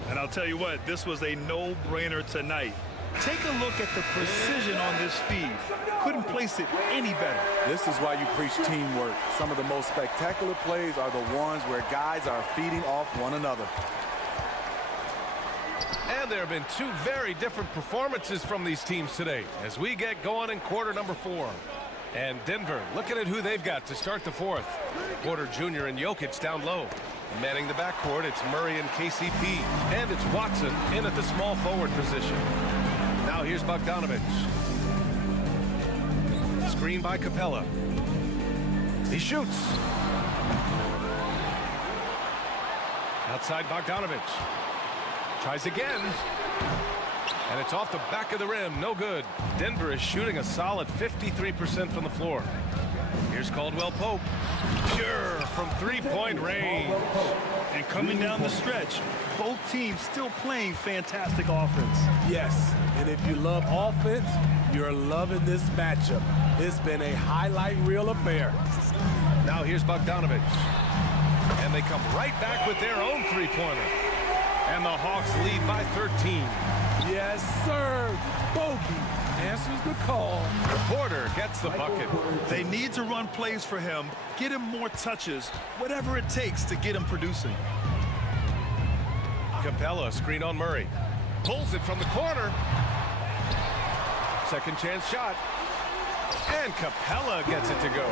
And I'll tell you what, this was a no-brainer tonight. Take a look at the precision on this feed. Couldn't place it any better. This is why you preach teamwork. Some of the most spectacular plays are the ones where guys are feeding off one another. And there have been 2 very different performances from these teams today as we get going in quarter number 4. And Denver, looking at who they've got to start the 4th. Porter Jr. and Jokic down low. Manning the backcourt, it's Murray and KCP. And it's Watson in at the small forward position. Now here's Bogdanović. Screen by Capella. He shoots. Outside Bogdanovich. Tries again. And it's off the back of the rim. No good. Denver is shooting a solid 53% from the floor. Here's Caldwell Pope. Pure from three-point range. And coming down the stretch, both teams still playing fantastic offense. Yes, and if you love offense, you're loving this matchup. It's been a highlight reel affair. Now here's Bogdanovich. And they come right back with their own three-pointer. And the Hawks lead by 13. Yes, sir. Bogey answers the call. Porter gets the bucket. They need to run plays for him, get him more touches, whatever it takes to get him producing. Capella, screen on Murray. Pulls it from the corner. Second chance shot. And Capella gets it to go.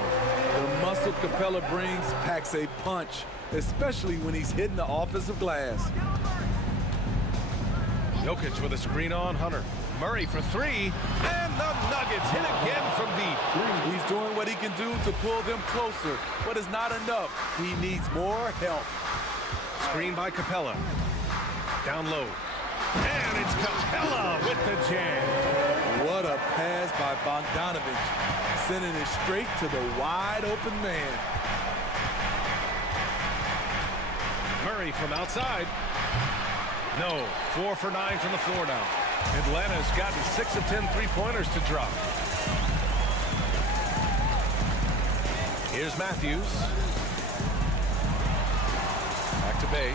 The muscle Capella brings packs a punch, especially when he's hitting the offensive glass. Jokic with a screen on Hunter. Murray for three. And the Nuggets hit again from deep. He's doing what he can do to pull them closer, but it's not enough. He needs more help. Screen by Capella. Down low. And it's Capella with the jam. What a pass by Bogdanovich, sending it straight to the wide open man. Murray from outside. No, 4 for 9 from the floor now. Atlanta's gotten 6 of 10 three-pointers to drop. Here's Matthews. Back to Bay.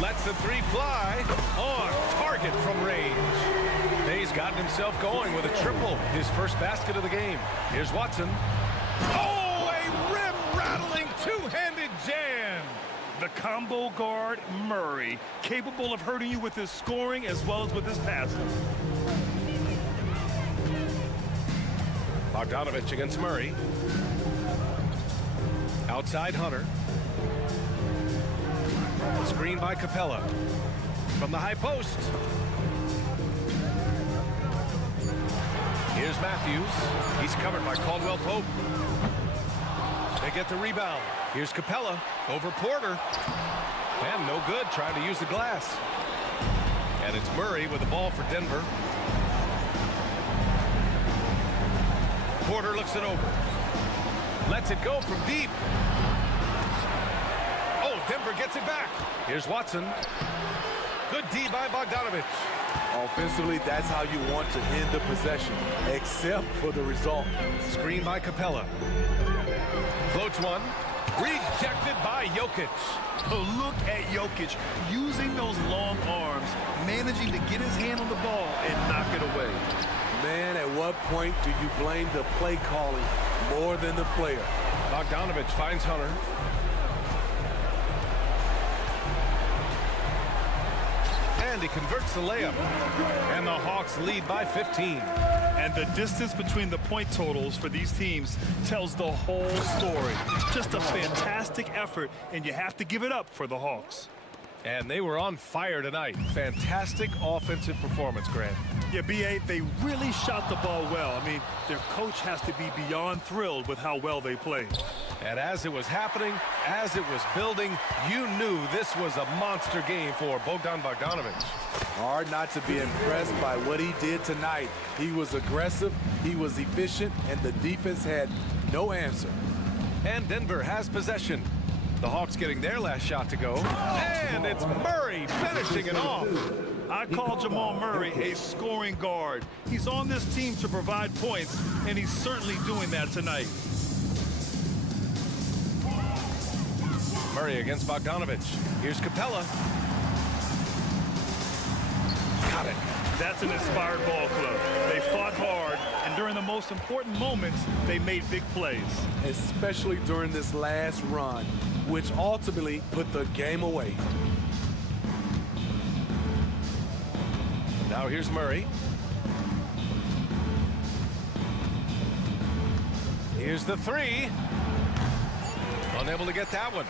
Lets the three fly. On target from range. Bay's gotten himself going with a triple. His first basket of the game. Here's Watson. Oh, a rim-rattling two-handed jam. The combo guard, Murray, capable of hurting you with his scoring as well as with his passing. Bogdanovich against Murray. Outside Hunter. Screen by Capella. From the high post. Here's Matthews. He's covered by Caldwell Pope. They get the rebound. Here's Capella over Porter. And no good, trying to use the glass. And it's Murray with the ball for Denver. Porter looks it over. Lets it go from deep. Oh, Denver gets it back. Here's Watson. Good D by Bogdanovich. Offensively, that's how you want to end the possession, except for the result. Screen by Capella. Floats one. Rejected by Jokic. Oh, look at Jokic using those long arms, managing to get his hand on the ball and knock it away. Man, at what point do you blame the play calling more than the player? Bogdanovich finds Hunter. And he converts the layup. And the Hawks lead by 15. And the distance between the point totals for these teams tells the whole story. Just a fantastic effort, and you have to give it up for the Hawks. And they were on fire tonight. Fantastic offensive performance, Grant. Yeah, B.A., they really shot the ball well. I mean, their coach has to be beyond thrilled with how well they played. And as it was happening, as it was building, you knew this was a monster game for Bogdan Bogdanovich. Hard not to be impressed by what he did tonight. He was aggressive, he was efficient, and the defense had no answer. And Denver has possession. The Hawks getting their last shot to go. And it's Murray finishing it off. I call Jamal Murray a scoring guard. He's on this team to provide points, and he's certainly doing that tonight. Murray against Bogdanovich. Here's Capella. Got it. That's an inspired ball club. They fought hard, and during the most important moments, they made big plays. Especially during this last run, which ultimately put the game away. Now here's Murray. Here's the three. Unable to get that one.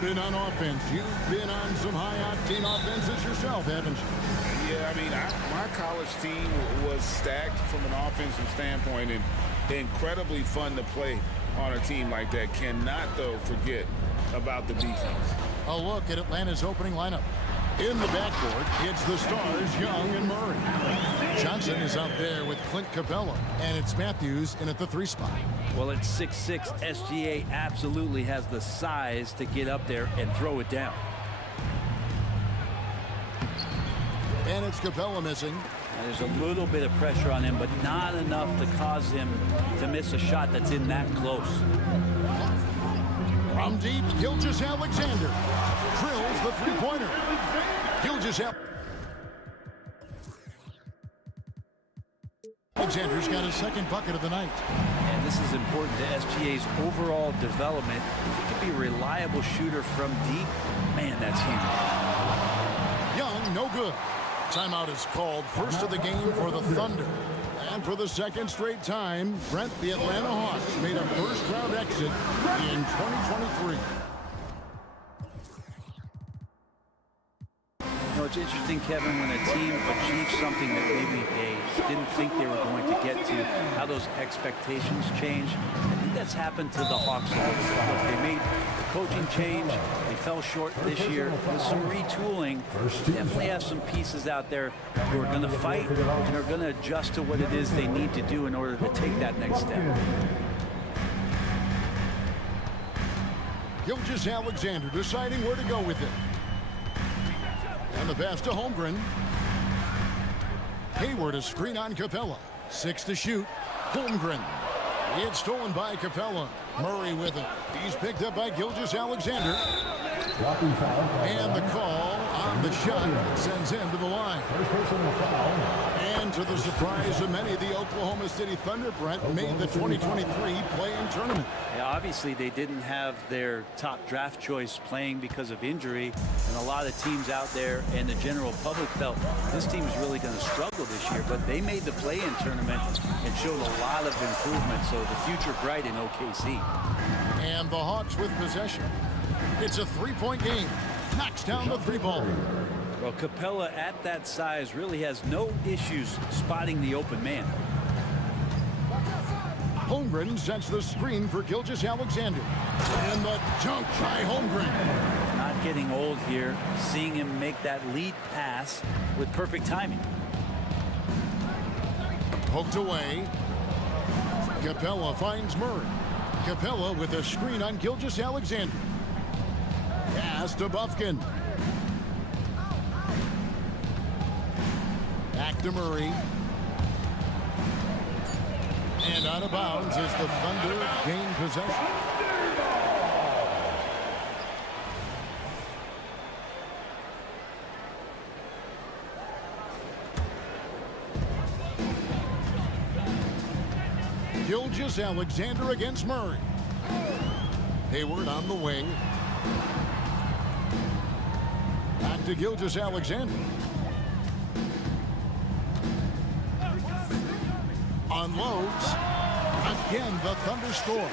loaded on offense. You've been on some high-octane offenses yourself, haven't you? Yeah, I mean, my college team was stacked from an offensive standpoint and incredibly fun to play on a team like that. Cannot, though, forget about the defense. A look at Atlanta's opening lineup. In the backcourt, it's the stars, Young and Murray. Johnson is out there with Clint Capella, and it's Matthews in at the 3 spot. Well, at 6'6", SGA absolutely has the size to get up there and throw it down. And it's Capella missing. There's a little bit of pressure on him, but not enough to cause him to miss a shot that's in that close. From deep, Gilgeous-Alexander drills the three-pointer. Alexander's got his second bucket of the night. And this is important to SGA's overall development. If he can be a reliable shooter from deep, man, that's huge. Young, no good. Timeout is called, first of the game for the Thunder. And for the second straight time, Brent, the Atlanta Hawks, made a first-round exit in 2023. You know, it's interesting, Kevin, when a team achieves something that maybe they didn't think they were going to get to, how those expectations change. I think that's happened to the Hawks all the time. They made the coaching change. They fell short this year. With some retooling, definitely have some pieces out there who are going to fight and are going to adjust to what it is they need to do in order to take that next step. Gilgeous-Alexander deciding where to go with it. And the pass to Holmgren. Hayward a screen on Capella. 6 to shoot. Holmgren. It's stolen by Capella. Murray with it. He's picked up by Gilgeous-Alexander. And the call on the shot that sends him to the line. And to the surprise of many, the Oklahoma City Thunder, Brent, made the 2023 play-in tournament. Yeah, obviously they didn't have their top draft choice playing because of injury, and a lot of teams out there and the general public felt this team is really going to struggle this year, but they made the play-in tournament and showed a lot of improvement, so the future bright in OKC. And the Hawks with possession. It's a three-point game. Knocks down the three ball. Well, Capella at that size really has no issues spotting the open man. Holmgren sets the screen for Gilgeous-Alexander. And the dunk by Holmgren. Not getting old here, seeing him make that lead pass with perfect timing. Poked away. Capella finds Murray. Capella with a screen on Gilgeous-Alexander. Pass to Bufkin. Back to Murray. And out of bounds as the Thunder gain possession. Gilgeous-Alexander against Murray. Hayward on the wing. Back to Gilgeous-Alexander. Unloads. Again, the Thunder score.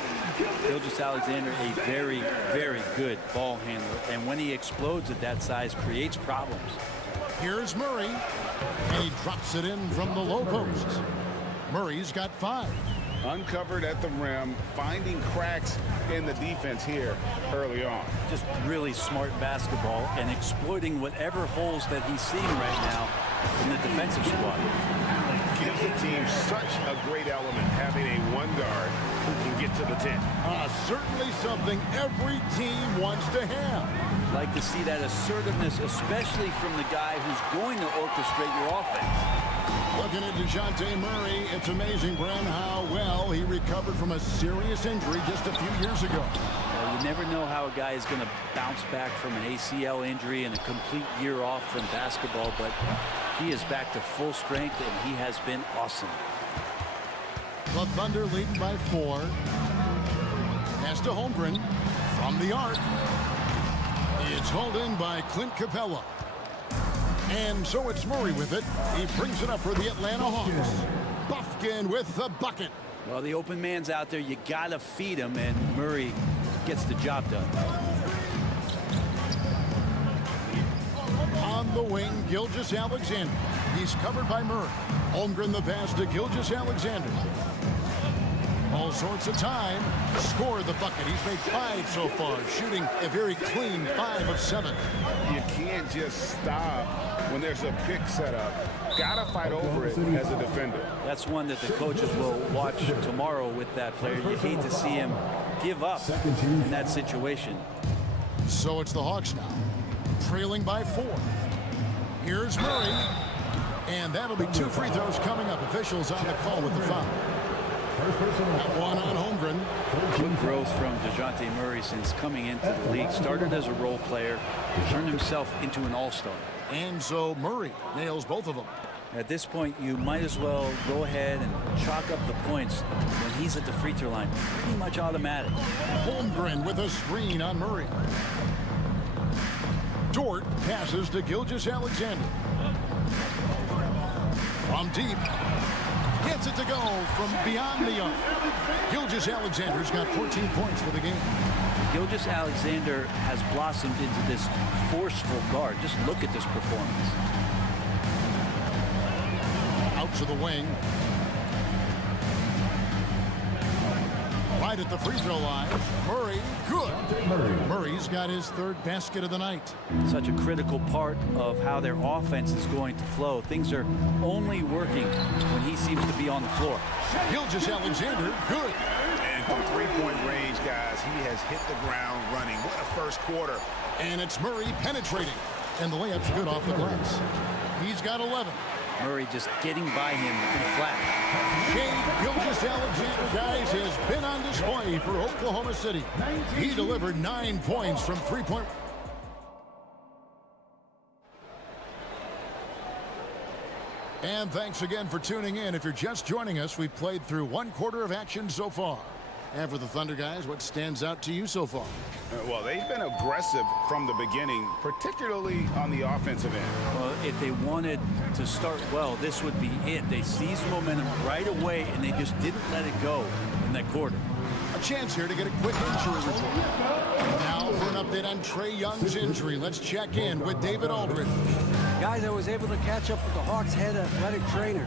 Gilgeous-Alexander, a very, very good ball handler. And when he explodes at that size, creates problems. Here's Murray. And he drops it in from the low post. Murray's got 5. Uncovered at the rim, finding cracks in the defense here early on. Just really smart basketball and exploiting whatever holes that he's seeing right now in the defensive squad. Gives the team such a great element having a one guard who can get to the 10. Certainly something every team wants to have. Like to see that assertiveness, especially from the guy who's going to orchestrate your offense. Looking at DeJounte Murray, it's amazing, Bren, how well he recovered from a serious injury just a few years ago. Well, you never know how a guy is going to bounce back from an ACL injury and a complete year off from basketball, but he is back to full strength, and he has been awesome. The Thunder leading by 4. Pass to Holmgren from the arc. It's hauled in by Clint Capella. And so it's Murray with it. He brings it up for the Atlanta Hawks. Bufkin with the bucket. Well, the open man's out there. You got to feed him, and Murray gets the job done. On the wing, Gilgeous-Alexander. He's covered by Murray. Holmgren the pass to Gilgeous-Alexander. All sorts of time. Score the bucket. He's made 5 so far, shooting a very clean 5 of 7. You can't just stop when there's a pick set up. Gotta fight over it as a defender. That's one that the coaches will watch tomorrow with that player. You hate to see him give up in that situation. So it's the Hawks now, trailing by 4. Here's Murray, and that'll be 2 free throws coming up. Officials on the call with the foul. That one on Holmgren. Good growth from DeJounte Murray since coming into the league. Started as a role player, turned himself into an all-star. And so Murray nails both of them. At this point, you might as well go ahead and chalk up the points when he's at the free throw line. Pretty much automatic. Holmgren with a screen on Murray. Dort passes to Gilgeous-Alexander. From deep. Gets it to go from beyond the arc. Gilgeous-Alexander's got 14 points for the game. Gilgeous-Alexander has blossomed into this forceful guard. Just look at this performance. Out to the wing. Right at the free throw line. Murray, good. Murray's got his 3rd basket of the night. Such a critical part of how their offense is going to flow. Things are only working when he seems to be on the floor. Gilgeous-Alexander, good. And from 3-point range, guys, he has hit the ground running. What a first quarter. And it's Murray penetrating. And the layup's good off the glass. He's got 11. Murray just getting by him in flat. Shea Gilgeous-Alexander, guys, has been on display for Oklahoma City. He delivered 9 points from 3-point. And thanks again for tuning in. If you're just joining us, we've played through 1 quarter of action so far. And for the Thunder guys, what stands out to you so far? Well, they've been aggressive from the beginning, particularly on the offensive end. Well, if they wanted to start well, this would be it. They seized momentum right away, and they just didn't let it go in that quarter. A chance here to get a quick injury report. Now for an update on Trae Young's injury. Let's check in with David Aldridge. Guys, I was able to catch up with the Hawks head athletic trainer.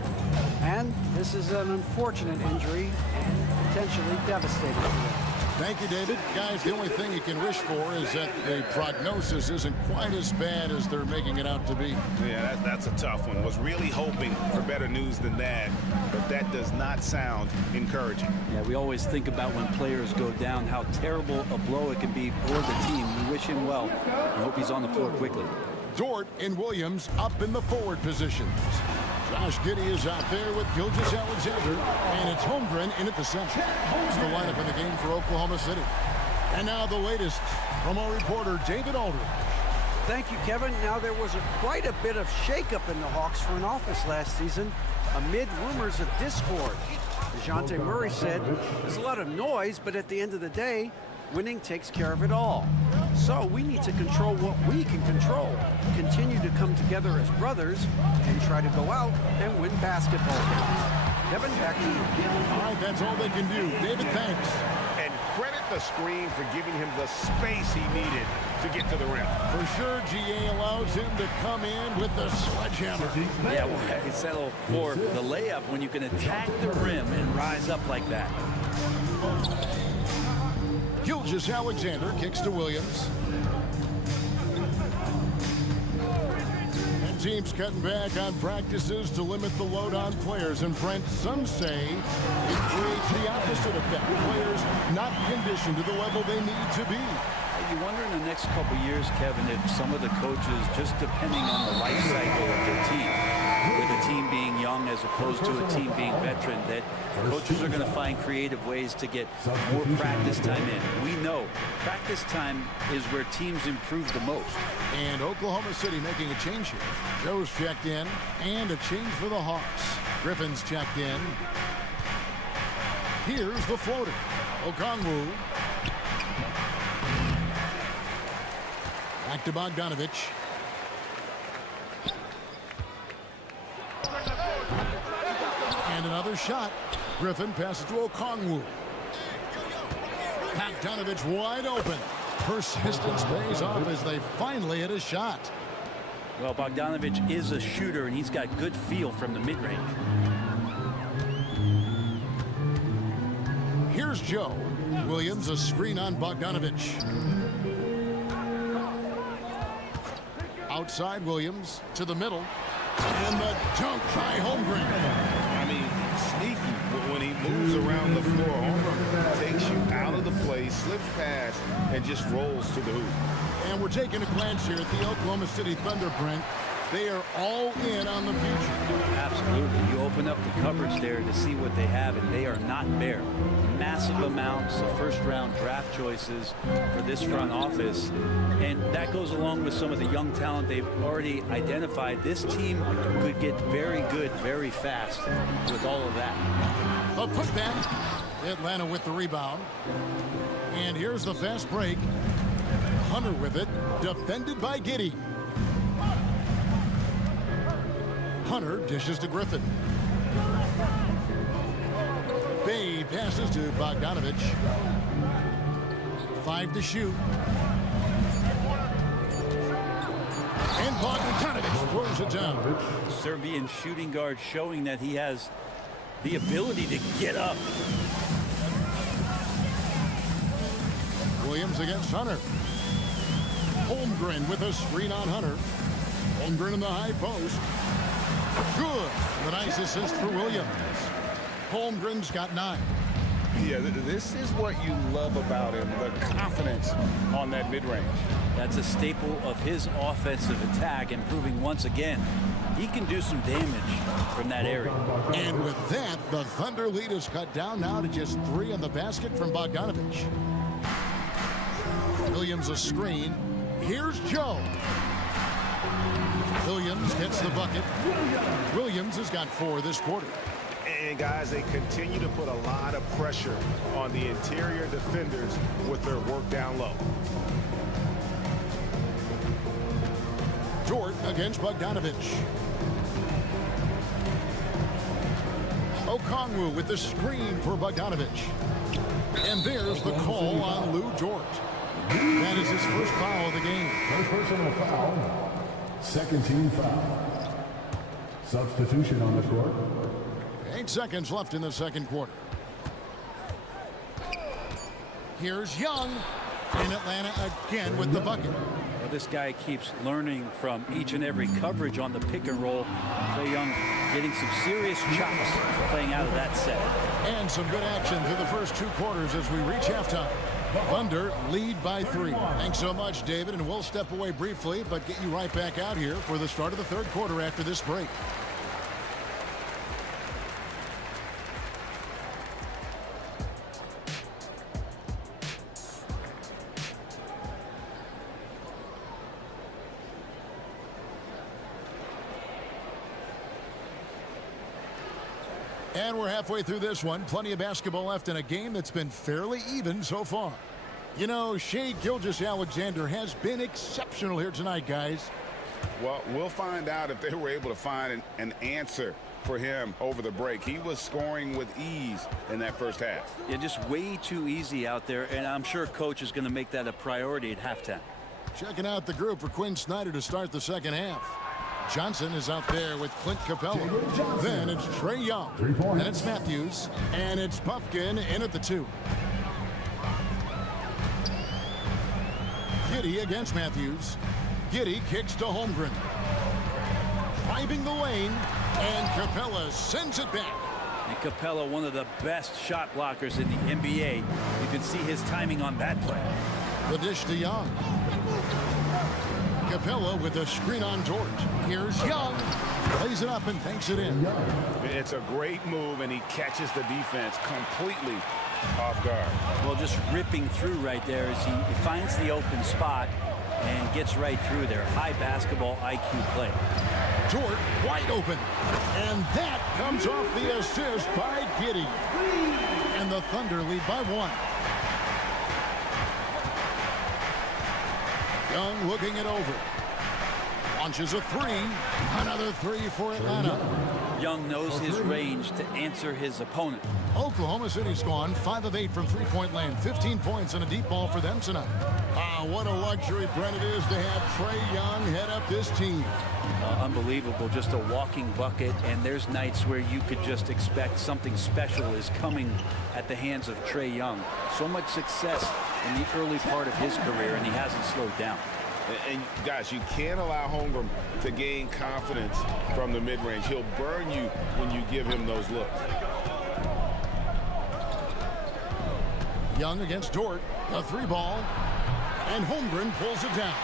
And this is an unfortunate injury and potentially devastating for them. Thank you, David. Guys, the only thing you can wish for is that the prognosis isn't quite as bad as they're making it out to be. Yeah, that's a tough one. Was really hoping for better news than that, but that does not sound encouraging. Yeah, we always think about when players go down, how terrible a blow it can be for the team. We wish him well and hope he's on the floor quickly. Dort and Williams up in the forward positions. Josh Giddey is out there with Gilgeous-Alexander, and it's Holmgren in at the center. It's the lineup in the game for Oklahoma City. And now the latest from our reporter, David Aldridge. Thank you, Kevin. Now, there was quite a bit of shakeup in the Hawks front office last season amid rumors of discord. DeJounte Murray said, there's a lot of noise, but at the end of the day, winning takes care of it all. So we need to control what we can control, continue to come together as brothers, and try to go out and win basketball games. Kevin, back to you. All right, that's all they can do. David, thanks. And credit the screen for giving him the space he needed to get to the rim. For sure, GA allows him to come in with the sledgehammer. Yeah, well, you settle for the layup when you can attack the rim and rise up like that. Gilgeous-Alexander kicks to Williams. And teams cutting back on practices to limit the load on players. And Brent, some say it creates the opposite effect. Players not conditioned to the level they need to be. You wonder in the next couple years, Kevin, if some of the coaches, just depending on the life cycle of their team, with a team being young as opposed to a team being veteran, that coaches are going to find creative ways to get more practice time in. We know practice time is where teams improve the most. And Oklahoma City making a change here. Joe's checked in, and a change for the Hawks. Griffin's checked in. Here's the floater. Okongwu. Back to Bogdanovich. And another shot. Griffin passes to Okongwu. Bogdanovich wide open. Persistence pays off as they finally hit a shot. Well, Bogdanovic is a shooter, and he's got good feel from the mid-range. Here's Joe. Williams, a screen on Bogdanovic. Outside Williams to the middle. And the dunk by Holmgren. I mean, sneaky when he moves around the floor. Holmgren takes you out of the play, slips past, and just rolls to the hoop. And we're taking a glance here at the Oklahoma City Thunder, Brent. They are all in on the future. Absolutely. You open up the cupboards there to see what they have, and they are not bare. Massive amounts of first-round draft choices for this front office. And that goes along with some of the young talent they've already identified. This team could get very good very fast with all of that. A putback. Atlanta with the rebound. And here's the fast break. Hunter with it. Defended by Giddey. Hunter dishes to Griffin. Bay passes to Bogdanovic. 5 to shoot. And Bogdanovic throws it down. Serbian shooting guard showing that he has the ability to get up. Williams against Hunter. Holmgren with a screen on Hunter. Holmgren in the high post. Good. The nice assist for Williams. Holmgren's got 9. Yeah, this is what you love about him, the confidence on that mid-range. That's a staple of his offensive attack, and proving once again he can do some damage from that area. And with that, the Thunder lead is cut down now to just 3 on the basket from Bogdanovic. Williams a screen. Here's Joe. Williams gets the bucket. Williams has got 4 this quarter. And guys, they continue to put a lot of pressure on the interior defenders with their work down low. Dort against Bogdanovic. Okongwu with the screen for Bogdanovic. And there's the call on Lou Dort. That is his first foul of the game. First personal foul. Second team foul. Substitution on the court. 8 seconds left in the second quarter. Here's Young. And Atlanta again with the bucket. Well, this guy keeps learning from each and every coverage on the pick and roll. Trae Young getting some serious chops playing out of that set. And some good action through the first 2 quarters as we reach halftime. Thunder lead by 3. Thanks so much, David, and we'll step away briefly, but get you right back out here for the start of the third quarter after this break. And we're halfway through this one. Plenty of basketball left in a game that's been fairly even so far. You know, Shai Gilgeous-Alexander has been exceptional here tonight, guys. Well, we'll find out if they were able to find an answer for him over the break. He was scoring with ease in that first half. Yeah, just way too easy out there, and I'm sure Coach is going to make that a priority at halftime. Checking out the group for Quinn Snyder to start the second half. Johnson is out there with Clint Capella. Then it's Trae Young. And it's Matthews. And it's Puffkin in at the 2. Giddey against Matthews. Giddey kicks to Holmgren. Driving the lane. And Capella sends it back. And Capella, one of the best shot blockers in the NBA. You can see his timing on that play. The dish to Young. Capella with a screen on Dort. Here's Young. Plays it up and takes it in. It's a great move, and he catches the defense completely off guard. Well, just ripping through right there as he finds the open spot and gets right through there. High basketball IQ play. Dort wide open. And that comes off the assist by Giddey. And the Thunder lead by 1. Young looking it over. Launches a three. Another three for Atlanta. Young knows his range to answer his opponent. Oklahoma City's gone 5 of 8 from three-point land. 15 points and a deep ball for them tonight. What a luxury, Brent, it is to have Trae Young head up this team. Unbelievable, just a walking bucket, and there's nights where you could just expect something special is coming at the hands of Trae Young. So much success in the early part of his career, and he hasn't slowed down. And guys, you can't allow Holmgren to gain confidence from the mid-range. He'll burn you when you give him those looks. Young against Dort, a three ball, and Holmgren pulls it down.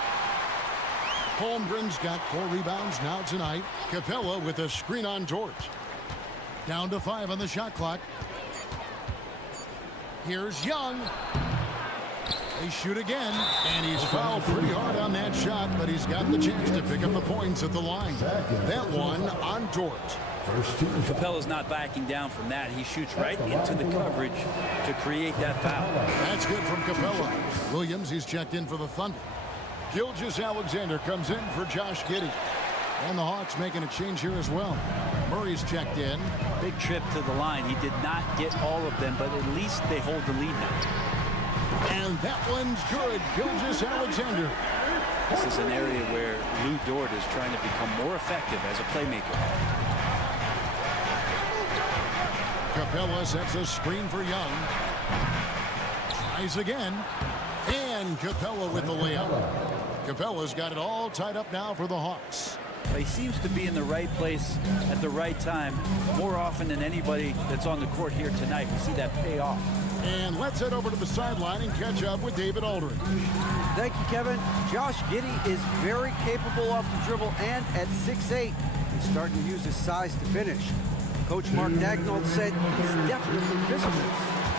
Holmgren's got 4 rebounds now tonight. Capella with a screen on Dort. Down to 5 on the shot clock. Here's Young. They shoot again, and he's fouled pretty hard on that shot, but he's got the chance to pick up the points at the line. That one on Dort. Capella's not backing down from that. He shoots right into the coverage to create that foul. That's good from Capella. Williams, he's checked in for the Thunder. Gilgeous-Alexander comes in for Josh Giddey. And the Hawks making a change here as well. Murray's checked in. Big trip to the line. He did not get all of them, but at least they hold the lead now. And that one's good. Gilgeous-Alexander. This is an area where Lou Dort is trying to become more effective as a playmaker. Capella sets a screen for Young. Tries again. And Capella with the layup. Capella's got it all tied up now for the Hawks. He seems to be in the right place at the right time more often than anybody that's on the court here tonight. We see that pay off. And let's head over to the sideline and catch up with David Aldridge. Thank you, Kevin. Josh Giddey is very capable off the dribble, and at 6'8", he's starting to use his size to finish. Coach Mark Daigneault said he's definitely physical.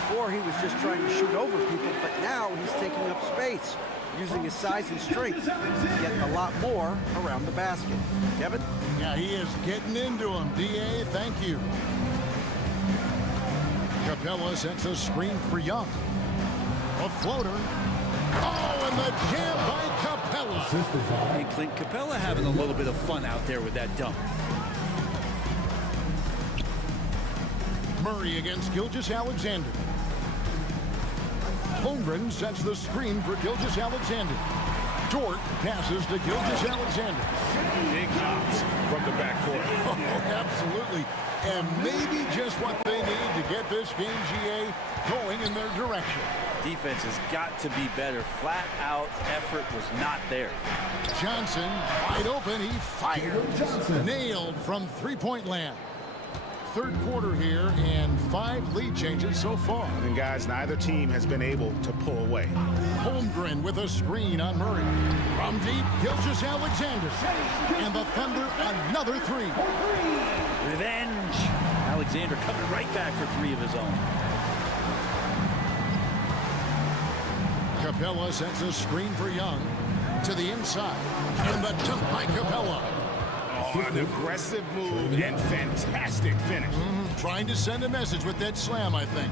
Before he was just trying to shoot over people, but now he's taking up space, using his size and strength to get a lot more around the basket. Kevin? Yeah, he is getting into him. D.A., thank you. Capella sets a screen for Young. A floater. Oh, and the jam by Capella. Hey, Clint, Capella having a little bit of fun out there with that dunk. Murray against Gilgeous-Alexander. Holmgren sets the screen for Gilgeous-Alexander. Dort passes to Gilgeous-Alexander. Big hops from the backcourt. Oh, absolutely. And maybe just what they need to get this game, GA, going in their direction. Defense has got to be better. Flat out effort was not there. Johnson, wide open, he fired. Nailed from three-point land. Third quarter here and 5 lead changes so far. And guys, neither team has been able to pull away. Holmgren with a screen on Murray. From deep, Gilgeous-Alexander. And the Thunder another three. Revenge. Alexander coming right back for 3 of his own. Capella sets a screen for Young to the inside. And the dunk by Capella. An aggressive move and fantastic finish. Trying to send a message with that slam, I think.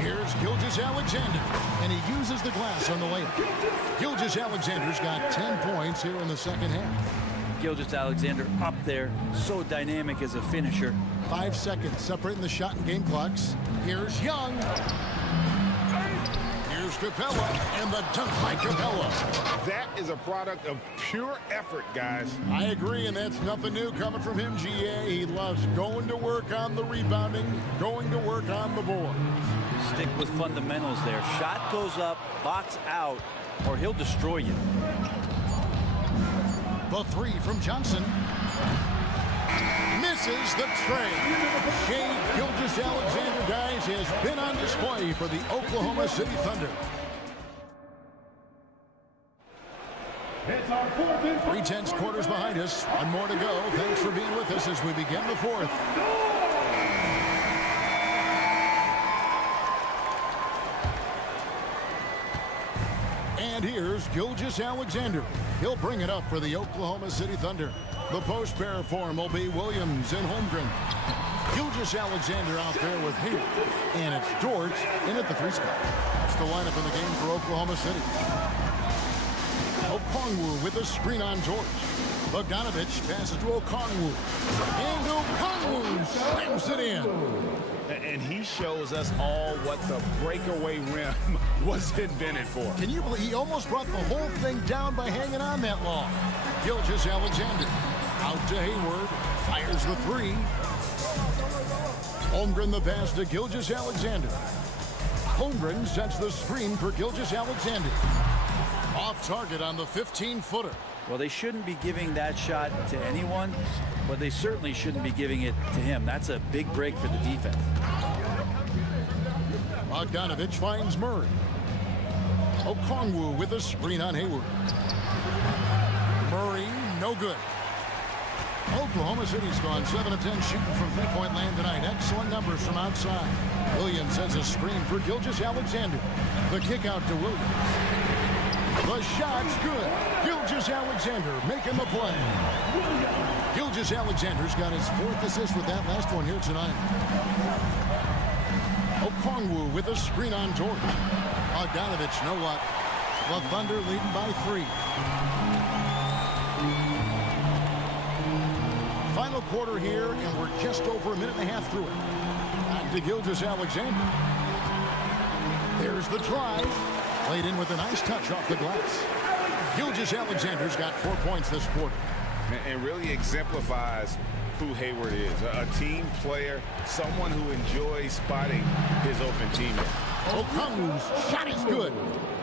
Here's Gilgeous-Alexander, and he uses the glass on the layup. Gilgeous-Alexander's got 10 points here in the second half. Gilgeous-Alexander up there, so dynamic as a finisher. 5 seconds separating the shot and game clocks. Here's Young. Here's Capella, and the dunk by Capella. That is a product of pure effort, guys. I agree, and that's nothing new coming from him, GA. He loves going to work on the rebounding, going to work on the board. Stick with fundamentals there. Shot goes up, box out, or he'll destroy you. The three from Johnson. Misses the tray. Shea Gilgeous-Alexander, guys, has been on display for the Oklahoma City Thunder. 3/10 quarters behind us. One more to go. Thanks for being with us as we begin the fourth. And here's Gilgeous-Alexander. He'll bring it up for the Oklahoma City Thunder. The post pair form will be Williams and Holmgren. Gilgeous-Alexander out there with Hill. And it's Dort in at the 3 spot. That's the lineup in the game for Oklahoma City. Okongwu with a screen on George. Bogdanovich passes to Okongwu. And Okongwu slams it in. And he shows us all what the breakaway rim was invented for. Can you believe he almost brought the whole thing down by hanging on that long? Gilgeous-Alexander out to Hayward, fires the three. Holmgren the pass to Gilgeous-Alexander. Holmgren sets the screen for Gilgeous-Alexander. Off target on the 15-footer. Well, they shouldn't be giving that shot to anyone, but they certainly shouldn't be giving it to him. That's a big break for the defense. Bogdanovich finds Murray. Okongwu with a screen on Hayward. Murray, no good. Oklahoma City's gone 7 of 10 shooting from three-point land tonight. Excellent numbers from outside. Williams sends a screen for Gilgeous-Alexander. The kick out to Williams. The shot's good. Gilgeous-Alexander making the play. Gilgeous-Alexander's got his 4th assist with that last one here tonight. Okongwu with a screen on George. Bogdanovich, no luck. The Thunder leading by 3. Final quarter here, and we're just over a minute and a half through it. Back to Gilgeous-Alexander. There's the drive. Played in with a nice touch off the glass. Gilgeous-Alexander's got 4 points this quarter. And really exemplifies who Hayward is. A team player, someone who enjoys spotting his open teammate. Okongwu's shot is good.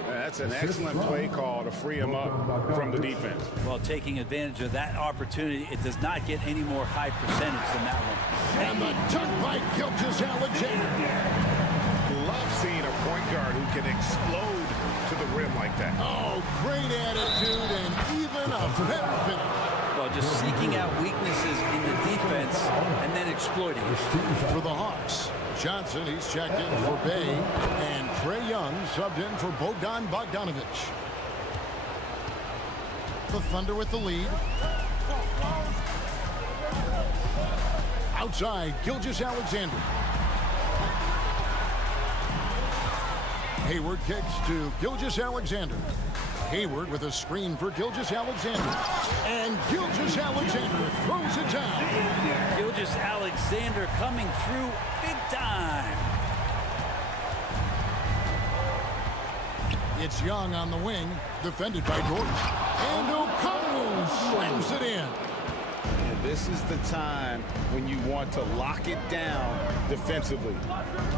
That's an excellent play call to free him up from the defense. Well, taking advantage of that opportunity, it does not get any more high percentage than that one. And the dunk by Gilgeous-Alexander. Love seeing a point guard who can explode to the rim like that. Oh, great attitude and even a better finish. Well, just seeking out weaknesses in the defense and then exploiting it. For the Hawks, Johnson, he's checked in for Bay, and Trey Young subbed in for Bogdan Bogdanovich. The Thunder with the lead. Outside, Gilgeous-Alexander. Hayward kicks to Gilgeous-Alexander. Hayward with a screen for Gilgeous-Alexander. And Gilgeous-Alexander throws it down. Gilgeous-Alexander coming through big time. It's Young on the wing, defended by George. And Okongwu slams it in. And this is the time when you want to lock it down defensively.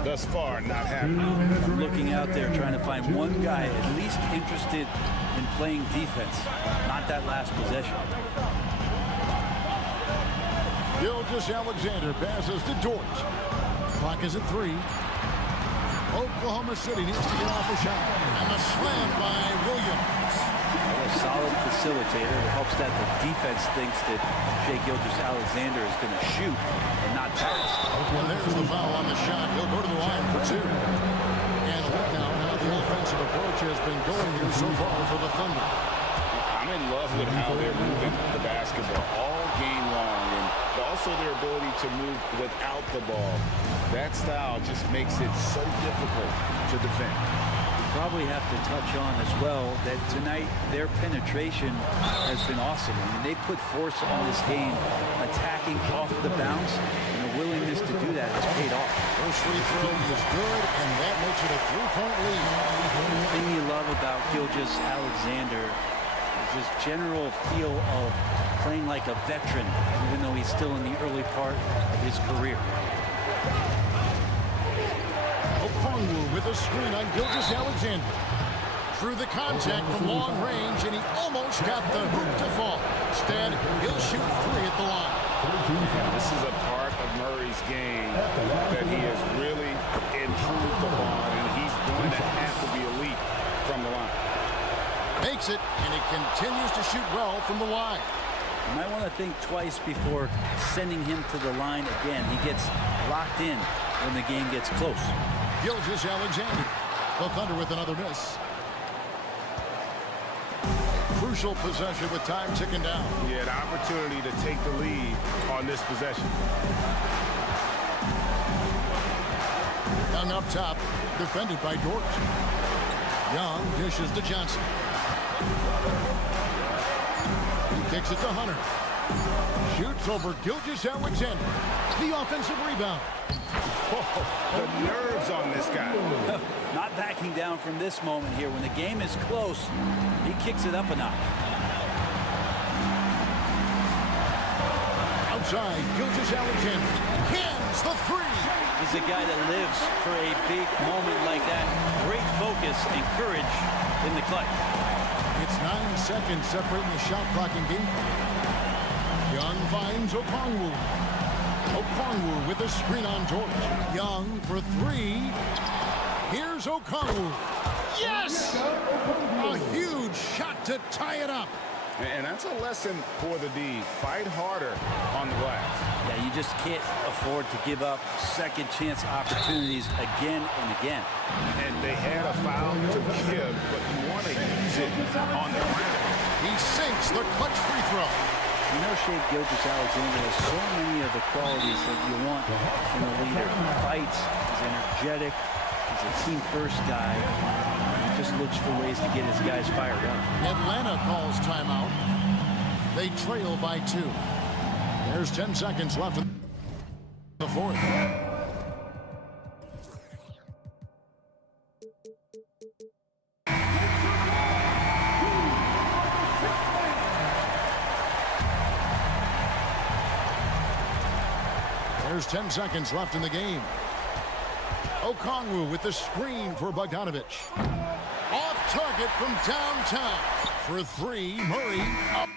Thus far, not happening. I'm looking out there trying to find one guy at least interested in playing defense, not that last possession. Gilgeous-Alexander passes to George. Clock is at 3. Oklahoma City needs to get off a shot. And the slam by Williams. A solid facilitator. It helps that the defense thinks that Shai Gilgeous-Alexander is going to shoot and not pass. Well, there's the foul on the shot. He'll go to the line for 2. And look now how the offensive approach has been going here so far for the Thunder. I'm in love with how they're moving the basketball all game long, and also their ability to move without the ball. That style just makes it so difficult to defend. Probably have to touch on as well that tonight their penetration has been awesome. I mean, they put force on this game, attacking off the bounce, and the willingness to do that has paid off. First free throw is good, and that makes it a 3-point lead. The thing you love about Gilgeous-Alexander is his general feel of playing like a veteran, even though he's still in the early part of his career. Okongwu with a screen on Gilgeous-Alexander. Through the contact from long range, and he almost got the hoop to fall. Instead, he'll shoot 3 at the line. This is a part of Murray's game that he has really improved upon, and he's going to have to be elite from the line. Makes it, and he continues to shoot well from the line. You might want to think twice before sending him to the line again. He gets locked in when the game gets close. Gilgeous-Alexander. The Thunder with another miss. Crucial possession with time ticking down. He had opportunity to take the lead on this possession. Young up top, defended by George. Young dishes to Johnson. He kicks it to Hunter. Shoots over Gilgeous-Alexander. The offensive rebound. The nerves on this guy. Not backing down from this moment here. When the game is close, he kicks it up a notch. Outside, Gilgeous-Alexander cans the three. He's a guy that lives for a big moment like that. Great focus and courage in the clutch. It's 9 seconds separating the shot clock and game clock. Young finds Okongwu. Okongwu with a screen on George. Young for three. Here's Okongwu. Yes! A huge shot to tie it up. And that's a lesson for the D. Fight harder on the glass. Yeah, you just can't afford to give up second chance opportunities again and again. And they had a foul to give, but you want to use it on the ground. He sinks the clutch free throw. You know, Shea Gilgeous-Alexander has so many of the qualities that you want in a leader. He fights, he's energetic, he's a team-first guy. He just looks for ways to get his guys fired up. Atlanta calls timeout. They trail by 2. There's 10 seconds left in the fourth. There's 10 seconds left in the game. Okongwu with the screen for Bogdanovich. Off target from downtown. For three, Murray up.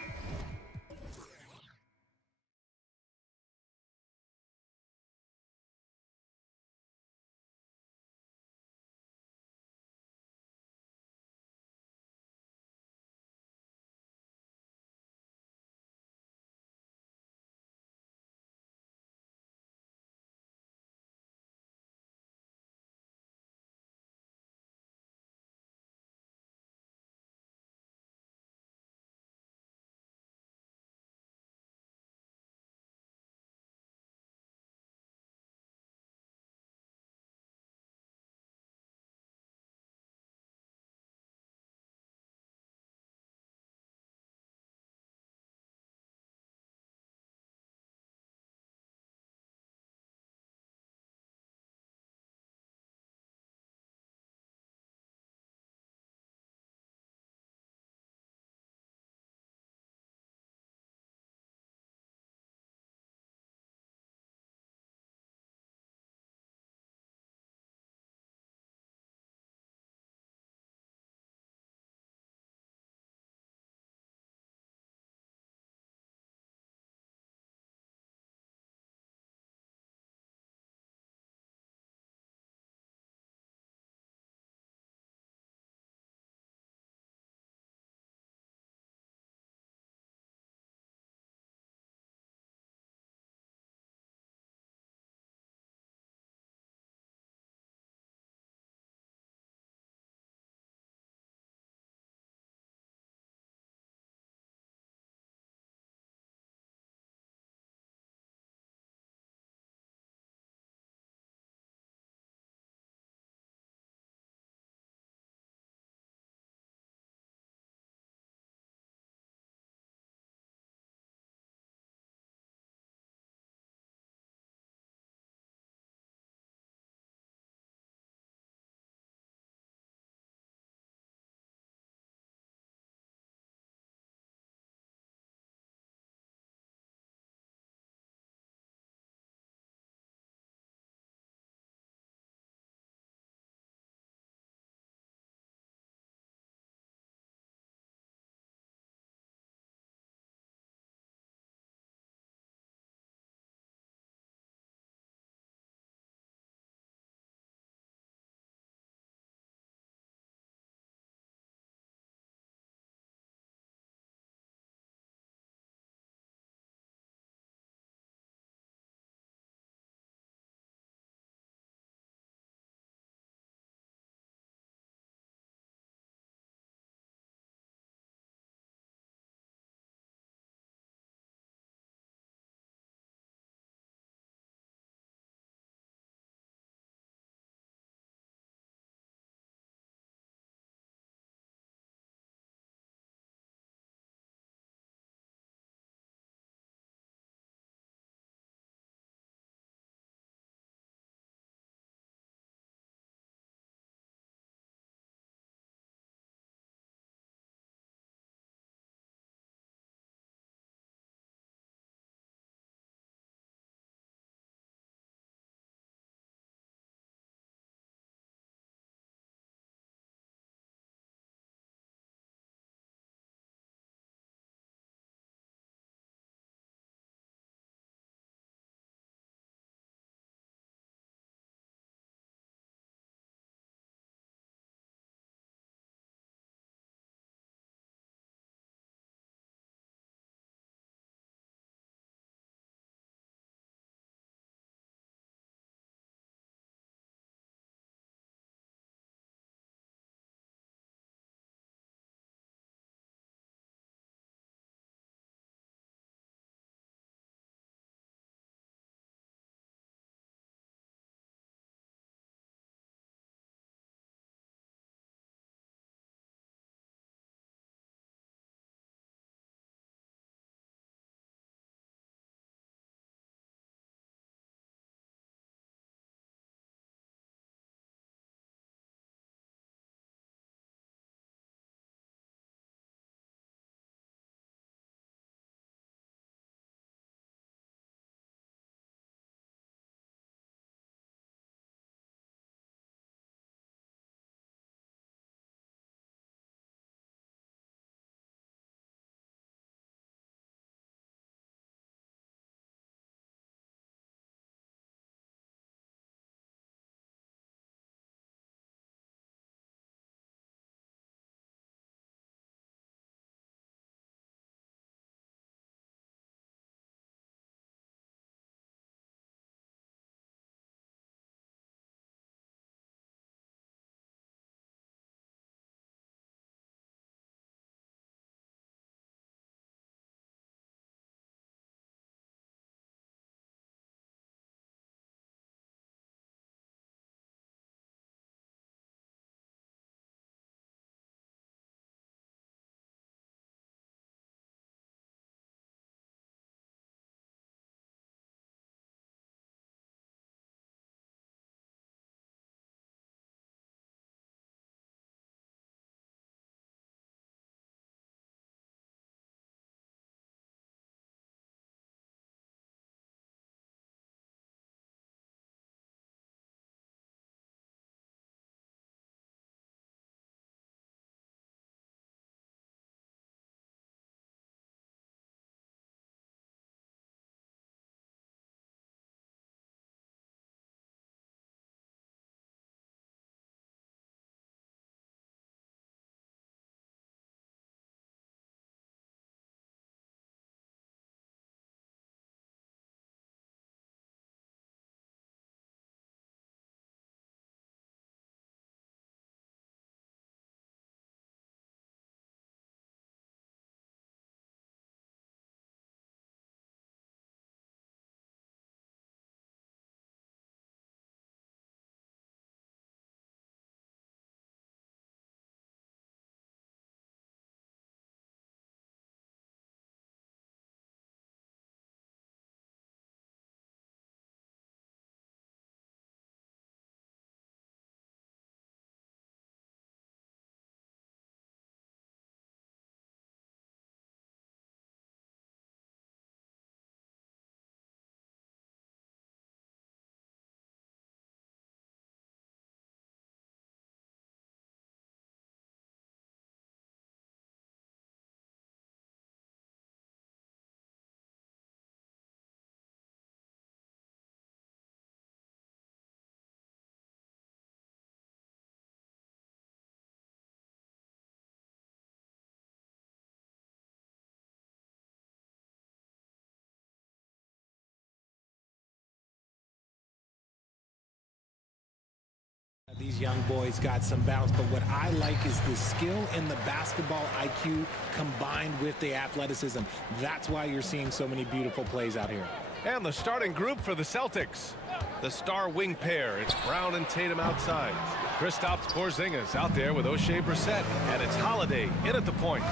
young boys got some bounce, but what I like is the skill and the basketball IQ combined with the athleticism. That's why you're seeing so many beautiful plays out here. And the starting group for the Celtics. The star wing pair. It's Brown and Tatum outside. Kristaps Porzingis out there with O'Shea Brissett. And it's Holiday in at the point.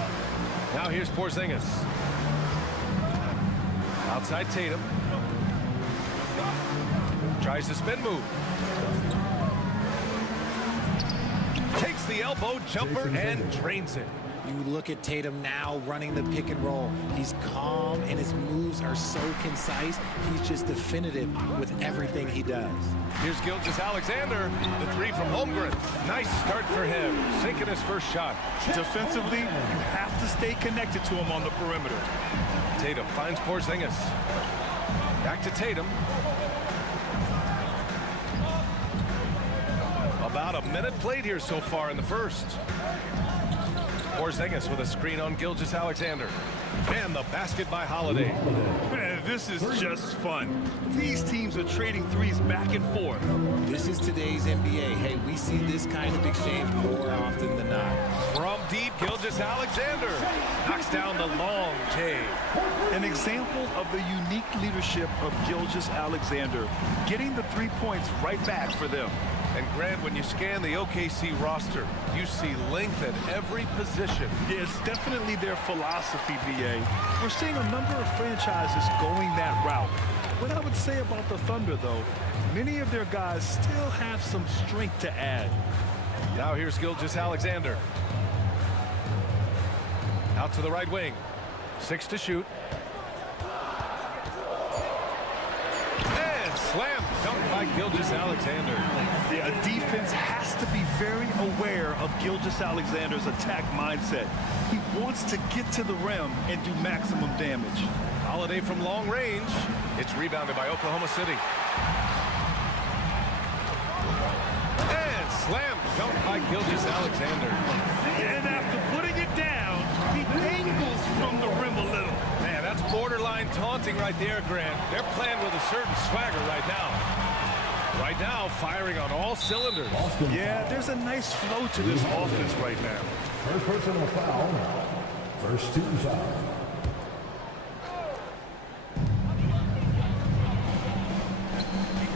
Now here's Porzingis. Outside Tatum. Tries the spin move. Takes the elbow jumper and drains it. You look at Tatum now running the pick and roll. He's calm and his moves are so concise. He's just definitive with everything he does. Here's Gilgeous-Alexander, the three from Holmgren. Nice start for him, sinking his first shot. Defensively, you have to stay connected to him on the perimeter. Tatum finds Porzingis. Back to Tatum. About a minute played here so far in the first. Porzingis with a screen on Gilgeous-Alexander. And the basket by Holiday. Man, this is just fun. These teams are trading threes back and forth. This is today's NBA. Hey, we see this kind of exchange more often than not. From deep, Gilgeous-Alexander knocks down the long J. An example of the unique leadership of Gilgeous-Alexander, getting the 3 points right back for them. And Grant, when you scan the OKC roster, you see length at every position. Yeah, it's definitely their philosophy, BA. We're seeing a number of franchises going that route. What I would say about the Thunder, though, many of their guys still have some strength to add. Now here's Gilgeous-Alexander. Out to the right wing. 6 to shoot. And slam dunk by Gilgeous-Alexander. Yeah, a defense has to be very aware of Gilgeous-Alexander's attack mindset. He wants to get to the rim and do maximum damage. Holiday from long range. It's rebounded by Oklahoma City. And slam dunk by Gilgeous-Alexander. And after putting it down, he angles from the rim a little. Man, that's borderline taunting right there, Grant. They're playing with a certain swagger right now. Right now, firing on all cylinders. Yeah, there's a nice flow to this offense right now. First personal foul. First team foul.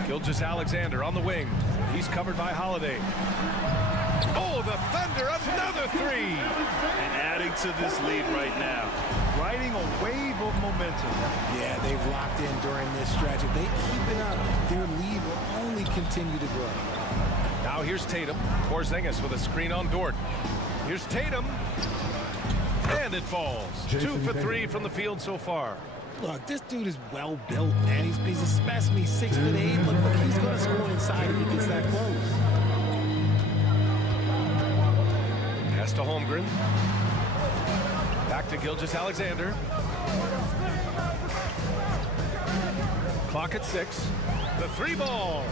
Gilgeous-Alexander on the wing. He's covered by Holiday. Oh, the Thunder, another three. And adding to this lead right now. Riding a wave of momentum. Yeah, they've locked in during this stretch. If they keep it up, their lead will only continue to grow. Now here's Tatum. Porzingis with a screen on Dort. Here's Tatum. And it falls. 2 for 3 from the field so far. Look, this dude is well built, man. He's a specimen. He's 6'8". Look, he's going to score inside if he gets that close. Pass to Holmgren. Back to Gilgeous-Alexander. Clock at 6. The 3 ball.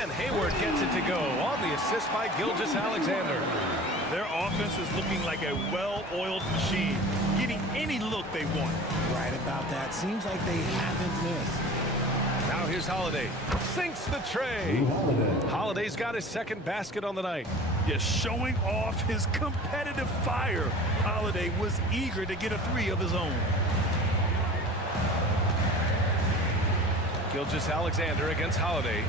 And Hayward gets it to go on the assist by Gilgeous-Alexander. Their offense is looking like a well-oiled machine, getting any look they want. Right about that. Seems like they haven't missed. Now here's Holiday. Sinks the tray. Holiday's got his second basket on the night. Yeah, showing off his competitive fire. Holiday was eager to get a 3 of his own. Gilgeous-Alexander against Holiday.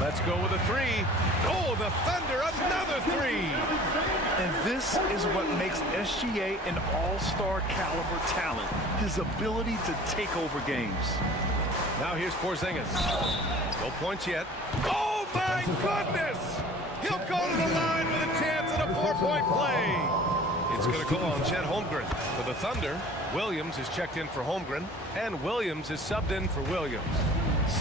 Let's go with a 3. Oh, the Thunder, another 3. And this is what makes SGA an all-star caliber talent. His ability to take over games. Now here's Porzingis. No points yet. Oh, my goodness! He'll go to the line with a chance at a 4-point play. It's going to go on Chet Holmgren. For the Thunder, Williams is checked in for Holmgren, and Williams is subbed in for Williams.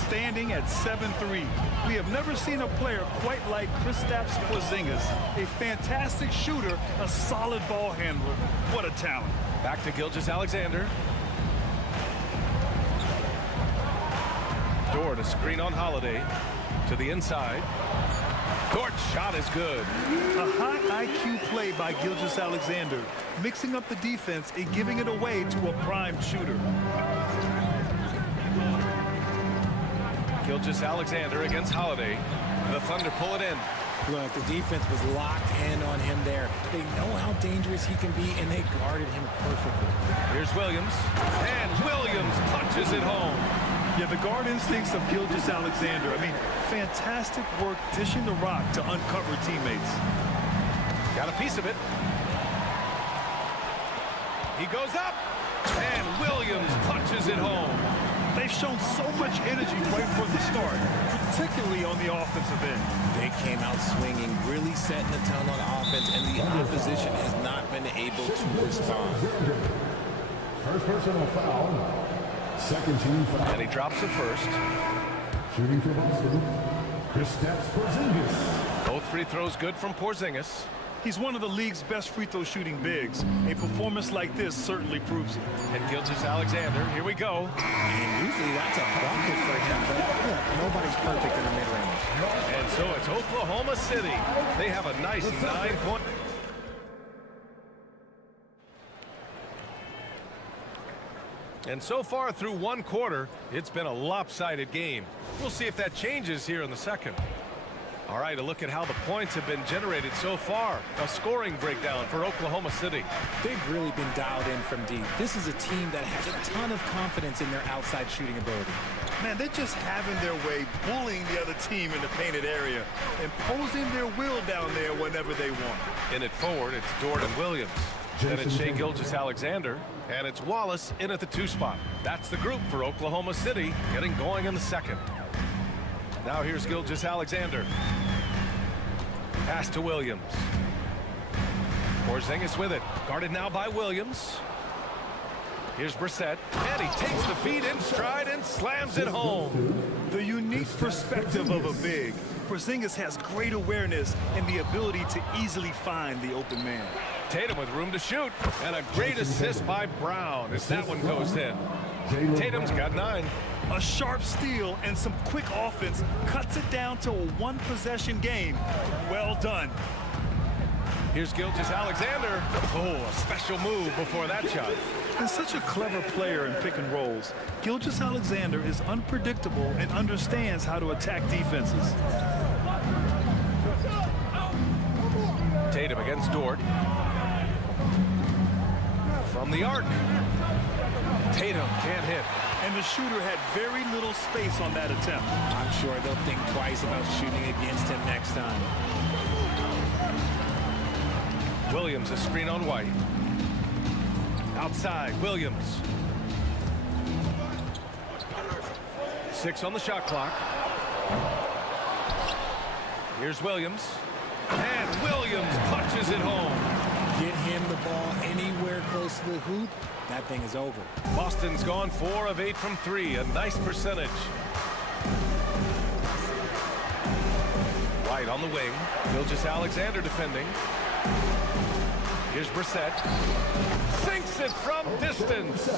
Standing at 7'3", we have never seen a player quite like Kristaps Porzingis. A fantastic shooter, a solid ball handler. What a talent. Back to Gilgeous-Alexander. Dort, a screen on Holiday. To the inside. Dort's shot is good. A high IQ play by Gilgeous-Alexander, mixing up the defense and giving it away to a prime shooter. Gilgeous-Alexander against Holiday. The Thunder pull it in. Look, the defense was locked in on him there. They know how dangerous he can be, and they guarded him perfectly. Here's Williams, and Williams punches it home. Yeah, the guard instincts of Gilgeous-Alexander. I mean, fantastic work dishing the rock to uncover teammates. Got a piece of it. He goes up, and Williams punches it home. They've shown so much energy right from the start, particularly on the offensive end. They came out swinging, really setting the tone on offense, and the opposition has not been able to respond. First personal foul. Second team foul. And he drops it first. Shooting for Boston, Kristaps Porzingis. Both free throws good from Porzingis. He's one of the league's best free throw shooting bigs. A performance like this certainly proves it. And Gilgeous-Alexander, here we go. And usually that's a bucket for him, but look, nobody's perfect in the mid-range. And so it's Oklahoma City. They have a nice 9-point. And so far through one quarter, it's been a lopsided game. We'll see if that changes here in the second. All right, a look at how the points have been generated so far. A scoring breakdown for Oklahoma City. They've really been dialed in from deep. This is a team that has a ton of confidence in their outside shooting ability. Man, they're just having their way, bullying the other team in the painted area, imposing their will down there whenever they want. In it forward, it's Dort and Williams. Then it's Shai Gilgeous-Alexander, and it's Wallace in at the 2 spot. That's the group for Oklahoma City, getting going in the second. Now here's Gilgeous-Alexander. Pass to Williams. Porzingis with it. Guarded now by Williams. Here's Brissett. And he takes the feed in stride and slams it home. The unique perspective of a big. Porzingis has great awareness and the ability to easily find the open man. Tatum with room to shoot. And a great assist by Brown as that one goes in. Tatum's got 9. A sharp steal and some quick offense cuts it down to a one-possession game. Well done. Here's Gilgeous-Alexander. Oh, a special move before that shot. He's such a clever player in pick and rolls. Gilgeous-Alexander is unpredictable and understands how to attack defenses. Tatum against Dort. From the arc. Tatum can't hit. And the shooter had very little space on that attempt. I'm sure they'll think twice about shooting against him next time. Williams, a screen on White. Outside, Williams. 6 on the shot clock. Here's Williams. And Williams punches it home. Get him the ball anywhere close to the hoop, that thing is over. Boston's gone 4 of 8 from 3, a nice percentage. White on the wing. Gilgeous-Alexander defending. Here's Brissett. Sinks it from distance.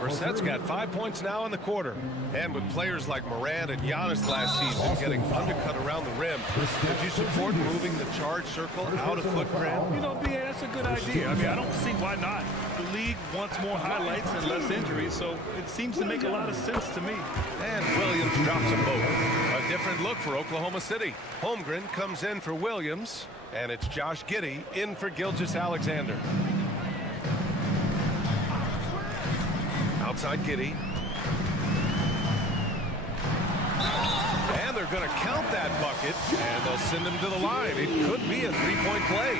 Brissett's got 5 points now in the quarter. And with players like Morant and Giannis last season getting undercut around the rim, could you support moving the charge circle out of footprint? You know, BA, that's a good idea. I mean, I don't see why not. The league wants more highlights and less injuries, so it seems to make a lot of sense to me. And Williams drops them both. A different look for Oklahoma City. Holmgren comes in for Williams, and it's Josh Giddey in for Gilgeous-Alexander. Outside Giddey. And they're going to count that bucket, and they'll send him to the line. It could be a 3-point play.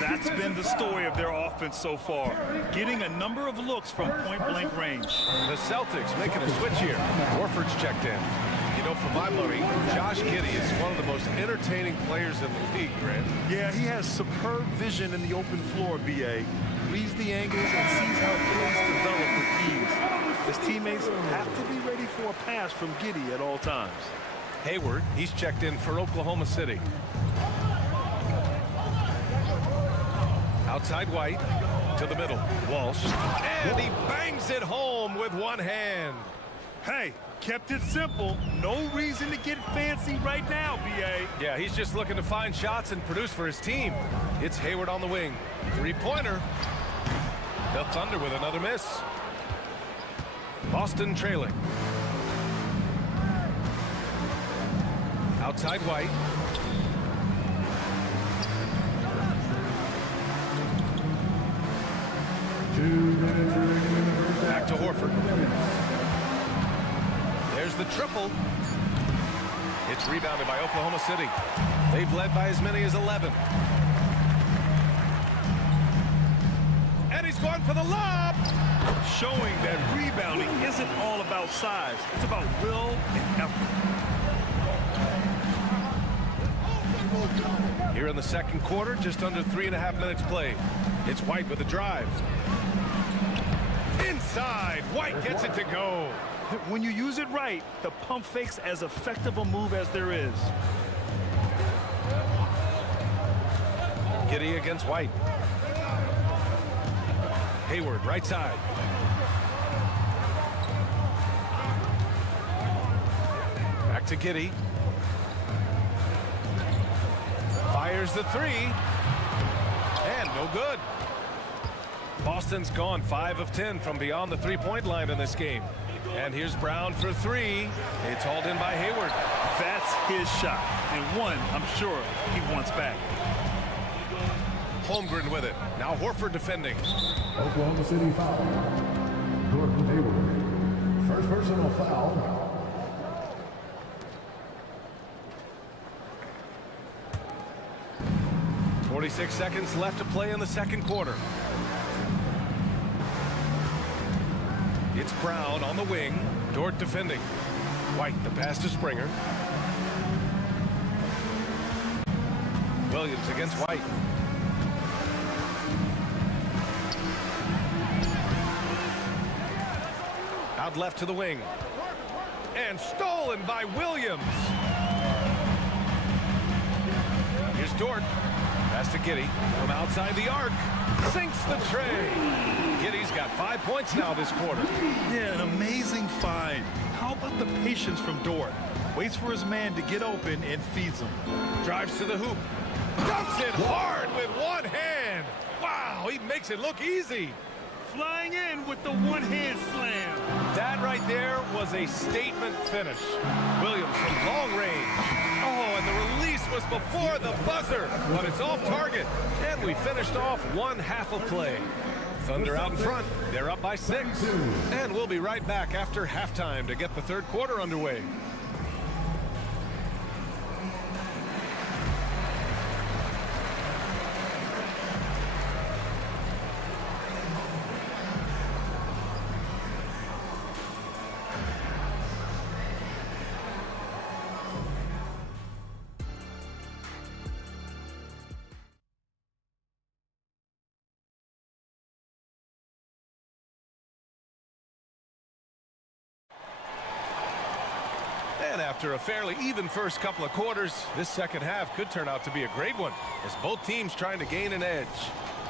That's been the story of their offense so far, getting a number of looks from point-blank range. The Celtics making a switch here. Horford's checked in. You know, for my money, Josh Giddey is one of the most entertaining players in the league, Grant. Yeah, he has superb vision in the open floor, BA. Reads the angles and sees how plays develop with ease. His teammates have to be ready for a pass from Giddey at all times. Hayward, he's checked in for Oklahoma City. Outside White, to the middle, Walsh, and he bangs it home with one hand. Hey, kept it simple. No reason to get fancy right now, BA. Yeah, he's just looking to find shots and produce for his team. It's Hayward on the wing. 3-pointer. The Thunder with another miss. Boston trailing. Outside White. Back to Horford. There's the triple. It's rebounded by Oklahoma City. They've led by as many as 11. And he's going for the lob. Showing that rebounding isn't all about size. It's about will and effort. Here in the second quarter, just under 3.5 minutes played. It's White with a drive. Inside, White gets it to go. When you use it right, the pump fake's as effective a move as there is. Giddey against White. Hayward, right side. Back to Giddey. Fires the three. And no good. Boston's gone 5 of 10 from beyond the three-point line in this game. And here's Brown for three. It's hauled in by Hayward. That's his shot. And one, I'm sure, he wants back. Holmgren with it. Now Horford defending. Oklahoma City foul. Gordon Hayward. First personal foul. .46 seconds left to play in the second quarter. It's Brown on the wing. Dort defending. White, the pass to Springer. Williams against White. Out left to the wing. And stolen by Williams. Here's Dort. Pass to Giddey from outside the arc. Sinks the tray. Giddey's got 5 points now this quarter. Yeah, an amazing find. How about the patience from Dort? Waits for his man to get open and feeds him. Drives to the hoop. Dunks it hard with one hand. Wow, he makes it look easy. Flying in with the one-hand slam. That right there was a statement finish. Williams from long range. Oh, and the release was before the buzzer, but it's off target. And we finished off one half of play. Thunder out in front. They're up by 6. And we'll be right back after halftime to get the third quarter underway. And after a fairly even first couple of quarters, this second half could turn out to be a great one as both teams trying to gain an edge.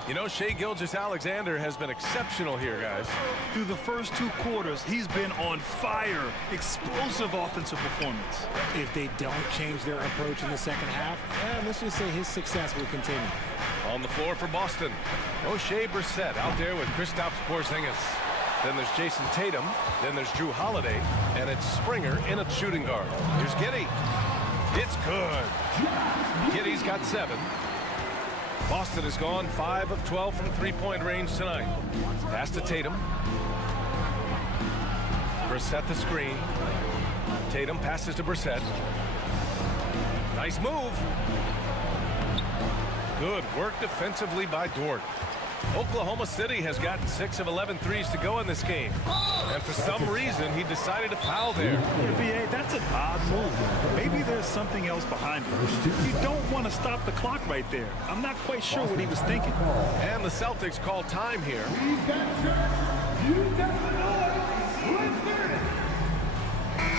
You know, Shai Gilgeous-Alexander has been exceptional here, guys. Through the first 2 quarters, he's been on fire. Explosive offensive performance. If they don't change their approach in the second half, let's just say his success will continue. On the floor for Boston, O'Shea Brissett out there with Kristaps Porzingis. Then there's Jason Tatum. Then there's Drew Holiday. And it's Springer in a shooting guard. Here's Giddey. It's good. Giddey's got 7. Boston has gone 5 of 12 from three-point range tonight. Pass to Tatum. Brissett the screen. Tatum passes to Brissett. Nice move. Good work defensively by Dort. Oklahoma City has gotten 6 of 11 threes to go in this game. And for some reason, he decided to foul there. Yeah, BA, that's an odd move. Maybe there's something else behind it. You don't want to stop the clock right there. I'm not quite sure what he was thinking. And the Celtics call time here.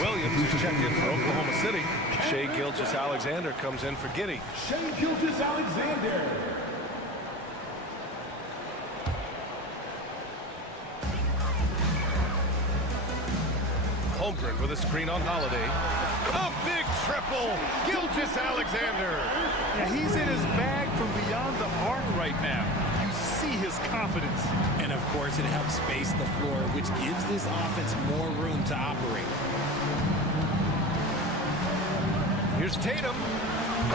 Williams is checked in for Oklahoma City. Shai Gilgeous-Alexander comes in for Giddey. Shai Gilgeous-Alexander. Holmgren with a screen on Holiday. A big triple. Gilgeous-Alexander. Yeah, he's in his bag from beyond the arc right now. You see his confidence. And of course, it helps space the floor, which gives this offense more room to operate. Here's Tatum.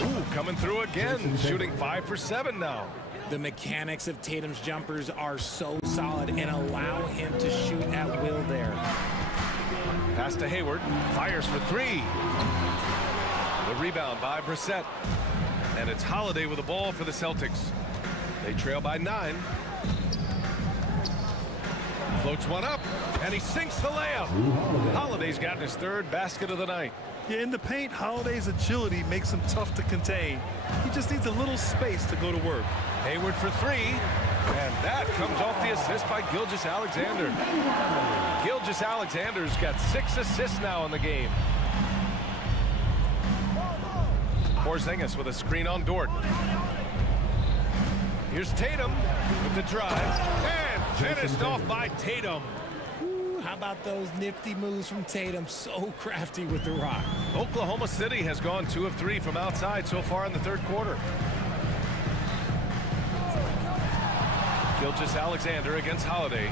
Ooh, coming through again, shooting 5 for 7 now. The mechanics of Tatum's jumpers are so solid and allow him to shoot at will there. Pass to Hayward, fires for 3. The rebound by Brissett. And it's Holiday with the ball for the Celtics. They trail by 9. Floats one up, and he sinks the layup. Holiday's gotten his 3rd basket of the night. Yeah, in the paint, Holiday's agility makes him tough to contain. He just needs a little space to go to work. Hayward for 3, and that comes off the assist by Gilgeous-Alexander. Gilgeous-Alexander's got 6 assists now in the game. Porzingis with a screen on Dort. Here's Tatum with the drive, and finished off by Tatum. Ooh, how about those nifty moves from Tatum? So crafty with the rock. Oklahoma City has gone 2 of 3 from outside so far in the 3rd quarter. Gilgeous-Alexander against Holiday.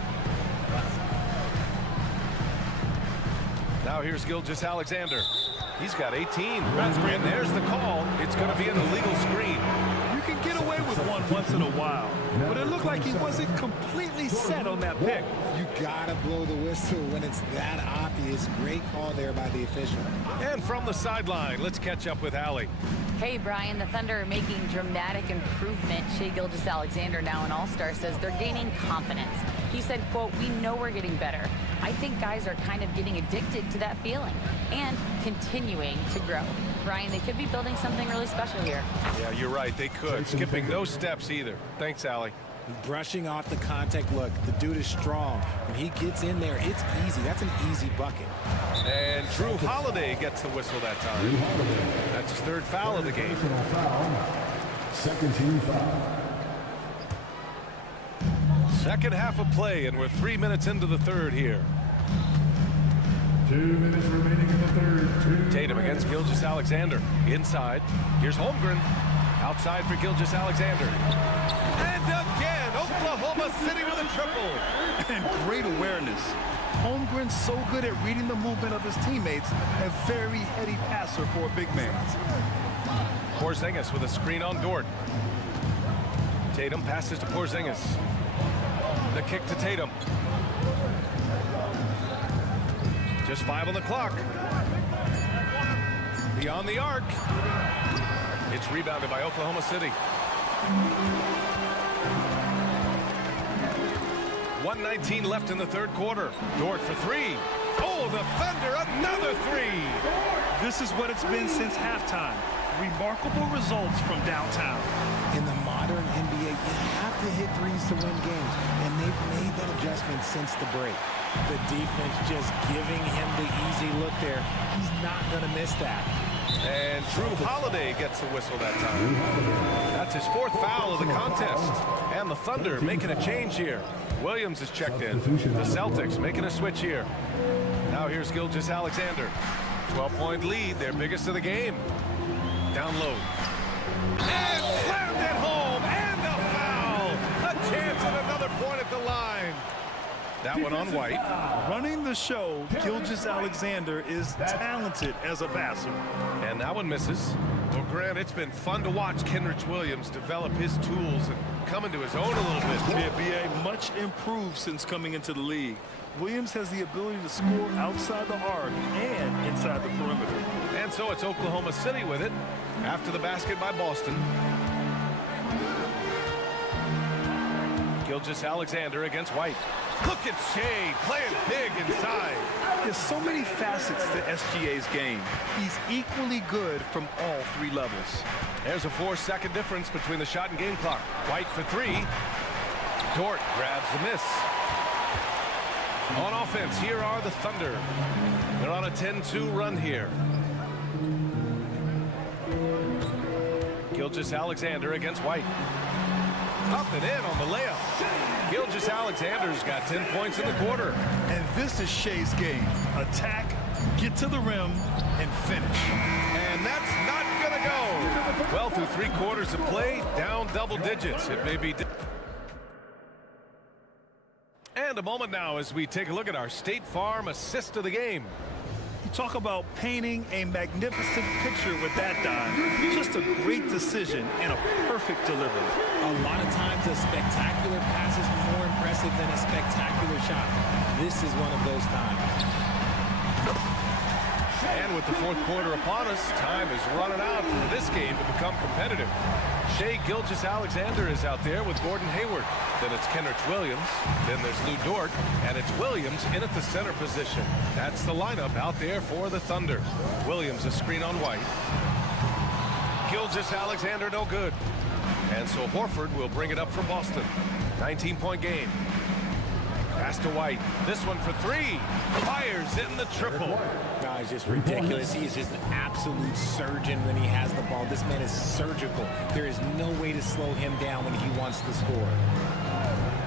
Now here's Gilgeous-Alexander. He's got 18. And there's the call. It's going to be an illegal screen. You can get away with one once in a while, but it looked like he wasn't completely set on that pick. You gotta blow the whistle when it's that obvious. Great call there by the official. And from the sideline, let's catch up with Allie. Hey, Brian, the Thunder are making dramatic improvement. Shai Gilgeous-Alexander, now an All-Star, says they're gaining confidence. He said, quote, "We know we're getting better. I think guys are kind of getting addicted to that feeling and continuing to grow." Brian, they could be building something really special here. Yeah, you're right. They could. Skipping no steps either. Thanks, Allie. Brushing off the contact look. The dude is strong. When he gets in there, it's easy. That's an easy bucket. And Drew Holiday gets the whistle that time. That's his 3rd foul of the game. Second team foul. Second half of play, and we're 3 minutes into the 3rd here. 2 minutes remaining in the 3rd. Tatum against Gilgeous-Alexander. Inside. Here's Holmgren. Outside for Gilgeous-Alexander. And again, Oklahoma City with a triple. And great awareness. Holmgren's so good at reading the movement of his teammates. A very heady passer for a big man. Porzingis with a screen on Dort. Tatum passes to Porzingis. The kick to Tatum. Just 5 on the clock. Beyond the arc. It's rebounded by Oklahoma City. 1:19 left in the 3rd quarter. Dort for 3. Oh, the Thunder, another 3. This is what it's been since halftime. Remarkable results from downtown. In the modern NBA, you have to hit threes to win games, and they've made that adjustment since the break. The defense just giving him the easy look there. He's not going to miss that. And Drew Holiday gets the whistle that time. That's his 4th foul of the contest. And the Thunder making a change here. Williams is checked in. The Celtics making a switch here. Now here's Gilgeous-Alexander. 12-point lead, their biggest of the game. Down low. And slammed it home, and a foul! A chance at another point at the line. That one on White. Running the show, Gilgeous-Alexander is talented as a passer. And that one misses. Well, Grant, it's been fun to watch Kenrich Williams develop his tools and come into his own a little bit. Yeah, B.A. much improved since coming into the league. Williams has the ability to score outside the arc and inside the perimeter. And so it's Oklahoma City with it after the basket by Boston. Gilgeous-Alexander against White. Look at Shai playing big inside. There's so many facets to SGA's game. He's equally good from all 3 levels. There's a 4-second difference between the shot and game clock. White for 3. Dort grabs the miss. On offense, here are the Thunder. They're on a 10-2 run here. Gilgeous-Alexander against White. Up and in on the layup. Gilgeous-Alexander's got 10 points in the quarter. And this is Shai's game. Attack, get to the rim, and finish. And that's not going to go. Well, through 3 quarters of play, down double digits. It may be... And a moment now as we take a look at our State Farm assist of the game. Talk about painting a magnificent picture with that dive. Just a great decision and a perfect delivery. A lot of times a spectacular pass is more impressive than a spectacular shot. This is one of those times. And with the fourth quarter upon us, time is running out for this game to become competitive. Shai Gilgeous-Alexander is out there with Gordon Hayward. Then it's Kenrich Williams. Then there's Lou Dort. And it's Williams in at the center position. That's the lineup out there for the Thunder. Williams a screen on White. Gilgeous-Alexander no good. And so Horford will bring it up for Boston. 19-point game. Pass to White. This one for three. Fires in the triple. No, it's just ridiculous. He is just an absolute surgeon when he has the ball. This man is surgical. There is no way to slow him down when he wants to score.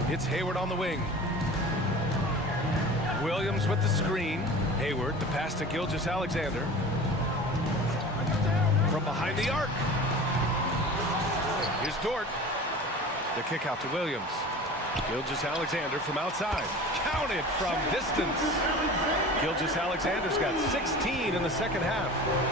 It's Hayward on the wing. Williams with the screen. Hayward, the pass to Gilgeous-Alexander. From behind the arc. Here's Dort. The kick out to Williams. Gilgeous-Alexander from outside. Counted from distance. Gilgeous-Alexander's got 16 in the second half.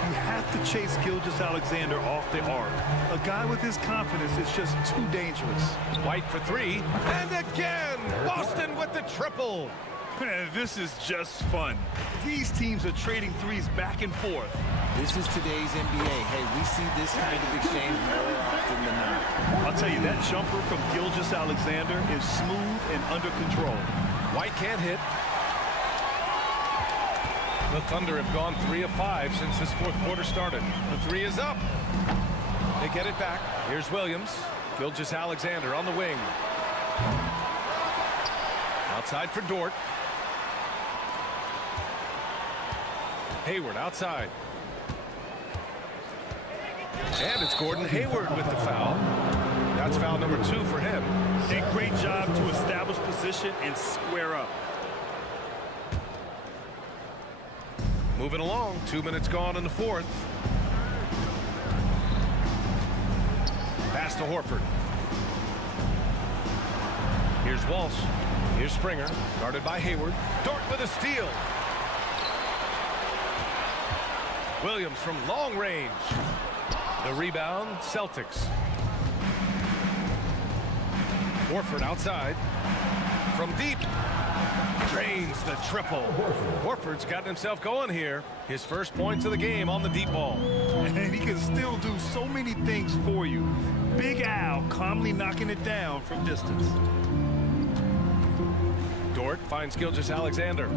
You have to chase Gilgeous-Alexander off the arc. A guy with his confidence is just too dangerous. White for three. And again, Boston with the triple. Man, this is just fun. These teams are trading threes back and forth. This is today's NBA. Hey, we see this kind of exchange more often than not. I'll tell you, that jumper from Gilgeous-Alexander is smooth and under control. White can't hit. The Thunder have gone 3 of 5 since this fourth quarter started. The three is up. They get it back. Here's Williams. Gilgeous-Alexander on the wing. Outside for Dort. Hayward outside. And it's Gordon Hayward with the foul. That's foul number 2 for him. A great job to establish position and square up. Moving along, 2 minutes gone in the fourth. Pass to Horford. Here's Walsh. Here's Springer, guarded by Hayward. Dort with a steal. Williams from long range. The rebound, Celtics. Horford outside. From deep. Drains the triple. Horford's gotten himself going here. His first points of the game on the deep ball. And he can still do so many things for you. Big Al calmly knocking it down from distance. Dort finds Gilgeous-Alexander.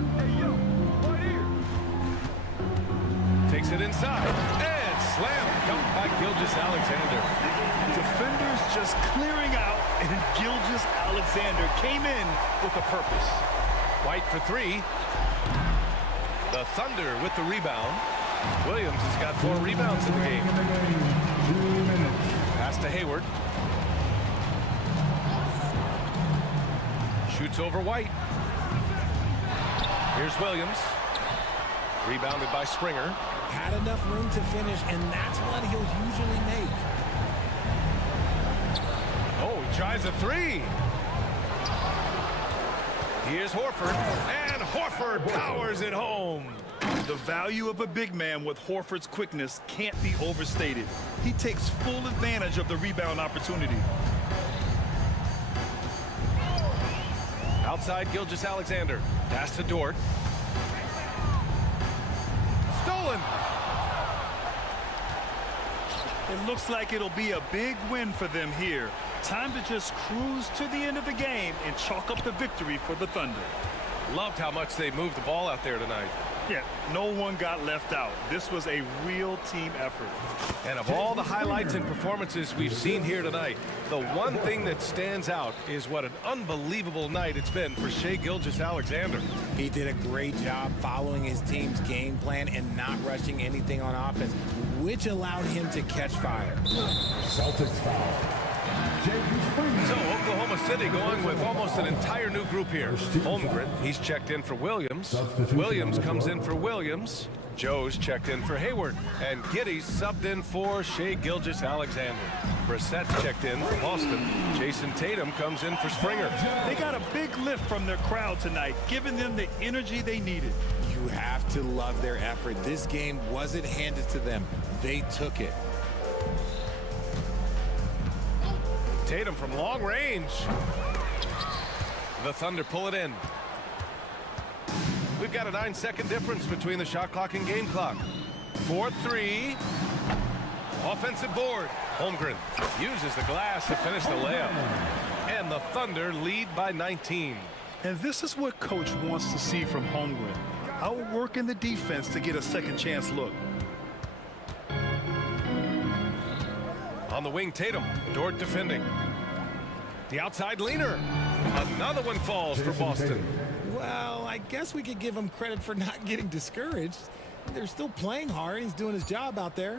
Takes it inside. And slam dunk by Gilgeous-Alexander. Defenders just clearing out, and Gilgeous-Alexander came in with a purpose. White for three. The Thunder with the rebound. Williams has got 4 rebounds in the game. Pass to Hayward. Shoots over White. Here's Williams. Rebounded by Springer. Had enough room to finish, and that's what he'll usually make. Oh, he tries a 3. Here's Horford, and Horford powers it home. The value of a big man with Horford's quickness can't be overstated. He takes full advantage of the rebound opportunity. Outside Gilgeous-Alexander. Pass to Dort. Stolen. It looks like it'll be a big win for them here. Time to just cruise to the end of the game and chalk up the victory for the Thunder. Loved how much they moved the ball out there tonight. Yeah, no one got left out. This was a real team effort. And of all the highlights and performances we've seen here tonight, the one thing that stands out is what an unbelievable night it's been for Shai Gilgeous-Alexander. He did a great job following his team's game plan and not rushing anything on offense, which allowed him to catch fire. Celtics foul. So Oklahoma City going with almost an entire new group here. Holmgren, he's checked in for Williams. Williams comes in for Williams. Joe's checked in for Hayward. And Giddey's subbed in for Shai Gilgeous-Alexander. Brissett's checked in for Boston. Jason Tatum comes in for Springer. They got a big lift from their crowd tonight, giving them the energy they needed. You You have to love their effort. This game wasn't handed to them. They took it. Tatum from long range. The Thunder pull it in. We've got a 9-second difference between the shot clock and game clock. 4-3. Offensive board. Holmgren uses the glass to finish the layup. And the Thunder lead by 19. And this is what coach wants to see from Holmgren. Outworking the defense to get a second chance look. On the wing, Tatum. Dort defending. The outside leaner. Another one falls for Boston. Well, I guess we could give him credit for not getting discouraged. They're still playing hard. He's doing his job out there.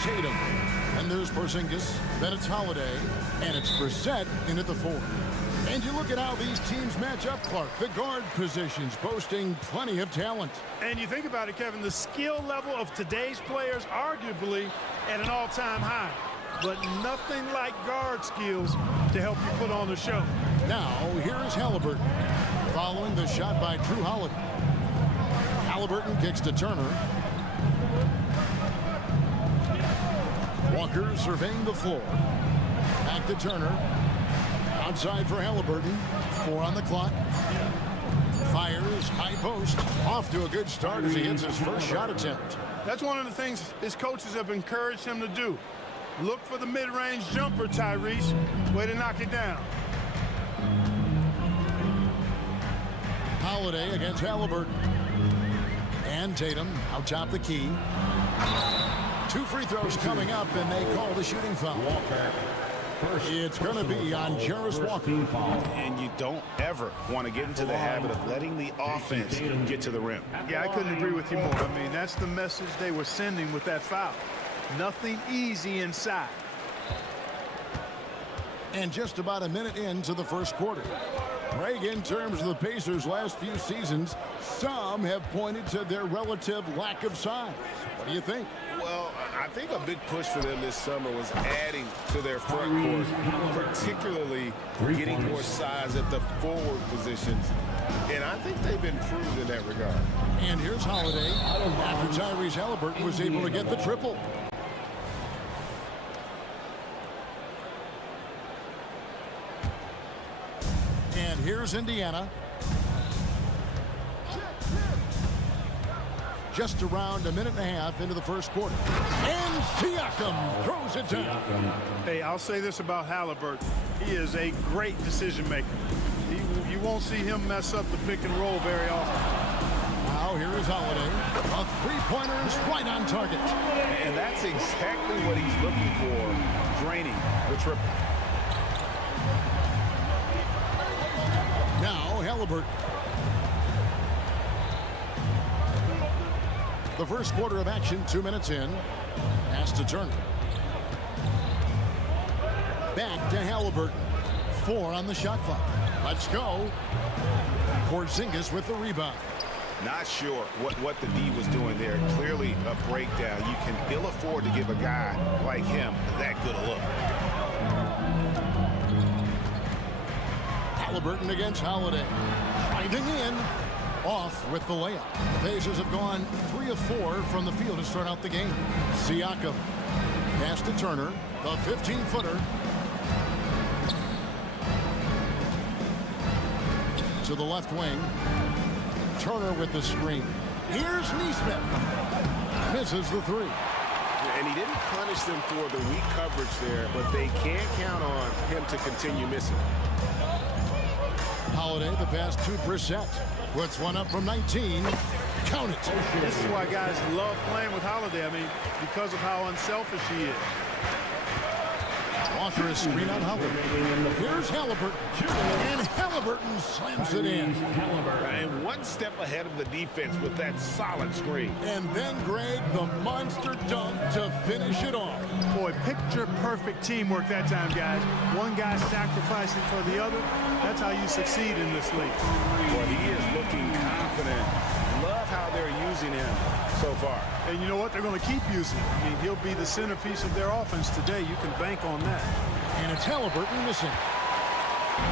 Tatum. And there's Porzingis. Then it's Holiday. And it's Brissett in at the 4. And you look at how these teams match up, Clark. The guard positions boasting plenty of talent. And you think about it, Kevin, the skill level of today's players arguably at an all-time high. But nothing like guard skills to help you put on the show. Now, here's Halliburton. Following the shot by Drew Holiday. Halliburton kicks to Turner. Walker surveying the floor. Back to Turner. Outside for Halliburton. 4 on the clock. Fires, high post. Off to a good start as he hits his first shot attempt. That's one of the things his coaches have encouraged him to do. Look for the mid-range jumper, Tyrese. Way to knock it down. Holiday against Halliburton. And Tatum out top the key. 2 free throws coming up, and they call the shooting foul. It's going to be on Jarris Walker. And you don't ever want to get into the habit of letting the offense get to the rim. Yeah, I couldn't agree with you more. I mean, that's the message they were sending with that foul. Nothing easy inside. And just about a minute into the first quarter. Greg, in terms of the Pacers' last few seasons, some have pointed to their relative lack of size. What do you think? Well, I think a big push for them this summer was adding to their front court, particularly getting more size at the forward positions. And I think they've improved in that regard. And here's Holiday after Tyrese Halliburton was able to get the triple. And here's Indiana. Just around a minute and a half into the first quarter. And Siakam throws it down. Hey, I'll say this about Halliburton. He is a great decision maker. You won't see him mess up the pick and roll very often. Now here is Holiday. A three-pointer is right on target. And that's exactly what he's looking for, draining the triple. Now Halliburton. The first quarter of action, 2 minutes in. Pass to Turner. Back to Halliburton. 4 on the shot clock. Let's go. Porzingis with the rebound. Not sure what the D was doing there. Clearly a breakdown. You can ill afford to give a guy like him that good a look. Halliburton against Holiday. Driving in. Off with the layup. The Pacers have gone 3 of 4 from the field to start out the game. Siakam. Pass to Turner. The 15-footer. To the left wing. Turner with the screen. Here's Nesmith. Misses the 3. And he didn't punish them for the weak coverage there, but they can't count on him to continue missing. Holiday, the pass to Brissett. Puts one up from 19. Count it. This is why guys love playing with Holiday. I mean, because of how unselfish he is. Walker is screen on Halliburton. Here's Halliburton. And Halliburton slams it in. And one step ahead of the defense with that solid screen. And then, Greg, the monster dunk to finish it off. Boy, picture-perfect teamwork that time, guys. One guy sacrificing for the other. That's how you succeed in this league. Well, he is looking confident. Love how they're using him so far. And you know what? They're going to keep using him. I mean, he'll be the centerpiece of their offense today. You can bank on that. And it's Halliburton missing.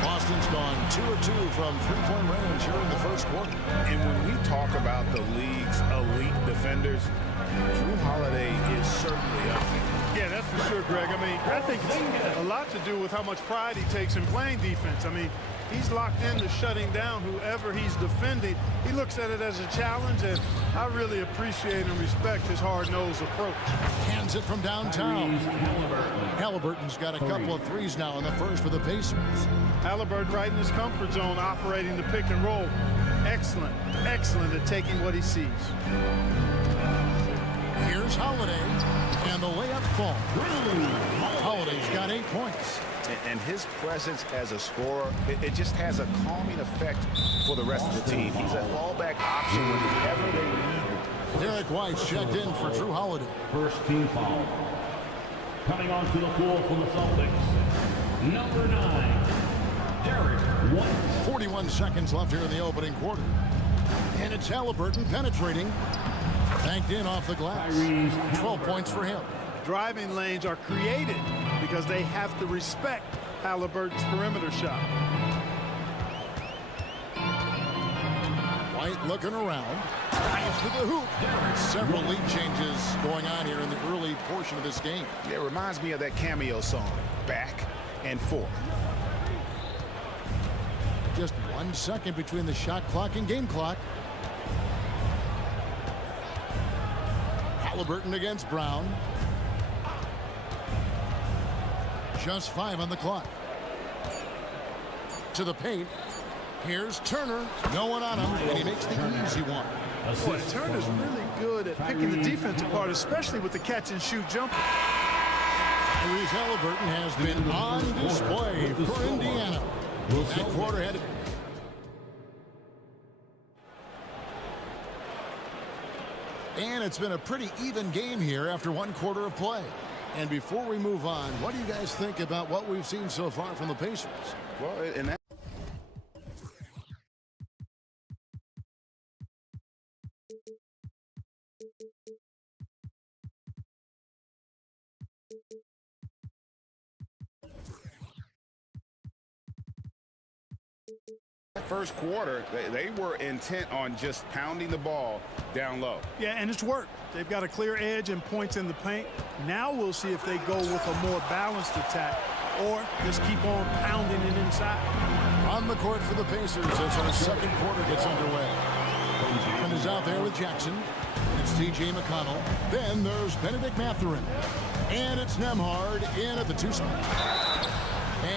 Boston's gone 2 of 2 from three-point range here in the first quarter. And when we talk about the league's elite defenders, Drew Holiday is certainly up there. Yeah, that's for sure, Greg. I mean, I think it's a lot to do with how much pride he takes in playing defense. I mean, he's locked into shutting down whoever he's defending. He looks at it as a challenge, and I really appreciate and respect his hard-nosed approach. Hands it from downtown. Halliburton's got a couple of threes now in the first for the Pacers. Halliburton right in his comfort zone, operating the pick and roll. Excellent, excellent at taking what he sees. Here's Holiday, and the layup falls. Holiday's got 8 points. And his presence as a scorer, it just has a calming effect for the rest of the team. He's a fallback option whenever they need him. Derek White's checked in for Drew Holiday. First team foul. Coming onto the floor from the Celtics, number 9, Derek White. 41 seconds left here in the opening quarter. And it's Halliburton penetrating. Banked in off the glass. 12 points for him. Driving lanes are created because they have to respect Halliburton's perimeter shot. White looking around. Drives to the hoop. Several lead changes going on here in the early portion of this game. It reminds me of that cameo song, Back and Forth. Just 1 second between the shot clock and game clock. Halliburton against Brown. Just 5 on the clock. To the paint. Here's Turner. No one on him, and he makes the easy one. Boy, Turner's really good at picking the defense apart, especially with the catch-and-shoot jumper. Tyrese Halliburton has been on display for Indiana. That quarter had... And it's been a pretty even game here after 1 quarter of play. And before we move on, what do you guys think about what we've seen so far from the Pacers? Well, and that first quarter, they were intent on just pounding the ball down low. Yeah, and it's worked. They've got a clear edge and points in the paint. Now we'll see if they go with a more balanced attack or just keep on pounding it inside. On the court for the Pacers as our second quarter gets underway. And is out there with Jackson. It's T.J. McConnell. Then there's Benedict Mathurin. And it's Nembhard in at the 2 spot.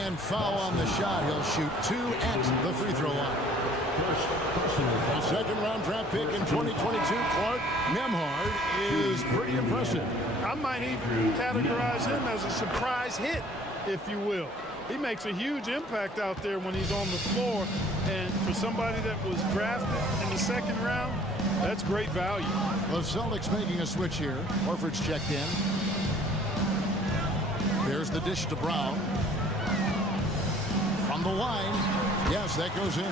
And foul on the shot. He'll shoot 2 at the free throw line. A second-round draft pick in 2022, Clark Nembhard is pretty impressive. I might even categorize him as a surprise hit, if you will. He makes a huge impact out there when he's on the floor. And for somebody that was drafted in the second round, that's great value. The Celtics making a switch here. Horford's checked in. There's the dish to Brown. From the line. Yes, that goes in.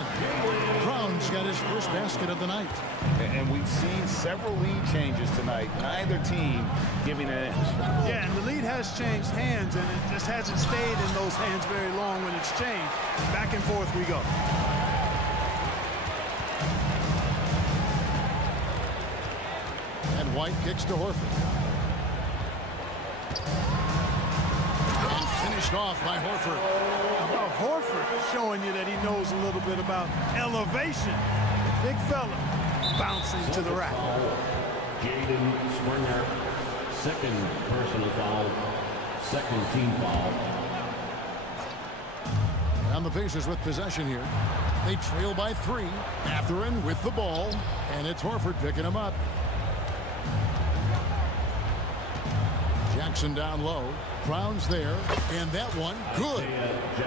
Brown's got his first basket of the night. And we've seen several lead changes tonight. Neither team giving an edge. Yeah, and the lead has changed hands, and it just hasn't stayed in those hands very long when it's changed. Back and forth we go. And White kicks to Horford. And finished off by Horford. Well, Horford showing you that he knows a little bit about elevation. Big fella bouncing to the rack. Jaden Springer, second personal foul, second team foul. And the Pacers with possession here. They trail by 3. Mathurin with the ball, and it's Horford picking him up. Jackson down low. Brown's there, and that one, good.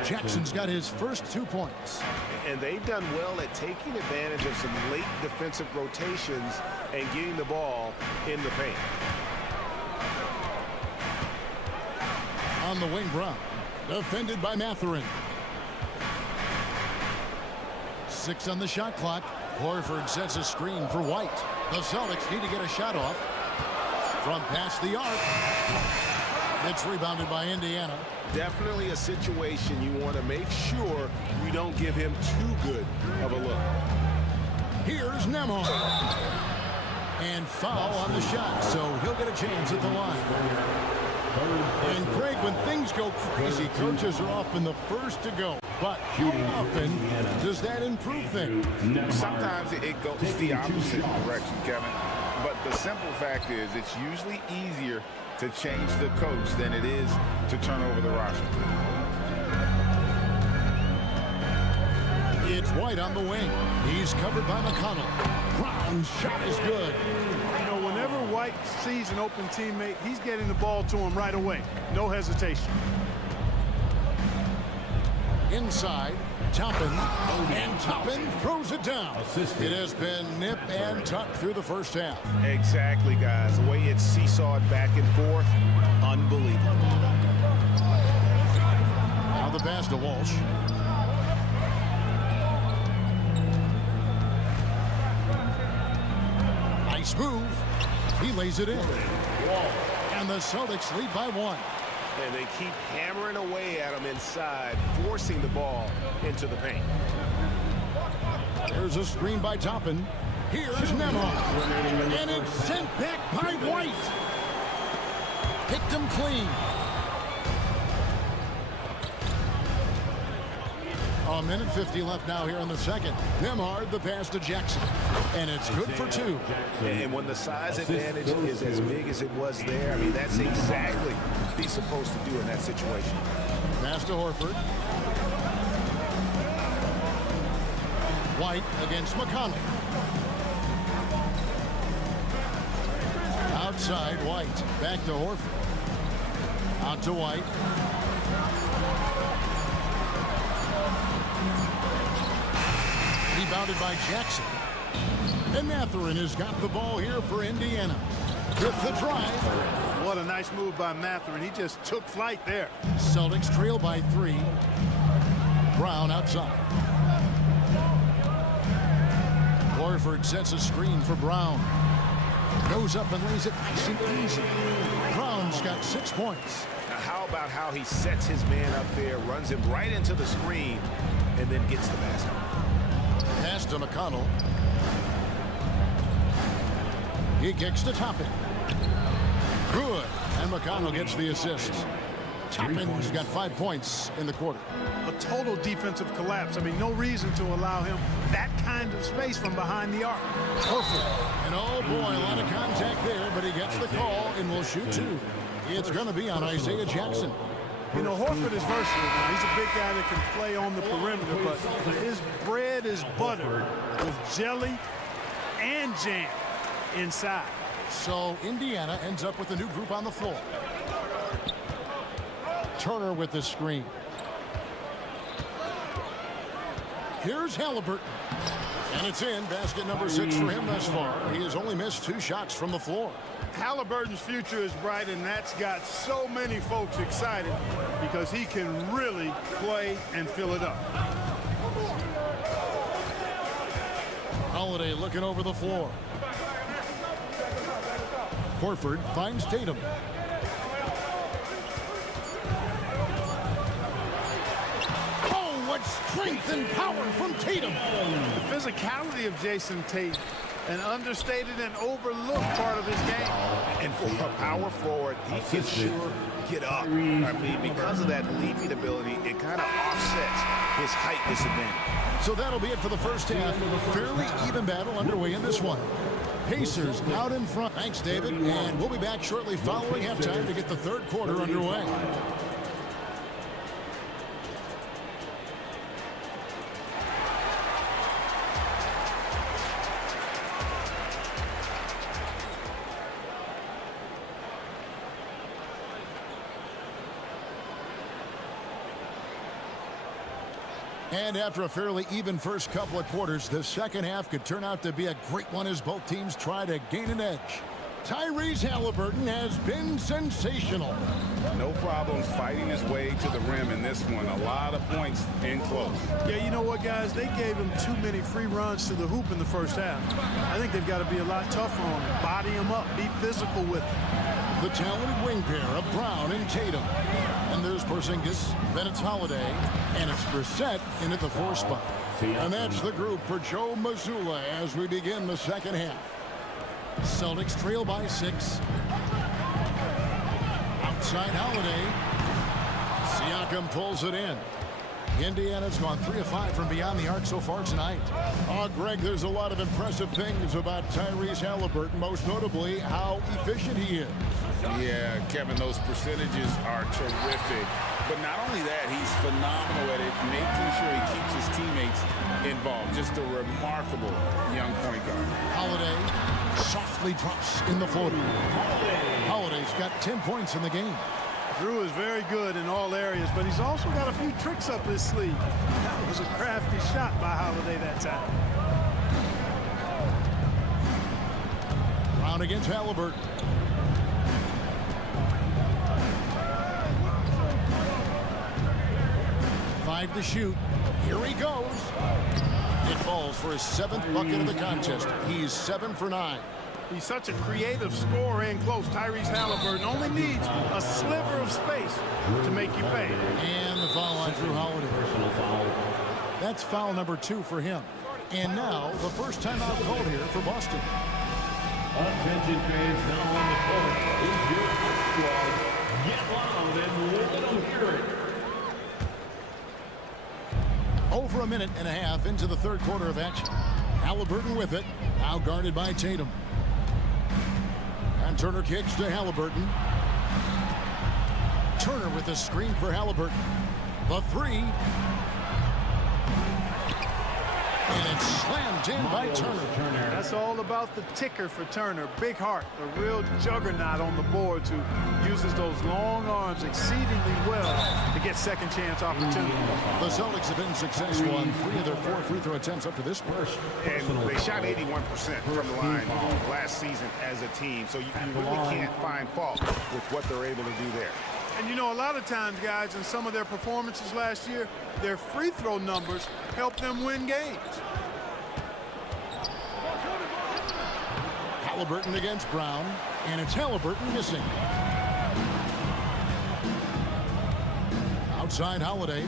Jackson's got his first 2 points. And they've done well at taking advantage of some late defensive rotations and getting the ball in the paint. On the wing, Brown. Defended by Mathurin. 6 on the shot clock. Horford sets a screen for White. The Celtics need to get a shot off. From past the arc. It's rebounded by Indiana. Definitely a situation you want to make sure you don't give him too good of a look. Here's Nembhard. And foul on the shot, so he'll get a chance at the line. And Craig, when things go crazy, coaches are often the first to go. But how often does that improve things? Sometimes it goes the opposite direction, Kevin. But the simple fact is it's usually easier to change the coach than it is to turn over the roster. It's White on the wing. He's covered by McConnell. Brown's shot is good. You know, whenever White sees an open teammate, he's getting the ball to him right away. No hesitation. Inside, Toppin, and Toppin throws it down. It has been nip and tuck through the first half. Exactly, guys. The way it's seesawed back and forth, unbelievable. Now the pass to Walsh. Nice move. He lays it in. And the Celtics lead by 1. And they keep hammering away at him inside, forcing the ball into the paint. There's a screen by Toppin. Here's Nemhard. And it's sent back by White. Picked him clean. A minute 50 left now here in the second. Nemhard, the pass to Jackson. And it's good for 2. And when the size advantage is as big as it was there, I mean, that's exactly what he's supposed to do in that situation. Pass to Horford. White against McConnell. Outside, White. Back to Horford. Out to White. Rebounded by Jackson. And Mathurin has got the ball here for Indiana. With the drive. What a nice move by Mathurin. He just took flight there. Celtics trail by 3. Brown outside. Horford sets a screen for Brown. Goes up and lays it nice and easy. Brown's got 6 points. Now how about how he sets his man up there, runs him right into the screen, and then gets the basket. Pass to McConnell. He kicks to Toppin. Good. And McConnell gets the assist. Toppin's got 5 points in the quarter. A total defensive collapse. I mean, no reason to allow him that kind of space from behind the arc. Horford. And oh boy, a lot of contact there, but he gets the call and will shoot 2. It's going to be on Isaiah Jackson. You know, Horford is versatile now. He's a big guy that can play on the perimeter, but his bread is buttered with jelly and jam inside. So Indiana ends up with a new group on the floor. Turner with the screen. Here's Halliburton. And it's in. Basket number 6 for him thus far. He has only missed 2 shots from the floor. Halliburton's future is bright, and that's got so many folks excited because he can really play and fill it up. Holiday looking over the floor. Horford finds Tatum. Oh, what strength and power from Tatum. The physicality of Jason Tate, an understated and overlooked part of his game. And for a power forward, he can sure get up. I mean, because of that leaping ability, it kind of offsets his height disadvantage. So that'll be it for the first half. Fairly even battle underway in this one. Pacers out in front. Thanks, David. And we'll be back shortly following halftime to get the third quarter underway. And after a fairly even first couple of quarters, the second half could turn out to be a great one as both teams try to gain an edge. Tyrese Halliburton has been sensational. No problems fighting his way to the rim in this one. A lot of points in close. Yeah, you know what, guys? They gave him too many free runs to the hoop in the first half. I think they've got to be a lot tougher on him. Body him up. Be physical with him. The talented wing pair of Brown and Tatum. And there's Porzingis, then it's Holiday, and it's Brissett in at the 4 spot. And that's the group for Joe Mazzulla as we begin the second half. Celtics trail by 6. Outside Holiday. Siakam pulls it in. Indiana's gone 3 of 5 from beyond the arc so far tonight. Greg, there's a lot of impressive things about Tyrese Halliburton, most notably how efficient he is. Yeah, Kevin, those percentages are terrific. But not only that, he's phenomenal at it, making sure he keeps his teammates involved. Just a remarkable young point guard. Holiday softly drops in the floater. Holiday's got 10 points in the game. Drew is very good in all areas, but he's also got a few tricks up his sleeve. That was a crafty shot by Holiday that time. Brown against Halliburton. Five to shoot. Here he goes. It falls for his 7th bucket of the contest. He's 7 for 9. He's such a creative scorer in close. Tyrese Halliburton only needs a sliver of space to make you pay. And the foul on Drew Holiday. That's foul number 2 for him. And now the first timeout called here for Boston. Attention fans, now on the court is your squad. Get loud and let them hear it. Over a minute and a half into the third quarter of action. Halliburton with it, now guarded by Tatum. And Turner kicks to Halliburton. Turner with the screen for Halliburton. The 3. And it's slammed in by Turner. That's all about the ticker for Turner. Big heart, a real juggernaut on the boards who uses those long arms exceedingly well to get second chance opportunities. The Celtics have been successful on 3 of their 4 free throw attempts up to this point. And they shot 81% from the line last season as a team, so you really can't find fault with what they're able to do there. And you know, a lot of times, guys, in some of their performances last year, their free throw numbers help them win games. Halliburton against Brown, and it's Halliburton missing. Outside Holiday.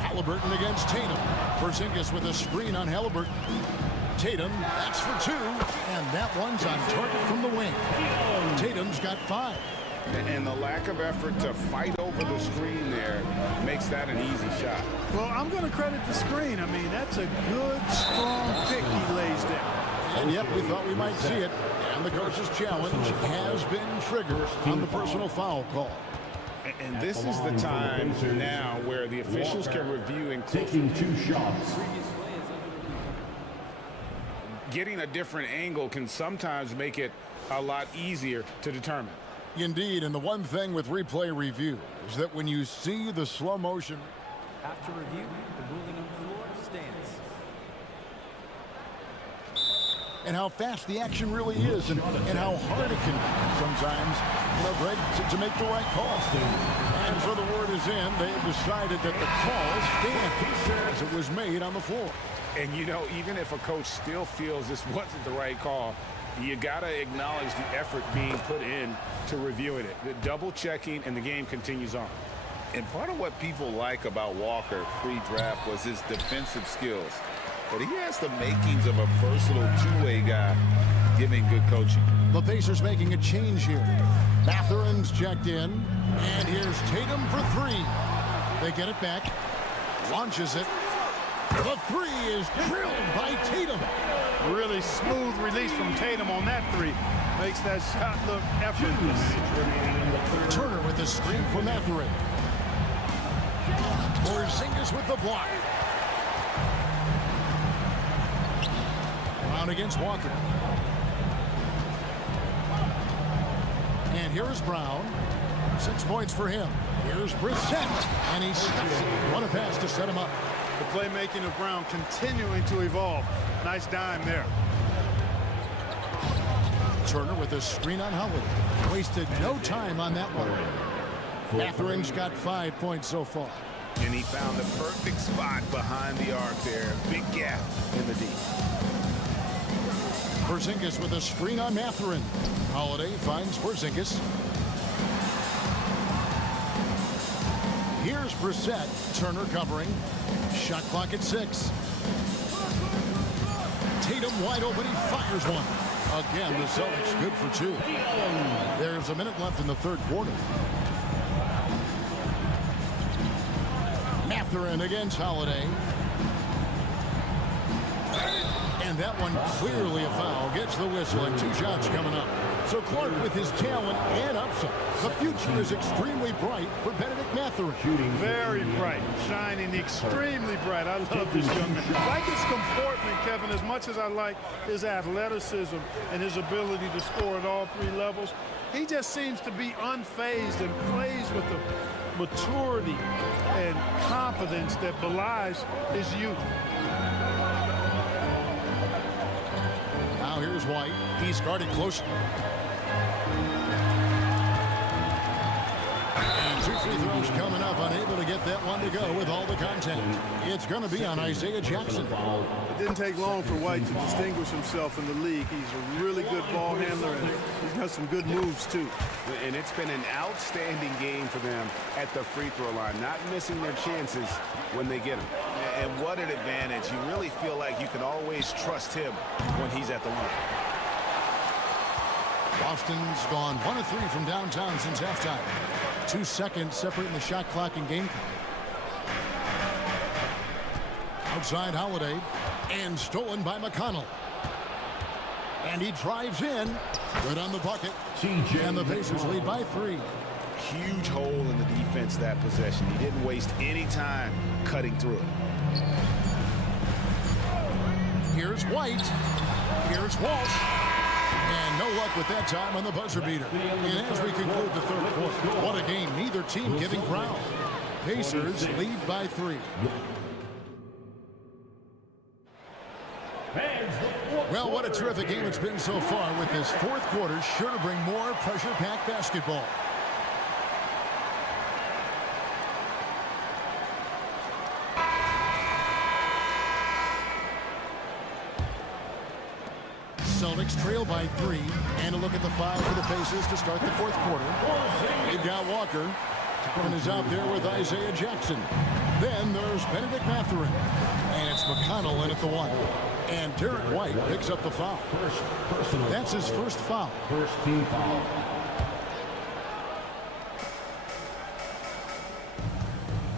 Halliburton against Tatum. Porzingis with a screen on Halliburton. Tatum, that's for 2, and that one's on target from the wing. Tatum's got 5. And the lack of effort to fight over the screen there makes that an easy shot. Well, I'm going to credit the screen. I mean, that's a good, strong pick he lays there. And yep, we thought we might see it. And the coach's challenge has been triggered on the personal foul call. And this is the time now where the officials can review and taking 2 shots. Getting a different angle can sometimes make it a lot easier to determine. Indeed, and the one thing with replay review is that when you see the slow motion. After review, the ruling on the floor stands. And how fast the action really is, and how hard it can be sometimes, Greg, to make the right call. And so the word is in. They have decided that the call stands as it was made on the floor. And, you know, even if a coach still feels this wasn't the right call, you got to acknowledge the effort being put in to reviewing it. The double checking, and the game continues on. And part of what people like about Walker pre-draft was his defensive skills. But he has the makings of a versatile two-way guy giving good coaching. The Pacers making a change here. Mathurin's checked in, and here's Tatum for 3. They get it back, launches it. The 3 is drilled by Tatum. Really smooth release from Tatum on that 3. Makes that shot look effortless. Turner with the screen for Mathurin. Porzingis with the block. Brown against Walker. And here is Brown. 6 points for him. Here's Brissett. And he stuffs it. What a pass to set him up. The playmaking of Brown continuing to evolve. Nice dime there. Turner with a screen on Howard. Wasted no time on that one. Mathurin's got 5 points so far. And he found the perfect spot behind the arc there. Big gap in the deep. Porzingis with a screen on Mathurin. Holiday finds Porzingis. Here's Brissett. Turner covering. Shot clock at 6. Tatum wide open. He fires one. Again, the Celtics good for 2. There's a minute left in the third quarter. Mathurin against Holiday. And And that one clearly a foul. Gets the whistle and 2 shots coming up. So Clark, with his talent and upside, the future is extremely bright for Benedict Mathurin. Very bright, shining extremely bright. I love this young man. I like his comportment, Kevin, as much as I like his athleticism and his ability to score at all 3 levels. He just seems to be unfazed and plays with the maturity and confidence that belies his youth. Now here's White. He's guarded close. And 2 free throws coming up. Unable to get that one to go with all the content. It's going to be on Isaiah Jackson. It didn't take long for White to distinguish himself in the league. He's a really good ball handler, and he's got some good moves, too. And it's been an outstanding game for them at the free throw line, not missing their chances when they get them. And what an advantage. You really feel like you can always trust him when he's at the line. Boston's gone 1 of 3 from downtown since halftime. 2 seconds separating the shot clock and game clock. Outside Holiday, and stolen by McConnell. And he drives in. Good on the bucket. And the Pacers lead by 3. Huge hole in the defense that possession. He didn't waste any time cutting through it. Here's White. Here's Walsh. And no luck with that time on the buzzer beater. And as we conclude the 3rd quarter, what a game. Neither team getting ground. Pacers lead by 3. Well, what a terrific game it's been so far, with this 4th quarter sure to bring more pressure-packed basketball. Celtics trail by 3, and a look at the 5 for the Pacers to start the 4th quarter. They've got Walker, and is out there with Isaiah Jackson. Then there's Benedict Mathurin, and it's McConnell in at the 1. And Derek White picks up the foul. That's his first foul. First team foul.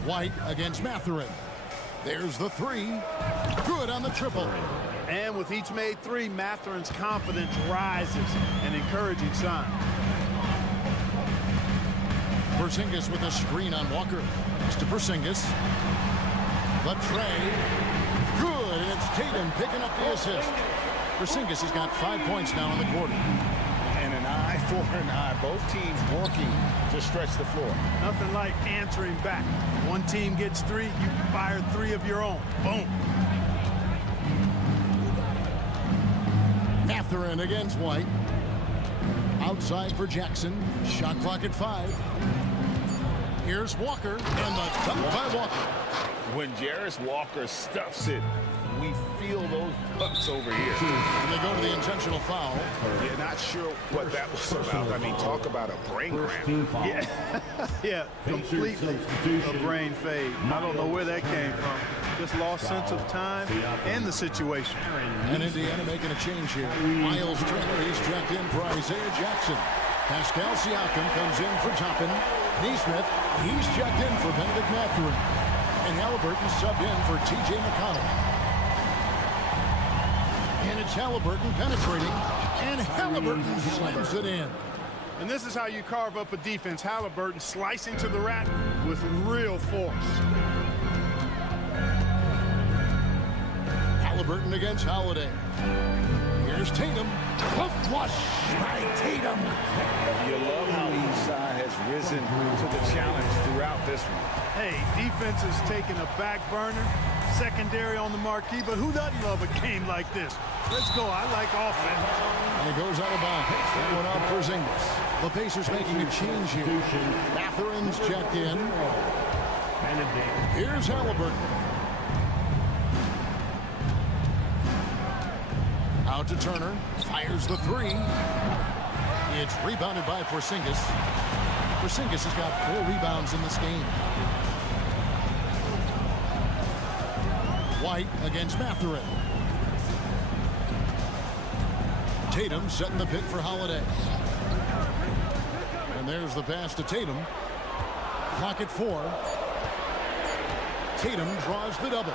White against Mathurin. There's the 3. Good on the triple. And with each made 3, Mathurin's confidence rises, an encouraging sign. Porzingis with a screen on Walker. It's to Porzingis. The tray. Good, and it's Tatum picking up the assist. Porzingis has got 5 points now in the quarter. And an eye for an eye. Both teams working to stretch the floor. Nothing like answering back. One team gets 3, you fire 3 of your own. Boom. Mathurin against White. Outside for Jackson. Shot clock at 5. Here's Walker, and the dunk by Walker. When Jarris Walker stuffs it, we feel those bucks over here. And they go to the intentional foul. Yeah, not sure what that was about. I mean, talk about a brain cramp. Yeah, yeah, completely a brain fade. I don't know where that came from. Just lost sense of time and the situation. And Indiana making a change here. Miles Turner, he's checked in for Isaiah Jackson. Pascal Siakam comes in for Toppin. Neesmith, he's checked in for Benedict Mathurin. And Halliburton subbed in for T.J. McConnell. And it's Halliburton penetrating, and Halliburton slams it in. And this is how you carve up a defense. Halliburton slicing to the rack with real force. Halliburton against Holiday. Here's Tatum. A flush by Tatum. You love how each side has risen to the challenge throughout this one. Hey, defense is taking a back burner, secondary on the marquee, but who doesn't love a game like this? Let's go. I like offense. And it goes out of bounds. That one out for Porzingis. The Pacers making a change here. Mathurin's checked in. Here's Halliburton. Out to Turner. Fires the 3. It's rebounded by Porzingis. Porzingis has got 4 rebounds in this game. White against Mathurin. Tatum setting the pick for Holiday. And there's the pass to Tatum. Clock at 4. Tatum draws the double.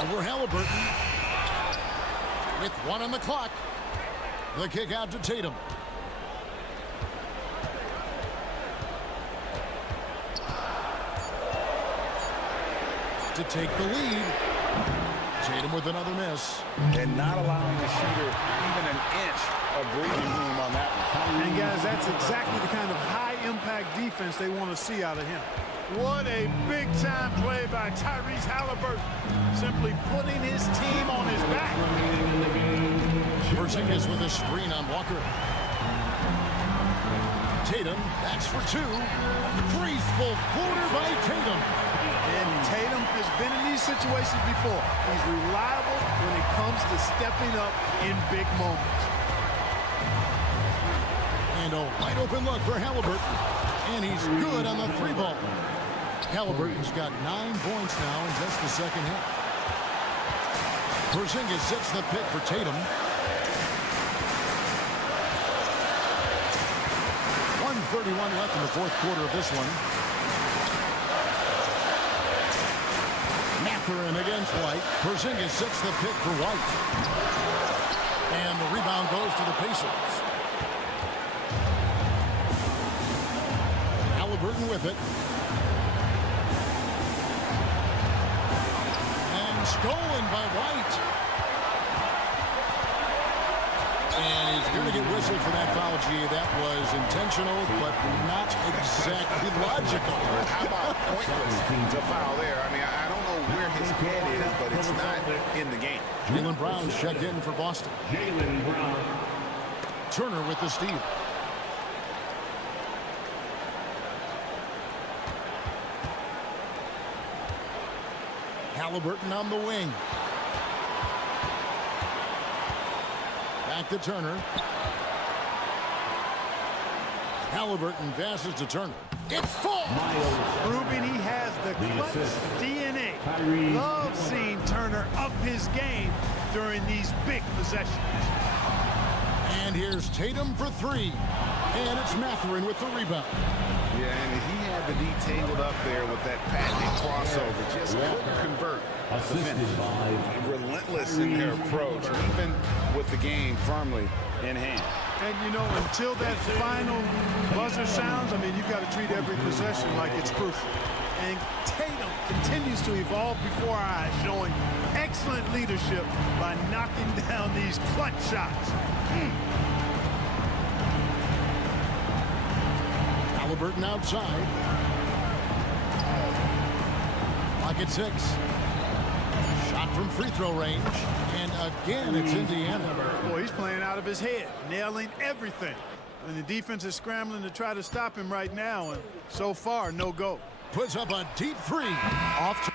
Over Halliburton. with 1 on the clock. The kick out to Tatum. To take the lead. Tatum with another miss. And not allowing the shooter even an inch of breathing room on that one. And guys, that's exactly the kind of high-impact defense they want to see out of him. What a big-time play by Tyrese Halliburton. Simply putting his team on his back. Porzingis with a screen on Walker. Tatum, that's for 2. Graceful floater by Tatum. And Tatum has been in these situations before. He's reliable when it comes to stepping up in big moments. And a wide open look for Halliburton. And he's good on the 3-ball. Halliburton's got 9 points now in just the second half. Porzingis sets the pick for Tatum. 1:31 left in the fourth quarter of this one. Mathurin against White. Porzingis sets the pick for White. And the rebound goes to the Pacers. Halliburton with it. And stolen by White. And he's going to get whistled for that foul, G. That was intentional, but not exactly logical. How about pointless to foul there? I mean, I don't know where his head is, but it's not in the game. Jaylen Brown's checked in for Boston. Jaylen Brown. Turner with the steal. Halliburton on the wing. Back to Turner. Halliburton passes to Turner. It's full! Proving he has the clutch DNA. Love seeing Turner up his game during these big possessions. And here's Tatum for 3. And it's Mathurin with the rebound. Yeah, and he had the D tangled up there with that patented crossover. Just couldn't convert the finish. Relentless in their approach, even with the game firmly in hand. And, you know, until that final buzzer sounds, I mean, you've got to treat every possession like it's crucial. And Tatum continues to evolve before our eyes, showing excellent leadership by knocking down these clutch shots. Halliburton outside. Clock at 6. Shot from free throw range. And again, it's Indiana. Boy, he's playing out of his head, nailing everything. And the defense is scrambling to try to stop him right now. And so far, no go. Puts up a deep 3. Off to